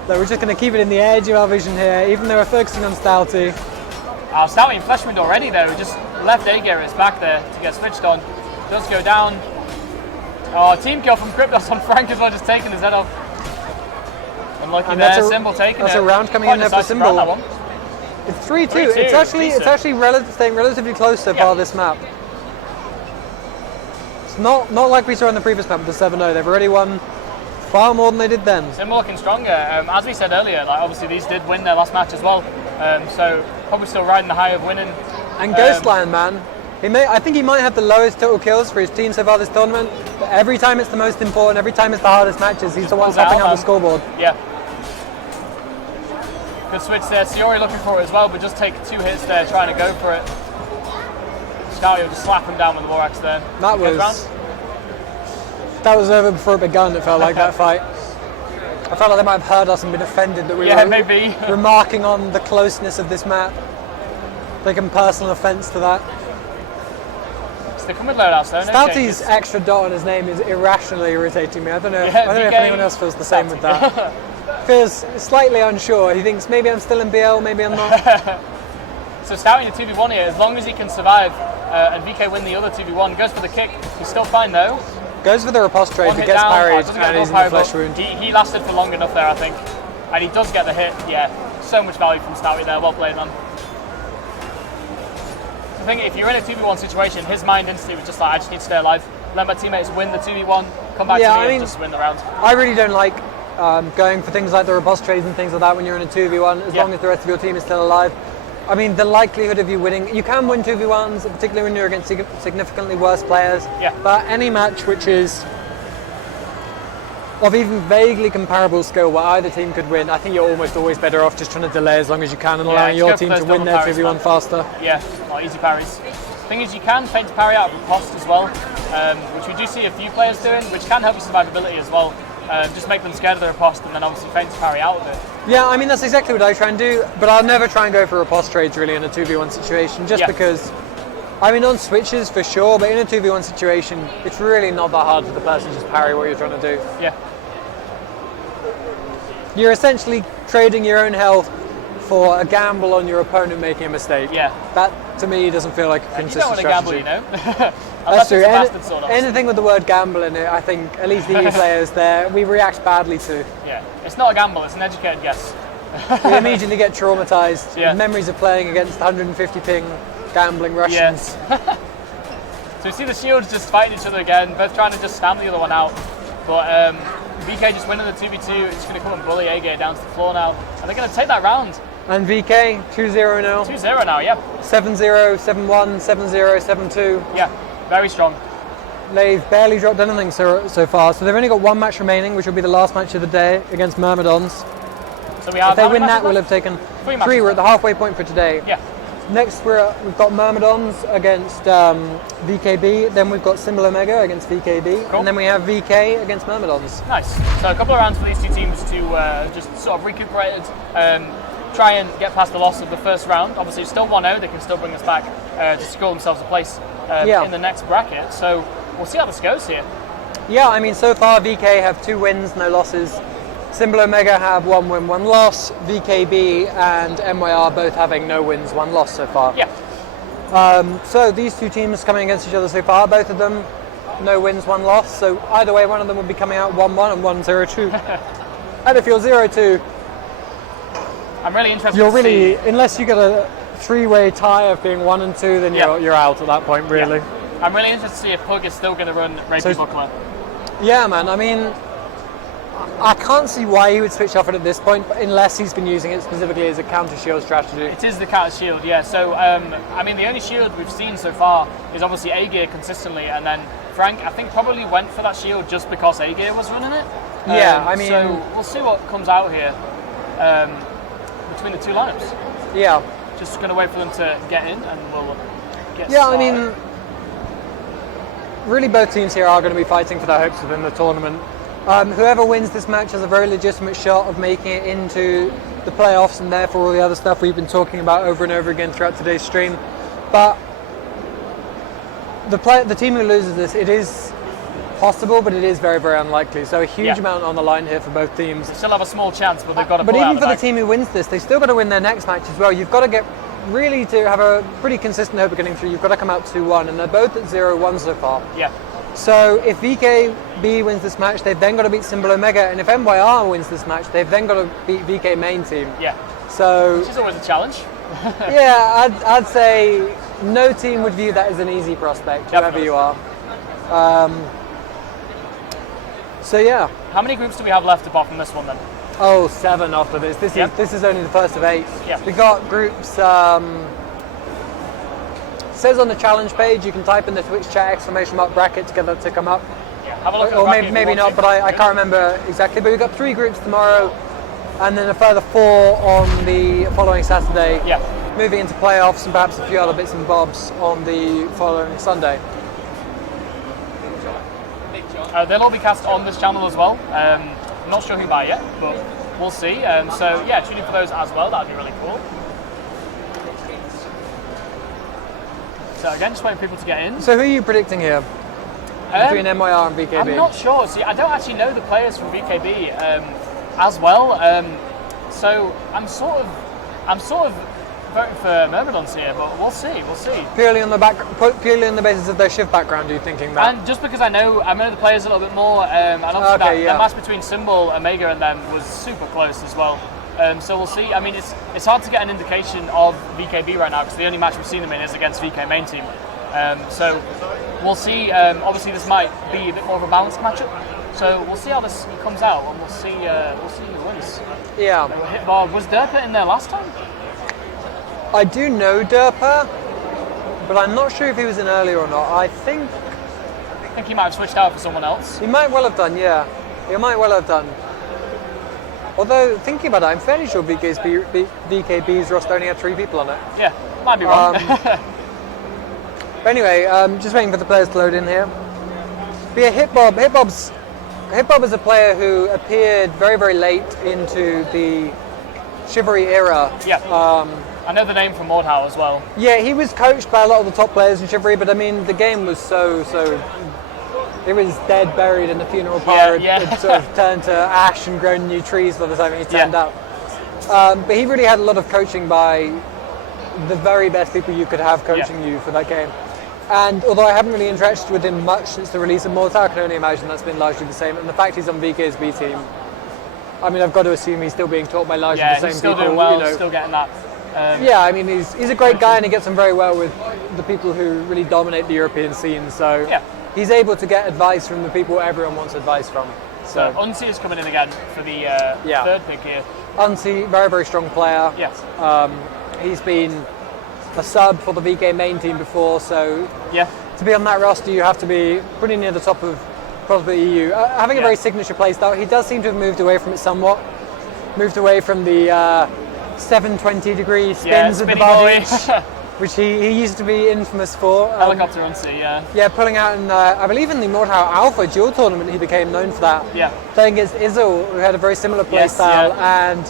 So we're just going to keep it in the edge of our vision here, even though we're focusing on Stouty. Stouty in Fleshwind already, though, just left Aegir at his back there to get switched on. Does go down. Oh, team kill from Kryptos on Frank as well, just taking his head off. Unlucky And there, Symbol taking that's it. a round coming in there for Symbol. It's 3-2. It's actually staying relatively close so far this map. It's not like we saw in the previous map with the 7-0. They've already won far more than they did then. Symbol looking stronger. As we said earlier, like obviously these did win their last match as well. So probably still riding the high of winning. And Ghostland, man. I think he might have the lowest total kills for his team so far this tournament, but every time it's the most important, every time it's the hardest matches, he's the one topping out the scoreboard. Yeah. Good switch there. Siori looking for it as well, but just take 2 hits there, trying to go for it. Stouty will just slap him down with the War Axe there. That was over before it begun, it felt like, that fight. I felt like they might have heard us and been offended that we were maybe. remarking on the closeness of this map. Taking personal offence to that. They come with loadouts though. Stouty's extra dot on his name is irrationally irritating me. I don't know if anyone else feels the same with that. Feels slightly unsure. He thinks maybe I'm still in BL, maybe I'm not. So Stouty in a 2v1 here, as long as he can survive and VK win the other 2v1, goes for the kick. He's still fine though. Goes for the riposte trade, but gets parried and he's in the flesh wound. He lasted for long enough there, I think. And he does get the hit. Yeah, so much value from Stouty there. Well played, man. I think if you're in a 2v1 situation, his mind instantly was just like, I just need to stay alive. Let my teammates win the 2v1, come back to me and just win the round. I really don't like going for things like the riposte trades and things like that when you're in a 2v1, as long as the rest of your team is still alive. I mean, the likelihood of you winning, you can win 2v1s, particularly when you're against significantly worse players. Yeah. But any match which is of even vaguely comparable skill where either team could win, I think you're almost always better off just trying to delay as long as you can and allowing your team to win their 2v1 faster. Yeah, like easy parries. Thing is, you can feint to parry out of riposte as well, which we do see a few players doing, which can help your survivability as well. Just make them scared of the riposte and then obviously feint to parry out of it. Yeah, I mean that's exactly what I try and do, but I'll never try and go for riposte trades really in a 2v1 situation, just because, I mean on switches for sure, but in a 2v1 situation, it's really not that hard for the person to just parry what you're trying to do. Yeah. You're essentially trading your own health for a gamble on your opponent making a mistake. Yeah. That, to me, doesn't feel like a consistent strategy. You don't want to strategy. gamble, you know? That's true. Sort of. Anything with the word gamble in it, I think, at least the EU players there, we react badly to. Yeah. It's not a gamble, it's an educated guess. We immediately get traumatized. Yeah. Memories of playing against 150 ping gambling Russians. Yes. So we see the Shields just fighting each other again, both trying to just stamp the other one out. But VK just winning the 2v2, it's going to come and bully AG down to the floor now. And they're going to take that round. And VK, 2-0 now. 2-0 now, yeah. 7-0, 7-1, 7-0, 7-2. Yeah, very strong. They've barely dropped anything so far, so they've only got one match remaining, which will be the last match of the day against Myrmidons. So we have if they win that, we'll have taken 3. We're at the halfway point for today. Yeah. Next, we've got Myrmidons against VKB, then we've got Symbol Omega against VKB, and then we have VK against Myrmidons. Nice. So a couple of rounds for these two teams to just sort of recuperate, try and get past the loss of the first round. Obviously, it's still 1-0, they can still bring us back to secure themselves a place in the next bracket. So we'll see how this goes here. Yeah, I mean, so far VK have 2 wins, no losses. Symbol Omega have 1 win, 1 loss. VKB and MYR both having no wins, 1 loss so far. Yeah. So these two teams coming against each other so far, both of them no wins, 1 loss. So either way, one of them will be coming out 1-1 and 1-0-2. And if you're 0-2, I'm really interested. You're really, unless you get a 3-way tie of being 1 and 2, then you're out at that point, really. Yeah. I'm really interested to see if Pug is still going to run Rapey Buckler. Yeah, man. I mean, I can't see why he would switch off it at this point, unless he's been using it specifically as a counter shield strategy. It is the counter shield, yeah. So, I mean, the only shield we've seen so far is obviously A-Gear consistently, and then Frank, I think, probably went for that shield just because A-Gear was running it. Yeah, I mean... So, we'll see what comes out here between the two lineups. Yeah. Just going to wait for them to get in, and we'll get Yeah, started. I mean, really both teams here are going to be fighting for their hopes within the tournament. Whoever wins this match has a very legitimate shot of making it into the playoffs and therefore all the other stuff we've been talking about over and over again throughout today's stream. But the team who loses this, it is possible, but it is very, very unlikely. So a huge amount on the line here for both teams. They still have a small chance, but they've got to But pull even out for the bag. team who wins this, they still got to win their next match as well. You've got to get really to have a pretty consistent hope of getting through. You've got to come out 2-1, and they're both at 0-1 so far. Yeah. So if VKB wins this match, they've then got to beat Symbol Omega, and if MYR wins this match, they've then got to beat VK main team. Yeah. So which is always a challenge. yeah, I'd say no team would view that as an easy prospect, whoever you are. So yeah. How many groups do we have left apart from this one then? Oh, 7 after this. This is only the first of 8. Yeah. We got groups. Says on the challenge page, you can type in the Twitch chat ! bracket to get that to come up. Yeah. Have a look at the or bracket maybe if you not, want but to. I can't remember exactly. But we've got 3 groups tomorrow, and then a further 4 on the following Saturday. Yeah. Moving into playoffs and perhaps a few other bits and bobs on the following Sunday. They'll all be cast on this channel as well. I'm not sure who by yet, but we'll see. So yeah, tune in for those as well. That'd be really cool. So again, just waiting for people to get in. So who are you predicting here? Between MYR and VKB? I'm not sure. See, I don't actually know the players from VKB as well. So I'm sort of voting for Myrmidons here, but we'll see. We'll see. Purely on the basis of their shift background, are you thinking that? And just because I know the players a little bit more, and obviously that match between Symbol, Omega, and them was super close as well. So we'll see. I mean, it's hard to get an indication of VKB right now because the only match we've seen them in is against VK main team. So we'll see. Obviously, this might be a bit more of a balanced matchup. So we'll see how this comes out, and we'll see who wins. Yeah. Was Derpa in there last time? I do know Derpa, but I'm not sure if he was in earlier or not. I think he might have switched out for someone else. He might well have done, yeah. He might well have done. Although, thinking about it, I'm fairly sure VKB's roster only had 3 people on it. Yeah, might be wrong. But anyway, just waiting for the players to load in here. But yeah, Hitbob is a player who appeared very, very late into the Chivalry era. Yeah. I know the name from Mordhau as well. Yeah, he was coached by a lot of the top players in Chivalry, but I mean, the game was so it was dead, buried in the funeral pyre. It sort of turned to ash and grown new trees by the time he turned up. But he really had a lot of coaching by the very best people you could have coaching you for that game. And although I haven't really interacted with him much since the release of Mordhau, I can only imagine that's been largely the same. And the fact he's on VK's B team, I mean, I've got to assume he's still being taught by largely the same he's still people. doing well, you know. still getting that. Yeah, I mean, he's a great guy and he gets on very well with the people who really dominate the European scene. So he's able to get advice from the people everyone wants advice from. So Unsi is coming in again for the third pick here. Unsi, very, very strong player. Yes. He's been a sub for the VK main team before, so to be on that roster you have to be pretty near the top of probably the EU. Having a very signature playstyle, he does seem to have moved away from it somewhat. Moved away from the 720-degree spins with the body, which he used to be infamous for. Helicopter Unsi, Yeah, pulling out in, I believe in the Mordhau Alpha dual tournament he became known for that. Yeah. Playing against Izzle, who had a very similar playstyle, and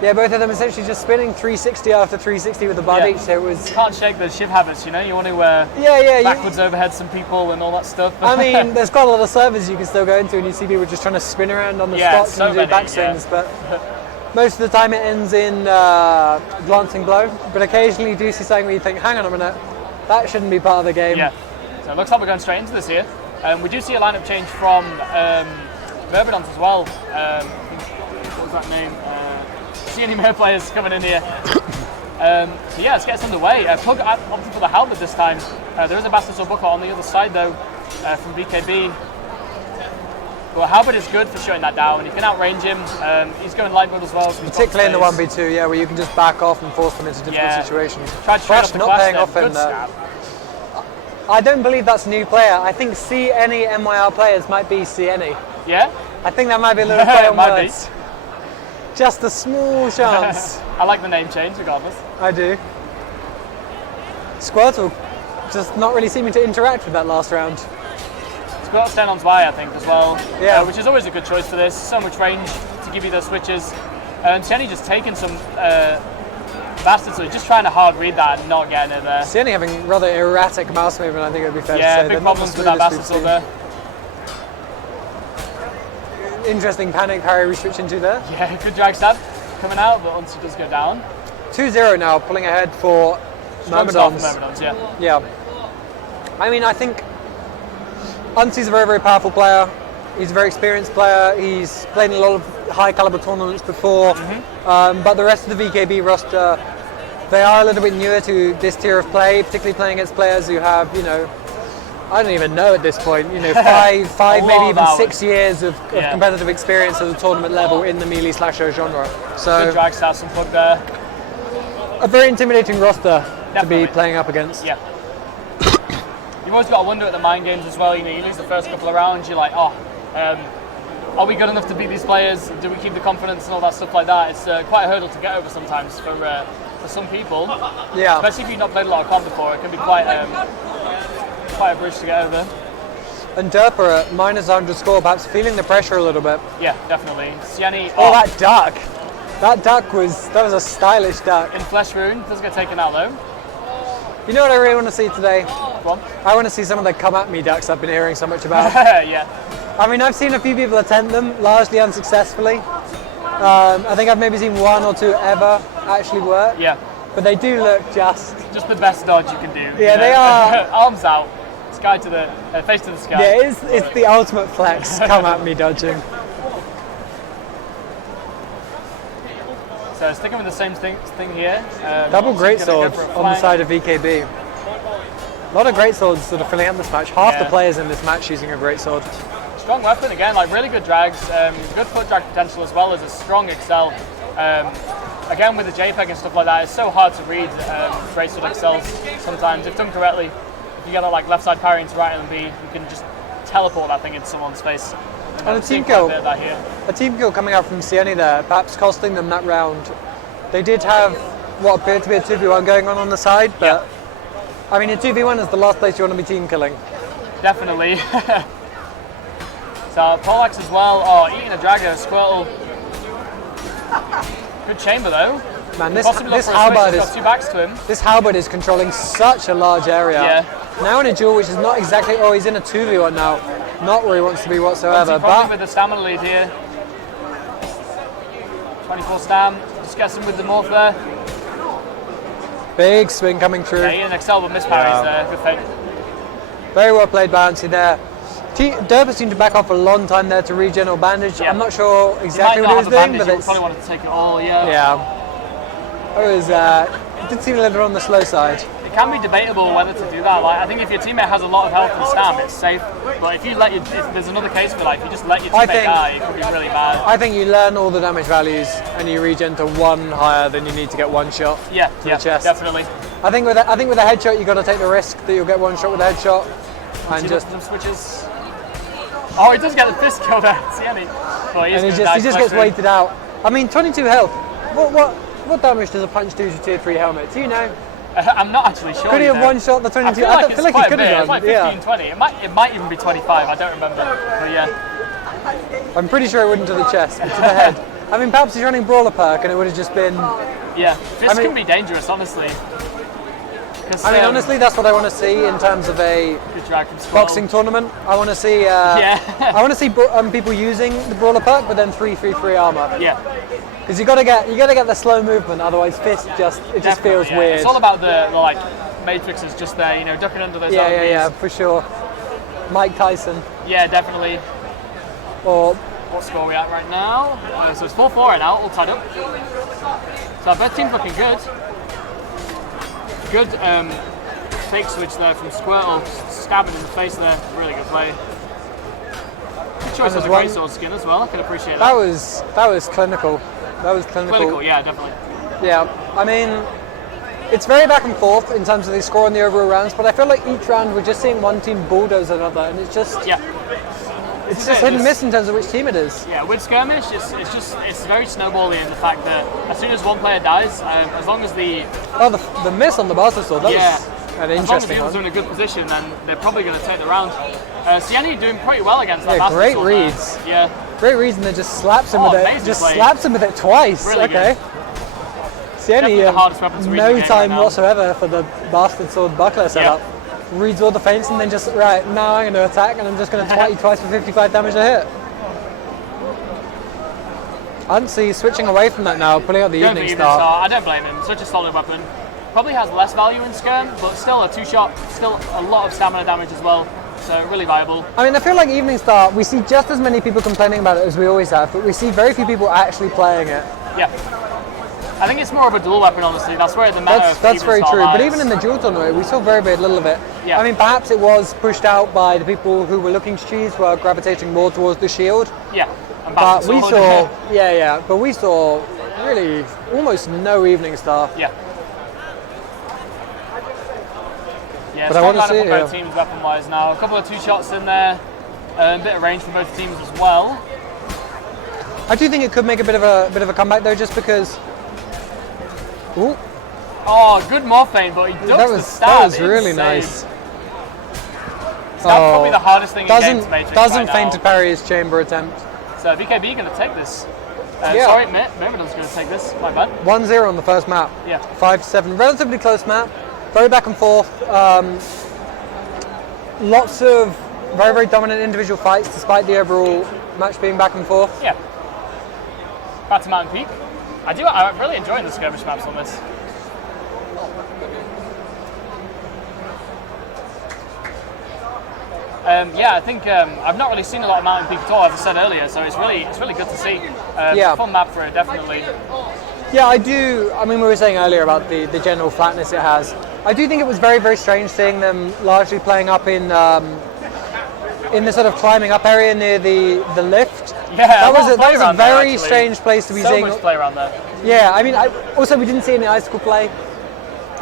both of them essentially just spinning 360 after 360 with the body, so it was... You can't shake those shiv habits, you know? You want to backwards overhead some people and all that stuff. I mean, there's quite a lot of servers you can still go into and you see people just trying to spin around on the spots and do backswings, but most of the time it ends in glancing blow, but occasionally you do see something where you think, hang on a minute, that shouldn't be part of the game. Yeah, so it looks like we're going straight into this here. We do see a lineup change from Myrmidons as well. What was that name? See any more players coming in here. So yeah, let's get us underway. Pug opted for the Halberd this time. There is a Bastard Buckler on the other side though, from BKB. But Halberd is good for shutting that down. You can outrange him. He's going light mode as well. So particularly in the 1v2, where you can just back off and force them into difficult situations. Flash not paying off in there. I don't believe that's a new player. I think see any MYR players might be see any. Yeah? I think that might be a little play on might words. Just a small chance. I like the name change regardless. I do. Squirtle just not really seeming to interact with that last round. Squirtle staying on Y, I think, as well. Yeah. Which is always a good choice for this. So much range to give you those switches. And Sienny just taking some bastards, so just trying to hard read that and not getting it there. Sienny having rather erratic mouse movement, I think it would be fair to say. Yeah, big problems with that bastard sword there. Interesting panic parry we switch into there. Yeah, good drag stab coming out, but Unsi does go down. 2-0 now, pulling ahead for Myrmidons. Yeah. I mean, I think Unsi's a very, very powerful player. He's a very experienced player. He's played in a lot of high caliber tournaments before. But the rest of the VKB roster, they are a little bit newer to this tier of play, particularly playing against players who have, I don't even know at this point, five maybe even 6 years of competitive experience at the tournament level in the melee/O genre. So good drag stab, some Pug there. A very intimidating roster to be playing up against. Yeah. You've always got to wonder at the mind games as well. You lose the first couple of rounds, you're like, are we good enough to beat these players? Do we keep the confidence and all that stuff like that? It's quite a hurdle to get over sometimes for some people. Yeah. Especially if you've not played a lot of comp before, it can be quite a bridge to get over. And Derper at -100 perhaps feeling the pressure a little bit. Yeah, definitely. Sienny. Oh, that duck! That duck was a stylish duck. In Flesh Rune, does get taken out though. You know what I really want to see today? Go on. I want to see some of the come at me ducks I've been hearing so much about. Yeah. I mean, I've seen a few people attempt them, largely unsuccessfully. I think I've maybe seen one or two ever actually work. Yeah. But they do look just the best dodge you can do. Yeah, they are. Arms out, sky to the face to the sky. Yeah, it's the ultimate flex. Come at me dodging. So sticking with the same thing here. Double greatsword on the side of VKB. A lot of greatswords that are filling up this match. Half the players in this match using a greatsword. Strong weapon again, like really good drags. Good foot drag potential as well as a strong excel. Again with the JPEG and stuff like that, it's so hard to read greatsword excels sometimes. If done correctly, if you get that like left side parry into right LB, you can just teleport that thing into someone's face And a team kill. A team kill coming out from Sieni there, perhaps costing them that round. They did have what appeared to be a 2v1 going on the side, but I mean, a 2v1 is the last place you want to be team killing. Definitely. So Poleaxe as well. Oh, eating a Drago, Squirtle. Good chamber though. Man, this halberd is 2 backs to him. This halberd is controlling such a large area. Yeah. Now in a duel, which is not exactly. Oh, he's in a 2v1 now. Not where he wants to be whatsoever. But with the stamina lead here. 24 stam. Just gets him with the morph there. Big swing coming through. Yeah, Ian Excel but miss parries there. Good thing. Very well played by Ansi there. Derpa seemed to back off a long time there to regen or bandage. I'm not sure exactly what he was doing, but he probably wanted to take it all. It was. It did seem a little on the slow side. It can be debatable whether to do that. Like, I think if your teammate has a lot of health and stam, it's safe. But if you let if there's another case where like if you just let your teammate die, it could be really bad. I think you learn all the damage values and you regen to 1 higher than you need to get 1 shot. To the chest. Definitely. I think with a headshot, you got to take the risk that you'll get 1 shot with a headshot. And just some switches. Oh, he does get the fist kill there, Sieni. But he just gets weighted out. I mean, 22 health. What damage does a punch do to tier 3 helmet? Do you know? I'm not actually sure. Could he have 1 shot the 22? I feel like he could have done. It's like 15, 20. It might even be 25. I don't remember. But yeah. I'm pretty sure it wouldn't to the chest, but to the head. I mean, perhaps he's running Brawler perk and it would have just been. Yeah, this can be dangerous, honestly. I mean, honestly, that's what I want to see in terms of a boxing tournament. I want to see. I want to see people using the Brawler perk, but then 3-3-3 armor. Yeah. Because you gotta get the slow movement, otherwise fist just feels weird. It's all about the like matrixes just there, you know, ducking under those. Yeah, for sure. Mike Tyson. Yeah, definitely. Or what score are we at right now? So it's 4-4 right now, all tied up. So both teams looking good. Good fake switch there from Squirtle, stabbing in the face there. Really good play. Good choice of the great sword skin as well. I can appreciate that. That was clinical. That was clinical. Clinical, yeah, definitely. Yeah, I mean, it's very back and forth in terms of the score and the overall rounds, but I feel like each round we're just seeing one team bulldoze another, and it's just it's just hit and miss in terms of which team it is. Yeah, with skirmish, it's very snowbally in the fact that as soon as one player dies, as long as the miss on the Bastard Sword, that was an interesting one. As long as the others are in a good position, then they're probably going to take the round. Sieni doing pretty well against that Bastard great Sword reads. there. Yeah. Great reason they just slaps him with it. Just slaps him with it twice. Really okay. Sieni, no time whatsoever for the Bastard Sword buckler setup. Reads all the feints and then just, right, now I'm going to attack and I'm just going to twat you twice for 55 damage a hit. Ansi switching away from that now, pulling out the evening star. I don't blame him. Such a solid weapon. Probably has less value in Skirm, but still a 2-shot, still a lot of stamina damage as well. So really viable. I mean, I feel like Evening Star, we see just as many people complaining about it as we always have, but we see very few people actually playing it. Yeah. I think it's more of a dual weapon, honestly. That's where the meta That's very true. But even in the dual tournament, we saw very, very little of it. Yeah. I mean, perhaps it was pushed out by the people who were looking to cheese, were gravitating more towards the shield. Yeah. But we saw, but we saw really almost no Evening Star. Yeah. Yeah, but I want to see both teams weapon-wise now. A couple of 2-shots in there, a bit of range for both teams as well. I do think it could make a bit of a comeback though, just because. Ooh. Oh, good morphine, but he ducks the stab. That was really nice. That's probably the hardest thing in games Matrix doesn't feint to parry his chamber attempt. So VKB going to take this. Sorry, Myrmidon's going to take this. My bad. 1-0 on the first map. Yeah. 5-7, relatively close map. Very back and forth. Lots of very, very dominant individual fights, despite the overall match being back and forth. Yeah. Back to Mountain Peak. I'm really enjoying the skirmish maps on this. I think I've not really seen a lot of Mountain Peak at all, as I said earlier, so it's really good to see. Fun map for it, definitely. Yeah, I do. I mean, we were saying earlier about the general flatness it has. I do think it was very, very strange seeing them largely playing up in the sort of climbing up area near the lift. Yeah, that was a very strange place to be seeing. So much play around there. Yeah, I mean, also we didn't see any icicle play.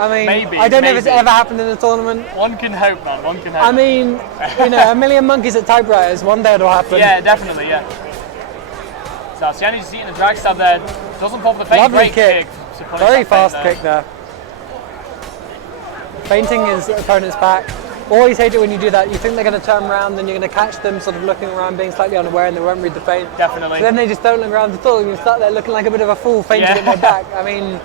I mean, maybe. I don't know if it's ever happened in a tournament. One can hope, man. One can hope. I mean, you know, a million monkeys at typewriters. One day it'll happen. Yeah, definitely, yeah. So Siani's eating the drag stab there. Doesn't fall for the feint. Lovely Great kick. to punish Very that fast feint kick there. Feinting his opponent's back. Always hate it when you do that. You think they're going to turn around, then you're going to catch them sort of looking around, being slightly unaware, and they won't read the feint. Definitely. So then they just don't look around at all, and you start there looking like a bit of a fool, feinting at their back. I mean,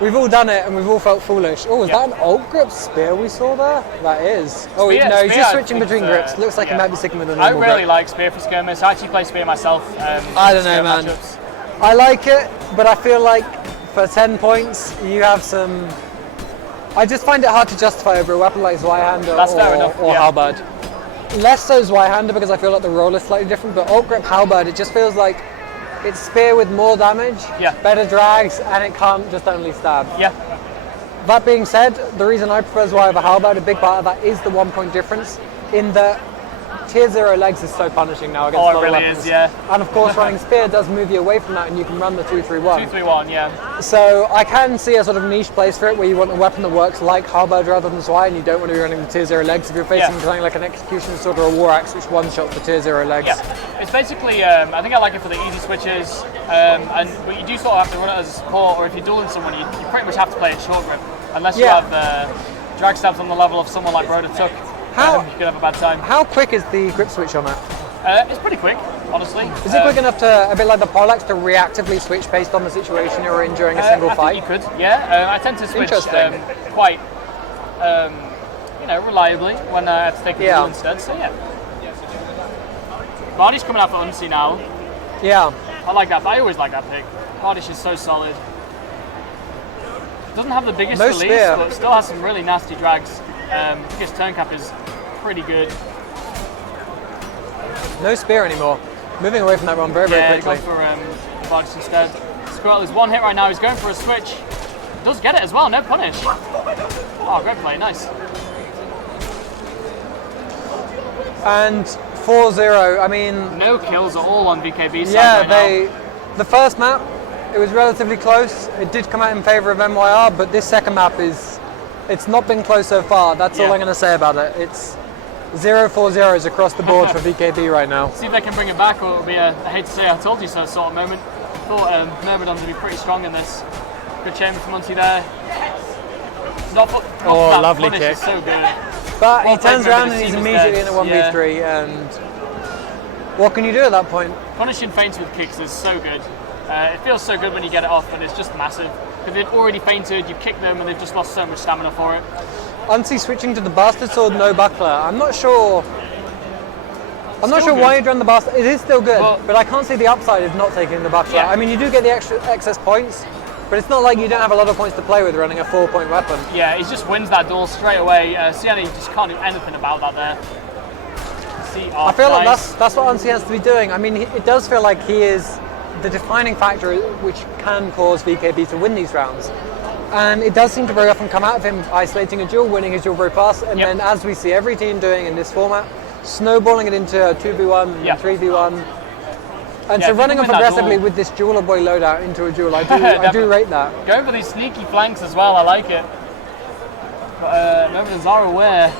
we've all done it, and we've all felt foolish. Oh, is that an alt grip spear we saw there? That is. Oh, Spear, no, he's spear, just I switching think, between grips. Looks like he might be sticking with a I normal really grip. like spear for skirmish. I actually play spear myself. I don't know, man. Matchups. I like it, but I feel like for 10 points, you have some... I just find it hard to justify over a weapon like Zweihander That's fair enough, or yeah. Halberd. Less so Zweihander because I feel like the roll is slightly different, but alt grip Halberd, it just feels like it's spear with more damage, better drags, and it can't just only stab. Yeah. That being said, the reason I prefer Zwei over Halberd, a big part of that is the 1 point difference in that Tier 0 legs is so punishing now against a lot of really weapons. is, yeah. And of course running spear does move you away from that and you can run the 2-3-1. 2-3-1, yeah. So I can see a sort of niche place for it where you want a weapon that works like Halberd rather than Zwei, and you don't want to be running the Tier 0 legs if you're facing something like an Execution Sword or a War Axe, which one-shot for Tier 0 legs. Yeah, it's basically, I think I like it for the easy switches, but you do sort of have to run it as a support, or if you're dueling someone, you pretty much have to play it short grip, unless you have drag stabs on the level of someone like Broda Tuck. You could have a bad time. How quick is the grip switch on it? It's pretty quick, honestly. Is it quick enough to, a bit like the Poleaxe, to reactively switch based on the situation you're in during a single fight? I think you could, yeah. I tend to switch quite, reliably when I have to take the duel instead, so yeah. Vardy's coming out for Unsea now. Yeah. I like that, I always like that pick. Vardy's is so solid. Doesn't have the biggest release, but still has some really nasty drags. His turn cap is pretty good. No spear anymore. Moving away from that one very, very quickly. Yeah, go for Vardy's instead. Squirrel is one hit right now, he's going for a switch. Does get it as well, no punish. Oh, great play, nice. And 4-0, I mean... No kills at all on VKB side yeah, the first map, it was relatively close. It did come out in favour of MYR, but this second map it's not been close so far. That's all I'm going to say about it. It's 0-4-0s across the board for VKB right now. See if they can bring it back, or it'll be I hate to say I told you so sort of moment. I thought Myrmidons would be pretty strong in this. Good chamber from Monty there. Lovely kick. kick. So good. But he turns around and he's immediately in a 1v3, and what can you do at that point? Punishing feints with kicks is so good. It feels so good when you get it off, but it's just massive. If they've already fainted, you kick them and they've just lost so much stamina for it. Unsea switching to the Bastard Sword, no buckler. I'm not sure why you'd run the Bastard. It is still good, but I can't see the upside of not taking the buckler. Yeah. I mean, you do get the excess points, but it's not like you don't have a lot of points to play with running a 4-point weapon. Yeah, he just wins that duel straight away. Siani just can't do anything about that there. I feel like that's what Unsea has to be doing. I mean, it does feel like he is the defining factor which can cause VKB to win these rounds. And it does seem to very often come out of him isolating a duel, winning his duel very fast, and then, as we see every team doing in this format, snowballing it into a 2v1 and 3v1. And so running off aggressively with this jeweler boy loadout into a duel, I do rate that. Going for these sneaky flanks as well, I like it. But Myrmidons are aware.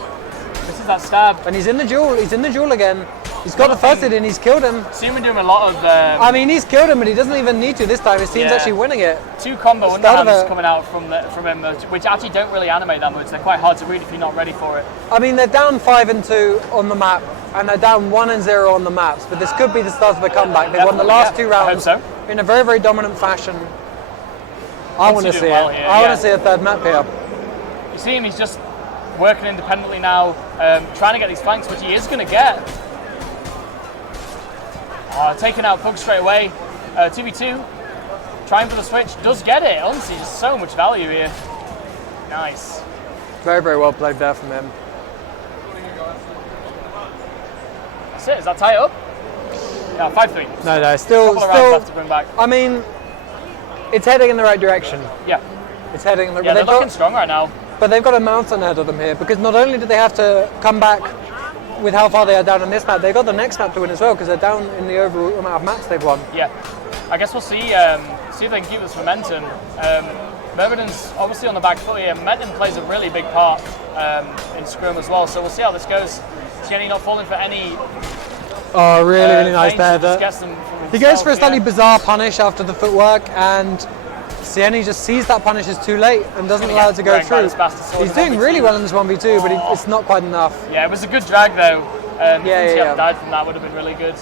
This is that stab. And he's in the duel again. He's got the first hit in, he's killed him. Seen him doing a lot of... I mean, he's killed him, but he doesn't even need to this time. His team's actually winning it. 2 combo underhands coming out from him, which actually don't really animate that much. They're quite hard to read if you're not ready for it. I mean, they're down 5-2 on the map, and they're down 1-0 on the maps, but this could be the start of a comeback. They won the last 2 rounds in a very, very dominant fashion. I want to see it. I want to see a third map here. You see him, he's just working independently now, trying to get these flanks, which he is going to get. Taking out Pug straight away. 2v2. Trying for the switch. Does get it. Honestly, just so much value here. Nice. Very, very well played there from him. That's it. Does that tie it up? No, 5-3. No, still. Rounds left to bring back. I mean, it's heading in the right direction. Yeah. It's heading in the right direction. Yeah, they're looking strong right now. But they've got a mountain ahead of them here, because not only do they have to come back with how far they are down on this map, they've got the next map to win as well, because they're down in the overall amount of maps they've won. Yeah, I guess we'll see if they can keep this momentum. Myrmidon's obviously on the back foot here. Metin plays a really big part in scrum as well, so we'll see how this goes. Sieni not falling for any. Oh, really nice there. Just gets them from He goes himself, for a slightly bizarre punish after the footwork, and Sieni just sees that punish is too late and doesn't allow it to go through. He's doing really well in this 1v2, but it's not quite enough. Yeah, it was a good drag though. If he yeah. hadn't died from that, would have been really good.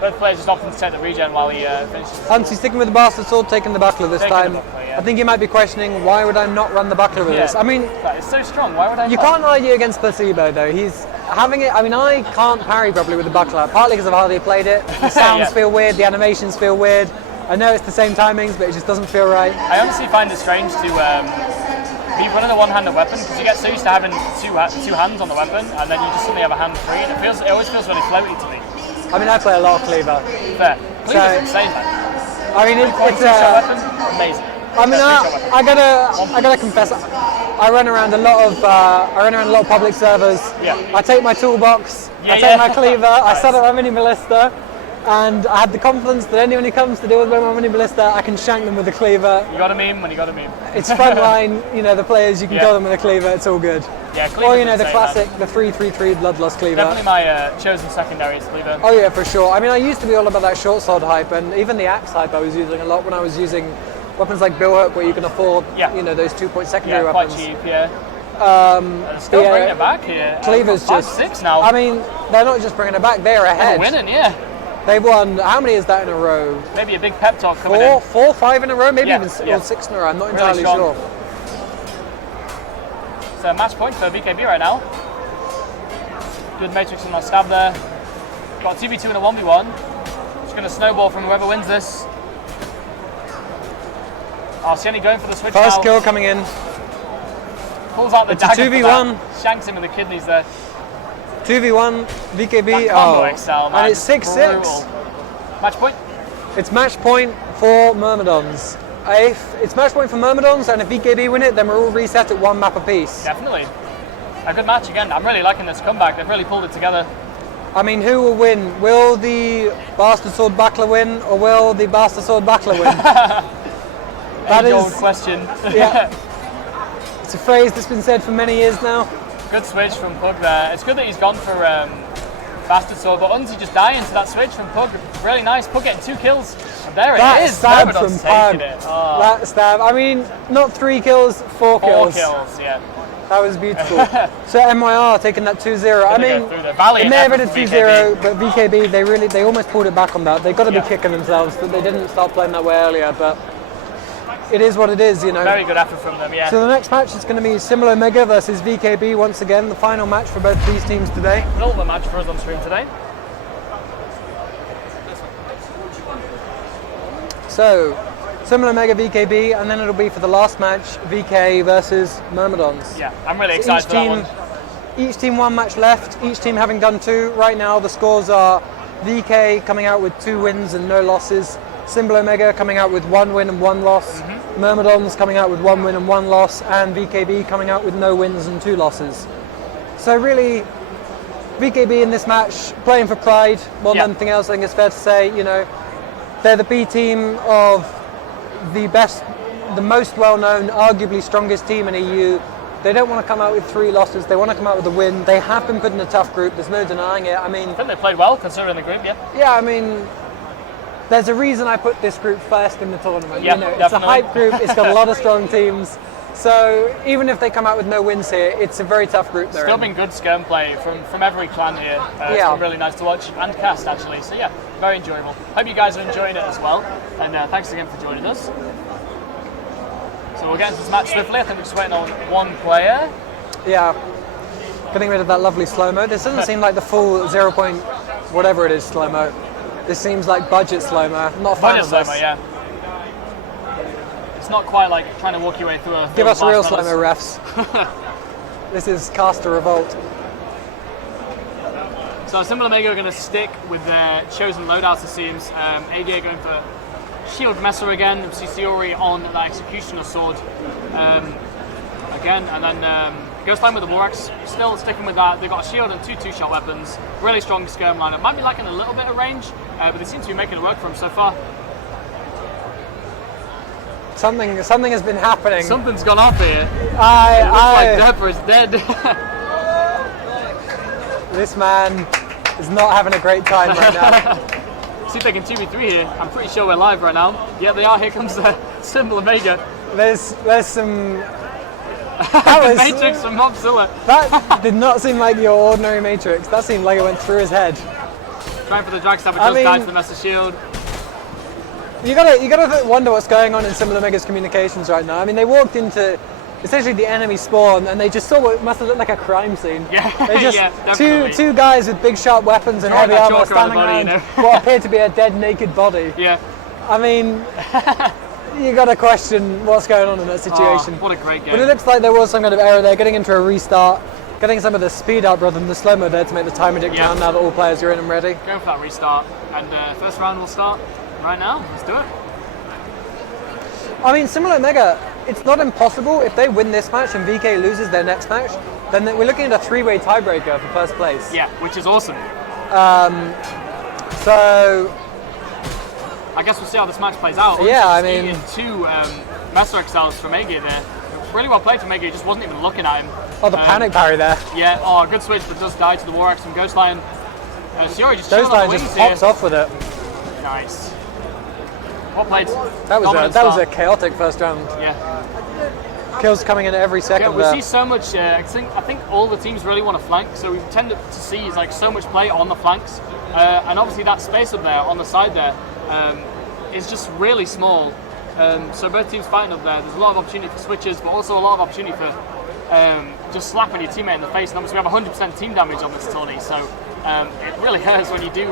Both players just opting to take the regen while he finishes. Hunt's sticking with the Bastard Sword, taking the buckler this Taking time. the buckler, yeah. I think he might be questioning, why would I not run the buckler with this? I mean, it's so strong. Why would I? You not? can't argue against placebo though. He's having it. I mean, I can't parry properly with the buckler, partly because of how they played it. The sounds feel weird, the animations feel weird. I know it's the same timings, but it just doesn't feel right. I honestly find it strange to be running a one-handed weapon, because you get so used to having two hands on the weapon, and then you just suddenly have a hand free, and it always feels really floaty to me. I mean, I play a lot of cleaver. Fair. Cleaver's insane, man. I mean, it's two-shot weapon, amazing. I mean, I gotta confess, I run around a lot of public servers. Yeah. I take my toolbox, Yeah, I take yeah. my cleaver, I set up my mini ballista, and I had the confidence that anyone who comes to deal with my mini ballista, I can shank them with a cleaver. You got a meme when you got a meme. It's frontline, the players, you can kill them with a cleaver, it's all good. Yeah, or, the insane, classic, man. the 3-3-3 Bloodlust cleaver. Definitely my chosen secondary is cleaver. Oh yeah, for sure. I mean, I used to be all about that short sword hype, and even the axe hype I was using a lot when I was using weapons like Billhook, where you can afford, those 2-point secondary weapons. Quite cheap, yeah. Still bringing it back here. Cleaver's just 5-6 now. I mean, they're not just bringing it back; they're ahead. They're winning, yeah. They've won. How many is that in a row? Maybe a big pep talk coming in. 5 in a row, maybe Yeah, even yeah. or 6 in a row. I'm not Really entirely strong. sure. So match point for BKB right now. Good matrix on our stab there. Got a 2v2 and a 1v1. Just going to snowball from whoever wins this. Sieni going for the switch First now. kill coming in. Pulls out the It's a dagger. 2v1. For that. Shanks him with the kidneys there. 2v1, VKB. That combo excel, man. And it's 6-6. Brutal. Match point. It's match point for Myrmidons. If it's match point for Myrmidons, and if VKB win it, then we're all reset at 1 map apiece. Definitely. A good match again. I'm really liking this comeback. They've really pulled it together. I mean, who will win? Will the Bastard Sword Backler win, or will the Bastard Sword Backler win? That is Age-old question. Yeah. It's a phrase that's been said for many years now. Good switch from Pug there. It's good that he's gone for Bastard Sword, but Unzi just dying to that switch from Pug. Really nice. Pug getting 2 kills. And there That it is. stab Myrmidon's from Pug. taking it. Oh. That stab. I mean, not 3 kills, 4 kills. 4 kills, yeah. That was beautiful. So MYR taking that 2-0. I mean, it may have been a 2-0, but VKB, they almost pulled it back on that. They've got to be kicking themselves that they didn't start playing that way earlier, but it is what it is, Very good effort from them, yeah. So the next match is going to be Symbol Omega versus VKB once again, the final match for both these teams today. Another match for us on stream today. So, Symbol Omega VKB, and then it'll be for the last match, VK versus Myrmidons. Yeah, I'm really excited for that one. Each team 1 match left, each team having done 2. Right now the scores are VK coming out with 2 wins and no losses, Symbol Omega coming out with 1 win and 1 loss, Myrmidons coming out with 1 win and 1 loss, and VKB coming out with no wins and 2 losses. So really, VKB in this match, playing for pride more than anything else. I think it's fair to say, they're the B team of the most well-known, arguably strongest team in EU. They don't want to come out with 3 losses, they want to come out with a win. They have been put in a tough group, there's no denying it. I think they played well considering the group, yeah. Yeah, I mean, there's a reason I put this group first in the tournament. Yeah, It's a hype group, it's got a lot of strong teams. So even if they come out with no wins here, it's a very tough group they're Still in. been good skirm play from every clan here. It's been really nice to watch and cast actually. So yeah, very enjoyable. Hope you guys are enjoying it as well. And thanks again for joining us. So we'll get into this match swiftly. I think we're just waiting on 1 player. Yeah, getting rid of that lovely slow-mo. This doesn't seem like the full 0. whatever it is slow-mo. This seems like budget slow-mo. I'm not a fan of this. Slow-mo, yeah. It's not quite like trying to walk your way through a... Give us real slow-mo, refs. This is Caster Revolt. So Symbol Omega are going to stick with their chosen loadouts, it seems. AD are going for Shield Messer again, Ciciori on the Executioner Sword again, and then goes fine with the Morax, still sticking with that. They've got a shield and 2 two-shot weapons, really strong skirm lineup. Might be lacking a little bit of range, but they seem to be making it work for them so far. Something has been happening. Something's gone off here. It looks like Deborah's dead. This man is not having a great time right now. See if they can 2v3 here. I'm pretty sure we're live right now. Yeah, they are. Here comes Symbol Omega. There's some. The Matrix from Mobzilla. That did not seem like your ordinary Matrix. That seemed like it went through his head. Trying for the drag stab, but just died to the Master Shield. You gotta wonder what's going on in Symbol Omega's communications right now. I mean, they walked into essentially the enemy spawn, and they just saw what must have looked like a crime scene. Yeah, they just definitely. two guys with big sharp weapons and heavy armor standing around what appeared to be a dead naked body. Yeah. I mean, you gotta question what's going on in that situation. Oh, what a great game. But it looks like there was some kind of error there, getting into a restart, getting some of the speed up rather than the slow-mo there to make the timer tick down now that all players are in and ready. Going for that restart, and first round will start right now. Let's do it. I mean, Symbol Omega, it's not impossible. If they win this match and VK loses their next match, then we're looking at a three-way tiebreaker for first place. Yeah, which is awesome. So I guess we'll see how this match plays out. Yeah, I mean, two Master XLs from Ege there. Really well played from Ege, just wasn't even looking at him. Oh, the panic parry there. Yeah, oh, good switch, but does die to the War Axe from Ghost Lion. Shiori just chilling on the Ghostlion wings just here. pops off with it. Nice. Well played. That was a chaotic first round. Yeah. Kills coming in every second. Yeah, we see so much. I think all the teams really want to flank, so we tend to see like so much play on the flanks, and obviously that space up there on the side there is just really small. So both teams fighting up there. There's a lot of opportunity for switches, but also a lot of opportunity for just slapping your teammate in the face. And obviously we have 100% team damage on this tourney, so it really hurts when you do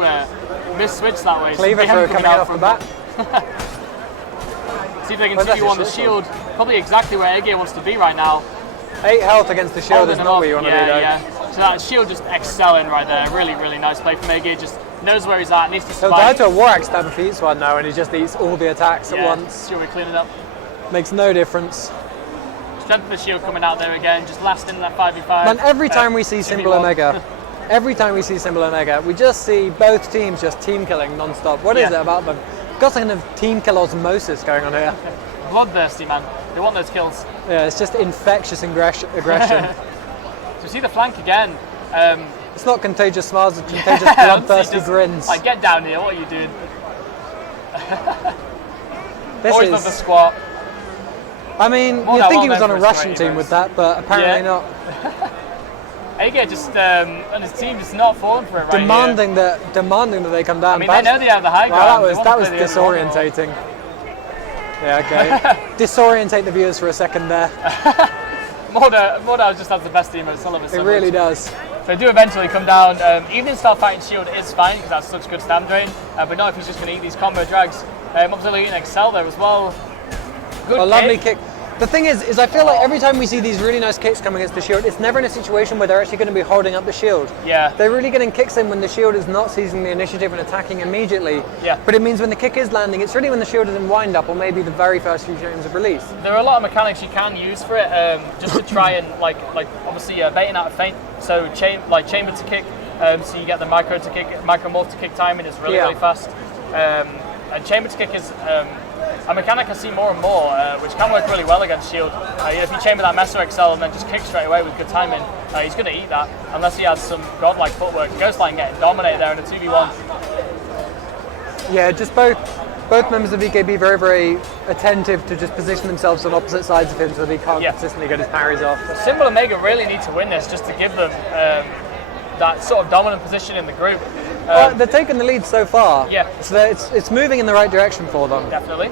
miss switch that way. Cleaver throw coming out from back. See if they can 2v1 the shield. Probably exactly where Ege wants to be right now. 8 health against the shield is not where you want to be, though. Yeah. So that shield just excelling right there. Really, really nice play from Ege. Just knows where he's at, needs to He'll survive. die to a War Axe stab if he eats one now, and he just eats all the attacks at once. Sure, we clean it up. Makes no difference. Strength of the shield coming out there again, just lasting in that 5v5. Man, every time we see Symbol Omega, we just see both teams just team killing non-stop. What is it about them? Got some kind of team kill osmosis going on here. Bloodthirsty, man. They want those kills. Yeah, it's just infectious aggression. So we see the flank again. It's not contagious smiles, it's contagious bloodthirsty grins. Like, get down here, what are you doing? Always love the squat. I mean, you'd think he was on a Russian team with that, but apparently not. Ege just and his team just not falling for it right demanding that they come down. I mean, they know they have the high ground. Well, that was disorientating. Yeah, okay. Disorientate the viewers for a second there. Mordau just has the best team of Sullivan. It really does. They do eventually come down. Evening Star fighting shield is fine because that's such good stam drain, but not if he's just going to eat these combo drags. Obviously eating Excel there as well. Good kick. Lovely kick. The thing is I feel like every time we see these really nice kicks coming against the shield, it's never in a situation where they're actually going to be holding up the shield. Yeah. They're really getting kicks in when the shield is not seizing the initiative and attacking immediately. Yeah. But it means when the kick is landing, it's really when the shield is in wind up or maybe the very first few frames of release. There are a lot of mechanics you can use for it, just to try and like obviously baiting out a feint. So chamber to kick, so you get the micro morph to kick timing is really fast. And chamber to kick is a mechanic I see more and more, which can work really well against shield. If you chamber that Messer XL and then just kick straight away with good timing, he's going to eat that unless he has some godlike footwork. Ghostline getting dominated there in a 2v1. Yeah, just both members of VKB very, very attentive to just position themselves on opposite sides of him so that he can't consistently get his parries off. Symbol Omega really need to win this just to give them that sort of dominant position in the group. They're taking the lead so far. Yeah. So it's moving in the right direction for them. Definitely.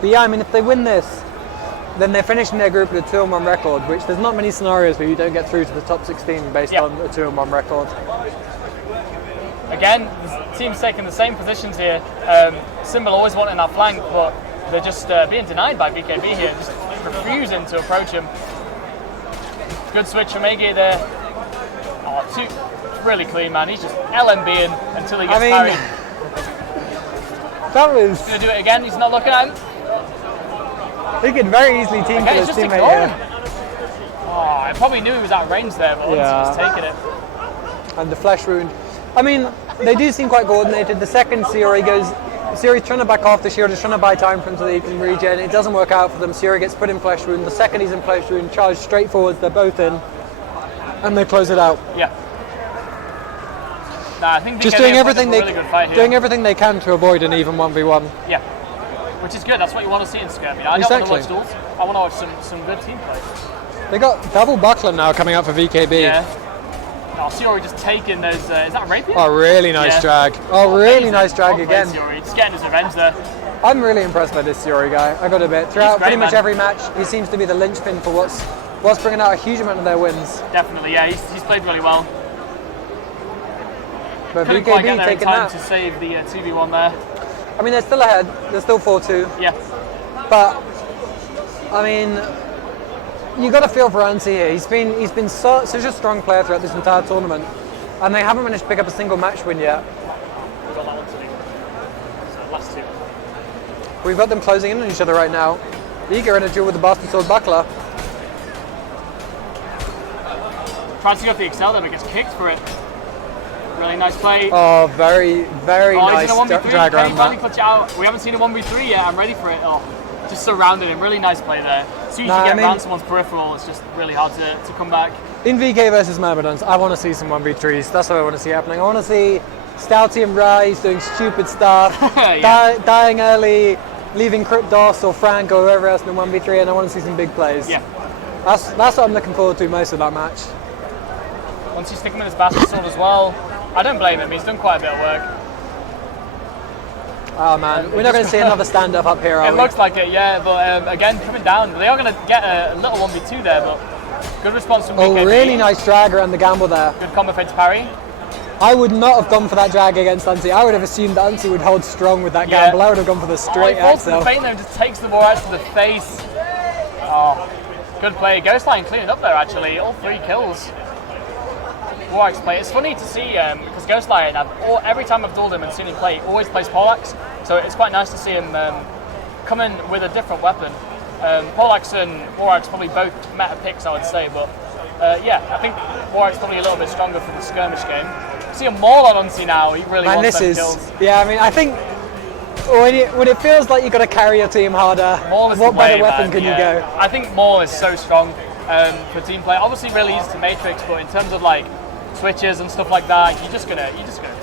But yeah, I mean, if they win this, then they're finishing their group with a 2-1 record, which there's not many scenarios where you don't get through to the top 16 based on a 2-1 record. Again, the team's taking the same positions here. Symbol always wanting that flank, but they're just being denied by BKB here, just refusing to approach him. Good switch from Ege there. Really clean, man. He's just LMBing until he gets parried. That was... He's going to do it again. He's not looking at him. He could very easily team kill his teammate here. Oh, I probably knew he was out of range there, but honestly, he's taking it. And the flesh wound. I mean, they do seem quite coordinated. The second Shiori goes Suri's trying to back off. The shield is trying to buy time for him so that he can regen. It doesn't work out for them. Suri gets put in Flesh Wound. The second he's in Flesh Wound, charge straight forwards. They're both in, and they close it out. Yeah. Nah, I think Just doing everything doing everything they can to avoid an even 1v1. Yeah, which is good. That's what you want to see in Skirm. I don't want to watch duels. I want to watch some good team play. They got double buckler now coming up for VKB. Yeah. Oh, Suri just taking those. Is that a rapier? Oh, really nice drag. Oh, really nice drag again. Suri. Just getting his revenge there. I'm really impressed by this Suri guy. I got to admit, throughout pretty much every match, he seems to be the linchpin for what's bringing out a huge amount of their wins. Definitely, yeah. He's played really well. But Couldn't quite get VKB there in taking time that. to save the 2v1 there. I mean, they're still ahead. They're still 4-2. Yeah. But I mean, you got to feel for Ansi here. He's been such a strong player throughout this entire tournament, and they haven't managed to pick up a single match win yet. We've got that one to do. So last two. We've got them closing in on each other right now. Eager in a duel with the Bastard Sword Buckler. Tries to go for the Excel, then but gets kicked for it. Really nice play. Oh, very nice he's in a 1v3. drag Can he around finally that. clutch it out? We haven't seen a 1v3 yet. I'm ready for it. Oh, just surrounded him. Really nice play there. As soon as you get around someone's peripheral, it's just really hard to come back. In VK versus Myrmidons, I want to see some 1v3s. That's what I want to see happening. I want to see Stouty and Rise doing stupid stuff, dying early, leaving Cryptos or Frank or whoever else in the 1v3, and I want to see some big plays. Yeah. That's what I'm looking forward to most of that match. Once you stick him in his Bastard Sword as well, I don't blame him. He's done quite a bit of work. Oh man, we're not going to see another stand-up up here, are It we? looks like it, yeah, but again, coming down, they are going to get a little 1v2 there, but good response from VKB. Oh, really nice drag around the gamble there. Good combo fade to parry. I would not have gone for that drag against Ansi. I would have assumed that Ansi would hold strong with that gamble. I would have gone for the straight he falls to the axle. feint there and just takes the ball out to the face. Oh, good play. Ghostline cleaning up there, actually. All 3 kills. Warwick's play. It's funny to see because Ghostline, every time I've dueled him and seen him play, he always plays Poleaxe. So it's quite nice to see him come in with a different weapon. Poleaxe and Warwick's probably both meta picks, I would say, but yeah, I think Warwick's probably a little bit stronger for the skirmish game. See a Maul on Unsi now. He really wants them kills. Yeah, I mean, I think when it feels like you've got to carry your team harder, what better weapon can you go? I think Maul is so strong for team play. Obviously, really easy to matrix, but in terms of like switches and stuff like that, you're just gonna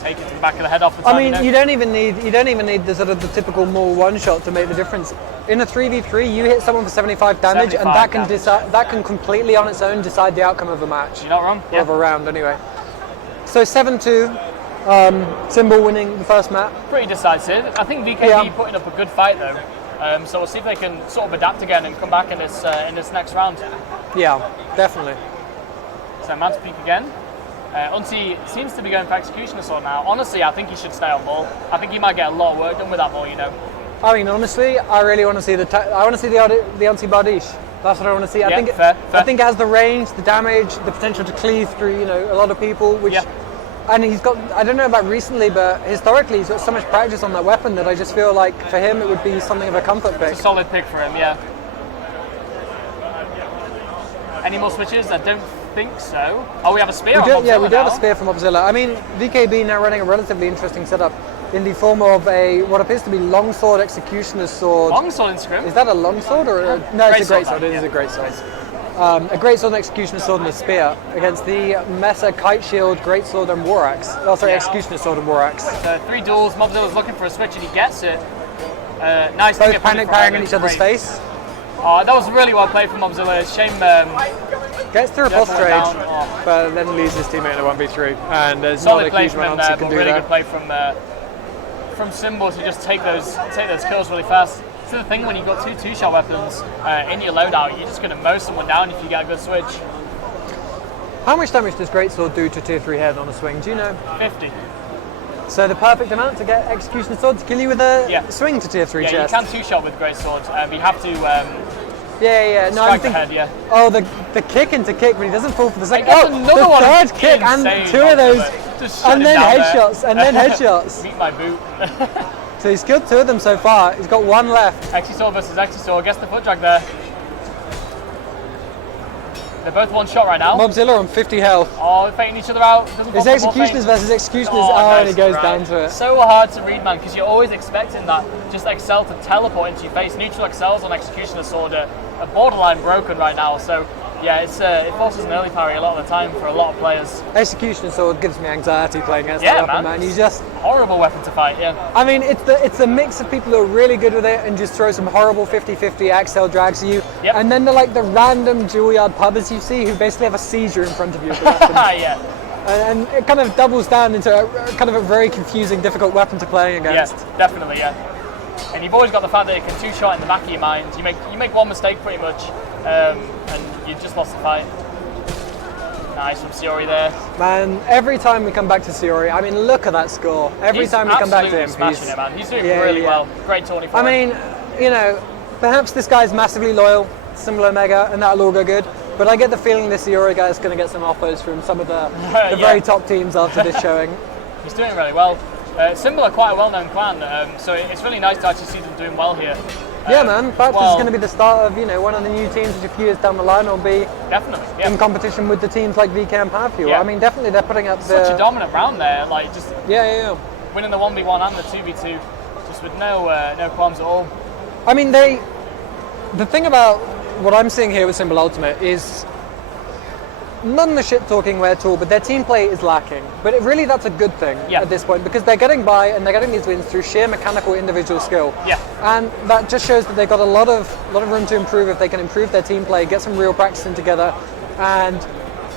take it to the back of the head off the time. I mean, you know? you don't even need the sort of the typical Maul one shot to make the difference. In a 3v3, you hit someone for 75 damage, and that can that can completely on its own decide the outcome of a match. You're not wrong. Or of a round, anyway. So 7-2, Symbol winning the first map. Pretty decisive. I think VKB putting up a good fight though. So we'll see if they can sort of adapt again and come back in this next round. Yeah, definitely. So man to peek again. Unsi seems to be going for Executioner Sword now. Honestly, I think he should stay on ball. I think he might get a lot of work done with that ball, you know. I mean, honestly, I really want to see the Unsi Bardiche. That's what I want to see. I think fair. I think it has the range, the damage, the potential to cleave through, a lot of people. Which, and he's got. I don't know about recently, but historically, he's got so much practice on that weapon that I just feel like for him it would be something of a comfort pick. It's a solid pick for him, yeah. Any more switches? I don't think so. Oh, we have a spear. We do now. have a spear from Mobzilla. I mean, VKB now running a relatively interesting setup in the form of what appears to be longsword executioner's sword. Longsword in script? Is that a longsword or no? It's a great sword. It is yeah. a great sword. A great sword, an executioner's sword, and a spear against the Mesa Kite Shield, Great Sword, and War Axe. Oh, sorry, executioner's sword and War Axe. So 3 duels. Mobzilla's looking for a switch and he gets it. Nice. Both panic parrying in each other's face. Oh, that was really well played from Mobzilla. It's shame. Gets through a boss trade, down. but then leaves his teammate in a 1v3, and there's Solid not a play huge from him amount there, he can but do really there. good play from Symbol to just take those kills really fast. It's the thing when you've got 2 two-shot weapons in your loadout, you're just going to mow someone down if you get a good switch. How much damage does Greatsword do to tier 3 head on a swing? Do you know? 50. So the perfect amount to get Executioner Sword to kill you with a swing to tier 3 Yeah, chest. you can two-shot with Great Sword. You have to. No, I'm thinking. Head, yeah. Oh, the kick into kick, but he doesn't fall for the second. That's Oh, another the one. third kick and Insane 2 of those, Just shut and him then down headshots, there. and then headshots. Meet my boot. So he's killed 2 of them so far. He's got 1 left. Exisor versus Exisor. Gets the foot drag there. They're both one shot right now. Mobzilla on 50 health. Oh, they're fighting each other out. It's Executioners versus Executioners. And it goes down to it. So hard to read, man, because you're always expecting that just Excel to teleport into your face. Neutral Excels on Executioner Sword are borderline broken right now. So yeah, it forces an early parry a lot of the time for a lot of players. Executioner Sword gives me anxiety playing against that weapon, man. You just horrible weapon to fight. Yeah. I mean, it's a mix of people who are really good with it and just throw some horrible 50-50 Axel drags at you, and then they're like the random Juilliard pubbers you see who basically have a seizure in front of you. Yeah. And it kind of doubles down into a kind of a very confusing, difficult weapon to play against. Yeah, definitely. Yeah. And you've always got the fact that it can two-shot in the back of your mind. You make one mistake pretty much, and you just lost the fight. Nice from Siori there. Man, every time we come back to Siori, I mean, look at that score. Every time we come back to him, smashing it, man. He's doing really well. Great tourney for him. I mean, you know, perhaps this guy's massively loyal, similar Mega, and that'll all go good. But I get the feeling this Siori guy is going to get some offers from some of the very top teams after this showing. He's doing really well. Symbol are quite a well-known clan, so it's really nice to actually see them doing well here. Yeah, man. Perhaps this is going to be the start of one of the new teams which a few years down the line will be in competition with the teams like VK and Powerfuel. Yeah. I mean, definitely they're putting up such a dominant round there, like just winning the 1v1 and the 2v2, just with no qualms at all. I mean, the thing about what I'm seeing here with Symbol Ultimate is none of the shit talking we're at all, but their team play is lacking. But really, that's a good thing at this point because they're getting by and they're getting these wins through sheer mechanical individual skill. Yeah. And that just shows that they've got a lot of room to improve if they can improve their team play, get some real practice in together. And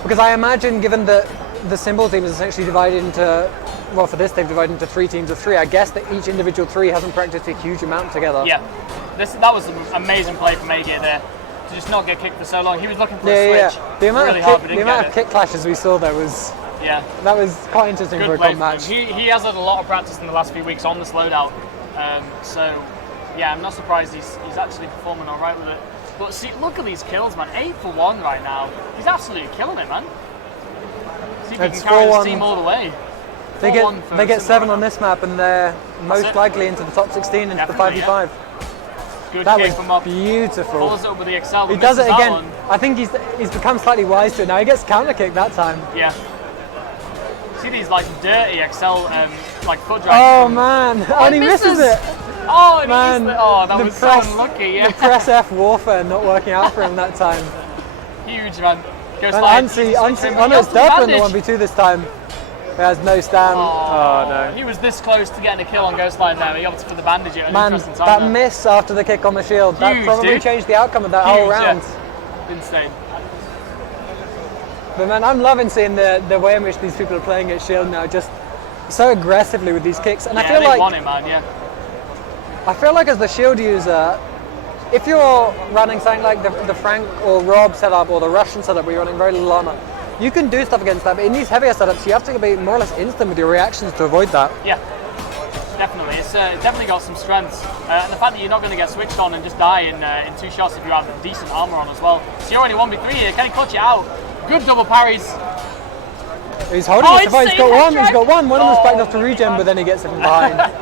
because I imagine, given that the Symbol team is essentially divided into, well, for this they've divided into 3 teams of 3. I guess that each individual 3 hasn't practiced a huge amount together. Yeah. That was an amazing play from AG there. To just not get kicked for so long. He was looking for a switch. The amount really of hard, kick clashes we saw there was that was quite interesting for a comp match. He has had a lot of practice in the last few weeks on this loadout, so yeah, I'm not surprised he's actually performing all right with it. But see, look at these kills, man. 8 for 1 right now. He's absolutely killing it, man. See if he can carry his team all the way. They get 7 on this map, and they're most likely into the top 16 into the 5v5. Yeah. Good that kick was from up. Beautiful. Follows it up with the Excel. He does it again. I think he's become slightly wise to it now. He gets counter kick that time. Yeah. See these like dirty Excel like foot drags. Oh man! And he misses it. Oh, and man! That was so unlucky. Yeah. The press F warfare not working out for him that time. Huge, man. Goes and Ansi, oh no, it's Durper in the 1v2 this time. He has no stand. Oh no. He was this close to getting a kill on Ghostline there, but he opted for the bandage at an Man, interesting time. that miss after the kick on the shield, that probably changed the outcome of that whole round. Yeah. Insane. But man, I'm loving seeing the way in which these people are playing at shield now, just so aggressively with these kicks. And I feel like want it, man, I feel like as the shield user, if you're running something like the Frank or Rob setup or the Russian setup where you're running very little armor, you can do stuff against that, but in these heavier setups, you have to be more or less instant with your reactions to avoid that. Yeah, definitely. It's definitely got some strengths. And the fact that you're not going to get switched on and just die in 2 shots if you have decent armor on as well. So you're already 1v3 here. Can he clutch it out? Good double parries. He's holding it. He's got one. One of them's backed off to regen, but then he gets it from behind.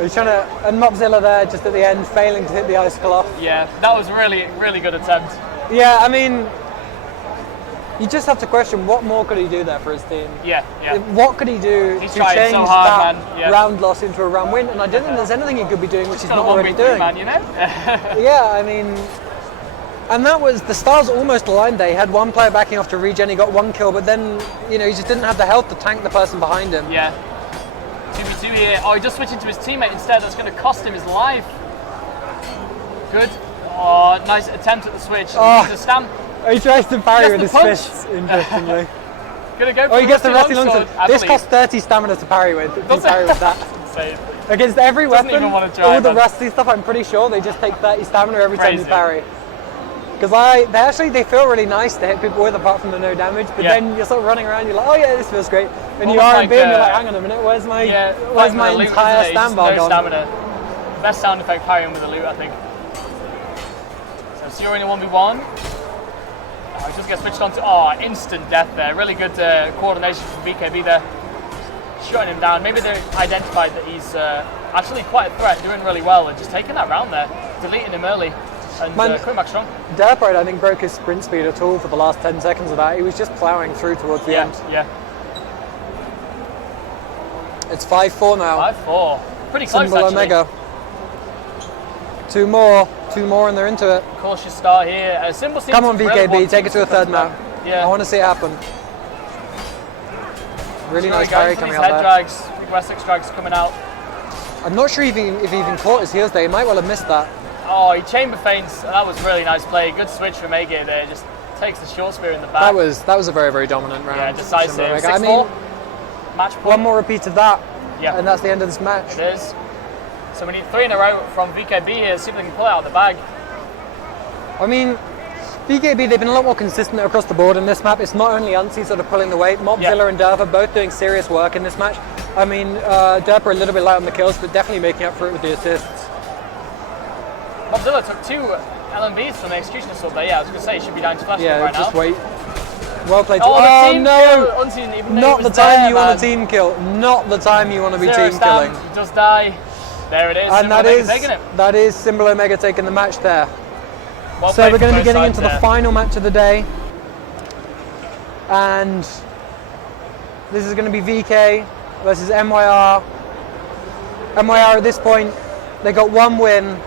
He's trying to, and Mopzilla there just at the end, failing to hit the icicle off. Yeah, that was really, really good attempt. Yeah, I mean, you just have to question what more could he do there for his team. Yeah. What could he do to change so hard, that round loss into a round win? And I don't think there's anything he could be doing which he's not already doing. Man, you know? Yeah, I mean, and that was, the stars almost aligned there. He had one player backing off to regen, he got 1 kill, but then, he just didn't have the health to tank the person behind him. Yeah. 2v2 here. Oh, he just switched into his teammate instead. That's going to cost him his life. Good. Oh, nice attempt at the switch. He tries to parry with his fists, interestingly. Gonna go for he gets the rusty longsword. This costs 30 stamina to parry with. Parry with that. Insane. Against every weapon, all the man. rusty stuff, I'm pretty sure they just take 30 stamina every time you parry. Because they feel really nice to hit people with, apart from the no damage. But then you're sort of running around, you're like, oh yeah, this feels great. And you are in B, and you're like, hang on a minute, where's my entire standby gone? Stamina. Best sound effect parrying with the loot, I think. So you're in a 1v1. He just gets switched on to instant death there. Really good coordination from BKB there. Shutting him down. Maybe they identified that he's actually quite a threat, doing really well, and just taking that round there, deleting him early. and Man, coming back strong. Derpride, I think, broke his sprint speed at all for the last 10 seconds of that. He was just ploughing through towards the end. Yeah. It's 5-4 now. 5-4. Pretty close, Symbol actually. Omega. Two more, and they're into it. Cautious start here. Symbol seems Come on, to really VKB, want take it to a third now. Yeah. I want to see it happen. Really nice parry parry coming head out there. drags, big Wessex drags coming out. I'm not sure if he even caught his heels there. He might well have missed that. Oh, he chamber feints, and that was really nice play. Good switch from Ege there. Just takes the short spear in the back. That was a very, very dominant round. Yeah, decisive. 6-4. I mean, match point. one more repeat of that, Yeah. and that's the end of this match. It is. So we need 3 in a row from VKB here. See if they can pull it out of the bag. I mean, VKB, they've been a lot more consistent across the board in this map. It's not only Unsy sort of pulling the weight. Mobzilla and Derva both doing serious work in this match. I mean, Derpa a little bit light on the kills, but definitely making up for it with the assists. Mobzilla took 2 LMVs from the execution assault there. Yeah, I was going to say he should be down to flash Yeah, right just now. wait. Well played. Oh, the Oh team no! kill. Unsy didn't even know Not he the was time there, you want man. a team kill. Not the time you want to be Zero team stamp. killing. He does die. There it is. And Symbol Omega taking it. that is Symbol Omega taking the match there. Well So played we're going to from be getting both into the sides final match of the day. And this is going to be VK versus MYR. MYR at this point, they got 1 win.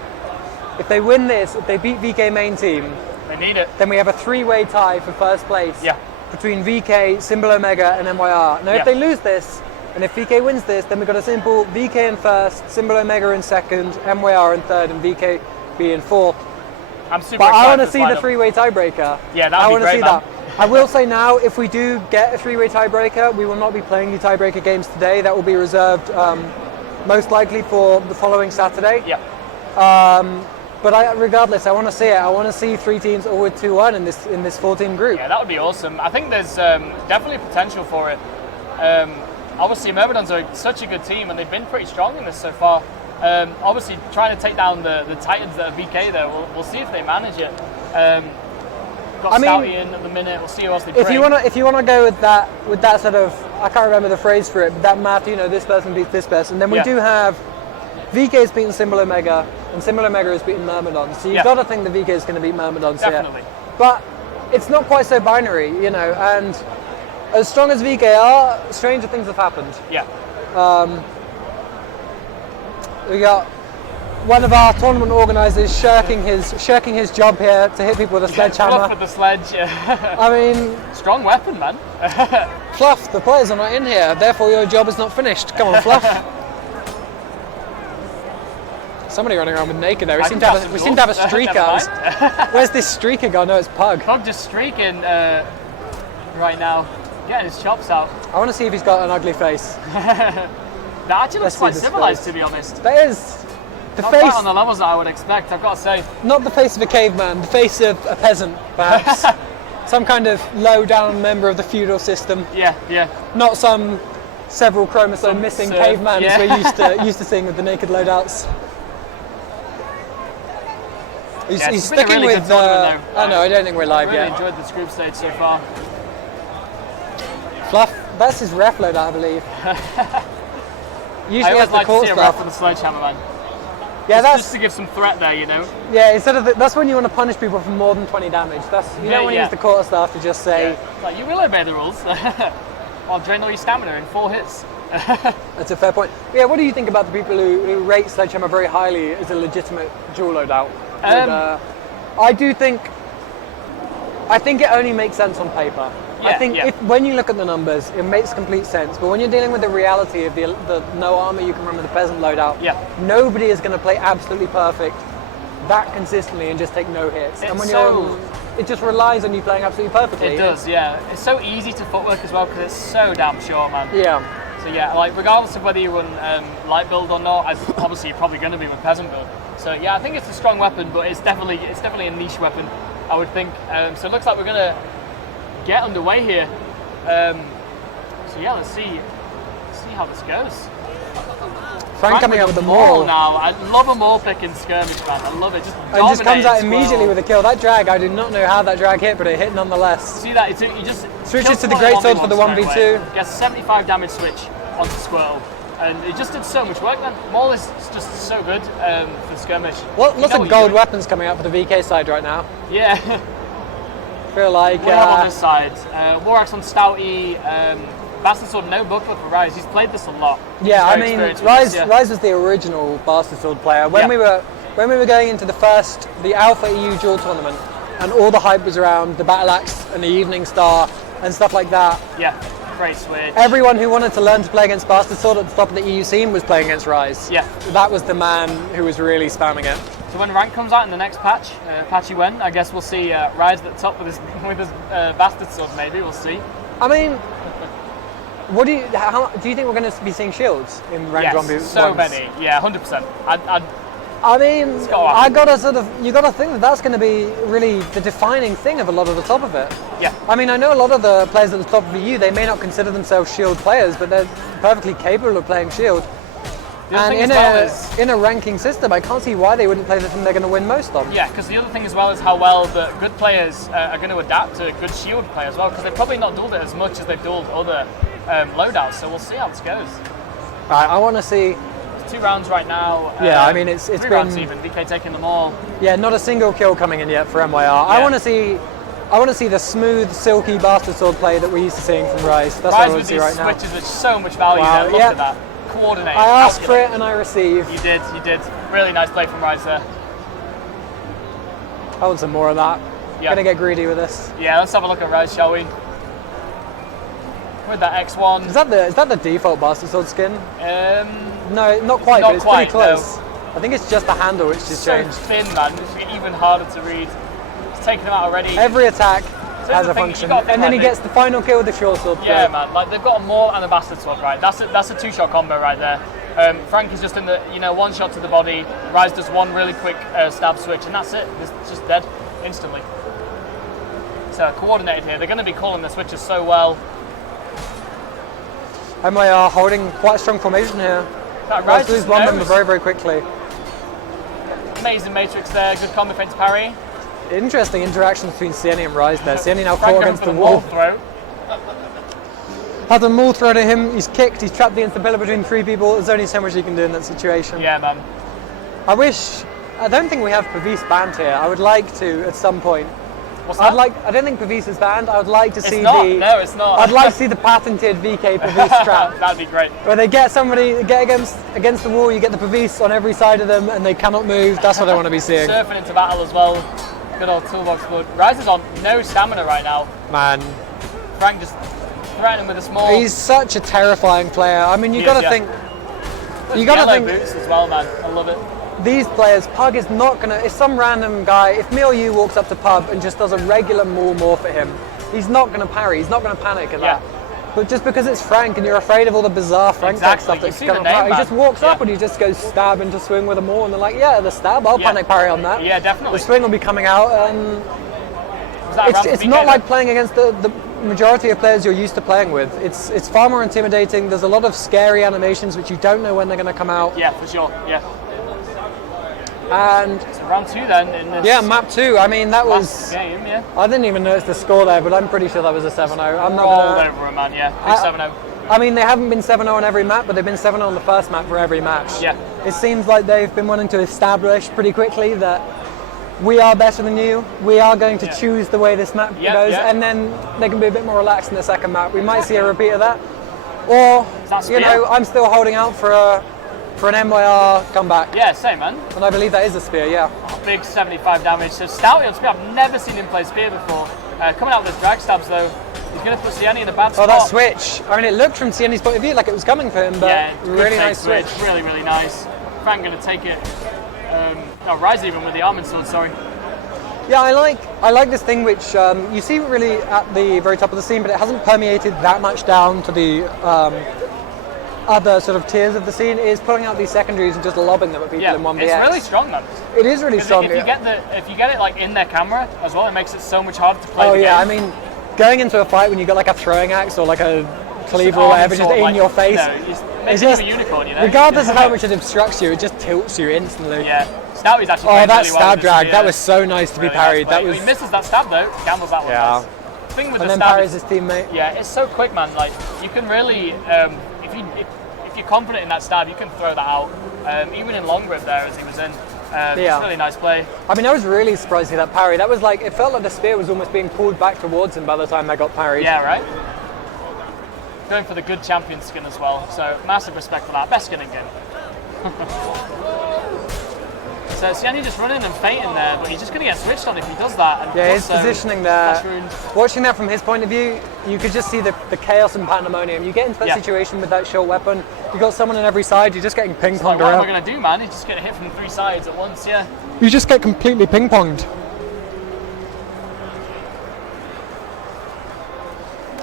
If they win this, if they beat VK main team, They need it. then we have a 3-way tie for first place between VK, Symbol Omega, and MYR. Now, if they lose this, and if VK wins this, then we've got a simple VK in first, Symbol Omega in second, MYR in third, and VKB in fourth. I'm super But excited I want to for see this the lineup. 3-way tiebreaker. Yeah, that'd I be want to great, see man. that. I will say now, if we do get a 3-way tiebreaker, we will not be playing the tiebreaker games today. That will be reserved most likely for the following Saturday. Yeah. But regardless, I want to see it. I want to see 3 teams all with 2-1 in this 4-team group. Yeah, that would be awesome. I think there's definitely potential for it. Obviously, Myrmidons are such a good team, and they've been pretty strong in this so far. Obviously, trying to take down the Titans that are VK there. We'll see if they manage it. Got Stouty in at the minute. We'll see who else they bring. If you want to go with that sort of, I can't remember the phrase for it, but that math, this person beats this person. Then we do have VK's beaten Symbol Omega, and Symbol Omega has beaten Myrmidons. So you've got to think the VK is going to beat Myrmidons Definitely. here. But it's not quite so binary, and as strong as VK are, stranger things have happened. Yeah. We got one of our tournament organisers shirking his job here to hit people with a sledgehammer. Fluff with the sledge. I mean, strong weapon, man. Fluff, the players are not in here, therefore your job is not finished. Come on, Fluff. Somebody running around with naked there. We seem to have a streaker. Where's this streaker gone? No, it's Pug. Pug just streaking right now, getting his chops out. I want to see if he's got an ugly face. That actually looks quite civilized, to be honest. That is. The Not face, quite on the levels that I would expect, I've got to say. Not the face of a caveman, the face of a peasant, perhaps. Some kind of low-down member of the feudal system. Yeah, yeah. Not some several chromosome missing caveman as we're used to seeing with the naked loadouts. He's sticking really with. Good tournament, I know. I don't think we're live really yet. Enjoyed this group stage so far. Fluff. That's his ref loadout, I believe. Usually I always has the like to core see a stuff. ref with a sledgehammer, man. Yeah, just to give some threat there, Yeah, instead of that's when you want to punish people for more than 20 damage. You don't want to use the quarter staff to just say. Yeah. Like, you will obey the rules. I'll drain all your stamina in 4 hits. That's a fair point. Yeah, what do you think about the people who rate Sledgehammer very highly as a legitimate dual loadout? I think it only makes sense on paper. I think when you look at the numbers, it makes complete sense. But when you're dealing with the reality of the no armor you can run with the peasant loadout, nobody is going to play absolutely perfect that consistently and just take no hits. And when it just relies on you playing absolutely perfectly. It does, yeah. It's so easy to footwork as well because it's so damn short, man. Yeah. So yeah, like regardless of whether you run light build or not, obviously you're probably going to be with peasant build. So yeah, I think it's a strong weapon, but it's definitely a niche weapon, I would think. So it looks like we're going to get underway here. So yeah, let's see how this goes. Frank coming out with the maul maul now. I love a maul pick in skirmish, man. I love it. Just comes out immediately with a kill. That drag, I do not know how that drag hit, but it hit nonetheless. See that? He just switches to the great sword for the 1v2. Gets 75 damage switch onto Squirtle. and he just did so much work then. Maul is just so good for skirmish. Well, lots of gold weapons coming out for the VK side right now. Yeah. Feel like what do we have on this side? Warax on Stouty, Bastard Sword, no buckler for Rise. He's played this a lot. Yeah, I mean, Rise was the original Bastard Sword player. When we were going into the Alpha EU Duel tournament, and all the hype was around the Battle Axe and the Evening Star and stuff like that. Yeah, great switch. Everyone who wanted to learn to play against Bastard Sword at the top of the EU scene was playing against Rise. Yeah. That was the man who was really spamming it. So when rank comes out in the next patch, patchy when, I guess we'll see Rise at the top with his Bastard Sword. Maybe we'll see. I mean, do you think we're going to be seeing shields in ranked 1v1s? Yes, so many. Yeah, 100%. I mean, you gotta think that that's going to be really the defining thing of a lot of the top of it. Yeah. I mean, I know a lot of the players at the top of EU, they may not consider themselves shield players, but they're perfectly capable of playing shield. And in a ranking system, I can't see why they wouldn't play the thing they're going to win most on. Yeah, because the other thing as well is how well the good players are going to adapt to a good shield play as well, because they've probably not dueled it as much as they've dueled other loadouts, so we'll see how this goes. Right, I want to see... 2 rounds right now. Yeah, I mean, it's 3 been... rounds even, VK taking them all. Yeah, not a single kill coming in yet for MYR. Yeah. I want to see the smooth, silky Bastard Sword play that we're used to seeing from Rise. That's what I want to see right now. Rise with these switches, there's so much value there. Look at that. Coordinate. I asked for it and I received. You did. Really nice play from Rise there. I want some more of that. Yeah. Gonna get greedy with this. Yeah, let's have a look at Rise, shall we? With that X1. Is that the default Bastard Sword skin? No, not quite, not but it's quite, pretty close. No. I think it's just the handle which has changed. So thin, man. It's even harder to read. He's taken them out already. Every attack has a function, and then he gets the final kill with the short sword. Yeah, man. Like they've got a Maul and a Bastard Sword, right? That's a 2-shot combo right there. Frank is just in the 1 shot to the body. Rise does 1 really quick stab switch, and that's it. It's just dead instantly. So coordinated here. They're going to be calling the switches so well. MYR holding quite a strong formation here. Rise lose one member very, very quickly. Amazing matrix there. Good combo fence parry. Interesting interactions between Sieni and Rise there. Sieni now caught against the wall. Had the Maul throw to him, he's kicked, he's trapped against the pillar between 3 people. There's only so much he can do in that situation. Yeah, man. I don't think we have Pavis banned here. I would like to at some point. What's that? I don't think Pavis is banned. I would like to see No, it's not. I'd like to see the patented VK Pavis trap. That'd be great. Where they get against the wall, you get the Pavis on every side of them and they cannot move. That's what I want to be seeing. Surfing into battle as well. Good old toolbox blood. Rise is on no stamina right now. Man. Frank just threatening with a small. He's such a terrifying player. I mean, you got to think. You got to think. Boots as well, man. I love it. These players, Pug is not gonna. If some random guy, if me or you walks up to Pub and just does a regular morph at him, he's not gonna parry. He's not gonna panic at that. But just because it's Frank and you're afraid of all the bizarre Frank stuff that's coming out, he just walks up and he just goes stab into swing with a Maul, and they're like, yeah, the stab, I'll panic parry on that. Yeah, definitely. The swing will be coming out, and it's not like playing against the majority of players you're used to playing with. It's far more intimidating. There's a lot of scary animations which you don't know when they're going to come out. Yeah, for sure. Yeah. And so round 2 then in this. Yeah, map 2. I mean, that was game. Yeah. I didn't even notice the score there, but I'm pretty sure that was a 7-0. I'm not rolled over a man. Yeah, big 7-0. I mean, they haven't been 7-0 on every map, but they've been 7-0 on the first map for every match. Yeah. It seems like they've been wanting to establish pretty quickly that we are better than you. We are going to choose the way this map goes, and then they can be a bit more relaxed in the second map. We might see a repeat of that, or I'm still holding out for an MYR comeback. Yeah, same, man. And I believe that is a spear. Yeah. Oh, big 75 damage. So Stouty on spear. I've never seen him play spear before. Coming out with his drag stabs though, he's going to put Sieni in a bad spot. Oh, that switch! I mean, it looked from Sieni's point of view like it was coming for him, but really nice switch. Really, really nice. Frank going to take it. Rise even with the Almond Sword, sorry. Yeah, I like this thing which you see really at the very top of the scene, but it hasn't permeated that much down to the other sort of tiers of the scene. It is pulling out these secondaries and just lobbing them at people in 1vx. It's really strong, man. It is really strong. If you get it like in their camera as well, it makes it so much harder to play. Oh the yeah, I game. mean, going into a fight when you got like a throwing axe or like a cleaver or whatever just in your face, it's just a unicorn, you know. Regardless of how much it obstructs you, it just tilts you instantly. Yeah. Stouty's actually that really stab well drag, that was so nice to be parried. Nice he misses that stab though, gambles that one. Yeah. The thing with and the then stab parries his teammate. Yeah, it's so quick, man. Like you can really, if if you're confident in that stab, you can throw that out. Even in long grip there, as he was in. It's really nice play. I mean, I was really surprised to see that parry. That was like, it felt like the spear was almost being pulled back towards him by the time they got parried. Yeah, right? Going for the good champion skin as well, so massive respect for that. Best skin in game. So Siani just running and feinting there, but he's just going to get switched on if he does that. And yeah, his positioning there, ruined. watching that from his point of view, you could just see the chaos and pandemonium. You get into that situation with that short weapon, you've got someone on every side, you're just getting ping-ponged like, around. What am I going to do, man? He's just getting hit from 3 sides at once, yeah. You just get completely ping-ponged.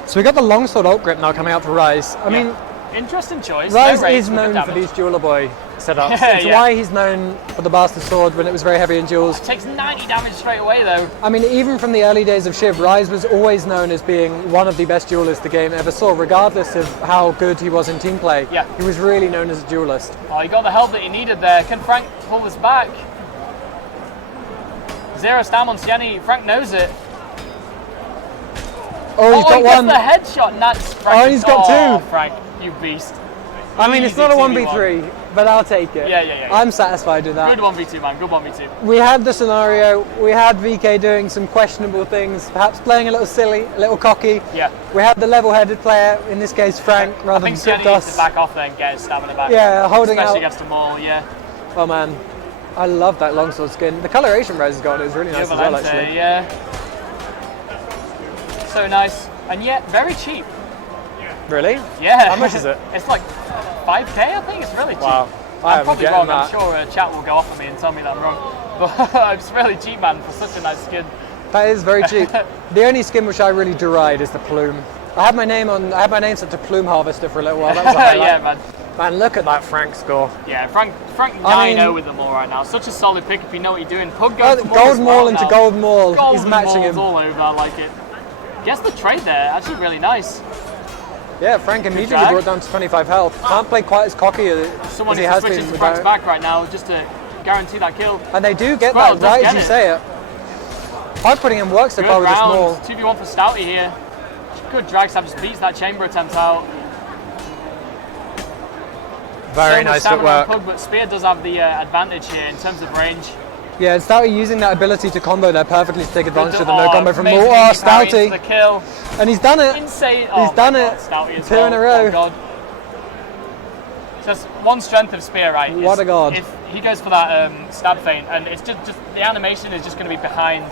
So we got the longsword ult grip now coming out for Rise. I mean, interesting choice. Rise no is known for these Jeweler Boy setups. It's why he's known for the Bastard Sword when it was very heavy in duels. It takes 90 damage straight away though. I mean, even from the early days of Shiv, Rise was always known as being one of the best duelists the game ever saw, regardless of how good he was in team play. Yeah. He was really known as a duelist. Oh, he got the help that he needed there. Can Frank pull this back? 0 stam on Siani. Frank knows it. Oh, he's got one. The headshot, and that's Frank. Oh, he's got 2. Frank, you beast. I mean, it's not a 1v3, but I'll take it. Yeah. I'm satisfied with that. Good 1v2, man. Good 1v2. We had the scenario. We had VK doing some questionable things, perhaps playing a little silly, a little cocky. Yeah. We had the level-headed player, in this case Frank, rather than I think Siani needs to back off there and get his stamina back. Yeah, holding out. Especially against them all, yeah. Oh man, I love that longsword skin. The coloration Rose has got is really nice as well, actually. Yeah. So nice. And yet, very cheap. Really? Yeah. How much is it? It's like 5k, I think. It's really cheap. Wow. I'm probably wrong. I'm sure chat will go off on me and tell me that I'm wrong. But it's really cheap, man, for such a nice skin. That is very cheap. The only skin which I really deride is the plume. I had my name set to Plume Harvester for a little while. That was a highlight. Yeah, man. Man, look at that Frank score. Yeah, Frank 9-0 with them all right now. Such a solid pick if you know what you're doing. Pug goes for Gold Maul into Gold Maul. He's Golden matching Maul's him. all over. I like it. Gets the trade there. Actually, really nice. Yeah, Frank immediately brought down to 25 health. Can't play quite as cocky as he has been. Switching to Frank's back right now just to guarantee that kill. And they do get that right as you say it. Hard putting in work so far with this Maul. 2v1 for Stouty here. Good drag stab, just beats that chamber attempt out. Very nice footwork. Pug, but Spear does have the advantage here in terms of range. Yeah, and Stouty using that ability to combo there perfectly to take advantage of the no combo from Maul. Oh, Stouty! The kill. And he's done it. Insane. He's done it. Stouty as 2 well. in a row. Oh god. So that's one strength of Spear, right? What a god. If he goes for that stab feint, and it's just the animation is just going to be behind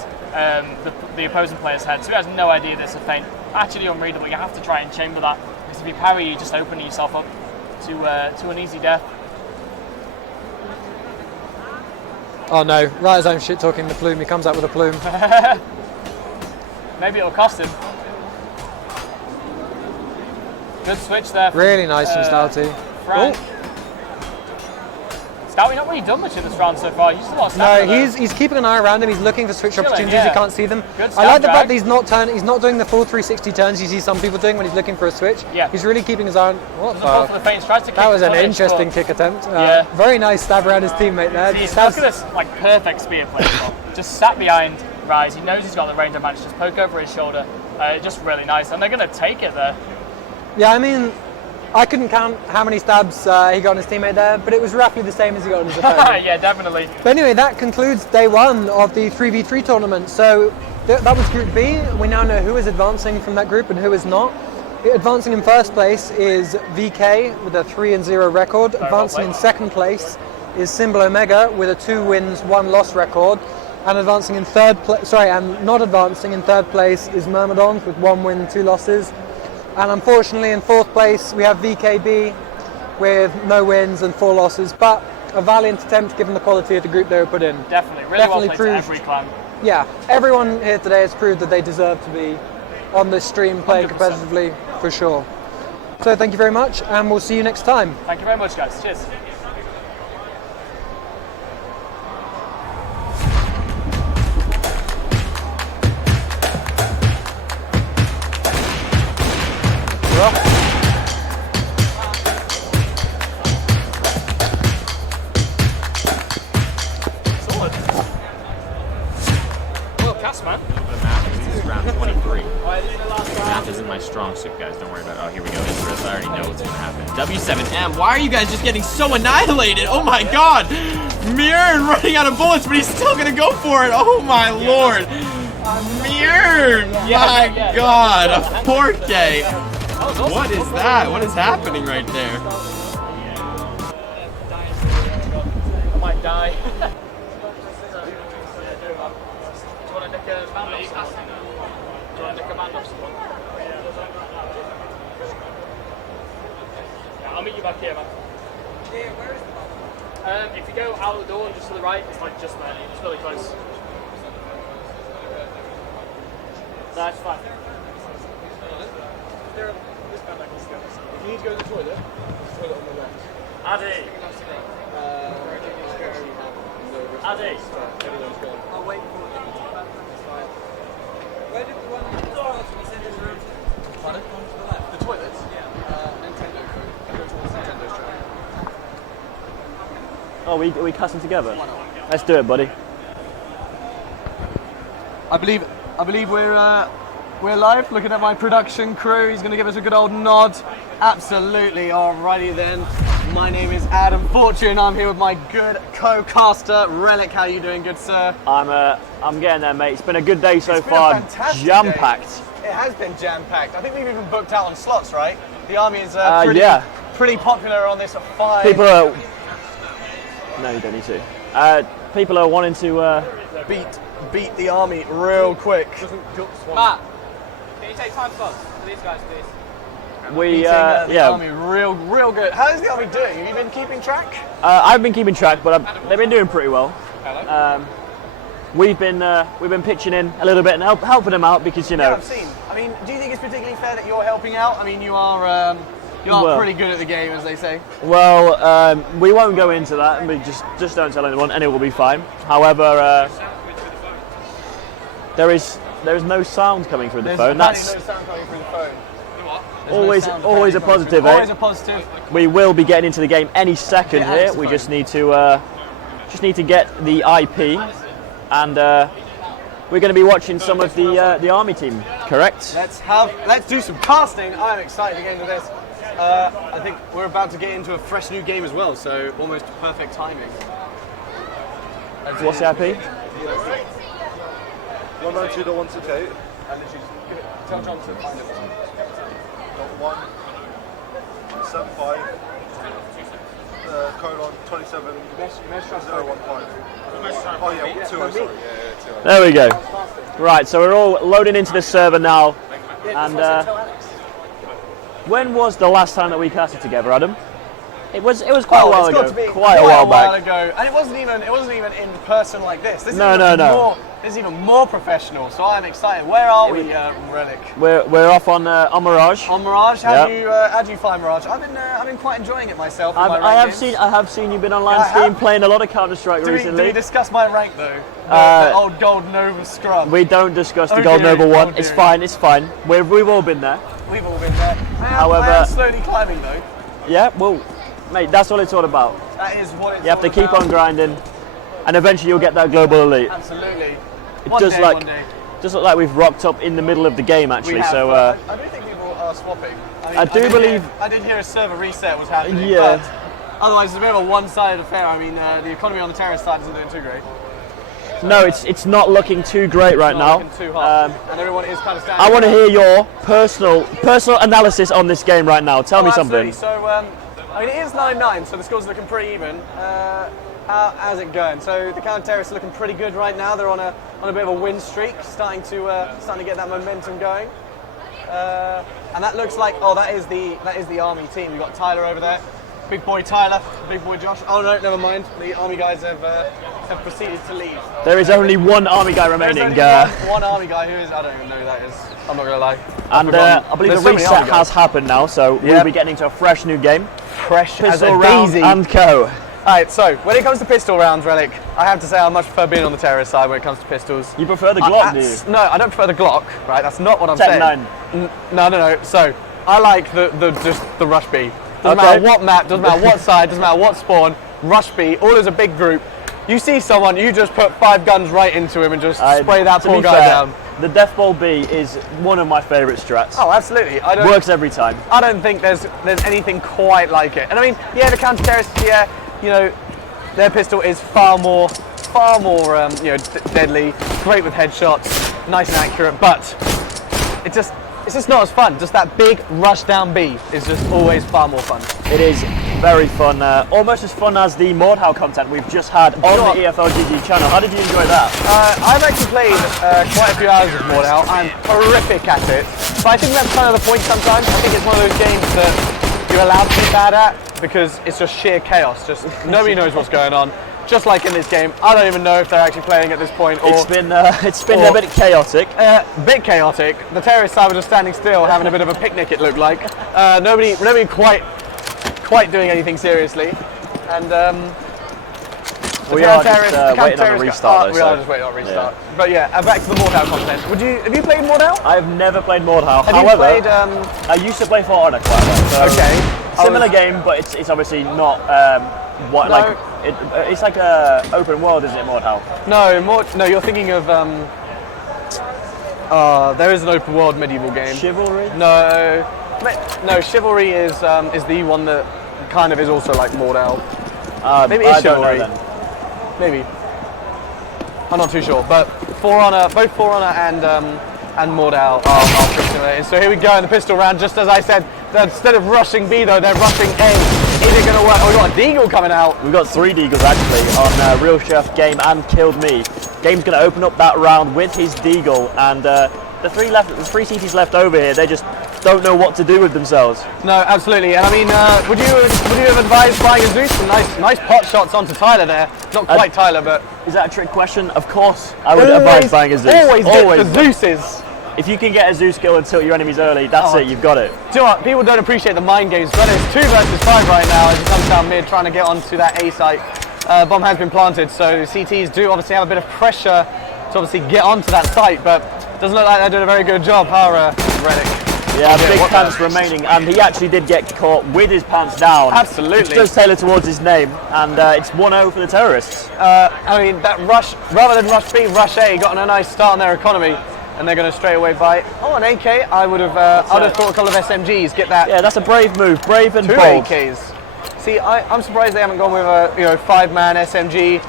the opposing player's head, so he has no idea this is a feint. Actually unreadable. You have to try and chamber that, because if you parry, you're just opening yourself up to an easy death. Oh no, right as I'm shit talking the plume, he comes out with a plume. Maybe it'll cost him. Good switch there. Really nice from Stouty. Frank. Stouty not really done much in this round so far. He's just a lot of stamina. No, he's keeping an eye around him. He's looking for switch opportunities. Yeah. He can't see them. Good I like the drag. fact that he's not doing the full 360 turns you see some people doing when he's looking for a switch. Yeah. He's really keeping his eye on. What Doesn't go for the feints, tries to that kick was the an punish, interesting but- kick attempt. Yeah. Very nice stab around his teammate there. See, Just look stabs- at this, like perfect Spear play. Just sat behind Rise. He knows he's got the range of match. Just poke over his shoulder. Just really nice, and they're going to take it there. Yeah, I mean, I couldn't count how many stabs he got on his teammate there, but it was roughly the same as he got on his opponent. Yeah, definitely. But anyway, that concludes day 1 of the 3v3 tournament. So that was Group B. We now know who is advancing from that group and who is not. Advancing in first place is VK with a 3-0 record. Advancing in second place is Symbol Omega with a 2 wins, 1 loss record. And advancing in not advancing in third place is Myrmidons with 1 win, 2 losses. And unfortunately in fourth place we have VKB with no wins and 4 losses, but a valiant attempt given the quality of the group they were put in. Definitely well played to every clan. Yeah, everyone here today has proved that they deserve to be on this stream playing 100%. competitively for sure. So thank you very much and we'll see you next time. Thank you very much, guys. Cheers. Well, cast, man. The map is round 23. The map isn't my my strong suit, guys. Don't worry about it. Oh, here we go. Interest. I already know what's going to happen. W7M. Why are you guys just getting so annihilated? Oh my god. Mirror running out of bullets, but he's still going to go for it. Oh my lord. Mirror. My god. A 4K. What is that? What is happening right there? I might die. Do you want to nick a band off someone? Do you want to nick a band off someone? Yeah, I'll meet you back here, man. Yeah, where is the band? If you go out the door and just to the right, it's like just there. It's really close. That's fine. This band I can see. If you need to go to the toilet on the left. Addy! Addy! I'll wait for it. Where did the one on the start we send us around to? Pardon? To the left. The toilets? Yeah. Nintendo code. Go towards Nintendo's track. Oh, we cussing together? Let's do it, buddy. I believe we're live. Looking at my production crew, he's going to give us a good old nod. Absolutely. Alrighty then. My name is Adam Fortune. I'm here with my good co-caster Relic. How are you doing, good sir? I'm getting there, mate. It's been a good day so far. Jam-packed. It has been jam-packed. I think we've even booked out on slots, right? The army is pretty popular on this 5. People are. No, you don't need to. People are wanting to beat the army real quick. Matt, can you take time slots for these guys, please? The army real good. How is the army doing? Have you been keeping track? I've been keeping track, but they've been doing pretty well. We've been pitching in a little bit and helping them out because you know. Yeah, I've seen. I mean, do you think it's particularly fair that you're helping out? I mean, you are pretty good at the game, as they say. Well, we won't go into that, and we just don't tell anyone, and it will be fine. However, there is no sound coming through the phone. There's no sound coming through the phone. Always a positive, eh? Always a positive. We will be getting into the game any second here. We just need to get the IP, and we're going to be watching some of the army team. Correct? Let's do some casting. I'm excited to get into this. I think we're about to get into a fresh new game as well, so almost perfect timing. What's the IP? 192.168. And literally just tell John to find it. 175. Code on 27. Oh yeah, 20. Sorry. Yeah. There we go. Right, so we're all loading into the server now, and when was the last time that we casted together, Adam? It was quite a while ago. Quite a while back. And it wasn't even in person like this. No. This is even more professional. So I'm excited. Where are we, Relic? We're off on Mirage. On Mirage, how do you find Mirage? I've been quite enjoying it myself. I have seen you've been online Steam playing a lot of Counter-Strike recently. Do we discuss my rank though? The old Gold Nova scrum. We don't discuss the Gold Nova one. It's fine. We've all been there. We've all been there. However, I am slowly climbing though. Yeah, well, mate, that's all it's all about. That is what it's You have to all keep about. on grinding, and eventually you'll get that global elite. Absolutely. It does look like we've rocked up in the middle of the game actually. So I do think people are swapping. I believe I did hear a server reset was happening. Yeah. But otherwise, it's a bit of a one-sided affair. I mean, the economy on the terrorist side isn't doing too great. No, it's not looking too great right now. Too hot. And everyone is kind of standing. I want to hear your personal analysis on this game right now. Tell me something. So, I mean, it is 9-9, so the score's looking pretty even. How's it going? So the counter-terrorists are looking pretty good right now. They're on a bit of a win streak, starting to get that momentum going. And that looks like that is the army team. We've got Tyler over there, big boy Tyler, big boy Josh. Oh no, never mind. The army guys have proceeded to leave. There is only one army guy remaining. One army guy who is, I don't even know who that is. I'm not gonna lie. And I believe the reset has happened now, so we'll be getting into a fresh new game. Fresh as a Pistol round daisy. and co. Alright, so when it comes to pistol rounds, Relic, I have to say I much prefer being on the terrorist side when it comes to pistols. You prefer the Glock, do you? No, I don't prefer the Glock, right? That's not what I'm Tech saying. 9. No. So I like just the rush B. Doesn't matter what map, doesn't matter what side, doesn't matter what spawn, rush B, all as a big group. You see someone, you just put 5 guns right into him and just spray that poor guy down. the Death Ball B is one of my favourite strats. Oh, absolutely. Works every time. I don't think there's anything quite like it. And I mean, yeah, the counter-terrorists, yeah, you know, their pistol is far more you know, deadly, great with headshots, nice and accurate, but it's just not as fun. Just that big rush down B is just always far more fun. It is very fun, almost as fun as the Mordhau content we've just had on the EFLGG channel. How did you enjoy that? I've actually played quite a few hours of Mordhau. I'm horrific at it, but I think that's kind of the point sometimes. I think it's one of those games that you're allowed to be bad at because it's just sheer chaos. Just nobody knows what's going on. Just like in this game, I don't even know if they're actually playing at this point. Or, it's been a bit chaotic. Bit chaotic. The terrorist side were just standing still, having a bit of a picnic. It looked like nobody quite doing anything seriously, and we are just waiting on a restart. We are just waiting on a restart. Yeah. But yeah, back to the Mordhau content. Have you played Mordhau? I've never played Mordhau. However, I used to play For Honor quite a lot. So okay. Similar game, but it's obviously not it's like a open world, isn't it, Mordhau? No, you're thinking of there is an open world medieval game. Chivalry? No, Chivalry is the one that kind of is also like Mordhau. Maybe it's Chivalry. Maybe. I'm not too sure, but both For Honor and Mordhau are pretty similar. So here we go in the pistol round, just as I said. Instead of rushing B though, they're rushing A. Is it going to work? Oh, we've got a Deagle coming out. We've got 3 Deagles actually on Real Chef, Game and Killed Me. Game's going to open up that round with his Deagle, and the 3 CTs left over here, they just don't know what to do with themselves. No, absolutely. And I mean, would you have advised buying a Zeus? Some nice pot shots onto Tyler there. Not quite Tyler, but is that a trick question? Of course, I would advise buying a Zeus. Always get the Zeus's. If you can get a Zeus kill and tilt your enemies early, that's it, you've got it. Do you know what? People don't appreciate the mind games, but it's 2 versus 5 right now as he comes down mid trying to get onto that A site. Bomb has been planted, so CTs do obviously have a bit of pressure to obviously get onto that site, but it doesn't look like they're doing a very good job, huh, Reddick? Yeah, Big Pants remaining, and he actually did get caught with his pants down. Absolutely. Which does tailor towards his name, and it's 1-0 for the terrorists. I mean, that rush, rather than rush B, rush A, got on a nice start on their economy. And they're going to straight away buy. Oh, an AK. I would have thought a couple of SMGs. Get that. Yeah, that's a brave move. Brave and 2 bold. AKs. See, I'm surprised they haven't gone with a 5-man SMG.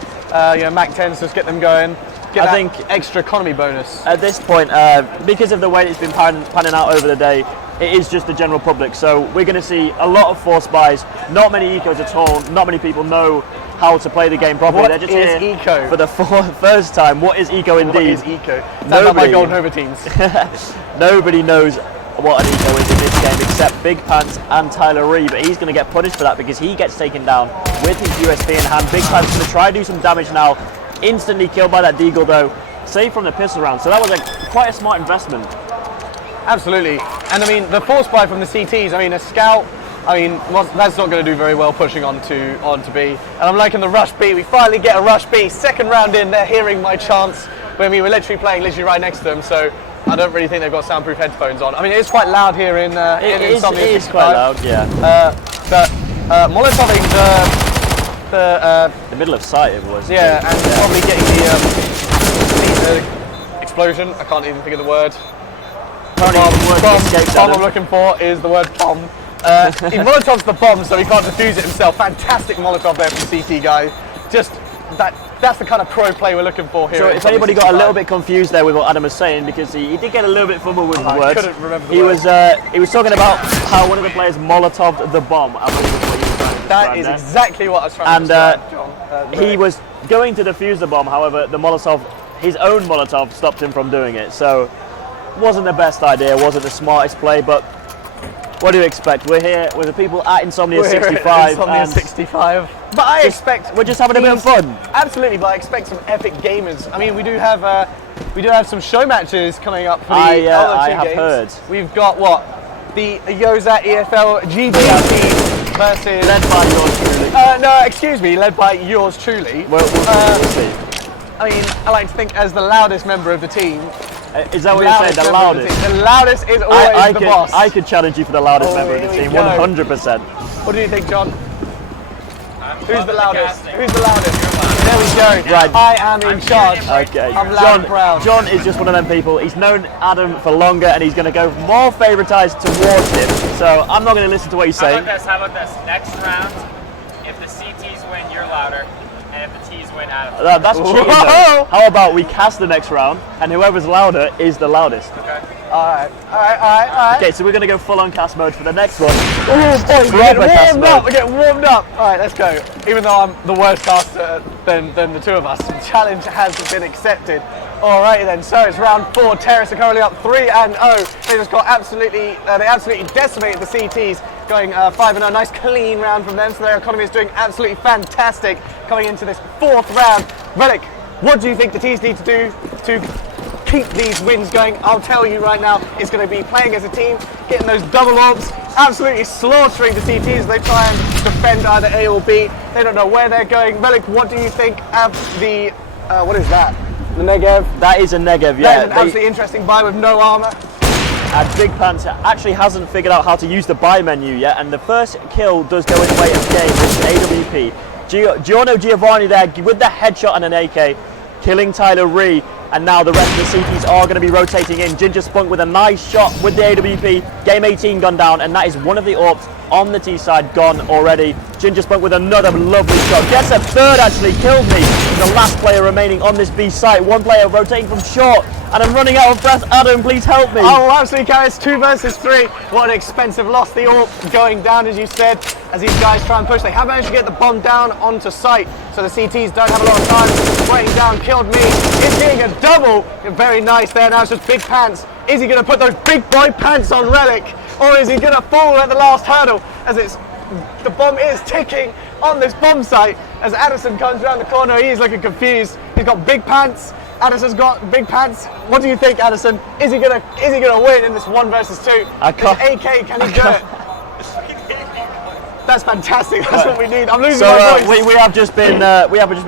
Mac 10s, just get them going. I think extra economy bonus. At this point, because of the way it's been panning out over the day, it is just the general public. So we're going to see a lot of force buys. Not many ecos at all. Not many people know how to play the game properly. What They're just is here eco? For the first time. What is eco indeed? What is eco? That's not my golden over teams. Nobody knows what an eco is in this game except Big Pants and Tyler Ree, but he's going to get punished for that because he gets taken down with his USB in hand. Big Pants going to try to do some damage now. Instantly killed by that Deagle though. Saved from the pistol round. So that was quite a smart investment. Absolutely. And I mean, the force buy from the CTs, I mean, a scout, that's not going to do very well pushing onto B. And I'm liking the rush B. We finally get a rush B. Second round in, they're hearing my chants when we were literally playing right next to them. So I don't really think they've got soundproof headphones on. I mean, it is quite loud here in INSOMNIA65. It is quite loud, yeah. But Molotoving the middle of sight it was. Yeah, and probably getting the explosion. I can't even think of the word. Bomb I'm looking for is the word bomb. He Molotovs the bomb so he can't defuse it himself. Fantastic Molotov there from the CT guy. Just that's the kind of pro play we're looking for here. So if anybody got a little bit confused there with what Adam was saying, because he did get a little bit fumbled with the words. I couldn't remember the word. He was talking about how one of the players Molotoved the bomb. I believe is what he was trying to describe. That is exactly what I was trying to describe, John. He was going to defuse the bomb, however, the Molotov, his own Molotov, stopped him from doing it. So wasn't the best idea, wasn't the smartest play, but what do you expect? We're here with the people at INSOMNIA65. INSOMNIA65. But I expect we're just having a bit of fun. Absolutely, but I expect some epic gamers. I mean, we do have some show matches coming up for the other two I have games. heard. We've got what? The Yoza EFL GB team versus led by yours truly. No, excuse me, led by yours truly. We'll see. I mean, I like to think as the loudest member of the team. Is that what you're saying? The loudest? The loudest is always the boss. I could challenge you for the loudest member of the team, 100%. What do you think, John? Who's the loudest? Who's the loudest? There we go. Right. I am in charge. Okay. I'm loud and proud. John is just one of them people. He's known Adam for longer, and he's going to go more favouritised towards him. So I'm not going to listen to what he's saying. How about this? Next round, if the CTs win, you're louder, and if the T's win, Adam. That's cheating, though. How about we cast the next round, and whoever's louder is the loudest. Okay. Alright. Okay, so we're going to go full on cast mode for the next one. We're getting warmed up. Alright, let's go. Even though I'm the worst caster than the two of us, the challenge has been accepted. Alrighty then, so it's round 4. Terrace are currently up 3-0. They just got absolutely decimated the CTs, going 5-0. Nice clean round from them, so their economy is doing absolutely fantastic coming into this 4th round. Relic, what do you think the T's need to do to keep these wins going? I'll tell you right now, it's going to be playing as a team, getting those double orbs, absolutely slaughtering the CTs as they try and defend either A or B. They don't know where they're going. Relic, what do you think of the, what is that? The Negev? That is a Negev, yeah. That is an absolutely interesting buy with no armor. And Big Pants actually hasn't figured out how to use the buy menu yet, and the first kill does go in the way of the game with AWP. Giorno Giovanni there with the headshot and an AK, killing Tyler Ree. And now the rest of the CTs are going to be rotating in. Ginger Spunk with a nice shot with the AWP. Game 18 gone down, and that is one of the AWPs on the T side gone already. Ginger Spunk with another lovely shot. Gets a third actually, killed me. The last player remaining on this B site. One player rotating from short, and I'm running out of breath. Adam, please help me. Oh, absolutely, guys. 2 versus 3. What an expensive loss. The AWP going down, as you said, as these guys try and push. They have managed to get the bomb down onto site, so the CTs don't have a lot of time. Weighing down, killed me. It's getting a double. Very nice there. Now it's just Big Pants. Is he going to put those big boy pants on Relic, or is he going to fall at the last hurdle as the bomb is ticking on this bomb site? As Addison comes around the corner, he's looking confused. He's got Big Pants. Addison's got Big Pants. What do you think, Addison? Is he gonna win in this 1 versus 2? I can't. His AK, can he do it? That's fantastic. That's what we need. I'm losing my voice. We have just been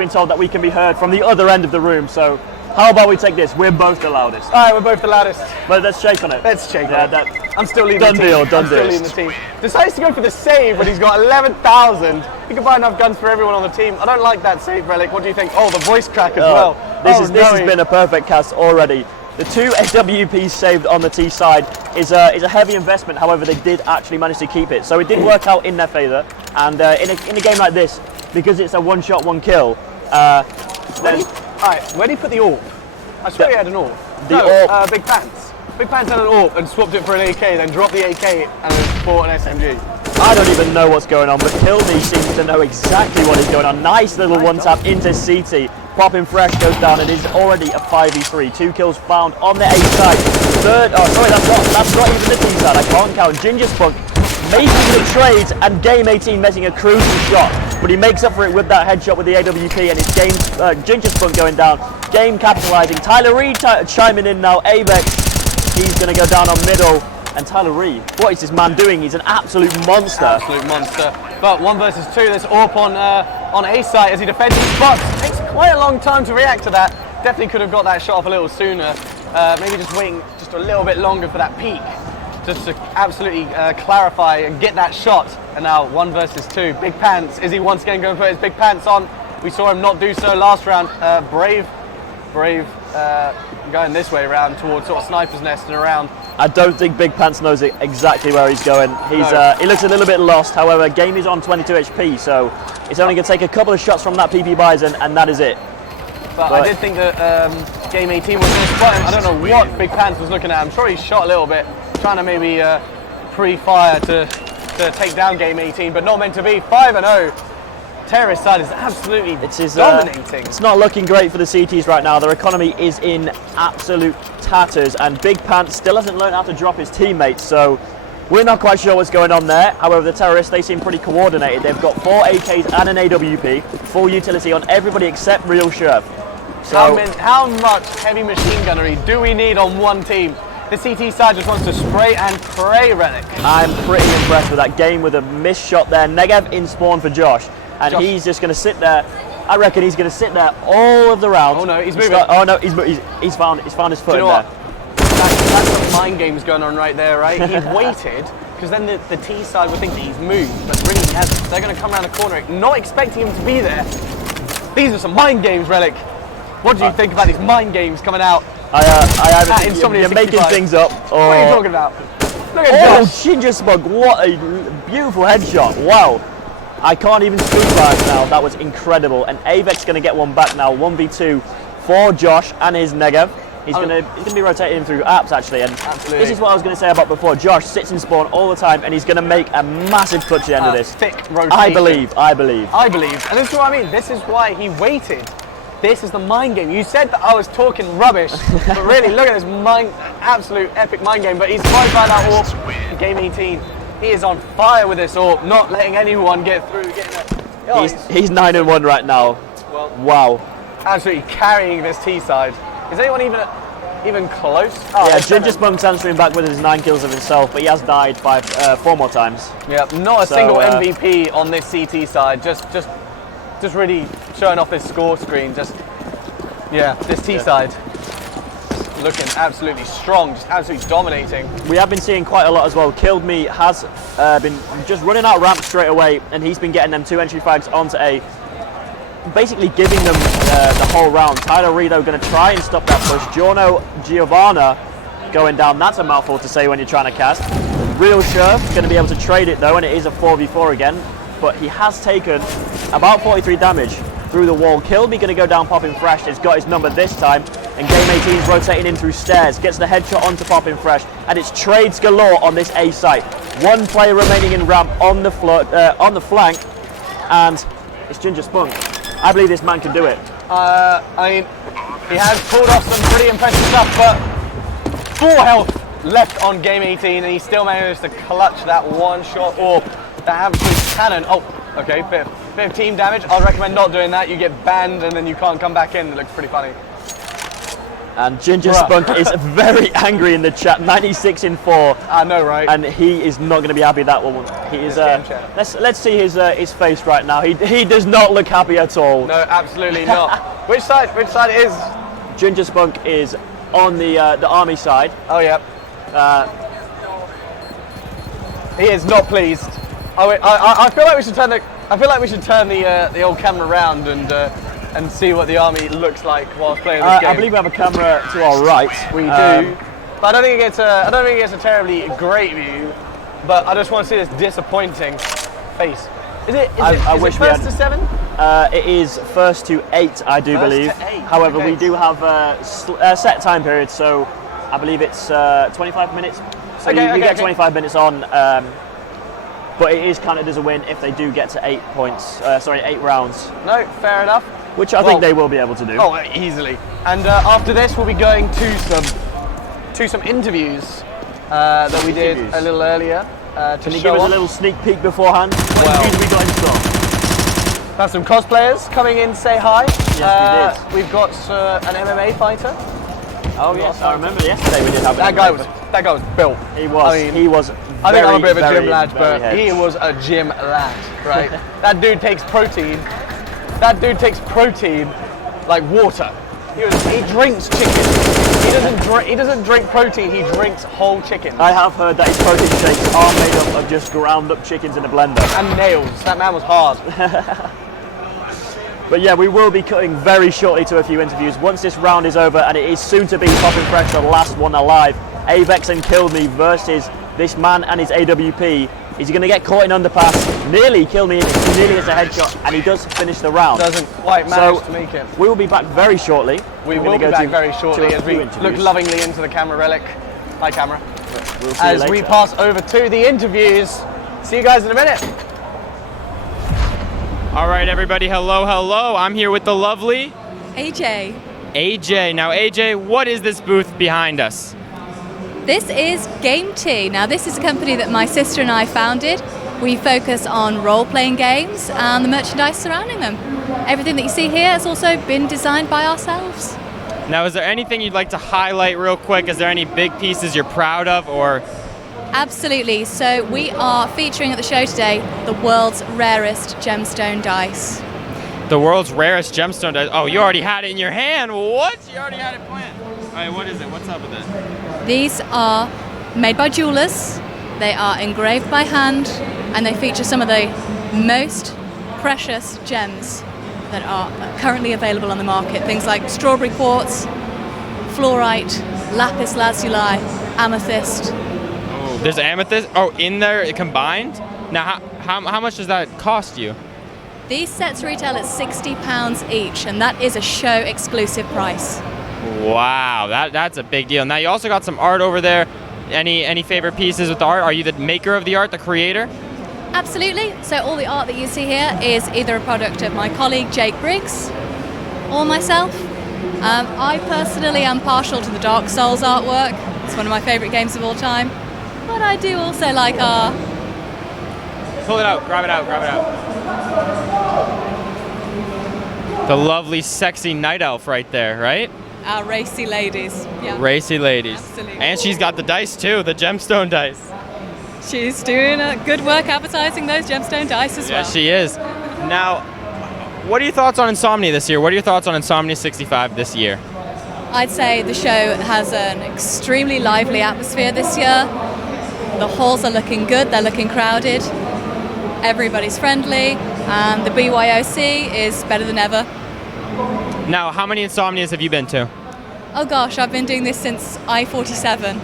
told that we can be heard from the other end of the room. So how about we take this? We're both the loudest. All right, we're both the loudest. But let's shake on it. Let's shake on it. I'm still leading done the team. Deal, done I'm still leading the team. Decides to go for the save when he's got 11,000. He can buy enough guns for everyone on the team. I don't like that save, Relic. What do you think? Oh, the voice crack as well. This has been a perfect cast already. The 2 AWPs saved on the T side is a heavy investment. However, they did actually manage to keep it, so it did work out in their favour. And in a game like this, because it's a 1-shot, 1-kill. Where do you put the AWP? I swear he had an AWP. AWP. Big Pants. Big Pants had an AWP and swapped it for an AK, then dropped the AK and then bought an SMG. I don't even know what's going on, but Kilby seems to know exactly what is going on. Nice little one-tap into CT. Popping Fresh goes down and is already a 5v3. 2 kills found on the A side. Third, that's not even the T side. I can't count. Ginger Spunk making the trades, and Game 18 missing a crucial shot. But he makes up for it with that headshot with the AWP, and it's Game Ginger Spunk going down. Game capitalizing. Tyler Reed chiming in now. Avex, he's going to go down on middle. And Tyler Reed, what is this man doing? He's an absolute monster. Absolute monster. But 1 versus 2, there's AWP on A site as he defends his spots. Takes quite a long time to react to that. Definitely could have got that shot off a little sooner. Maybe just waiting just a little bit longer for that peak. Just to absolutely clarify and get that shot. And now 1 versus 2. Big Pants, is he once again going to put his Big Pants on? We saw him not do so last round. Brave going this way around towards sort of Sniper's Nest and around. I don't think Big Pants knows exactly where he's going. He looks a little bit lost. However, game is on 22 HP, so it's only going to take a couple of shots from that PP Bison, and that is it. But I did think that Game 18 was going to spot him. I don't know what Big Pants was looking at. I'm sure he shot a little bit, trying to maybe pre-fire to take down Game 18, but not meant to be. 5-0. Terrorist side is absolutely dominating. It's not looking great for the CTs right now. Their economy is in absolute tatters, and Big Pants still hasn't learned how to drop his teammates, so we're not quite sure what's going on there. However, the terrorists, they seem pretty coordinated. They've got 4 AKs and an AWP, full utility on everybody except Real Sheriff. So how much heavy machine gunnery do we need on one team? The CT side just wants to spray and pray, Relic. I'm pretty impressed with that game with a missed shot there. Negev in spawn for Josh. And he's just going to sit there. I reckon he's going to sit there all of the round. Oh no, he's moving. He's found his foot in there. That's some mind games going on right there, right? He waited because then the T side would think that he's moved, but really he hasn't. They're going to come around the corner, not expecting him to be there. These are some mind games, Relic. What do you think about these mind games coming out? I either think INSOMNIA65. you're making things up, or... What are you talking about? Look at Josh. Ginger Spunk, what a beautiful headshot. Wow. I can't even speak right now. That was incredible. And Avex's going to get one back now. 1v2 for Josh and his Negev. He's going to be rotating through apps, actually. And this is what I was going to say about before. Josh sits in spawn all the time, and he's going to make a massive clutch at the end of this. Thick rotation. I believe. I believe. And this is what I mean. This is why he waited. This is the mind game. You said that I was talking rubbish, but really, look at this absolute epic mind game. But he's right by that AWP in game 18. He is on fire with this AWP, not letting anyone get through. He's 9-1 right now. Well, wow. Absolutely carrying this T side. Is anyone even close? Oh, yeah, Ginger Spunk's answering back with his 9 kills of himself, but he has died 4 more times. Yeah, not a single MVP on this CT side. Just really showing off this score screen. This T side looking absolutely strong, just absolutely dominating. We have been seeing quite a lot as well. Killed Me has been just running out ramp straight away, and he's been getting them 2 entry frags onto A, basically giving them the whole round. Tyler Rido going to try and stop that push. Giovanna going down. That's a mouthful to say when you're trying to cast. Real Scherf going to be able to trade it though, and it is a 4v4 again. But he has taken about 43 damage through the wall. Killed Me going to go down Popping Fresh. He's got his number this time. And game 18 is rotating in through stairs. Gets the headshot onto Popping Fresh. And it's trades galore on this A site. 1 player remaining in ramp on the flank. And it's Ginger Spunk. I believe this man can do it. I mean, he has pulled off some pretty impressive stuff, but 4 health left on game 18, and he still managed to clutch that 1 shot or that absolute cannon. Oh, okay, bit of team damage. I'd recommend not doing that. You get banned and then you can't come back in. It looks pretty funny. And Ginger Spunk is very angry in the chat. 96 in 4. I know, right? And he is not going to be happy that one. He is. Let's see his face right now. He does not look happy at all. No, absolutely not. Which side is? Ginger Spunk is on the army side. Oh yeah. He is not pleased. I feel like we should turn the old camera around and see what the army looks like whilst playing this game. I believe we have a camera to our right. We do, but I don't think it gets a terribly great view. But I just want to see this disappointing face. Is it first to 7? It is first to 8, I do believe. To 8. However, okay. we do have a set time period, so I believe it's 25 minutes. So you get 25 minutes on. But it is counted as a win if they do get to 8 points. 8 rounds. No, fair enough. Which I think they will be able to do. Oh, easily. And after this, we'll be going to some interviews that we did a little earlier. Can you give us a little sneak peek beforehand? What interviews we got in store? Got some cosplayers coming in to say hi. Yes, we did. We've got an MMA fighter. Oh yes, I remember yesterday we did have that guy was built. He was. I mean, he was. I think I'm a bit of a gym lad, but he was a gym lad, right? That dude takes protein. That dude takes protein like water. He drinks chicken. He doesn't drink protein. He drinks whole chicken. I have heard that his protein shakes are made up of just ground up chickens in a blender. And nails. That man was hard. But yeah, we will be cutting very shortly to a few interviews once this round is over, and it is soon to be Popping Fresh, the last one alive. Avex and Killed Me versus this man and his AWP. Is he going to get caught in underpass? Nearly Killed Me, nearly gets a headshot, and he does finish the round. Doesn't quite manage to make it. We will be back very shortly. We will be back very shortly as we look lovingly into the camera relic. Hi, camera. We'll see you later. As we pass over to the interviews. See you guys in a minute. All right, everybody, hello. I'm here with the lovely AJ. AJ. Now, AJ, what is this booth behind us? This is Game T. Now, this is a company that my sister and I founded. We focus on role-playing games and the merchandise surrounding them. Everything that you see here has also been designed by ourselves. Now, is there anything you'd like to highlight real quick? Is there any big pieces you're proud of, or? Absolutely. So we are featuring at the show today the world's rarest gemstone dice. The world's rarest gemstone dice? Oh, you already had it in your hand. What? You already had it planned. All right, what is it? What's up with it? These are made by jewelers. They are engraved by hand, and they feature some of the most precious gems that are currently available on the market. Things like strawberry quartz, fluorite, lapis lazuli, amethyst. Oh, there's amethyst in there combined? Now, how much does that cost you? These sets retail at £60 each, and that is a show exclusive price. Wow, that's a big deal. Now you also got some art over there. Any favorite pieces with the art? Are you the maker of the art, the creator? Absolutely. So all the art that you see here is either a product of my colleague Jake Briggs or myself. I personally am partial to the Dark Souls artwork. It's one of my favorite games of all time. But I do also like art. Pull it out, grab it out, grab it out. The lovely, sexy night elf right there, right? Our racy ladies. Yeah. Racy ladies. Absolutely. And she's got the dice too, the gemstone dice. She's doing good work advertising those gemstone dice as well. Yeah, she is. Now, what are your thoughts on Insomnia this year? What are your thoughts on INSOMNIA65 this year? I'd say the show has an extremely lively atmosphere this year. The halls are looking good, they're looking crowded. Everybody's friendly, and the BYOC is better than ever. Now, how many Insomnias have you been to? Oh gosh, I've been doing this since I-47.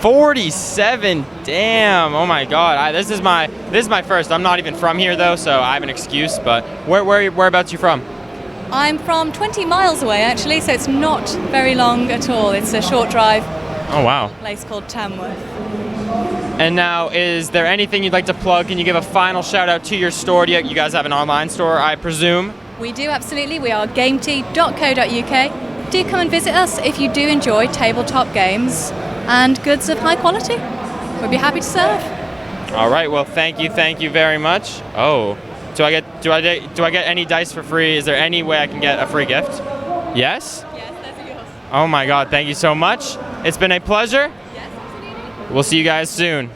47, damn! Oh my God, this is my first. I'm not even from here though, so I have an excuse. But whereabouts you from? I'm from 20 miles away actually, so it's not very long at all. It's a short drive. Oh wow! A place called Tamworth. And now, is there anything you'd like to plug? Can you give a final shout out to your store? You guys have an online store, I presume? We do, absolutely. We are gametea.co.uk. Do come and visit us if you do enjoy tabletop games and goods of high quality. We'd be happy to serve. All right. Well, thank you very much. Oh, do I get any dice for free? Is there any way I can get a free gift? Yes? Yes, those are yours. Oh my God, thank you so much. It's been a pleasure. Yes, absolutely. We'll see you guys soon.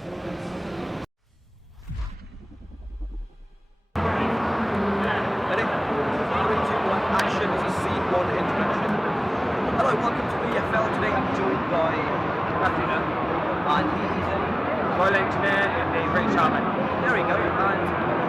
Hello, welcome to EFL. Today I'm joined by Matthew, and he's a oil engineer in the British Army. There we go. And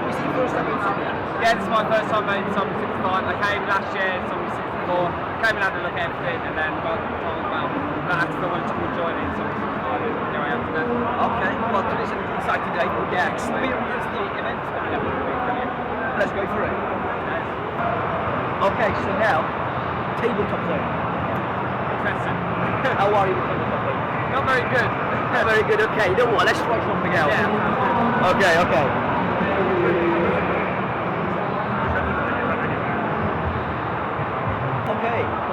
is it your first time in Insomnia? Yeah, this is my first time at INSOMNIA65. I came last year in INSOMNIA64, came and had a look at everything, and then got told, well, that I still wanted to come join INSOMNIA65, and here I am today. Okay, well today's an exciting day. Yeah, experience the event. Yeah, brilliant. Let's go for it. Okay, so now, tabletop zone. How are you with tabletop zone? Not very good. Not very good, okay. You know what, let's try something else. Yeah. Okay. Okay.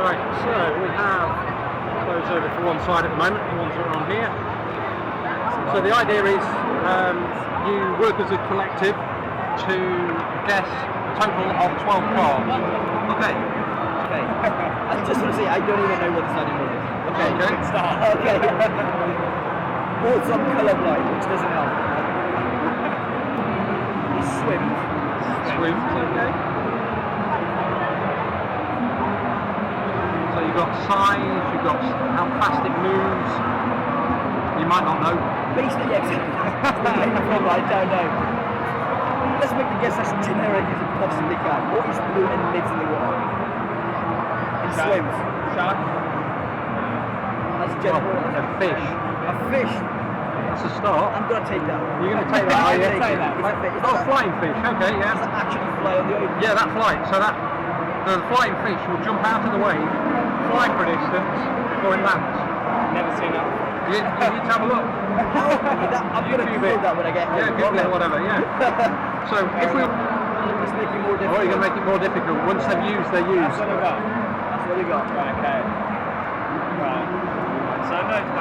Right, so we have those over to one side at the moment, the ones that are on here. So the idea is you work as a collective to guess a total of 12 cards. Okay. I just want to say I don't even know what the signing rule is. Okay. Okay. Also, I'm colourblind, which doesn't help. He swims. Okay. So you've got size, you've got how fast it moves. You might not know. Basically, yes. I don't know. Let's make the guess as generic as it possibly can. What is blue and lives in the water? It swims. Shark. That's general. A fish. A fish. That's a start. I'm gonna take that. You're going to take that, are you? Take that. It's Oh, flying fish, okay, yeah. Does that actually fly on the ocean? Yeah, that flight. So the flying fish will jump out of the wave, fly for a distance before it lands. Never seen that. You need to have a look. I'm going to Google that when I get home. Yeah, Google it, whatever, yeah. So if we... Let's make it more difficult. Oh, you're going to make it more difficult. Once they're used, they're used. That's what we got. That's what we got. Right, okay. Right. So I know it's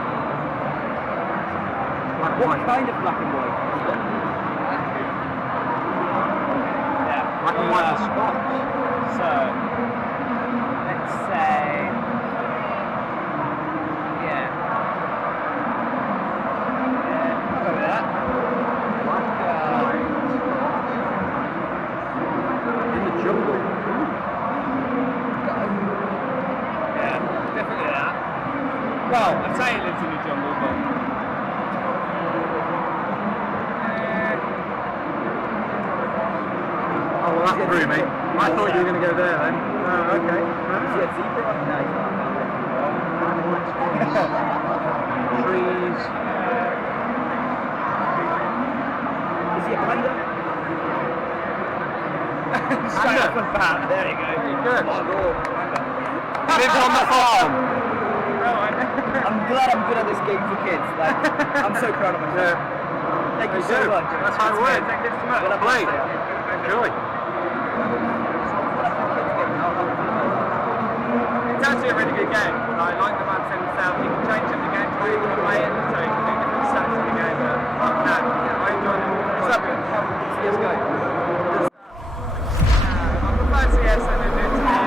black and white. What kind of black and white? Yeah. Black and white spots. So, let's say, yeah. I'll go with that. In the jungle. Yeah, definitely that. Well, I'd say it lives in the jungle, but that threw me. I thought you were going to go there then. Oh, okay. Trees. Is he a blender? Straight off the bat. There you go. Good. Lives on the farm. I'm glad I'm good at this game for kids. Like, I'm so proud of myself. Thank you so much. That's how it works. Play. Enjoy. It's actually a really good game. Like the man said himself, you can change up the game the way you want to play it, so you can do different stats in the game. But apart from that, I enjoyed it. What's up? CSGO. I prefer CS than it is to the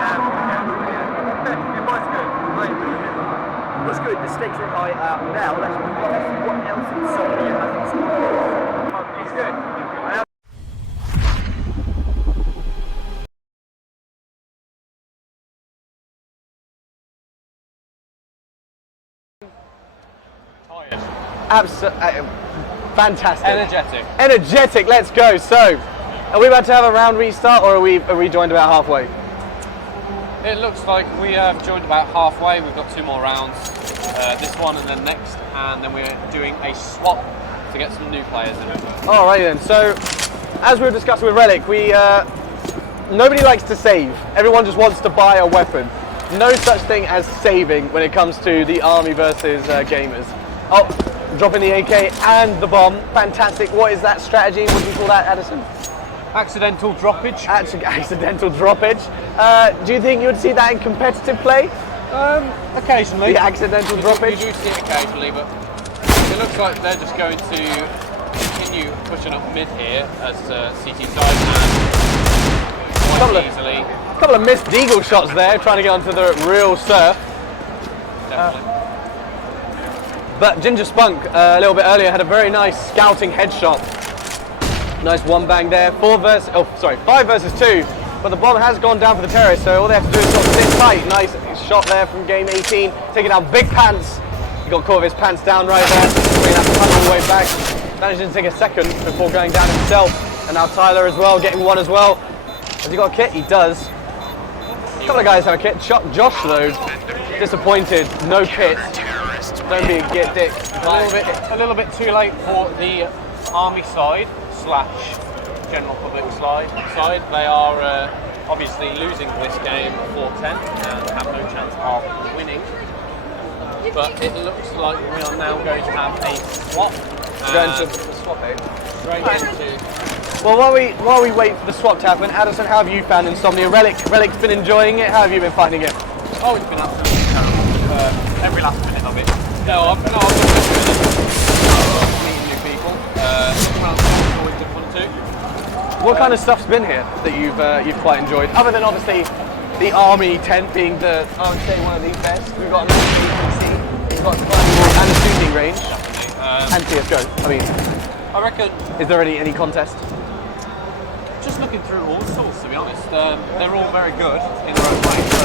it was good. I enjoyed it. That's good. The stakes are high. Now let's move on to see what else Insomnia has in store. It's good. Fantastic. Energetic. Energetic, let's go. So, are we about to have a round restart or are we joined about halfway? It looks like we have joined about halfway. We've got 2 more rounds. This one and then next, and then we're doing a swap to get some new players in. Alright then, so as we were discussing with Relic, nobody likes to save. Everyone just wants to buy a weapon. No such thing as saving when it comes to the army versus gamers. Oh, dropping the AK and the bomb. Fantastic. What is that strategy? What do you call that, Addison? Accidental droppage. Accidental droppage. Do you think you would see that in competitive play? Occasionally. The accidental droppage? You do see it occasionally, but it looks like they're just going to continue pushing up mid here as CT side and quite easily. A couple of missed deagle shots there, trying to get onto the real surf. Definitely. But Ginger Spunk, a little bit earlier, had a very nice scouting headshot. Nice one bang there. 5 versus 2. But the bomb has gone down for the terrorists, so all they have to do is sort of sit tight. Nice shot there from game 18. Taking out big pants. He got caught with his pants down right there. Bringing that pun all the way back. Managed to take a second before going down himself. And now Tyler as well, getting one as well. Has he got a kit? He does. A couple of guys have a kit. Josh though, disappointed. No kit. Don't be a git dick. A little bit too late for the army side / general public side. They are obviously losing this game 4-10 and have no chance of winning. But it looks like we are now going to have a swap. Going to the swap, eh? Straight into. Well, while we wait for the swap to happen, Addison, how have you found Insomnia? Relic's been enjoying it. How have you been finding it? Oh, it's been absolutely terrible. Every last minute of it. No, I've not meeting new people. Always good fun too. What kind of stuff's been here that you've quite enjoyed? Other than obviously the army tent being I would say one of the best. We've got a nice PC. We've got and a shooting range. And CSGO. I mean, I reckon. Is there any contest? Just looking through all sorts, to be honest. They're all very good in their own way. So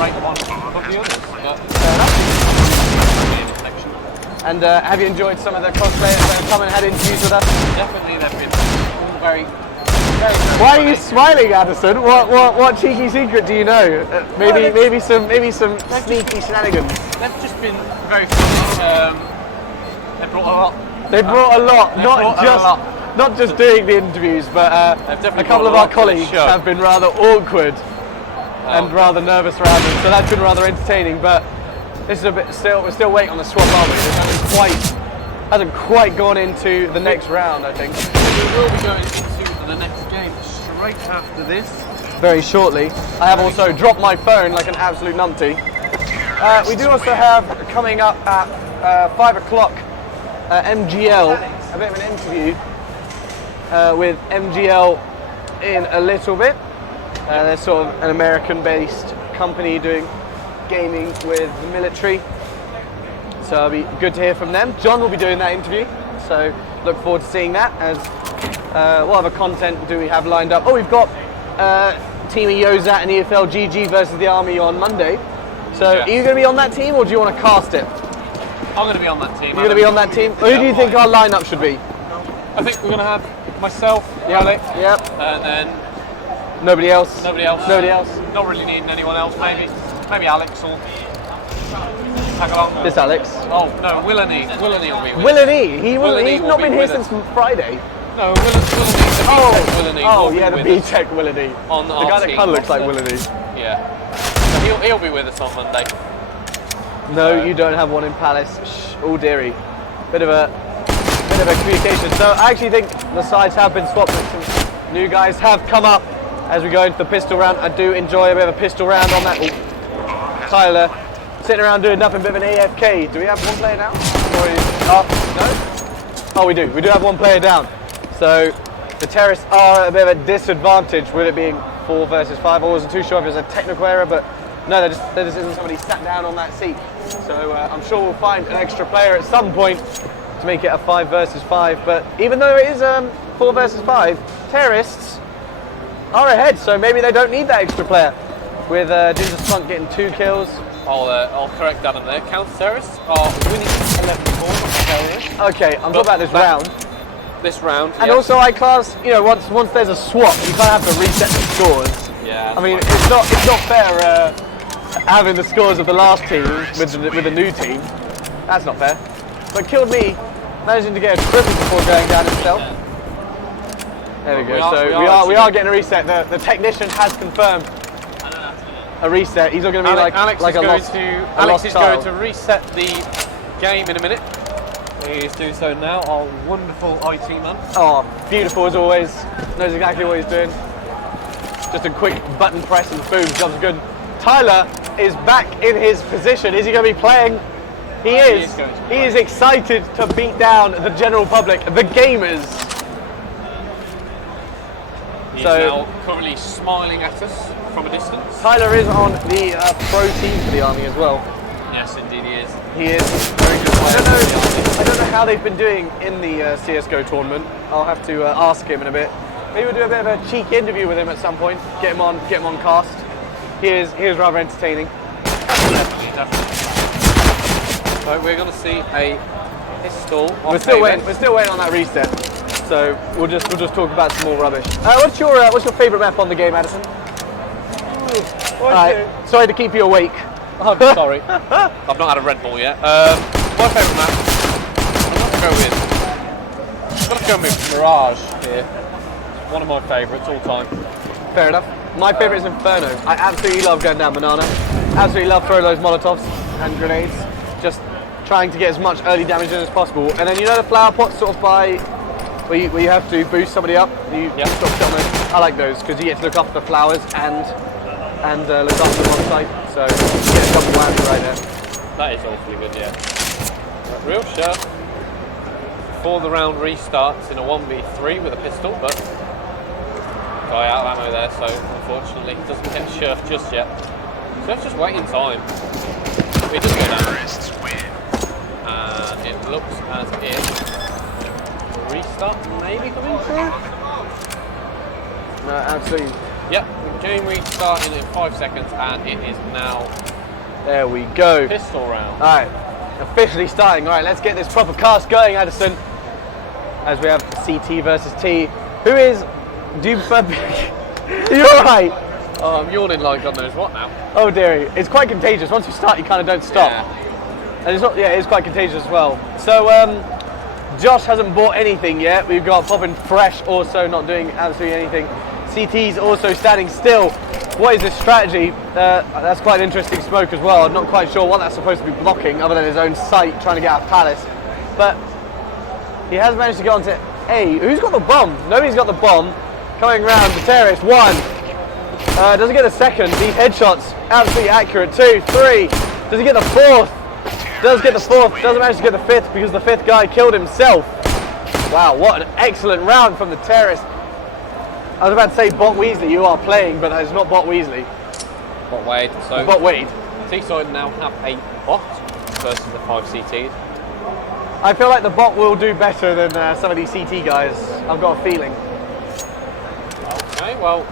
rank one above the others. But and have you enjoyed some of the cosplayers that have come and had interviews with us? Definitely, they've been very Why are you smiling, Addison? What cheeky secret do you know? Maybe some sneaky shenanigans. They've just been very fun. They brought a lot. They brought a lot, not just doing the interviews, but a couple of our colleagues have been rather awkward and rather nervous around them, so that's been rather entertaining. But this is we're still waiting on the swap, aren't we? This hasn't quite gone into the next round, I think. We will be going into the next game straight after this. Very shortly. I have also dropped my phone like an absolute numpty. We do also have coming up at 5 o'clock MGL, a bit of an interview with MGL in a little bit. They're sort of an American-based company doing gaming with the military. So it'll be good to hear from them. John will be doing that interview, so look forward to seeing that. As what other content do we have lined up? Oh, we've got Team Yozat and EFL GG versus the Army on Monday. So are you going to be on that team, or do you want to cast it? I'm going to be on that team. You're going to be on that team? Who do you think our lineup should be? I think we're going to have myself, Alec. Yep. And then Nobody else. nobody else. Nobody else. Not really needing anyone else. Maybe Alex will tag along. This Alex. Oh no, Willany will be with Willany. us. He's Willany not will been be here with us. since Friday. No, Willany. Oh, will yeah, be the with us B-Tech Willany. On The our guy that team. kind of looks like Willany. Yeah. So he'll be with us on Monday. No, you don't have one in Palace. Shh, all dearie. Bit of a communication. So I actually think the sides have been swapped. Some new guys have come up as we go into the pistol round. I do enjoy a bit of a pistol round on that. Ooh. Tyler sitting around doing nothing, bit of an AFK. Do we have one player now? No? Oh, we do. We do have one player down. So the terrorists are at a bit of a disadvantage with it being 4 versus 5. I wasn't too sure if it was a technical error, but no, there just isn't somebody sat down on that seat. So I'm sure we'll find an extra player at some point to make it a 5 versus 5. But even though it is 4 versus 5, terrorists are ahead, so maybe they don't need that extra player. With Ginger Spunk getting 2 kills. I'll correct that on there. Counter-terrorists are winning 11-4. Okay, I'm talking about this round. This round, And yes. also I class, once there's a swap, you kind of have to reset the scores. Yeah. I mean, it's not fair having the scores of the last team with the new team. That's not fair. But Killed Me managing to get a triple before going down himself. There we go. We are getting a reset. The technician has confirmed a reset. He's not going to be Alex is child. going to reset the game in a minute. He is doing so now. Our wonderful IT man. Oh, beautiful as always. Knows exactly what he's doing. Just a quick button press and boom, job's good. Tyler is back in his position. Is he going to be playing? He is. He is excited to beat down the general public, the gamers. He's now currently smiling at us from a distance. Tyler is on the pro team for the army as well. Yes, indeed he is. He is. Very good player. I don't know how they've been doing in the CSGO tournament. I'll have to ask him in a bit. Maybe we'll do a bit of a cheeky interview with him at some point. Get him on cast. He is rather entertaining. Definitely. So we're going to see a pistol. We're still waiting on that reset. So we'll just talk about some more rubbish. What's your favourite map on the game, Addison? Alright, sorry to keep you awake. I'm sorry. I've not had a Red Bull yet. My favourite map, I'm going to go with Mirage here. One of my favourites all time. Fair enough. My favourite is Inferno. I absolutely love going down Banana. Absolutely love throwing those Molotovs and grenades. Just trying to get as much early damage in as possible. And then the flower pots sort of by where you have to boost somebody up. You sort of shot those. I like those because you get to look after the flowers and look after them on site. So you get a double whammy right there. That is awfully good, yeah. Real sharp. Before the round restarts in a 1v3 with a pistol, but guy out of ammo there, so unfortunately he doesn't get Shurf just yet. So it's just waiting time. We just go down. And it looks as if the restart maybe coming through. No, absolutely. Yep, the game restarting in 5 seconds, and it is now. There we go. Pistol round. Alright, officially starting. Alright, let's get this proper cast going, Addison. As we have CT versus T. Who is. Do you prefer. You're alright. Oh, I'm yawning like God knows what now. Oh dearie. It's quite contagious. Once you start, you kind of don't stop. Yeah. And it's not. Yeah, it's quite contagious as well. So, Josh hasn't bought anything yet. We've got Poppin Fresh also not doing absolutely anything. CT's also standing still. What is this strategy? That's quite an interesting smoke as well. I'm not quite sure what that's supposed to be blocking other than his own sight trying to get out of Palace. But he has managed to get onto A. Who's got the bomb? Nobody's got the bomb. Coming round, the terrorist, 1. Doesn't get the second. These headshots, absolutely accurate. 2, 3. Does he get the 4th? Does get the 4th. Doesn't manage to get the 5th because the 5th guy killed himself. Wow, what an excellent round from the terrorist. I was about to say Bot Weasley, you are playing, but it's not Bot Weasley. Bot Wade. So Bot Wade. T-side now have a bot versus the 5 CTs. I feel like the bot will do better than some of these CT guys. I've got a feeling. Okay, well,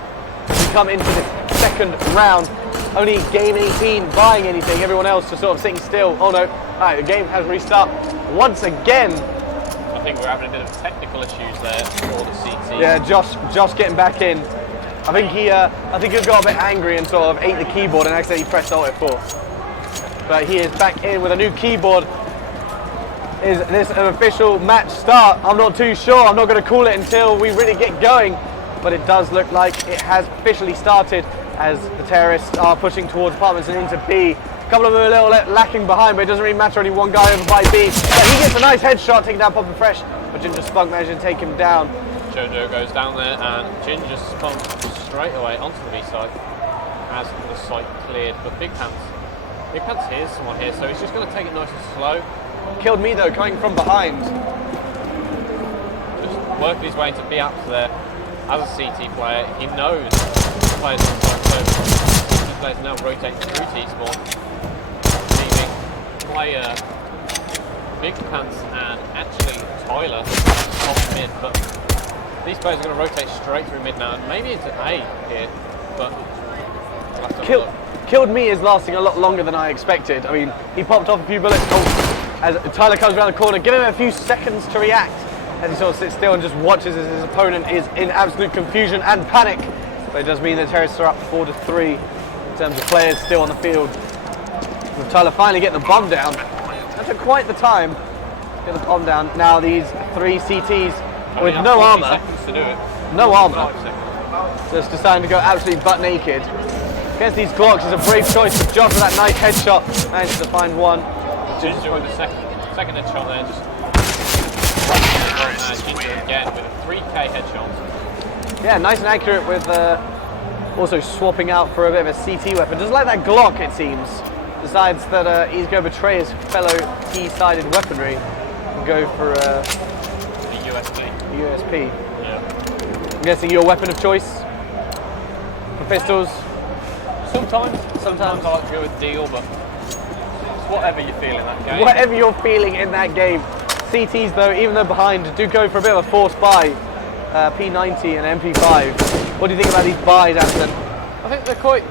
we come into this second round. Only Game 18 buying anything. Everyone else just sort of sitting still. Oh no! Alright, the game has restarted once again. I think we're having a bit of technical issues there for the CT. Yeah, Josh getting back in. I think he got a bit angry and sort of ate the keyboard and accidentally pressed Alt F4. But he is back in with a new keyboard. Is this an official match start? I'm not too sure. I'm not going to call it until we really get going. But it does look like it has officially started as the terrorists are pushing towards apartments and into B. A couple of them are a little lacking behind, but it doesn't really matter. Only one guy over by B. He gets a nice headshot taking down Papa Fresh, but Ginger Spunk managed to take him down. Jojo goes down there and Ginger Spunk straight away onto the B side as the site cleared. But Big Pants hears someone here, so he's just going to take it nice and slow. Killed me though, coming from behind. Just working his way into B apps there. As a CT player, he knows the players on the side, so CT players now rotate through T-Spawn, leaving player Big Pants and actually Tyler off mid, but these players are going to rotate straight through mid now and maybe into A here, but we'll have to have a look. Killed me is lasting a lot longer than I expected. I mean, he popped off a few bullets. As Tyler comes around the corner, give him a few seconds to react as he sort of sits still and just watches as his opponent is in absolute confusion and panic. But it does mean the terrorists are up 4-3 in terms of players still on the field. With Tyler finally getting the bomb down. That took quite the time to get the bomb down. Now these three CTs with no armor. Seconds to do it. No armor. 5 seconds. Just deciding to go absolutely butt naked. Against these Glocks is a brave choice for Josh with that nice headshot. Managed to find one. Ginger with the second headshot there, just Ginger again with a 3K headshot. Yeah, nice and accurate with also swapping out for a bit of a CT weapon. Doesn't like that Glock, it seems. Decides that he's going to betray his fellow T-sided weaponry and go for the USP. USP. Yeah. I'm guessing your weapon of choice for pistols? Sometimes I like to go with deal, but whatever you feel in that game. Whatever you're feeling in that game. CTs though, even though behind, do go for a bit of a force buy. P90 and MP5. What do you think about these buys, Anderson? I think they're quite...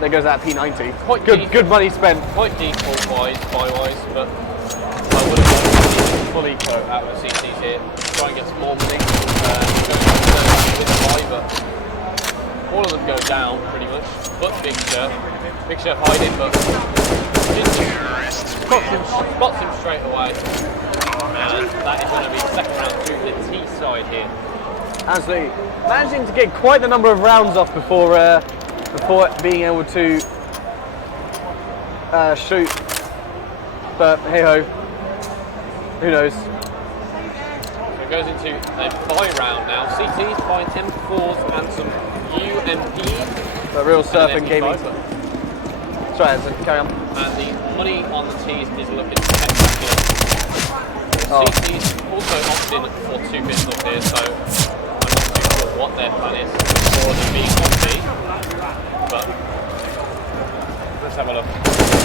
There goes that P90. Quite good money spent. Quite default buy-wise, but I would have liked to full eco out of the CTs here. Try and get some more money. With a buy, but all of them go down pretty much. But Big Chef hiding, but spots him straight away, and that is going to be the second round through the T side here. Absolutely, managing to get quite the number of rounds off before being able to shoot. But hey ho, who knows? So it goes into a buy round now. CT's buying M4s and some UMP. The real surfing gaming. Sorry, Anderson, carry on. And the money on the T's is looking spectacular. CT's also opted for 2 pistols here, so I'm not too sure what their plan is for the being on B. But let's have a look.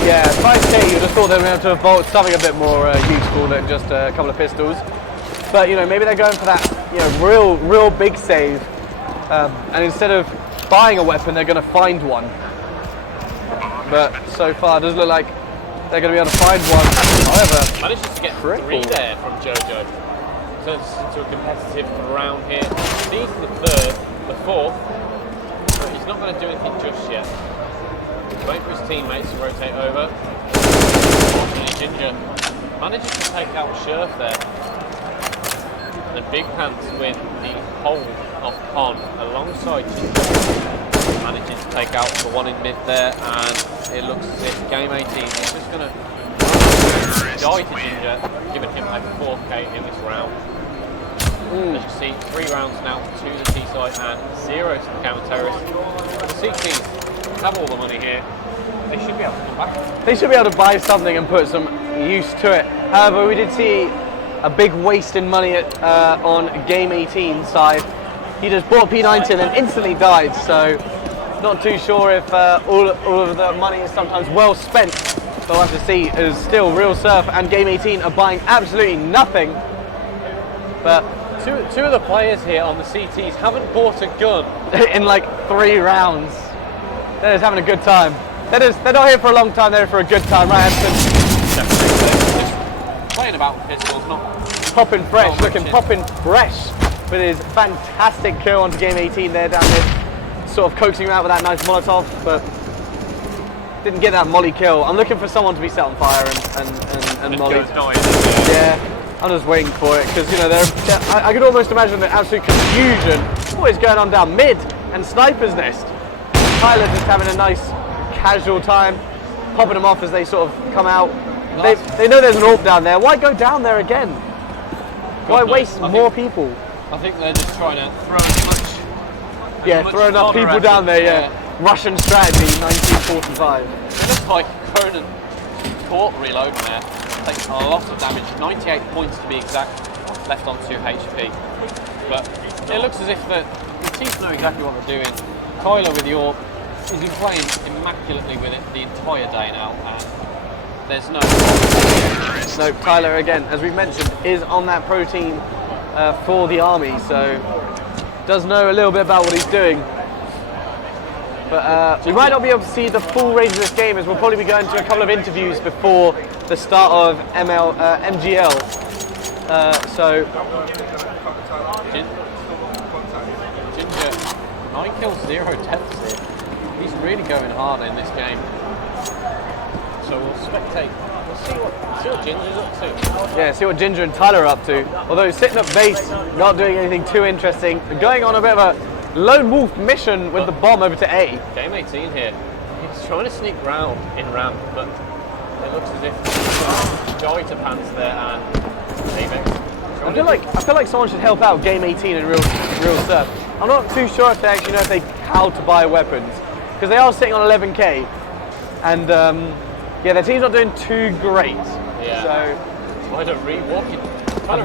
Yeah, 5k, you just thought they were able to evolve something a bit more useful than just a couple of pistols. But you know, maybe they're going for that, you know, real big save. And instead of buying a weapon, they're going to find one. But so far, it doesn't look like they're going to be able to find one. However, manages to get 3 there from Jojo. Turns into a competitive round here. Needs the third, the fourth, but he's not going to do anything just yet. He's waiting for his teammates to rotate over. Unfortunately, Ginger manages to take out Scherf there. And Big Pants win the whole of Pon alongside Ginger. Manages to take out the one in mid there, and it looks as if Game 18 is just going to die to Ginger, giving him a 4k in this round. As you see, 3 rounds now to the T side and 0 to the counter-terrorists. The CTs have all the money here. They should be able to come back. They should be able to buy something and put some use to it. However, we did see a big waste in money on Game 18 side. He just bought P90 and then instantly died, so not too sure if all of the money is sometimes well spent. So we'll have to see, as still Real Surf and Game 18 are buying absolutely nothing. But two of the players here on the CTs haven't bought a gun in like 3 rounds. They're just having a good time. They're not here for a long time, they're here for a good time, right, Anderson? Just playing about with pistols, not popping fresh, looking popping fresh with his fantastic kill onto game 18 there down there, sort of coaxing him out with that nice Molotov, but didn't get that molly kill. I'm looking for someone to be set on fire and molly. Yeah, I'm just waiting for it because, you know, I could almost imagine the absolute confusion. What is going on down mid and Sniper's Nest? Tyler's just having a nice casual time, popping them off as they sort of come out. They know there's an AWP down there. Why go down there again? Why waste more people? I think they're just trying to throw as much. Yeah, throw enough people down there. Yeah, Russian strategy, 1945. It looks like Cronin caught reload there. Takes a lot of damage, 98 points to be exact, left on 2 HP. But it looks as if the teams know exactly what they're doing. Tyler with your, he's been playing immaculately with it the entire day now, and there's no. No, Tyler again, as we've mentioned, is on that pro team for the army, so does know a little bit about what he's doing. But we might not be able to see the full range of this game, as we'll probably be going to a couple of interviews before the start of MGL. So Ginger, 9 kills, 0 deaths here. He's really going hard in this game. So we'll spectate. We'll see what Ginger's up to. Yeah, see what Ginger and Tyler are up to. Although sitting up base, not doing anything too interesting. Going on a bit of a lone wolf mission with the bomb over to A. Game 18 here. He's trying to sneak round in ramp, but it looks as if Joy to pants there and Avex. I feel like someone should help out Game 18 in real surf. I'm not too sure if they actually know how to buy weapons, because they are sitting on 11k, and yeah, their team's not doing too great. Yeah. So trying to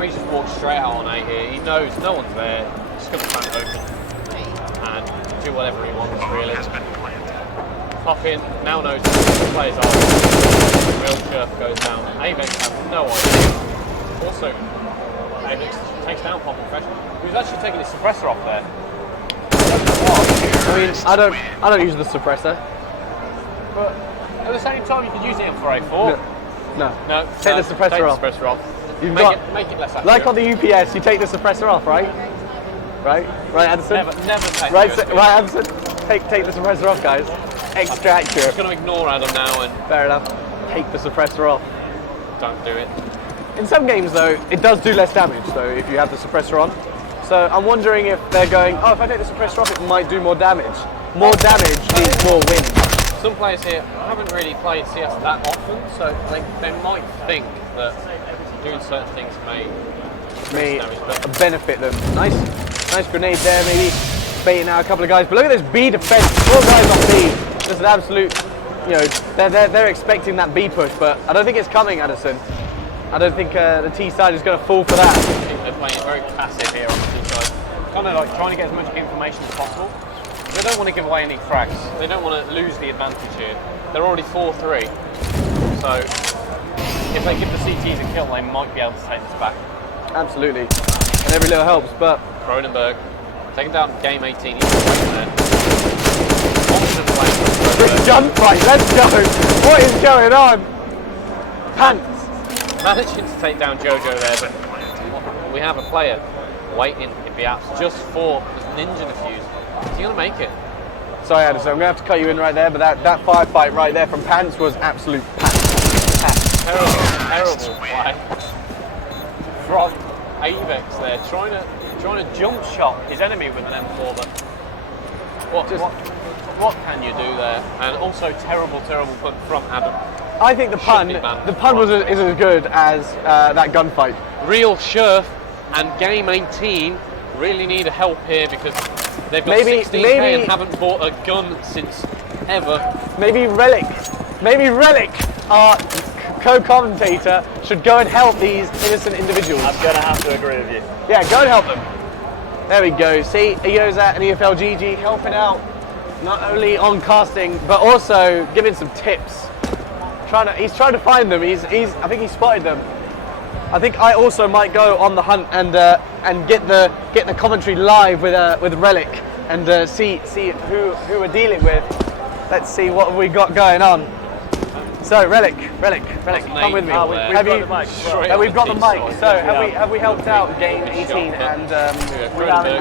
just walk straight out on A here. He knows no one's there. Just gonna plant open and do whatever he wants really. Pop in, now knows who the players are. Real Surf goes down. Avex has no idea. Also, Avex takes down Pop and Fresh, who's actually taking his suppressor off there. I mean, I don't use the suppressor. But at the same time, you could use it in 4A4. No. Take the suppressor off. Take the suppressor off. Make it less accurate. Like on the UPS, you take the suppressor off, right? Right, Anderson? Never take right, Anderson? Take the suppressor off, guys. Extra accurate. I'm just going to ignore Adam now and... Fair enough. Take the suppressor off. Don't do it. In some games, though, it does do less damage, though, if you have the suppressor on. So I'm wondering if they're going, oh, if I take the suppressor off, it might do more damage. More damage means more wins. Some players here haven't really played CS that often, so they might think that doing certain things may benefit them. Nice grenade there, maybe baiting out a couple of guys. But look at this B defense. 4 guys on B. There's an absolute, you know, they're expecting that B push, but I don't think it's coming, Addison. I don't think the T side is going to fall for that. I think they're playing very passive here on the T side. Kind of like trying to get as much information as possible. They don't want to give away any frags. They don't want to lose the advantage here. They're already 4-3. So if they give the CTs a kill, they might be able to take this back. Absolutely. And every little helps, but... Cronenberg taking down game 18. He's gunfight, let's go! What is going on? Pants. Managing to take down Jojo there, but we have a player waiting in the apps just for Ninja Defuse. Is he going to make it? Sorry, Addison, I'm going to have to cut you in right there, but that firefight right there from Pants was absolute pants. Terrible play from Avex there, trying to jump shot his enemy with an M4, but what can you do there? And also terrible pun from Adam. I think the pun was as good as that gunfight. Real Sheriff and Game 18 really need help here because they've got 16k and haven't bought a gun since ever. Maybe Relic, our co-commentator, should go and help these innocent individuals. I'm going to have to agree with you. Yeah, go and help them. There we go. See, Ioza and EFL GG helping out, not only on casting, but also giving some tips. He's trying to find them. I think he spotted them. I think I also might go on the hunt and get the commentary live with Relic and see who we're dealing with. Let's see what we got going on. So Relic, come with me. We've got the mic. So have we helped out Game 18 and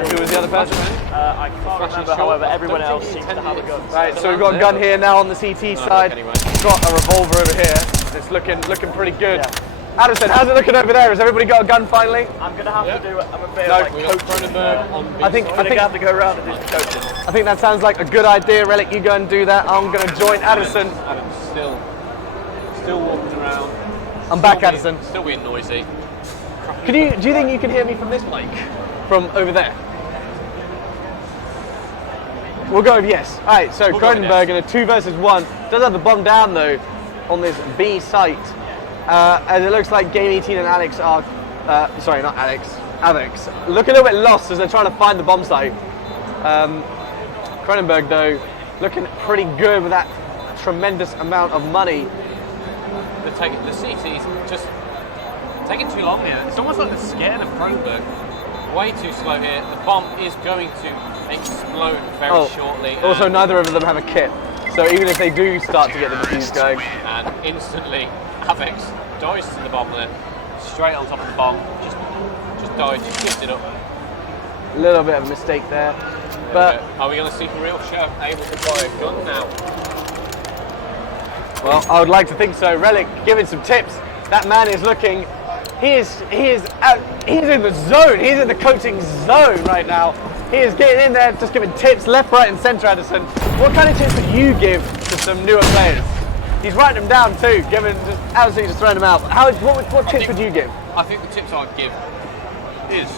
who was the other person? I can't remember, however, everyone else seems to have a gun. Right, so we've got a gun here now on the CT side. We've got a revolver over here. It's looking pretty good. Addison, how's it looking over there? Has everybody got a gun finally? I'm going to have to do a bit of like coaching. I think I'm going to have to go around and do some coaching. I think that sounds like a good idea. Relic, you go and do that. I'm going to join Addison. Adam's still walking around. I'm back, Addison. Still being noisy. Do you think you can hear me from this mic? From over there? We'll go with yes. Alright, so Cronenberg in a 2 versus 1. Does have the bomb down though on this B site. And it looks like Game 18 and Alex are, sorry, not Alex, look a little bit lost as they're trying to find the bomb site. Cronenberg though, looking pretty good with that tremendous amount of money. The CT's just taking too long here. It's almost like they're scared of Cronenberg. Way too slow here. The bomb is going to explode very shortly. Also, neither of them have a kit. So even if they do start to get the defuse going. And instantly, Avex dives to the bomb there, straight on top of the bomb. Just dives, just gives it up. A little bit of a mistake there. But are we going to see for real Chef able to buy a gun now? Well, I would like to think so. Relic giving some tips. That man is looking. He's in the zone. He's in the coaching zone right now. He is getting in there, just giving tips left, right, and centre. Addison, what kind of tips would you give to some newer players? He's writing them down too, absolutely just throwing them out. What tips would you give? I think the tips I'd give is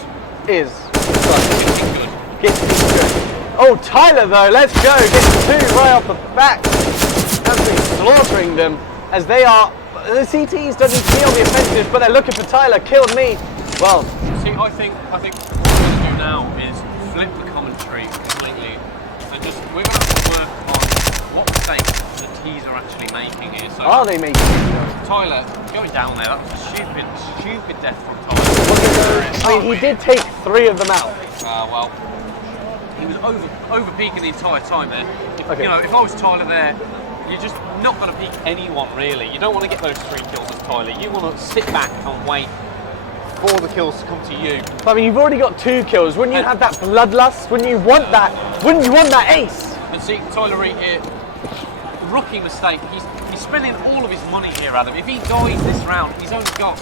get good. Oh, Tyler though, let's go. Gets 2 right off the bat. Absolutely slaughtering them as they are. The CTs don't need to be on the offensive, but they're looking for Tyler. Killed me. Well, see, I think what we're going to do now is flip the commentary completely, and we're going to have to work on what mistakes the T's are actually making here. So are they making? Tyler going down there. That was a stupid death from Tyler. I mean, he did take 3 of them out. Well, he was over peaking the entire time there. You know, if I was Tyler there, you're just not going to peak anyone really. You don't want to get those 3 kills as Tyler. You want to sit back and wait for the kills to come to you. I mean, you've already got 2 kills. Wouldn't you have that bloodlust? Wouldn't you want that? Wouldn't you want that ace? And see, Tyler Reid here, rookie mistake. He's spending all of his money here, Adam. If he dies this round, he's only got.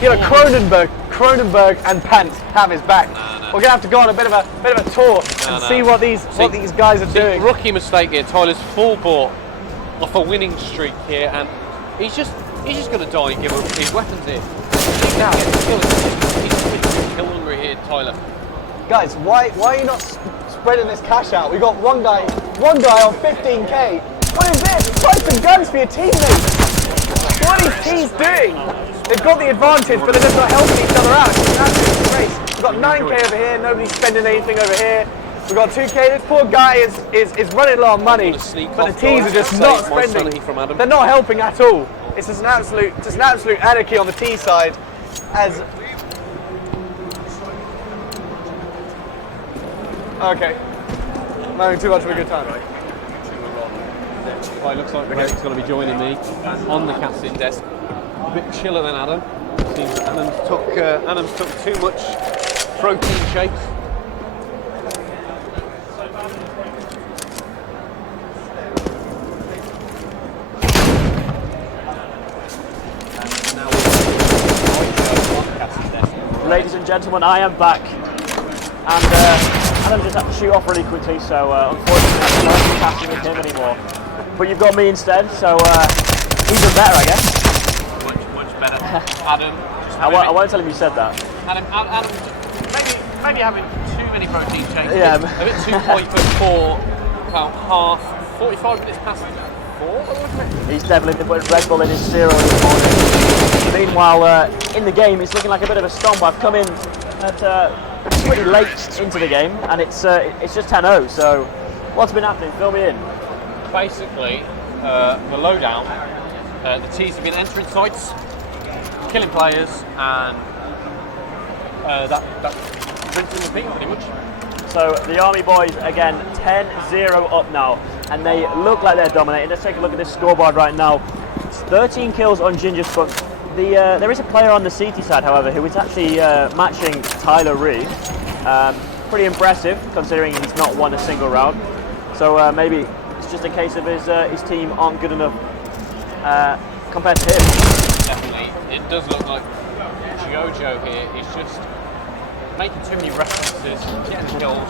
You know, Cronenberg and Pants have his back. We're gonna have to go on a bit of a tour and see what these guys are doing. Rookie mistake here. Tyler's full bought off a winning streak here, and he's just going to die and give up his weapons here. He's kill hungry here, Tyler. Guys, why are you not spreading this cash out? We got one guy on 15k. What is this? Buy some guns for your teammates. What are these teams doing? They've got the advantage, but they're just not helping each other out. It's an absolute race. We've got 9k over here. Nobody's spending anything over here. We've got 2k. This poor guy is running low on money, but the teams are just not spending. They're not helping at all. It's just an absolute anarchy on the T side. As okay, I'm having too much of a good time. Well, it looks like Relic's going to be joining me on the casting desk. A bit chiller than Adam. Seems that Adam's took too much protein shakes. Ladies and gentlemen, I am back, and Adam just had to shoot off really quickly, so unfortunately I can't be casting with him anymore. But you've got me instead, so even better, I guess. Much better. Adam, I won't tell him you said that. Adam, maybe having too many protein shakes. Yeah. A bit too hyper for about 45 minutes past 4. He's definitely putting Red Bull in his cereal in the morning. Meanwhile, in the game, it's looking like a bit of a stomp. I've come in at pretty late into the game, and it's just 10-0. So, what's been happening? Fill me in. Basically, the lowdown. The T's have been entering sites, killing players, and that rinse and repeat pretty much. So the Army boys again 10-0 up now, and they look like they're dominating. Let's take a look at this scoreboard right now. 13 kills on Ginger Spunk. There is a player on the CT side, however, who is actually matching Tyler Reed. Pretty impressive, considering he's not won a single round. So maybe it's just a case of his team aren't good enough compared to him. Definitely. It does look like Jojo here is just making too many references, getting kills,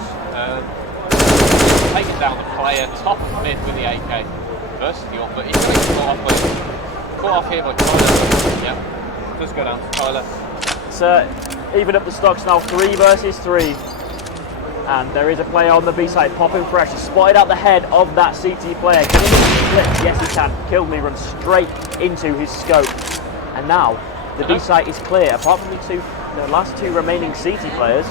taking down the player, top of mid with the AK versus the AWP, but he's going to get caught off here by Tyler. Yeah, does go down to Tyler. It's even up the stocks now, 3 versus 3. And there is a player on the B side popping fresh. He's spotted out the head of that CT player. Can he split? Yes, he can. Killed me, runs straight into his scope. And now the B site is clear. Apart from the last 2 remaining CT players,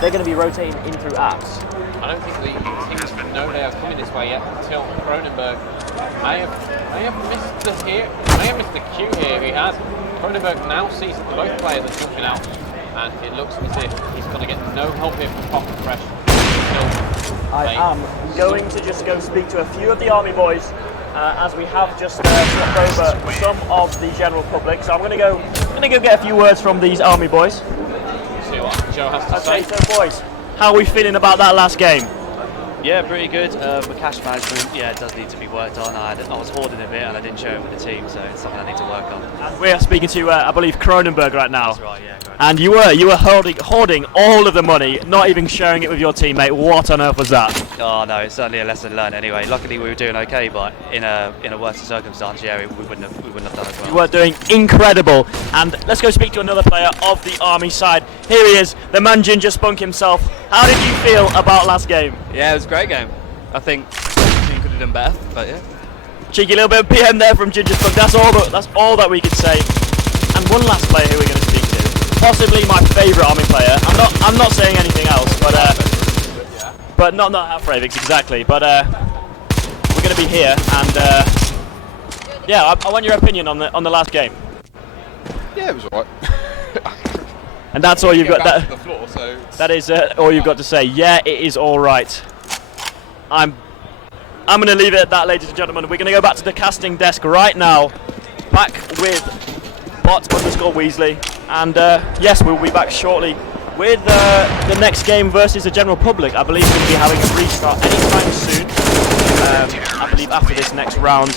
they're going to be rotating in through apps. I don't think the teams know they are coming this way yet until Cronenberg may have missed the cue here. He has. Cronenberg now sees both players are jumping out, and it looks as if he's going to get no help here from Popping Fresh. I am going to just go speak to a few of the Army boys, as we have just swapped over some of the general public. So I'm going to go get a few words from these Army boys. See what Joe has to say. Okay, so boys, how are we feeling about that last game? Yeah, pretty good. The cash management, yeah, it does need to be worked on. I was hoarding a bit and I didn't show it with the team, so it's something I need to work on. And we are speaking to, I believe, Cronenberg right now. That's right, yeah. And you were hoarding all of the money, not even sharing it with your teammate. What on earth was that? Oh no, it's certainly a lesson learned anyway. Luckily we were doing okay, but in a worse circumstance, yeah, we wouldn't have done as well. You were doing incredible. And let's go speak to another player of the Army side. Here he is, the man Ginger Spunk himself. How did you feel about last game? Yeah, it was a great game. I think the team could have done better, but yeah. Cheeky little bit of PM there from Ginger Spunk. That's all that we could say. And one last player who we're going to speak to, possibly my favourite Army player. I'm not saying anything else, but not half Ravix exactly. But we're going to be here, and yeah, I want your opinion on the last game. Yeah, it was alright. And that's all you've got. That is all you've got to say. Yeah, it is all right. I'm going to leave it at that, ladies and gentlemen. We're going to go back to the casting desk right now, back with bot_Weasley, and yes, we'll be back shortly with the next game versus the general public. I believe we're going to be having a restart anytime soon. I believe after this next round,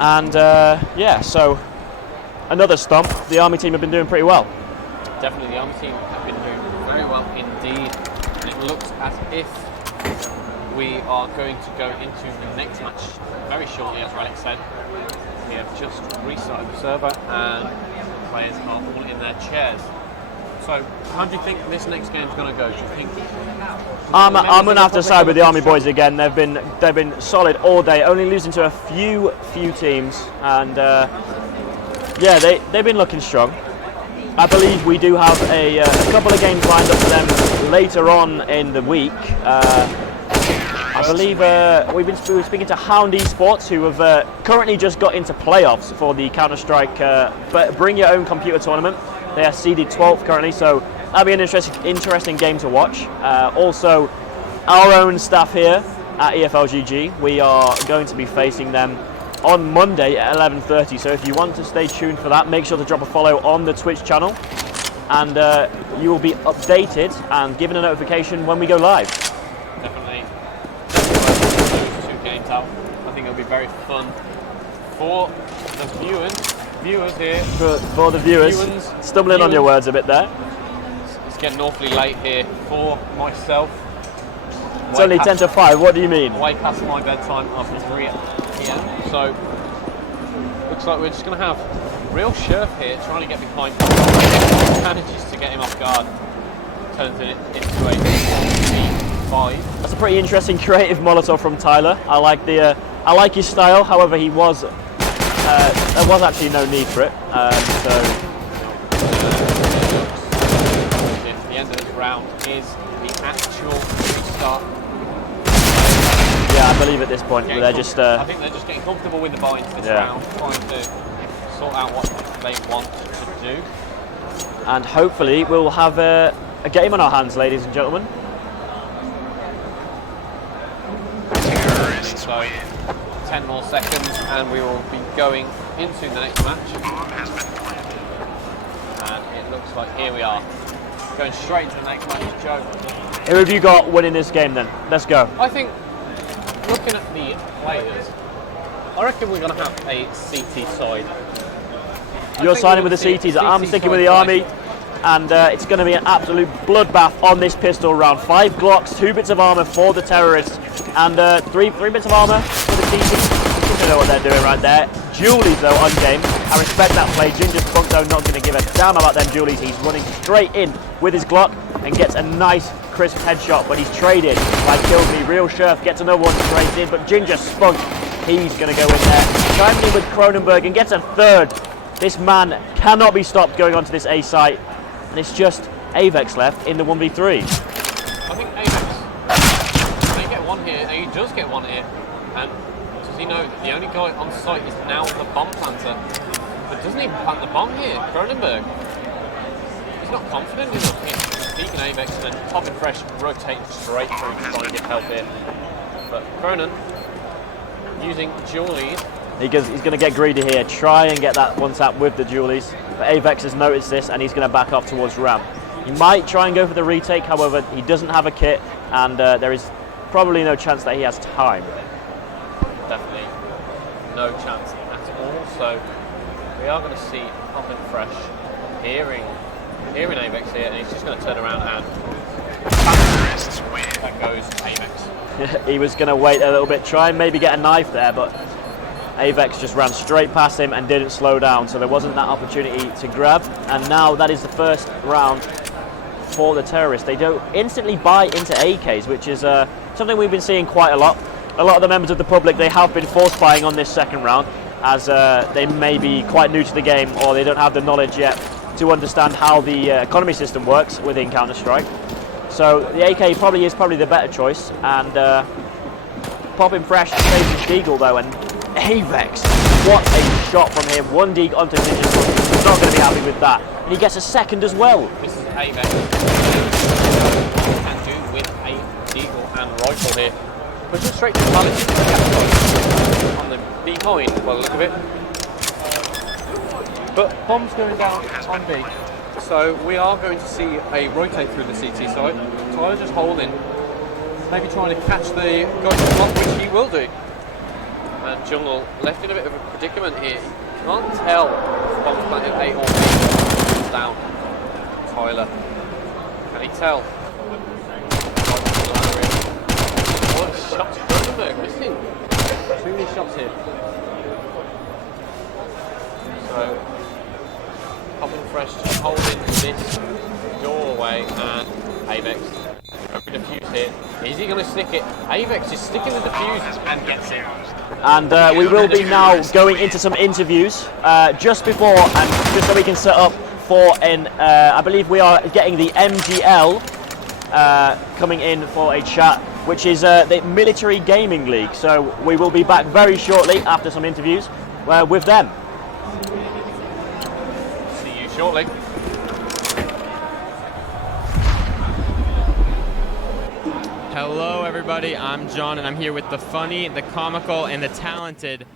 and yeah, so another stomp. The Army team have been doing pretty well. Definitely, the Army team have been doing very well indeed. And it looks as if we are going to go into the next match very shortly, as Relic said. We have just restarted the server and players are all in their chairs. So, how do you think this next game is going to go? Do you think? I'm going to have to side with the Army boys again. They've been solid all day, only losing to a few teams, and yeah, they've been looking strong. I believe we do have a couple of games lined up for them later on in the week. I believe we were speaking to Hound Esports, who have currently just got into playoffs for the Counter-Strike Bring Your Own Computer tournament. They are seeded 12th currently, so that'll be an interesting game to watch. Also, our own staff here at EFLGG, we are going to be facing them on Monday at 11:30. So if you want to stay tuned for that, make sure to drop a follow on the Twitch channel, and you will be updated and given a notification when we go live. Definitely those 2 games out. I think it'll be very fun for the viewers here. For the viewers, stumbling on your words a bit there. It's getting awfully late here for myself. It's only 10 to 5. What do you mean? Way past my bedtime after 3 PM. So looks like we're just going to have real Scherf here trying to get behind. Manages to get him off guard. Turns it into a 4-5. That's a pretty interesting creative Molotov from Tyler. I like his style. However, there was actually no need for it. So the end of this round is the actual restart. Yeah, I believe at this point they're just. I think they're just getting comfortable with the binds this round, trying to sort out what they want to do. And hopefully we'll have a game on our hands, ladies and gentlemen. So, 10 more seconds and we will be going into the next match. And it looks like here we are. Going straight into the next match, Joe. Who have you got winning this game then? Let's go. I think, looking at the players, I reckon we're going to have a CT side. You're siding with the CTs. I'm sticking with the Army. And it's going to be an absolute bloodbath on this pistol round. 5 Glocks, 2 bits of armor for the terrorists, and 3 bits of armor for the CTs. You don't know what they're doing right there. Julies though on game. I respect that play. Ginger's Spunk though not going to give a damn about them Julies. He's running straight in with his Glock and gets a nice crisp headshot, but he's traded by Kills Me. Real Sheriff gets another one straight in, but Ginger Spunk, he's going to go in there. Chiming in with Cronenberg and gets a third. This man cannot be stopped going onto this A site. And it's just Avex left in the 1v3. I think Avex may get one here, and he does get one here. And does he know that the only guy on site is now the bomb planter? But doesn't even plant the bomb here, Cronenberg. He's not confident enough in peeking Avex and then popping fresh, rotating straight through to try and get help here. But Cronin using Julies. He's going to get greedy here, try and get that one tap with the Julies. But Avex has noticed this and he's going to back up towards ramp. He might try and go for the retake, however, he doesn't have a kit and there is probably no chance that he has time. Definitely no chance at all. So we are going to see Poppin' Fresh hearing Avex here, and he's just going to turn around and that goes Avex. He was going to wait a little bit, try and maybe get a knife there, but Avex just ran straight past him and didn't slow down, so there wasn't that opportunity to grab. And now that is the first round for the terrorists. They don't instantly buy into AKs, which is something we've been seeing quite a lot. A lot of the members of the public, they have been force buying on this second round, as they may be quite new to the game or they don't have the knowledge yet to understand how the economy system works within Counter-Strike. So the AK probably is the better choice, and Poppin' Fresh saves the Deagle though, and Avex, what a shot from him. 1 dig onto Ninja. He's not going to be happy with that. And he gets a second as well. This is Avex. Can do with a Deagle and rifle here. Pushing straight to the pallet on the behind by the look of it. But bomb's going down on B. So we are going to see a rotate through the CT side. Tyler just holding, maybe trying to catch the guy block, which he will do. And Jungle left in a bit of a predicament here. Can't tell if bomb's planted A or B. Down. Tyler. Can he tell? What a shot. Cronenberg missing. Too many shots here. So Poppin' Fresh just holding this doorway, and Avex open defuse here. Is he going to stick it? Avex is sticking the defuse and gets it. And we will be now going into some interviews just before, and just so we can set up for an, I believe we are getting the MGL coming in for a chat, which is the Military Gaming League. So we will be back very shortly after some interviews with them. See you shortly. Hello everybody, I'm John and I'm here with the funny, the comical, and the talented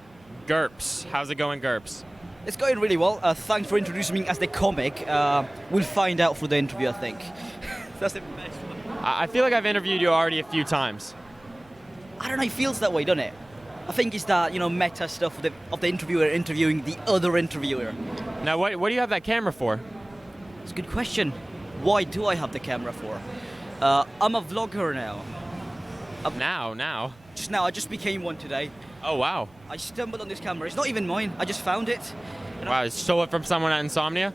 GURPS. How's it going, GURPS? It's going really well. Thanks for introducing me as the comic. We'll find out through the interview, I think. That's the best one. I feel like I've interviewed you already a few times. I don't know, it feels that way, doesn't it? I think it's that, meta stuff of the interviewer interviewing the other interviewer. Now, what do you have that camera for? It's a good question. Why do I have the camera for? I'm a vlogger now. Now? Just now, I just became one today. Oh, wow. I stumbled on this camera. It's not even mine. I just found it. Wow, you stole it from someone at Insomnia?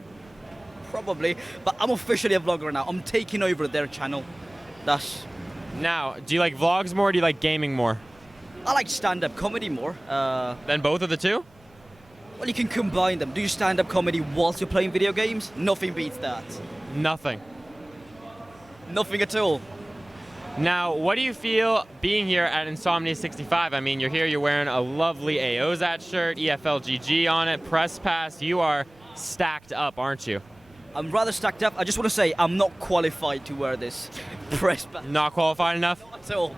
Probably, but I'm officially a vlogger now. I'm taking over their channel. Now, do you like vlogs more or do you like gaming more? I like stand-up comedy more. Then both of the two? Well, you can combine them. Do you stand-up comedy whilst you're playing video games? Nothing beats that. Nothing. Nothing at all. Now, what do you feel being here at INSOMNIA65? I mean, you're here, you're wearing a lovely AOZAT shirt, EFLGG on it, press pass. You are stacked up, aren't you? I'm rather stacked up. I just want to say I'm not qualified to wear this press pass. Not qualified enough? Not at all.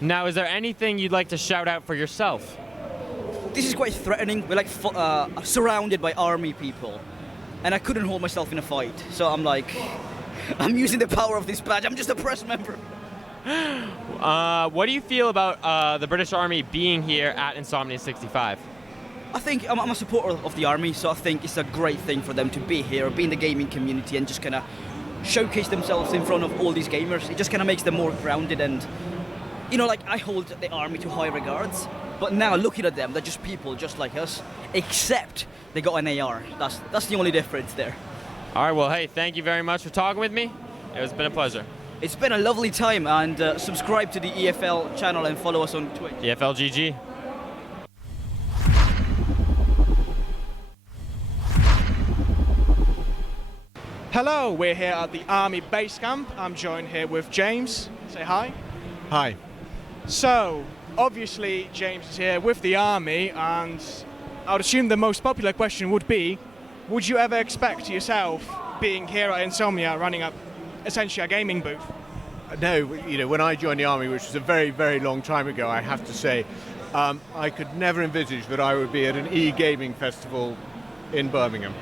Now, is there anything you'd like to shout out for yourself? this is quite threatening. We're like surrounded by army people, and I couldn't hold myself in a fight. So I'm like, I'm using the power of this badge. I'm just a press member. What do you feel about the British Army being here at INSOMNIA65? I think I'm a supporter of the army, so I think it's a great thing for them to be here, be in the gaming community, and just kind of showcase themselves in front of all these gamers. It just kind of makes them more grounded, and you know, like I hold the army to high regards, but now looking at them, they're just people just like us, except they got an AR. That's the only difference there. All right, well, hey, thank you very much for talking with me. It's been a pleasure. It's been a lovely time, and subscribe to the EFL channel and follow us on Twitch. EFLGG. Hello, we're here at the Army base camp. I'm joined here with James. Say hi. Hi. So, obviously James is here with the Army, and I would assume the most popular question would be, would you ever expect yourself being here at Insomnia running up essentially a gaming booth? No, you know, when I joined the Army, which was a very, very long time ago, I have to say, I could never envisage that I would be at an e-gaming festival in Birmingham.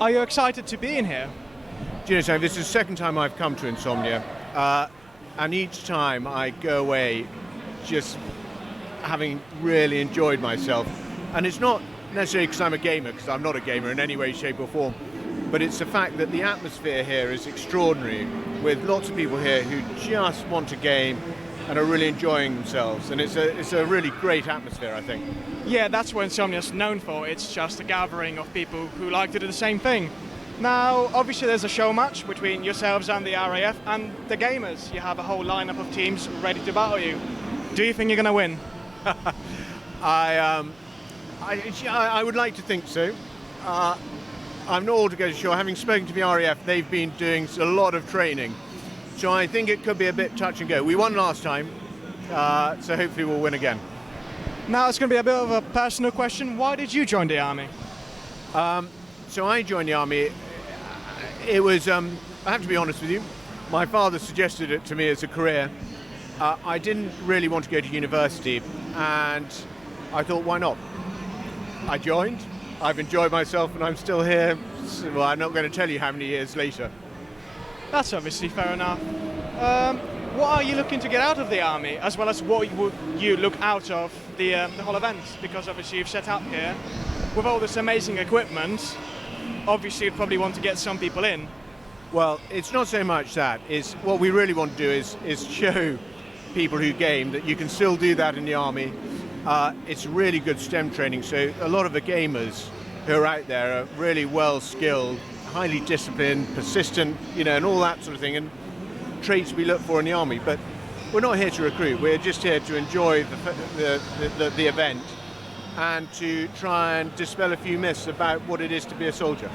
Are you excited to be in here? Do you know, so this is the second time I've come to Insomnia, and each time I go away just having really enjoyed myself. And it's not necessarily because I'm a gamer, because I'm not a gamer in any way, shape or form, but it's the fact that the atmosphere here is extraordinary, with lots of people here who just want to game and are really enjoying themselves, and it's a really great atmosphere, I think. Yeah, that's what Insomnia's known for. It's just a gathering of people who like to do the same thing. Now, obviously there's a show match between yourselves and the RAF and the gamers. You have a whole lineup of teams ready to battle you. Do you think you're going to win? I would like to think so. I'm not altogether sure. Having spoken to the RAF, they've been doing a lot of training. So I think it could be a bit touch and go. We won last time, so hopefully we'll win again. Now it's going to be a bit of a personal question. Why did you join the Army? So I joined the Army. It was, I have to be honest with you, my father suggested it to me as a career. I didn't really want to go to university, and I thought, why not? I joined, I've enjoyed myself, and I'm still here. Well, I'm not going to tell you how many years later. That's obviously fair enough. What are you looking to get out of the Army, as well as what would you look out of the whole event? Because obviously you've set up here with all this amazing equipment. Obviously you'd probably want to get some people in. Well, it's not so much that. It's what we really want to do is show people who game that you can still do that in the Army. It's really good STEM training, so a lot of the gamers who are out there are really well skilled, highly disciplined, persistent, you know, and all that sort of thing, and traits we look for in the Army. But we're not here to recruit, we're just here to enjoy the event and to try and dispel a few myths about what it is to be a soldier.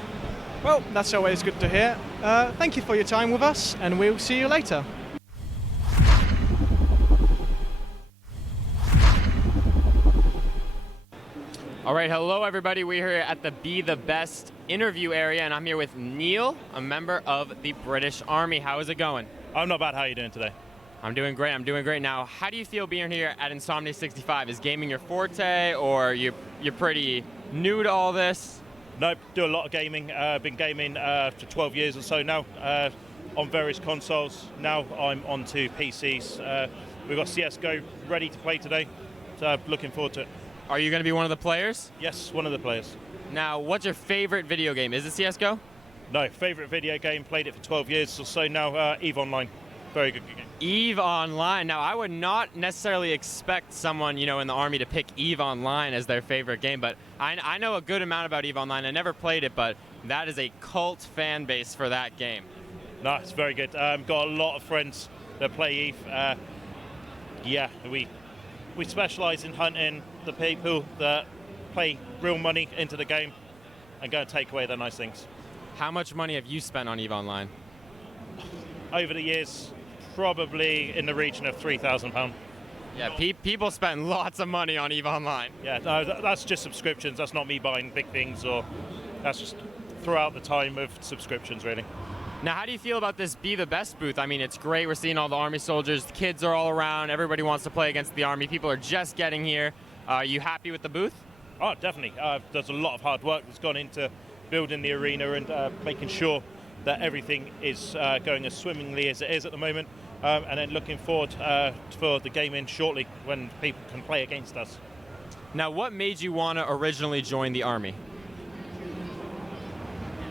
Well, that's always good to hear. Thank you for your time with us, and we'll see you later. All right, hello everybody. We're here at the Be the Best interview area, and I'm here with Neil, a member of the British Army. How is it going? I'm not bad. How are you doing today? I'm doing great. I'm doing great. Now, how do you feel being here at INSOMNIA65? Is gaming your forte, or you're pretty new to all this? No, do a lot of gaming. Been gaming for 12 years or so now on various consoles. Now I'm onto PCs. We've got CSGO ready to play today, so looking forward to it. Are you going to be one of the players? Yes, one of the players. Now, what's your favorite video game? Is it CSGO? No, favorite video game, played it for 12 years or so now, EVE Online. Very good game. EVE Online. Now, I would not necessarily expect someone, you know, in the Army to pick EVE Online as their favorite game, but I know a good amount about EVE Online. I never played it, but that is a cult fan base for that game. No, it's very good. Got a lot of friends that play EVE. Yeah, we specialise in hunting the people that play real money into the game and go and take away their nice things. How much money have you spent on EVE Online? Over the years, probably in the region of £3,000. Yeah, people spend lots of money on EVE Online. Yeah, no, that's just subscriptions. That's not me buying big things, or that's just throughout the time of subscriptions, really. Now, how do you feel about this Be the Best booth? I mean, it's great. We're seeing all the Army soldiers. The kids are all around. Everybody wants to play against the Army. People are just getting here. Are you happy with the booth? Oh, definitely. There's a lot of hard work that's gone into building the arena and making sure that everything is going as swimmingly as it is at the moment. And then looking forward for the game in shortly when people can play against us. Now, what made you want to originally join the Army?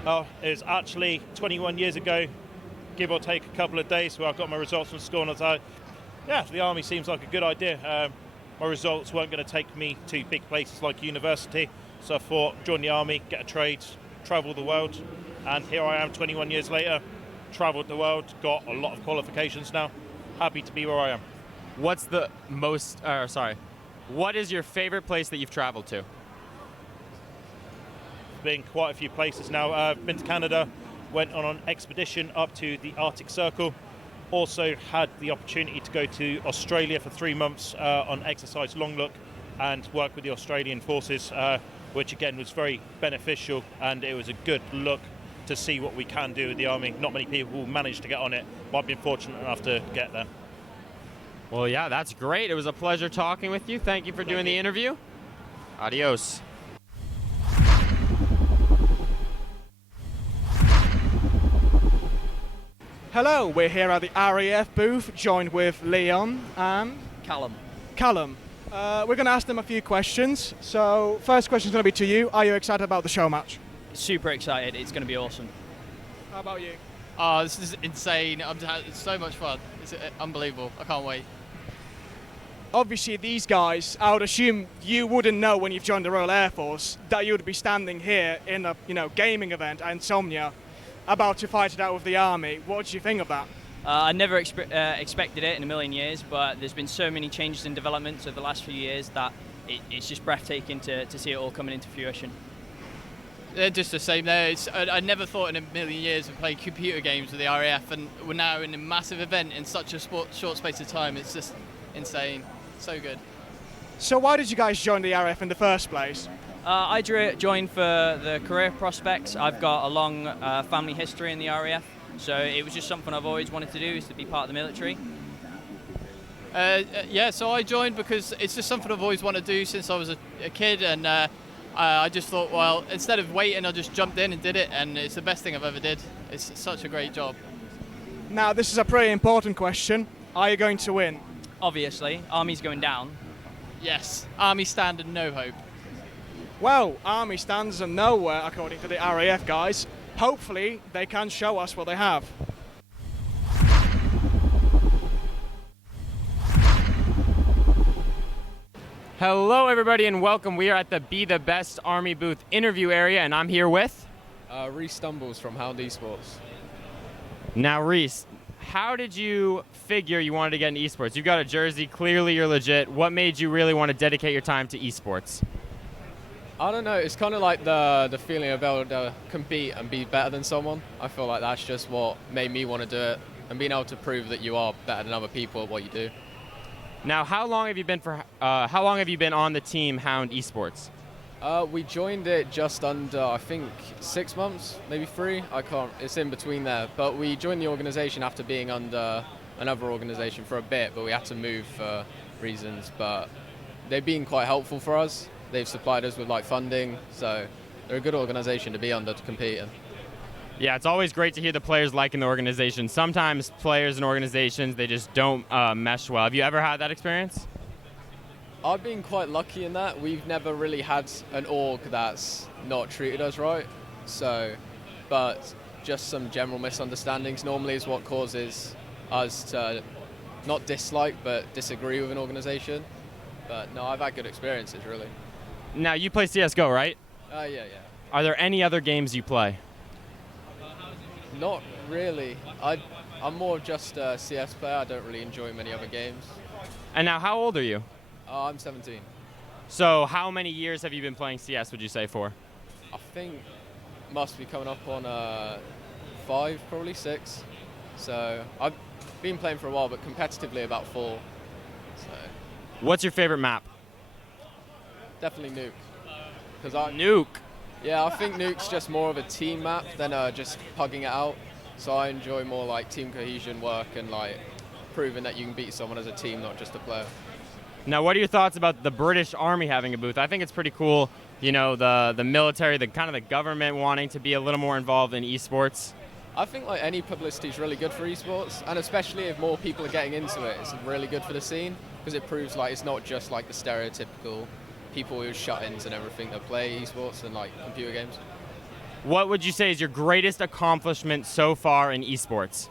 Oh, it was actually 21 years ago, give or take a couple of days, where I got my results from school, and I was like, yeah, the Army seems like a good idea. My results weren't going to take me to big places like university, so I thought, join the Army, get a trade, travel the world, and here I am 21 years later, travelled the world, got a lot of qualifications now, happy to be where I am. What's the most, what is your favorite place that you've traveled to? Been quite a few places now. I've been to Canada, went on an expedition up to the Arctic Circle, also had the opportunity to go to Australia for 3 months on exercise long look and work with the Australian forces, which again was very beneficial, and it was a good look to see what we can do with the Army. Not many people manage to get on it, but I've been fortunate enough to get there. Well, yeah, that's great. It was a pleasure talking with you. Thank you for doing the interview. Adios. Hello, we're here at the RAF booth, joined with Leon and Callum. We're going to ask them a few questions. So, first question is going to be to you. Are you excited about the show match? Super excited. It's going to be awesome. How about you? Oh, this is insane. It's so much fun. It's unbelievable. I can't wait. Obviously, these guys, I would assume you wouldn't know when you've joined the Royal Air Force that you would be standing here in a gaming event at Insomnia, about to fight it out with the Army. What do you think of that? I never expected it in a million years, but there's been so many changes and developments over the last few years that it's just breathtaking to see it all coming into fruition. They're just the same there. I never thought in a million years of playing computer games with the RAF, and we're now in a massive event in such a short space of time. It's just insane. So good. So why did you guys join the RAF in the first place? I joined for the career prospects. I've got a long family history in the RAF, so it was just something I've always wanted to do, is to be part of the military. Yeah, so I joined because it's just something I've always wanted to do since I was a kid, and I just thought, well, instead of waiting, I just jumped in and did it, and it's the best thing I've ever did. It's such a great job. Now, this is a pretty important question. Are you going to win? Obviously. Army's going down. Yes. Army stand and no hope. Well, Army stands are nowhere, according to the RAF guys. Hopefully, they can show us what they have. Hello, everybody, and welcome. We are at the Be the Best Army booth interview area, and I'm here with Reese Stumbles from Hound Esports. Now, Reese, how did you figure you wanted to get into esports? You've got a jersey, clearly you're legit. What made you really want to dedicate your time to esports? I don't know, it's kind of like the feeling of able to compete and be better than someone. I feel like that's just what made me want to do it, and being able to prove that you are better than other people at what you do. Now, how long have you been on the team Hound Esports? We joined it just under, I think, 6 months, maybe 3. I can't. It's in between there. But we joined the organisation after being under another organisation for a bit, but we had to move for reasons. But they've been quite helpful for us. They've supplied us with funding, so they're a good organisation to be under to compete in. Yeah, it's always great to hear the players liking the organization. Sometimes players and organizations, they just don't mesh well. Have you ever had that experience? I've been quite lucky in that. We've never really had an org that's not treated us right. But just some general misunderstandings normally is what causes us to not dislike, but disagree with an organization. But no, I've had good experiences, really. Now, you play CSGO, right? Yeah. Are there any other games you play? Not really. I'm more just a CS player. I don't really enjoy many other games. And now, how old are you? I'm 17. So how many years have you been playing CS, would you say, for? I think must be coming up on 5, probably 6. So I've been playing for a while, but competitively about 4. So. What's your favorite map? Definitely Nuke. Nuke? Yeah, I think Nuke's just more of a team map than just pugging it out. So I enjoy more team cohesion work and proving that you can beat someone as a team, not just a player. Now, what are your thoughts about the British Army having a booth? I think it's pretty cool. You know, the military, the kind of the government wanting to be a little more involved in esports. I think like any publicity is really good for esports, and especially if more people are getting into it, it's really good for the scene because it proves like it's not just like the stereotypical people who shut-ins and everything that play esports and like computer games. What would you say is your greatest accomplishment so far in esports?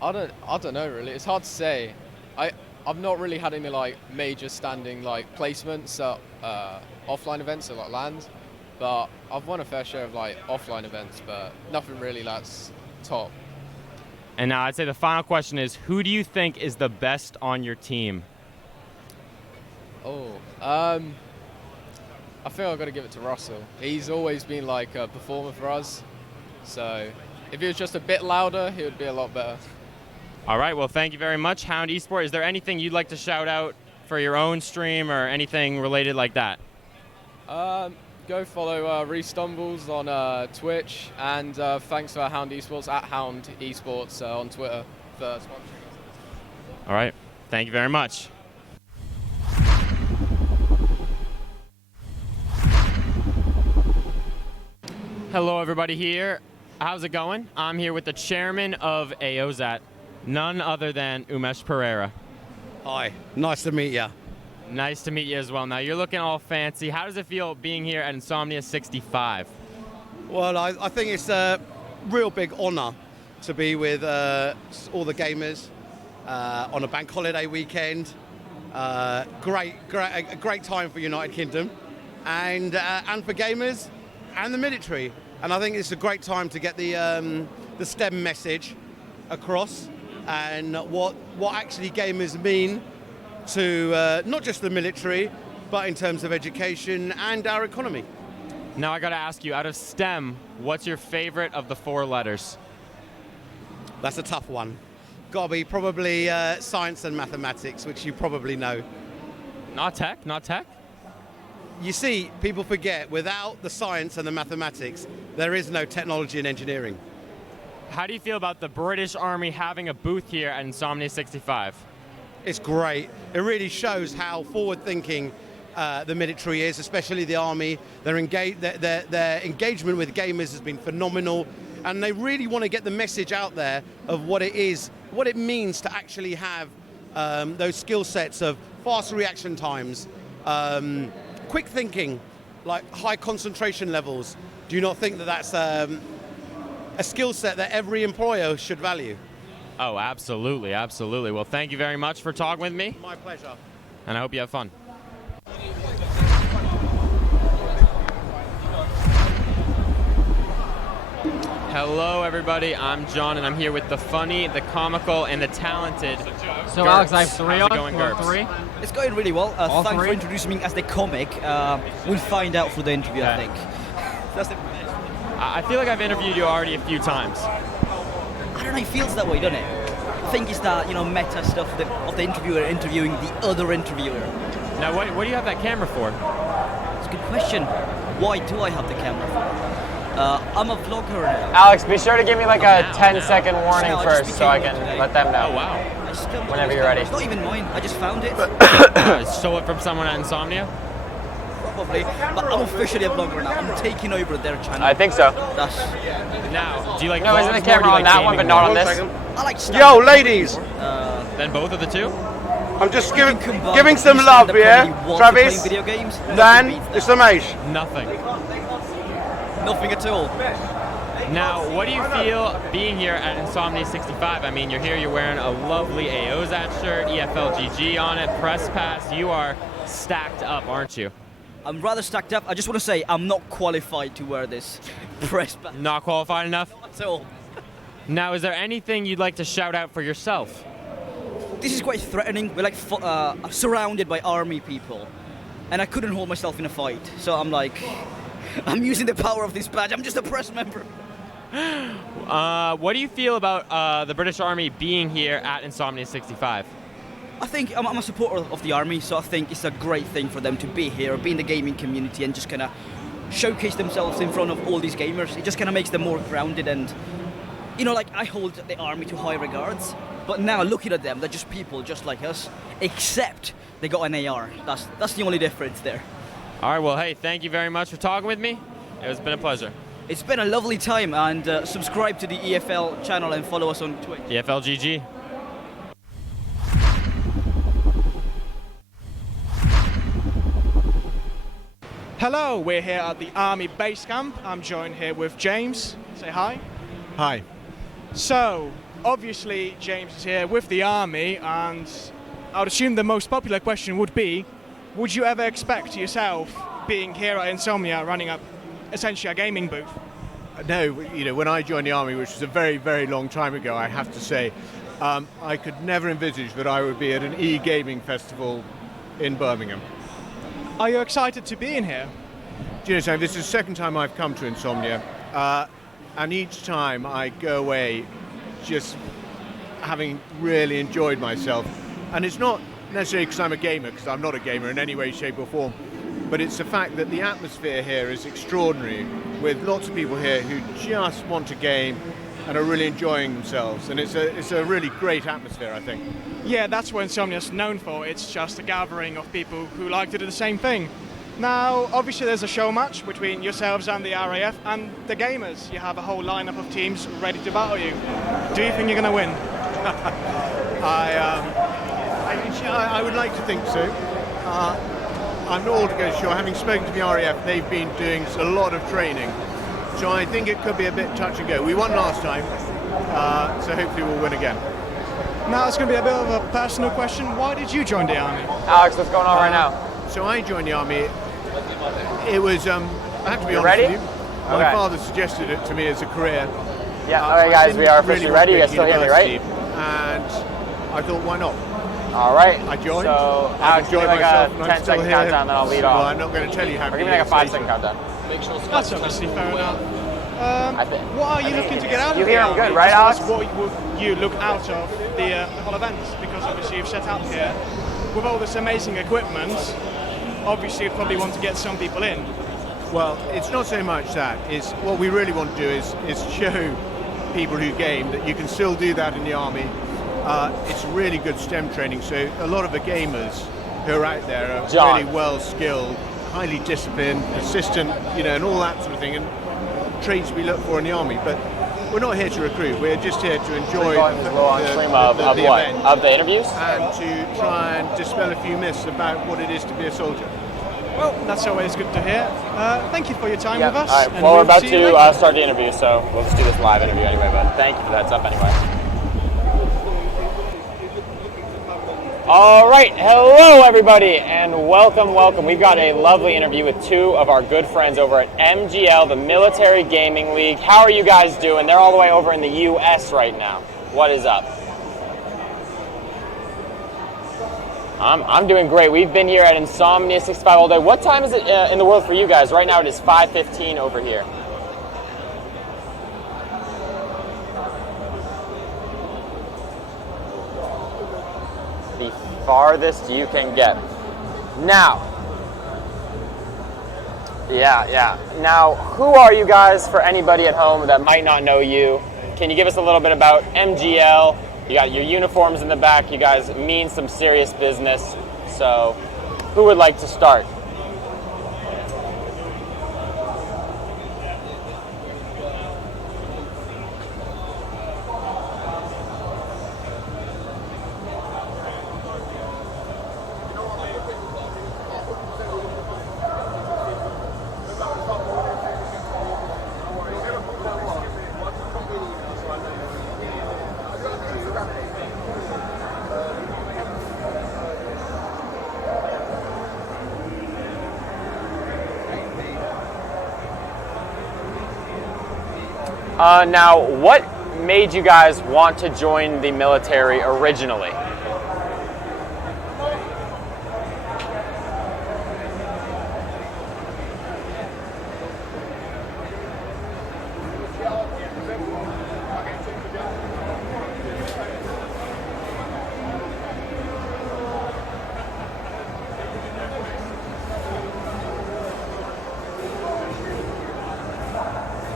I don't know really. It's hard to say. I've not really had any like major standing like placements at offline events or like LANs, but I've won a fair share of like offline events, but nothing really that's top. And now I'd say the final question is, who do you think is the best on your team? I think I've got to give it to Russell. He's always been like a performer for us, so if he was just a bit louder, he would be a lot better. All right, well, thank you very much, Hound Esport. Is there anything you'd like to shout out for your own stream or anything related like that? Go follow Restumbles on Twitch, and thanks to Hound Esports at Hound Esports on Twitter for sponsoring us. All right, thank you very much. Hello, everybody here. How's it going? I'm here with the chairman of AOZAT, none other than Umesh Pereira. Hi, nice to meet you. Nice to meet you as well. Now, you're looking all fancy. How does it feel being here at INSOMNIA65? Well, I think it's a real big honour to be with all the gamers on a bank holiday weekend. A great time for United Kingdom and for gamers and the military. And I think it's a great time to get the STEM message across and what actually gamers mean to not just the military, but in terms of education and our economy. Now I gotta ask you, out of STEM, what's your favorite of the 4 letters? That's a tough one. Gotta be probably science and mathematics, which you probably know. Not tech, not tech? You see, people forget, without the science and the mathematics, there is no technology and engineering. How do you feel about the British Army having a booth here at INSOMNIA65? It's great. It really shows how forward-thinking the military is, especially the Army. Their engagement with gamers has been phenomenal, and they really want to get the message out there of what it is, what it means to actually have those skill sets of fast reaction times, quick thinking, like high concentration levels. Do you not think that that's a skill set that every employer should value? Oh, absolutely, absolutely. Well, thank you very much for talking with me. My pleasure. And I hope you have fun. Hello, everybody. I'm John, and I'm here with the funny, the comical, and the talented. So, Gertz. Alex, I have 3 How's on. it going, Gertz? 3. It's going really well. All Thanks 3? for introducing me as the comic. We'll find out through the interview, I think. That's the... I feel like I've interviewed you already a few times. I don't know, it feels that way, doesn't it? I think it's that, meta stuff of the interviewer interviewing the other interviewer. Now, what do you have that camera for? It's a good question. Why do I have the camera for? I'm a vlogger now. Alex, be sure to give me like a 10-second warning first so I can let them know. Oh, wow. Whenever you're ready. It's not even mine, I just found it. Stole it from someone at Insomnia? Probably, but I'm officially a vlogger now. I'm taking over their channel. I think so. That's... Now, do you like No, isn't the vlogs more, camera do you on like that one, but gaming not more? on this? I like Yo, ladies! Then both of the two? I'm just giving some love, yeah? Travis, video games, Dan, it's Umesh. Nothing. Nothing at all. Now, what do you feel being here at INSOMNIA65? I mean, you're here, you're wearing a lovely AOZAT shirt, EFLGG on it, press pass. You are stacked up, aren't you? I'm rather stacked up. I just want to say I'm not qualified to wear this press pass. Not qualified enough? Not at all. Now, is there anything you'd like to shout out for yourself? This is quite threatening. We're like surrounded by army people, and I couldn't hold myself in a fight. So I'm like, I'm using the power of this badge. I'm just a press member. What do you feel about the British Army being here at INSOMNIA65? I think I'm a supporter of the army, so I think it's a great thing for them to be here, be in the gaming community, and just kind of showcase themselves in front of all these gamers. It just kind of makes them more grounded and you know, like I hold the army to high regards, but now looking at them, they're just people just like us, except they got an AR. That's the only difference there. All right, well, hey, thank you very much for talking with me. It's been a pleasure. It's been a lovely time, and subscribe to the EFL channel and follow us on Twitch. EFLGG. Hello, we're here at the Army base camp. I'm joined here with James. Say hi. Hi. So, obviously, James is here with the Army, and I would assume the most popular question would be, would you ever expect yourself being here at Insomnia running up essentially a gaming booth? No, you know, when I joined the Army, which was a very, very long time ago, I have to say, I could never envisage that I would be at an e-gaming festival in Birmingham. Are you excited to be in here? Do you know something? This is the second time I've come to Insomnia, and each time I go away just having really enjoyed myself. And it's not necessarily because I'm a gamer, because I'm not a gamer in any way, shape or form, but it's the fact that the atmosphere here is extraordinary, with lots of people here who just want to game and are really enjoying themselves, and it's a really great atmosphere, I think. Yeah, that's what Insomnia's known for. It's just a gathering of people who like to do the same thing. Now, obviously there's a show match between yourselves and the RAF and the gamers. You have a whole lineup of teams ready to battle you. Do you think you're going to win? I would like to think so. I'm not altogether sure. Having spoken to the RAF, they've been doing a lot of training. So I think it could be a bit touch and go. We won last time, so hopefully we'll win again. Now it's going to be a bit of a personal question. Why did you join the Army? Alex, what's going on right now? So I joined the Army. It was, I have to be honest ready? with you, my father suggested it to me as a career. Yeah, all right guys, we are officially ready. You guys still hear me, right? And I thought, why not? All right. I joined. So I've Alex, give me enjoyed like myself, a and I'm 10 still second here. countdown, then I'll lead off. Well, I'm not going to tell you how Or many give me like a 5 years second later. countdown. That's obviously fair enough. What are you looking to get out of You the hear him Army? good, right, As Alex? well as what would you look out of the whole events? Because obviously you've set out here with all this amazing equipment. Obviously you'd probably want to get some people in. Well, it's not so much that. It's what we really want to do is show people who game that you can still do that in the Army. It's really good STEM training, so a lot of the gamers who are out there are really well skilled, highly disciplined, persistent, you know, and all that sort of thing, and traits we look for in the Army. But we're not here to recruit, we're just here to enjoy the event. Of the interviews? And to try and dispel a few myths about what it is to be a soldier. Well, that's always good to hear. Thank you for your time with us. All right, and well, we're we'll about see you to later. start the interview, so we'll just do this live interview anyway, but thank you for the heads up anyway. All right, hello everybody, and welcome, welcome. We've got a lovely interview with two of our good friends over at MGL, the Military Gaming League. How are you guys doing? They're all the way over in the US right now. What is up? I'm doing great. We've been here at INSOMNIA65 all day. What time is it in the world for you guys? Right now it is 5:15 over here. The farthest you can get. Now, yeah. Now, who are you guys for anybody at home that might not know you? Can you give us a little bit about MGL? You got your uniforms in the back. You guys mean some serious business. So, who would like to start? Now, what made you guys want to join the military originally?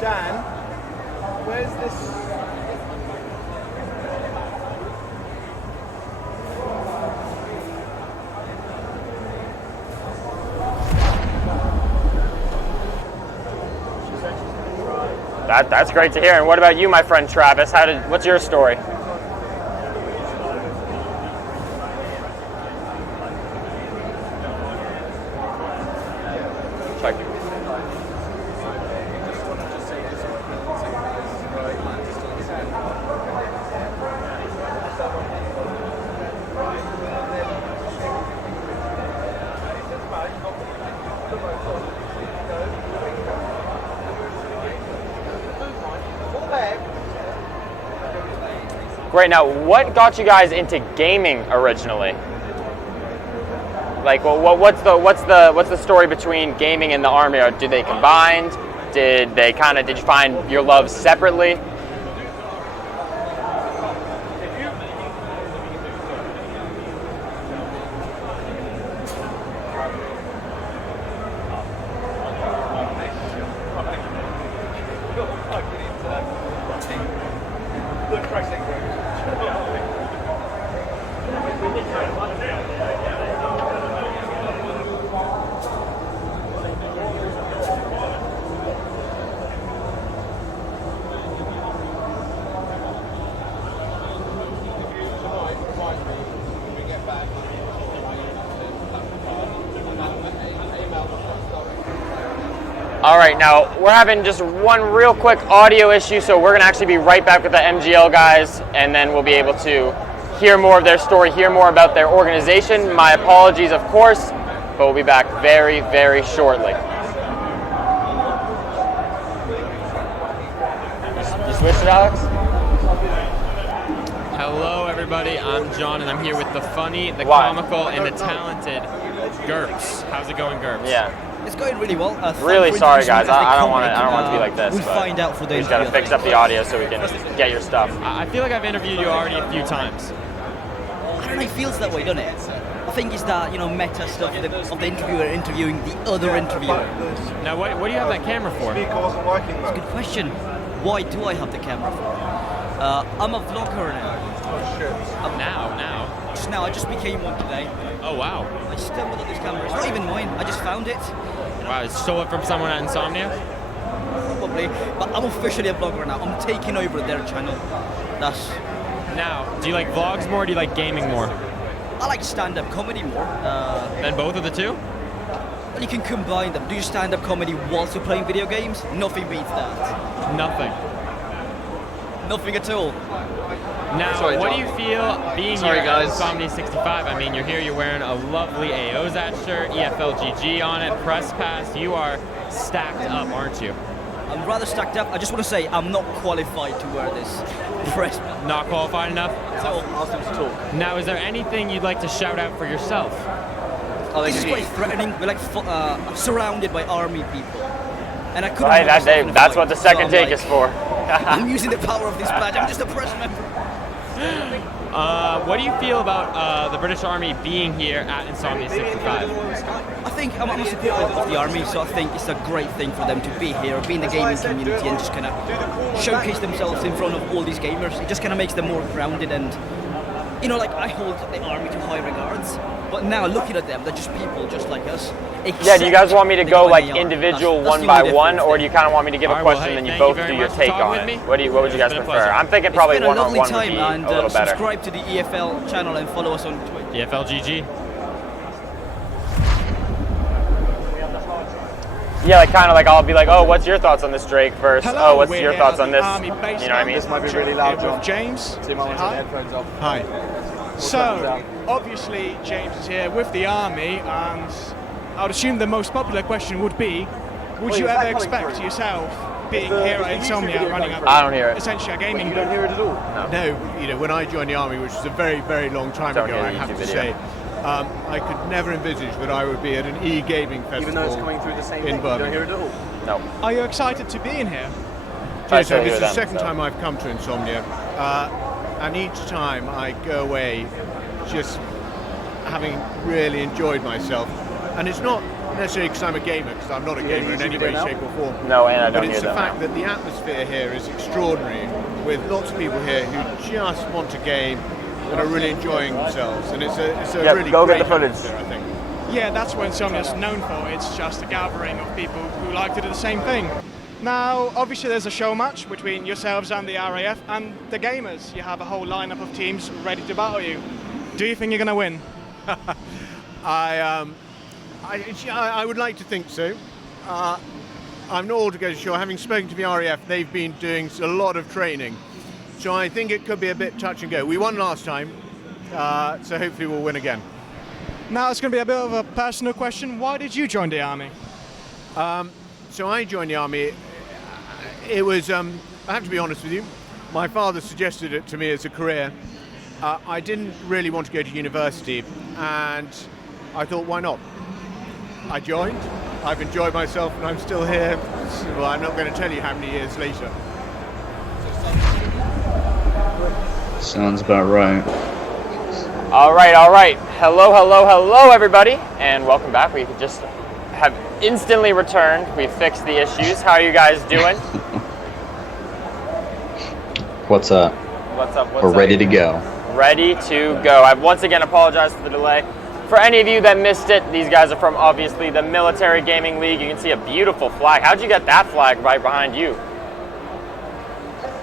Dan, where's this That's great to hear. And what about you, my friend Travis? What's your story? Check it. Great. Now, what got you guys into gaming originally? Like, well, what's the story between gaming and the Army? Or did they combine? Did you find your love separately? All right, now we're having just one real quick audio issue, so we're gonna actually be right back with the MGL guys, and then we'll be able to hear more of their story, hear more about their organization. My apologies, of course, but we'll be back very, very shortly. You switched it, Alex? Hello, everybody. I'm John, and I'm here with the funny, the comical, and the talented GURPS. How's it going, GURPS? Yeah. It's going really well. Really sorry, guys. I don't want it to be like this. We'll find out for the we just gotta fix up the audio so we can get your stuff. I feel like I've interviewed you already a few times. I don't know, it feels that way, doesn't it? I think it's that, meta stuff of the interviewer interviewing the other interviewer. Now, what do you have that camera for? It's a good question. Why do I have the camera for? I'm a vlogger now. Oh, shit. Now? Just now, I just became one today. Oh, wow. I stumbled on this camera. It's not even mine. I just found it. Wow, you stole it from someone at Insomnia? Probably. But I'm officially a vlogger now. I'm taking over their channel. Now, do you like vlogs more or do you like gaming more? I like stand-up comedy more. Then both of the two? Well, you can combine them. Do you stand-up comedy whilst you're playing video games? Nothing beats that. Nothing. Nothing at all. Now, what do you feel being here at INSOMNIA65? I mean, you're here, you're wearing a lovely AOZAT shirt, EFLGG on it, press pass. You are stacked up, aren't you? I'm rather stacked up. I just want to say I'm not qualified to wear this press. Not qualified enough? So ask them to talk. Now, is there anything you'd like to shout out for yourself? This is quite threatening. We're like surrounded by army people. And I couldn't. Right, that's what the second take is for. I'm using the power of this badge. I'm just a press member. What do you feel about the British Army being here at INSOMNIA65? I think I'm a supporter of the Army, so I think it's a great thing for them to be here, be in the gaming community and just kind of showcase themselves in front of all these gamers. It just kind of makes them more grounded and, I hold the Army to high regards, but now looking at them, they're just people just like us. Yeah, do you guys want me to go like individual one by one, or do you kind of want me to give a question and then you both do your take on it? What would you guys prefer? I'm thinking probably one-on-one would be a little better. Subscribe to the EFL channel and follow us on Twitter. EFLGG. Yeah, I'll be like, oh, what's your thoughts on this, Drake? First, hello, what's your thoughts on this? Army You know what I mean? This might be really loud, John. James. Hi. Hi. So, obviously, James is here with the Army, and I would assume the most popular question would be, would you ever expect yourself being here at Insomnia running up? I don't hear it. Essentially a gaming. You don't hear it at all? No. When I joined the Army, which was a very, very long time ago, I have to say, I could never envisage that I would be at an e-gaming festival. Even though it's coming through the same in Birmingham. You don't hear it at all? No. Are you excited to be in here? This is the second time I've come to Insomnia, and each time I go away just having really enjoyed myself. And it's not necessarily because I'm a gamer, because I'm not a gamer in any way, shape or form. No, and I don't But it's the fact that the atmosphere here is extraordinary, with lots of people here who just want to game and are really enjoying themselves. And it's a really go great get the footage. atmosphere, I think. Yeah, that's what Insomnia's known for. It's just a gathering of people who like to do the same thing. Now, obviously there's a show match between yourselves and the RAF and the gamers. You have a whole lineup of teams ready to battle you. Do you think you're going to win? I would like to think so. I'm not altogether sure. Having spoken to the RAF, they've been doing a lot of training. So I think it could be a bit touch and go. We won last time, so hopefully we'll win again. Now it's going to be a bit of a personal question. Why did you join the army? So I joined the army. It was, I have to be honest with you, my father suggested it to me as a career. I didn't really want to go to university, and I thought, why not? I joined, I've enjoyed myself, and I'm still here. Well, I'm not going to tell you how many years later. Sounds about right. All right. Hello, everybody, and welcome back. We just have instantly returned. We fixed the issues. How are you guys doing? What's up? What's up? We're ready to go. Ready to go. I once again apologize for the delay. For any of you that missed it, these guys are from obviously the Military Gaming League. You can see a beautiful flag. How'd you get that flag right behind you?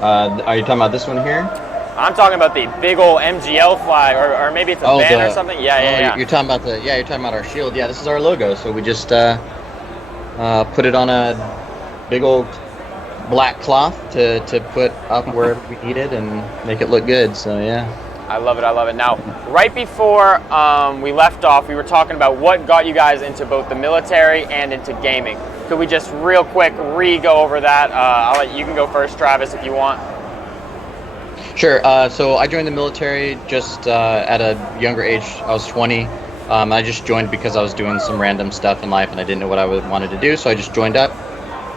Are you talking about this one here? I'm talking about the big old MGL flag, or maybe it's a band or something. Yeah. You're talking about our shield. Yeah, this is our logo. So we just put it on a big old black cloth to put up where we need it and make it look good. So yeah. I love it. Now, right before we left off, we were talking about what got you guys into both the military and into gaming. Could we just real quick go over that? I'll let you can go first, Travis, if you want. Sure. So I joined the military just at a younger age. I was 20. I just joined because I was doing some random stuff in life and I didn't know what I wanted to do, so I just joined up,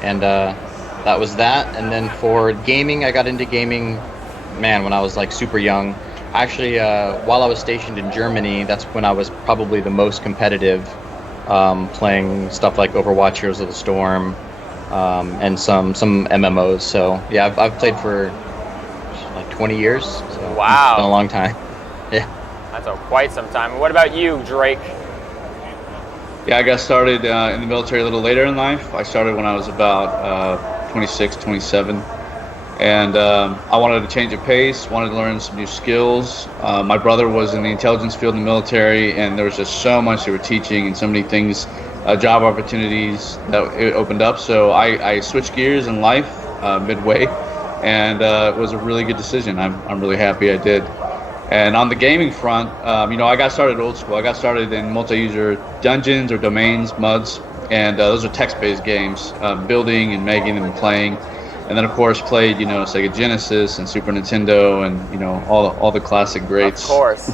and that was that. And then for gaming, I got into gaming, when I was like super young. Actually, while I was stationed in Germany, that's when I was probably the most competitive, playing stuff like Overwatch, Heroes of the Storm, and some MMOs. So yeah, I've played for like 20 years. So wow, it's been a long time. Yeah, that's quite some time. What about you, Drake? Yeah, I got started in the military a little later in life. I started when I was about 26, 27. And I wanted to change of pace, wanted to learn some new skills. My brother was in the intelligence field in the military, and there was just so much they were teaching and so many things, job opportunities that it opened up. So I switched gears in life midway, and it was a really good decision. I'm really happy I did. And on the gaming front, I got started old school. I got started in multi-user dungeons or domains, MUDs, and those are text-based games, building and making them and playing. And then, of course, played, Sega Genesis and Super Nintendo and, all the classic greats. Of course.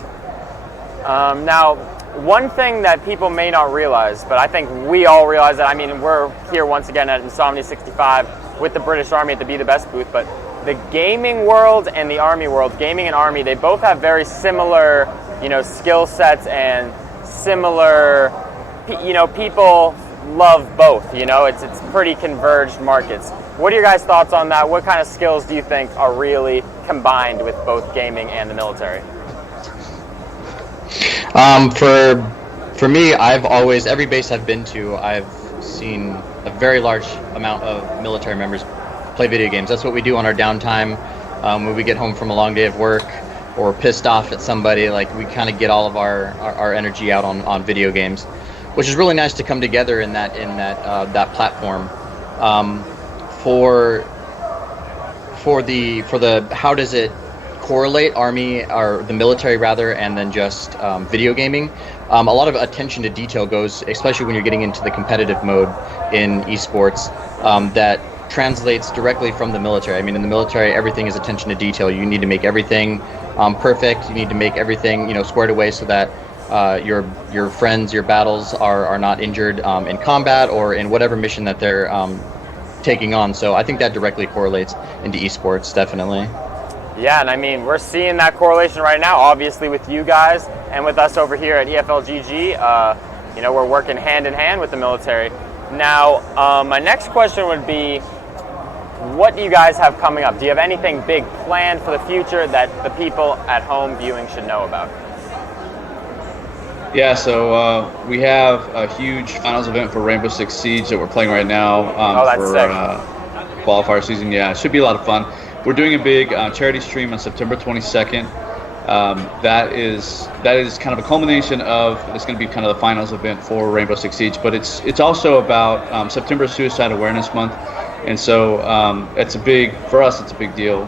Now, one thing that people may not realize, but I think we all realize that, we're here once again at INSOMNIA65 with the British Army at the Be The Best booth, but the gaming world and the Army world, gaming and Army, they both have very similar, skill sets and similar, people love both, it's pretty converged markets. What are your guys' thoughts on that? What kind of skills do you think are really combined with both gaming and the military? For me, every base I've been to, I've seen a very large amount of military members play video games. That's what we do on our downtime when we get home from a long day of work or pissed off at somebody. Like, we kind of get all of our energy out on video games, which is really nice to come together in that platform. For the how does it correlate Army or the military rather, and then just video gaming? A lot of attention to detail goes, especially when you're getting into the competitive mode in esports, that translates directly from the military. In the military, everything is attention to detail. You need to make everything perfect. You need to make everything squared away so that your friends, your battles are not injured in combat or in whatever mission that they're taking on. So I think that directly correlates into esports, definitely. Yeah, and we're seeing that correlation right now, obviously with you guys and with us over here at EFLGG. We're working hand in hand with the military. Now, my next question would be, what do you guys have coming up? Do you have anything big planned for the future that the people at home viewing should know about? Yeah, so we have a huge finals event for Rainbow Six Siege that we're playing right now. That's sick. qualifier season. Yeah, it should be a lot of fun. We're doing a big charity stream on September 22nd. That is kind of a culmination of, it's going to be kind of the finals event for Rainbow Six Siege, but it's also about September Suicide Awareness Month, and so for us it's a big deal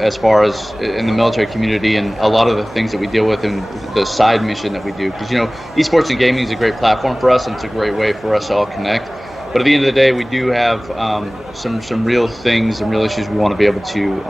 as far as in the military community and a lot of the things that we deal with in the side mission that we do, because esports and gaming is a great platform for us, and it's a great way for us to all connect. But at the end of the day, we do have some real things and real issues we want to be able to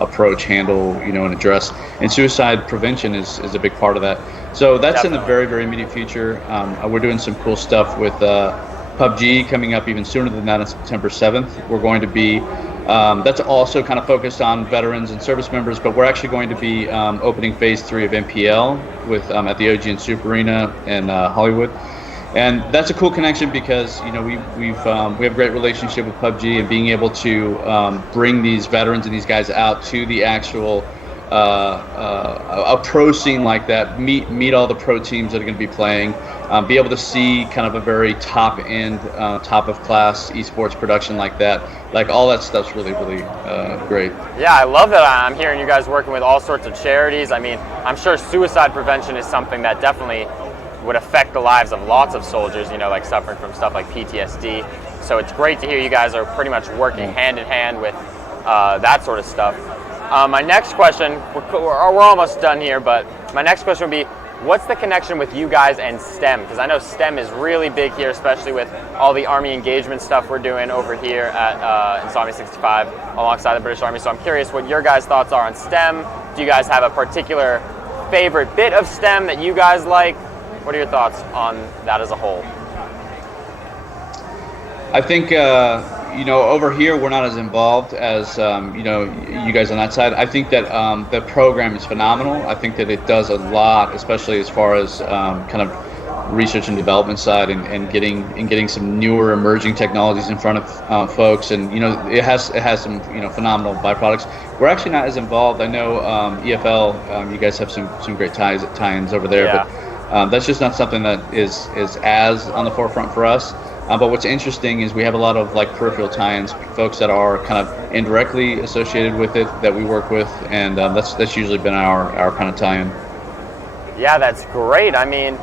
approach, handle, and address. And suicide prevention is a big part of that. So that's Definitely. in the very, very immediate future. We're doing some cool stuff with PUBG coming up even sooner than that on September 7th. We're going to be, that's also kind of focused on veterans and service members, but we're actually going to be opening phase 3 of MPL with at the OG and Super Arena in Hollywood. And that's a cool connection because we have a great relationship with PUBG, and being able to bring these veterans and these guys out to the actual a pro scene like that, meet all the pro teams that are going to be playing, be able to see kind of a very top end, top of class esports production like that, like all that stuff's really great. Yeah, I love that. I'm hearing you guys working with all sorts of charities. I mean, I'm sure suicide prevention is something that definitely would affect the lives of lots of soldiers, like suffering from stuff like PTSD. So it's great to hear you guys are pretty much working hand in hand with that sort of stuff. My next question, we're almost done here, but my next question would be, what's the connection with you guys and STEM? Because I know STEM is really big here, especially with all the Army engagement stuff we're doing over here at INSOMNIA65 alongside the British Army. So I'm curious what your guys' thoughts are on STEM. Do you guys have a particular favorite bit of STEM that you guys like? What are your thoughts on that as a whole? I think over here we're not as involved as you guys on that side. I think that the program is phenomenal. I think that it does a lot, especially as far as kind of research and development side, and getting some newer emerging technologies in front of folks. And it has some phenomenal byproducts. We're actually not as involved. I know EFL, you guys have some great tie-ins over there, Yeah. but that's just not something that is as on the forefront for us. But what's interesting is we have a lot of peripheral tie-ins, folks that are kind of indirectly associated with it that we work with, and that's usually been our kind of tie-in. Yeah, that's great. I mean,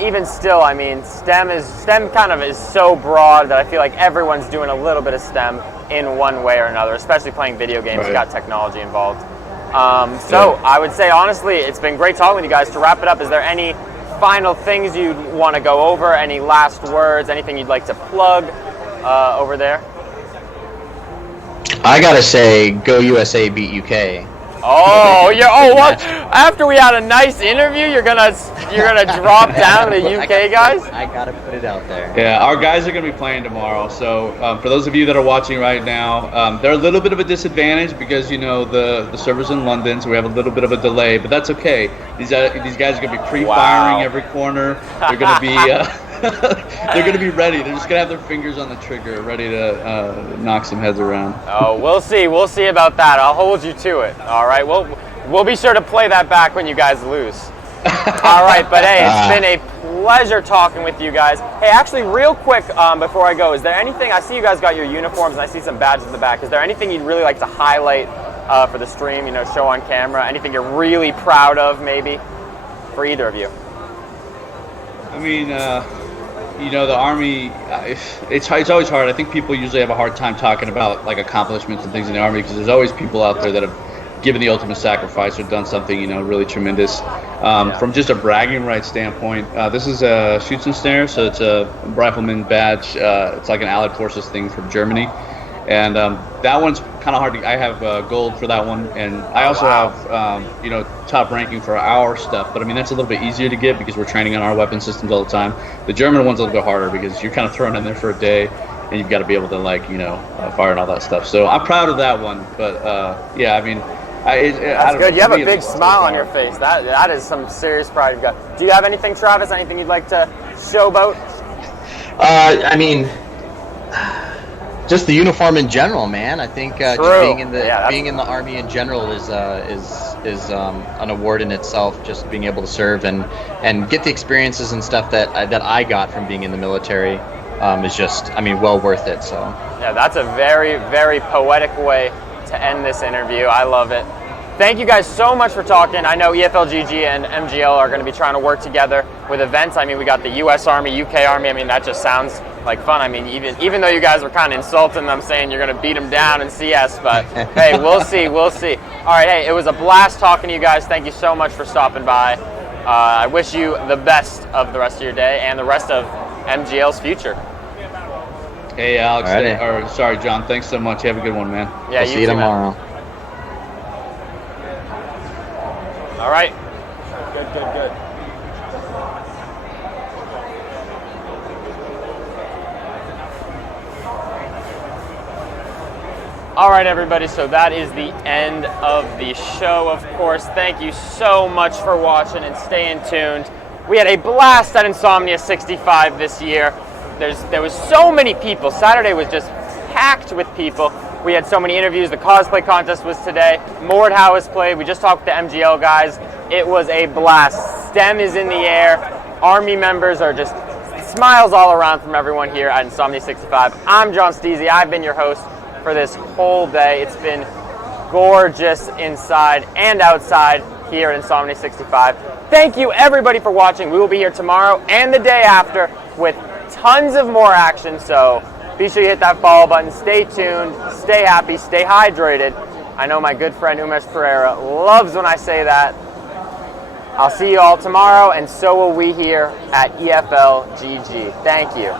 even still, I mean, STEM kind of is so broad that I feel like everyone's doing a little bit of STEM in one way or another, especially playing video games. Right. Got technology involved. So I would say, honestly, it's been great talking with you guys. To wrap it up, is there any final things you'd want to go over? Any last words? Anything you'd like to plug over there? I gotta say, go USA, beat UK. Oh, yeah. Oh, what? After we had a nice interview, you're gonna drop down to the UK guys? I gotta put it out there. Yeah, our guys are going to be playing tomorrow. So for those of you that are watching right now, they're a little bit of a disadvantage because the server's in London, so we have a little bit of a delay. But that's okay. These guys are going to be pre-firing every corner. They're going to be they're going to be ready. They're just going to have their fingers on the trigger, ready to knock some heads around. Oh, we'll see. We'll see about that. I'll hold you to it. All right. We'll be sure to play that back when you guys lose. All right. But hey, it's been a pleasure talking with you guys. Hey, actually, real quick before I go, is there anything? I see you guys got your uniforms and I see some badges in the back. Is there anything you'd really like to highlight for the stream? Show on camera. Anything you're really proud of, maybe, for either of you? I mean, the Army, it's always hard. I think people usually have a hard time talking about accomplishments and things in the Army because there's always people out there that have given the ultimate sacrifice or done something really tremendous. From just a bragging rights standpoint, this is a shoots and snare, so it's a rifleman badge. It's like an Allied Forces thing from Germany, and that one's kind of hard to. I have gold for that one, and I also have top ranking for our stuff. But I mean that's a little bit easier to get because we're training on our weapon systems all the time. The German one's a little bit harder because you're kind of thrown in there for a day, and you've got to be able to fire and all that stuff. So I'm proud of that one, but yeah, I mean. That's good. You have a big smile on your face. That is some serious pride you've got. Do you have anything, Travis? Anything you'd like to showboat? I mean, just the uniform in general, man. I think just being in the Army in general is an award in itself. Just being able to serve and get the experiences and stuff that I got from being in the military is just, well worth it. So. Yeah, Yeah, that's a very, very poetic way to end this interview. I love it. Thank you guys so much for talking. I know EFLGG and MGL are going to be trying to work together with events. I mean, we got the US Army, UK Army. I mean, that just sounds like fun. I mean, even though you guys were kind of insulting them, saying you're going to beat them down in CS, but hey, we'll see, we'll see. All right, hey, it was a blast talking to you guys. Thank you so much for stopping by. I wish you the best of the rest of your day and the rest of MGL's future. Hey, Alex, or sorry, John, thanks so much. Have a good one, man. Yeah, I'll see you tomorrow. All right. Good, good, good. All right, everybody, so that is the end of the show, of course. Thank you so much for watching and staying tuned. We had a blast at INSOMNIA65 this year. There was so many people. Saturday was just packed with people. We had so many interviews. The cosplay contest was today. Mordhau has played. We just talked to the MGL guys. It was a blast. STEM is in the air. Army members are just smiles all around from everyone here at INSOMNIA65. I'm John Steezy. I've been your host for this whole day. It's been gorgeous inside and outside here at INSOMNIA65. Thank you everybody for watching. We will be here tomorrow and the day after with tons of more action, so be sure you hit that follow button. Stay tuned, stay happy, stay hydrated. I know my good friend Umesh Pereira loves when I say that. I'll see you all tomorrow, and so will we here at EFLGG. Thank you.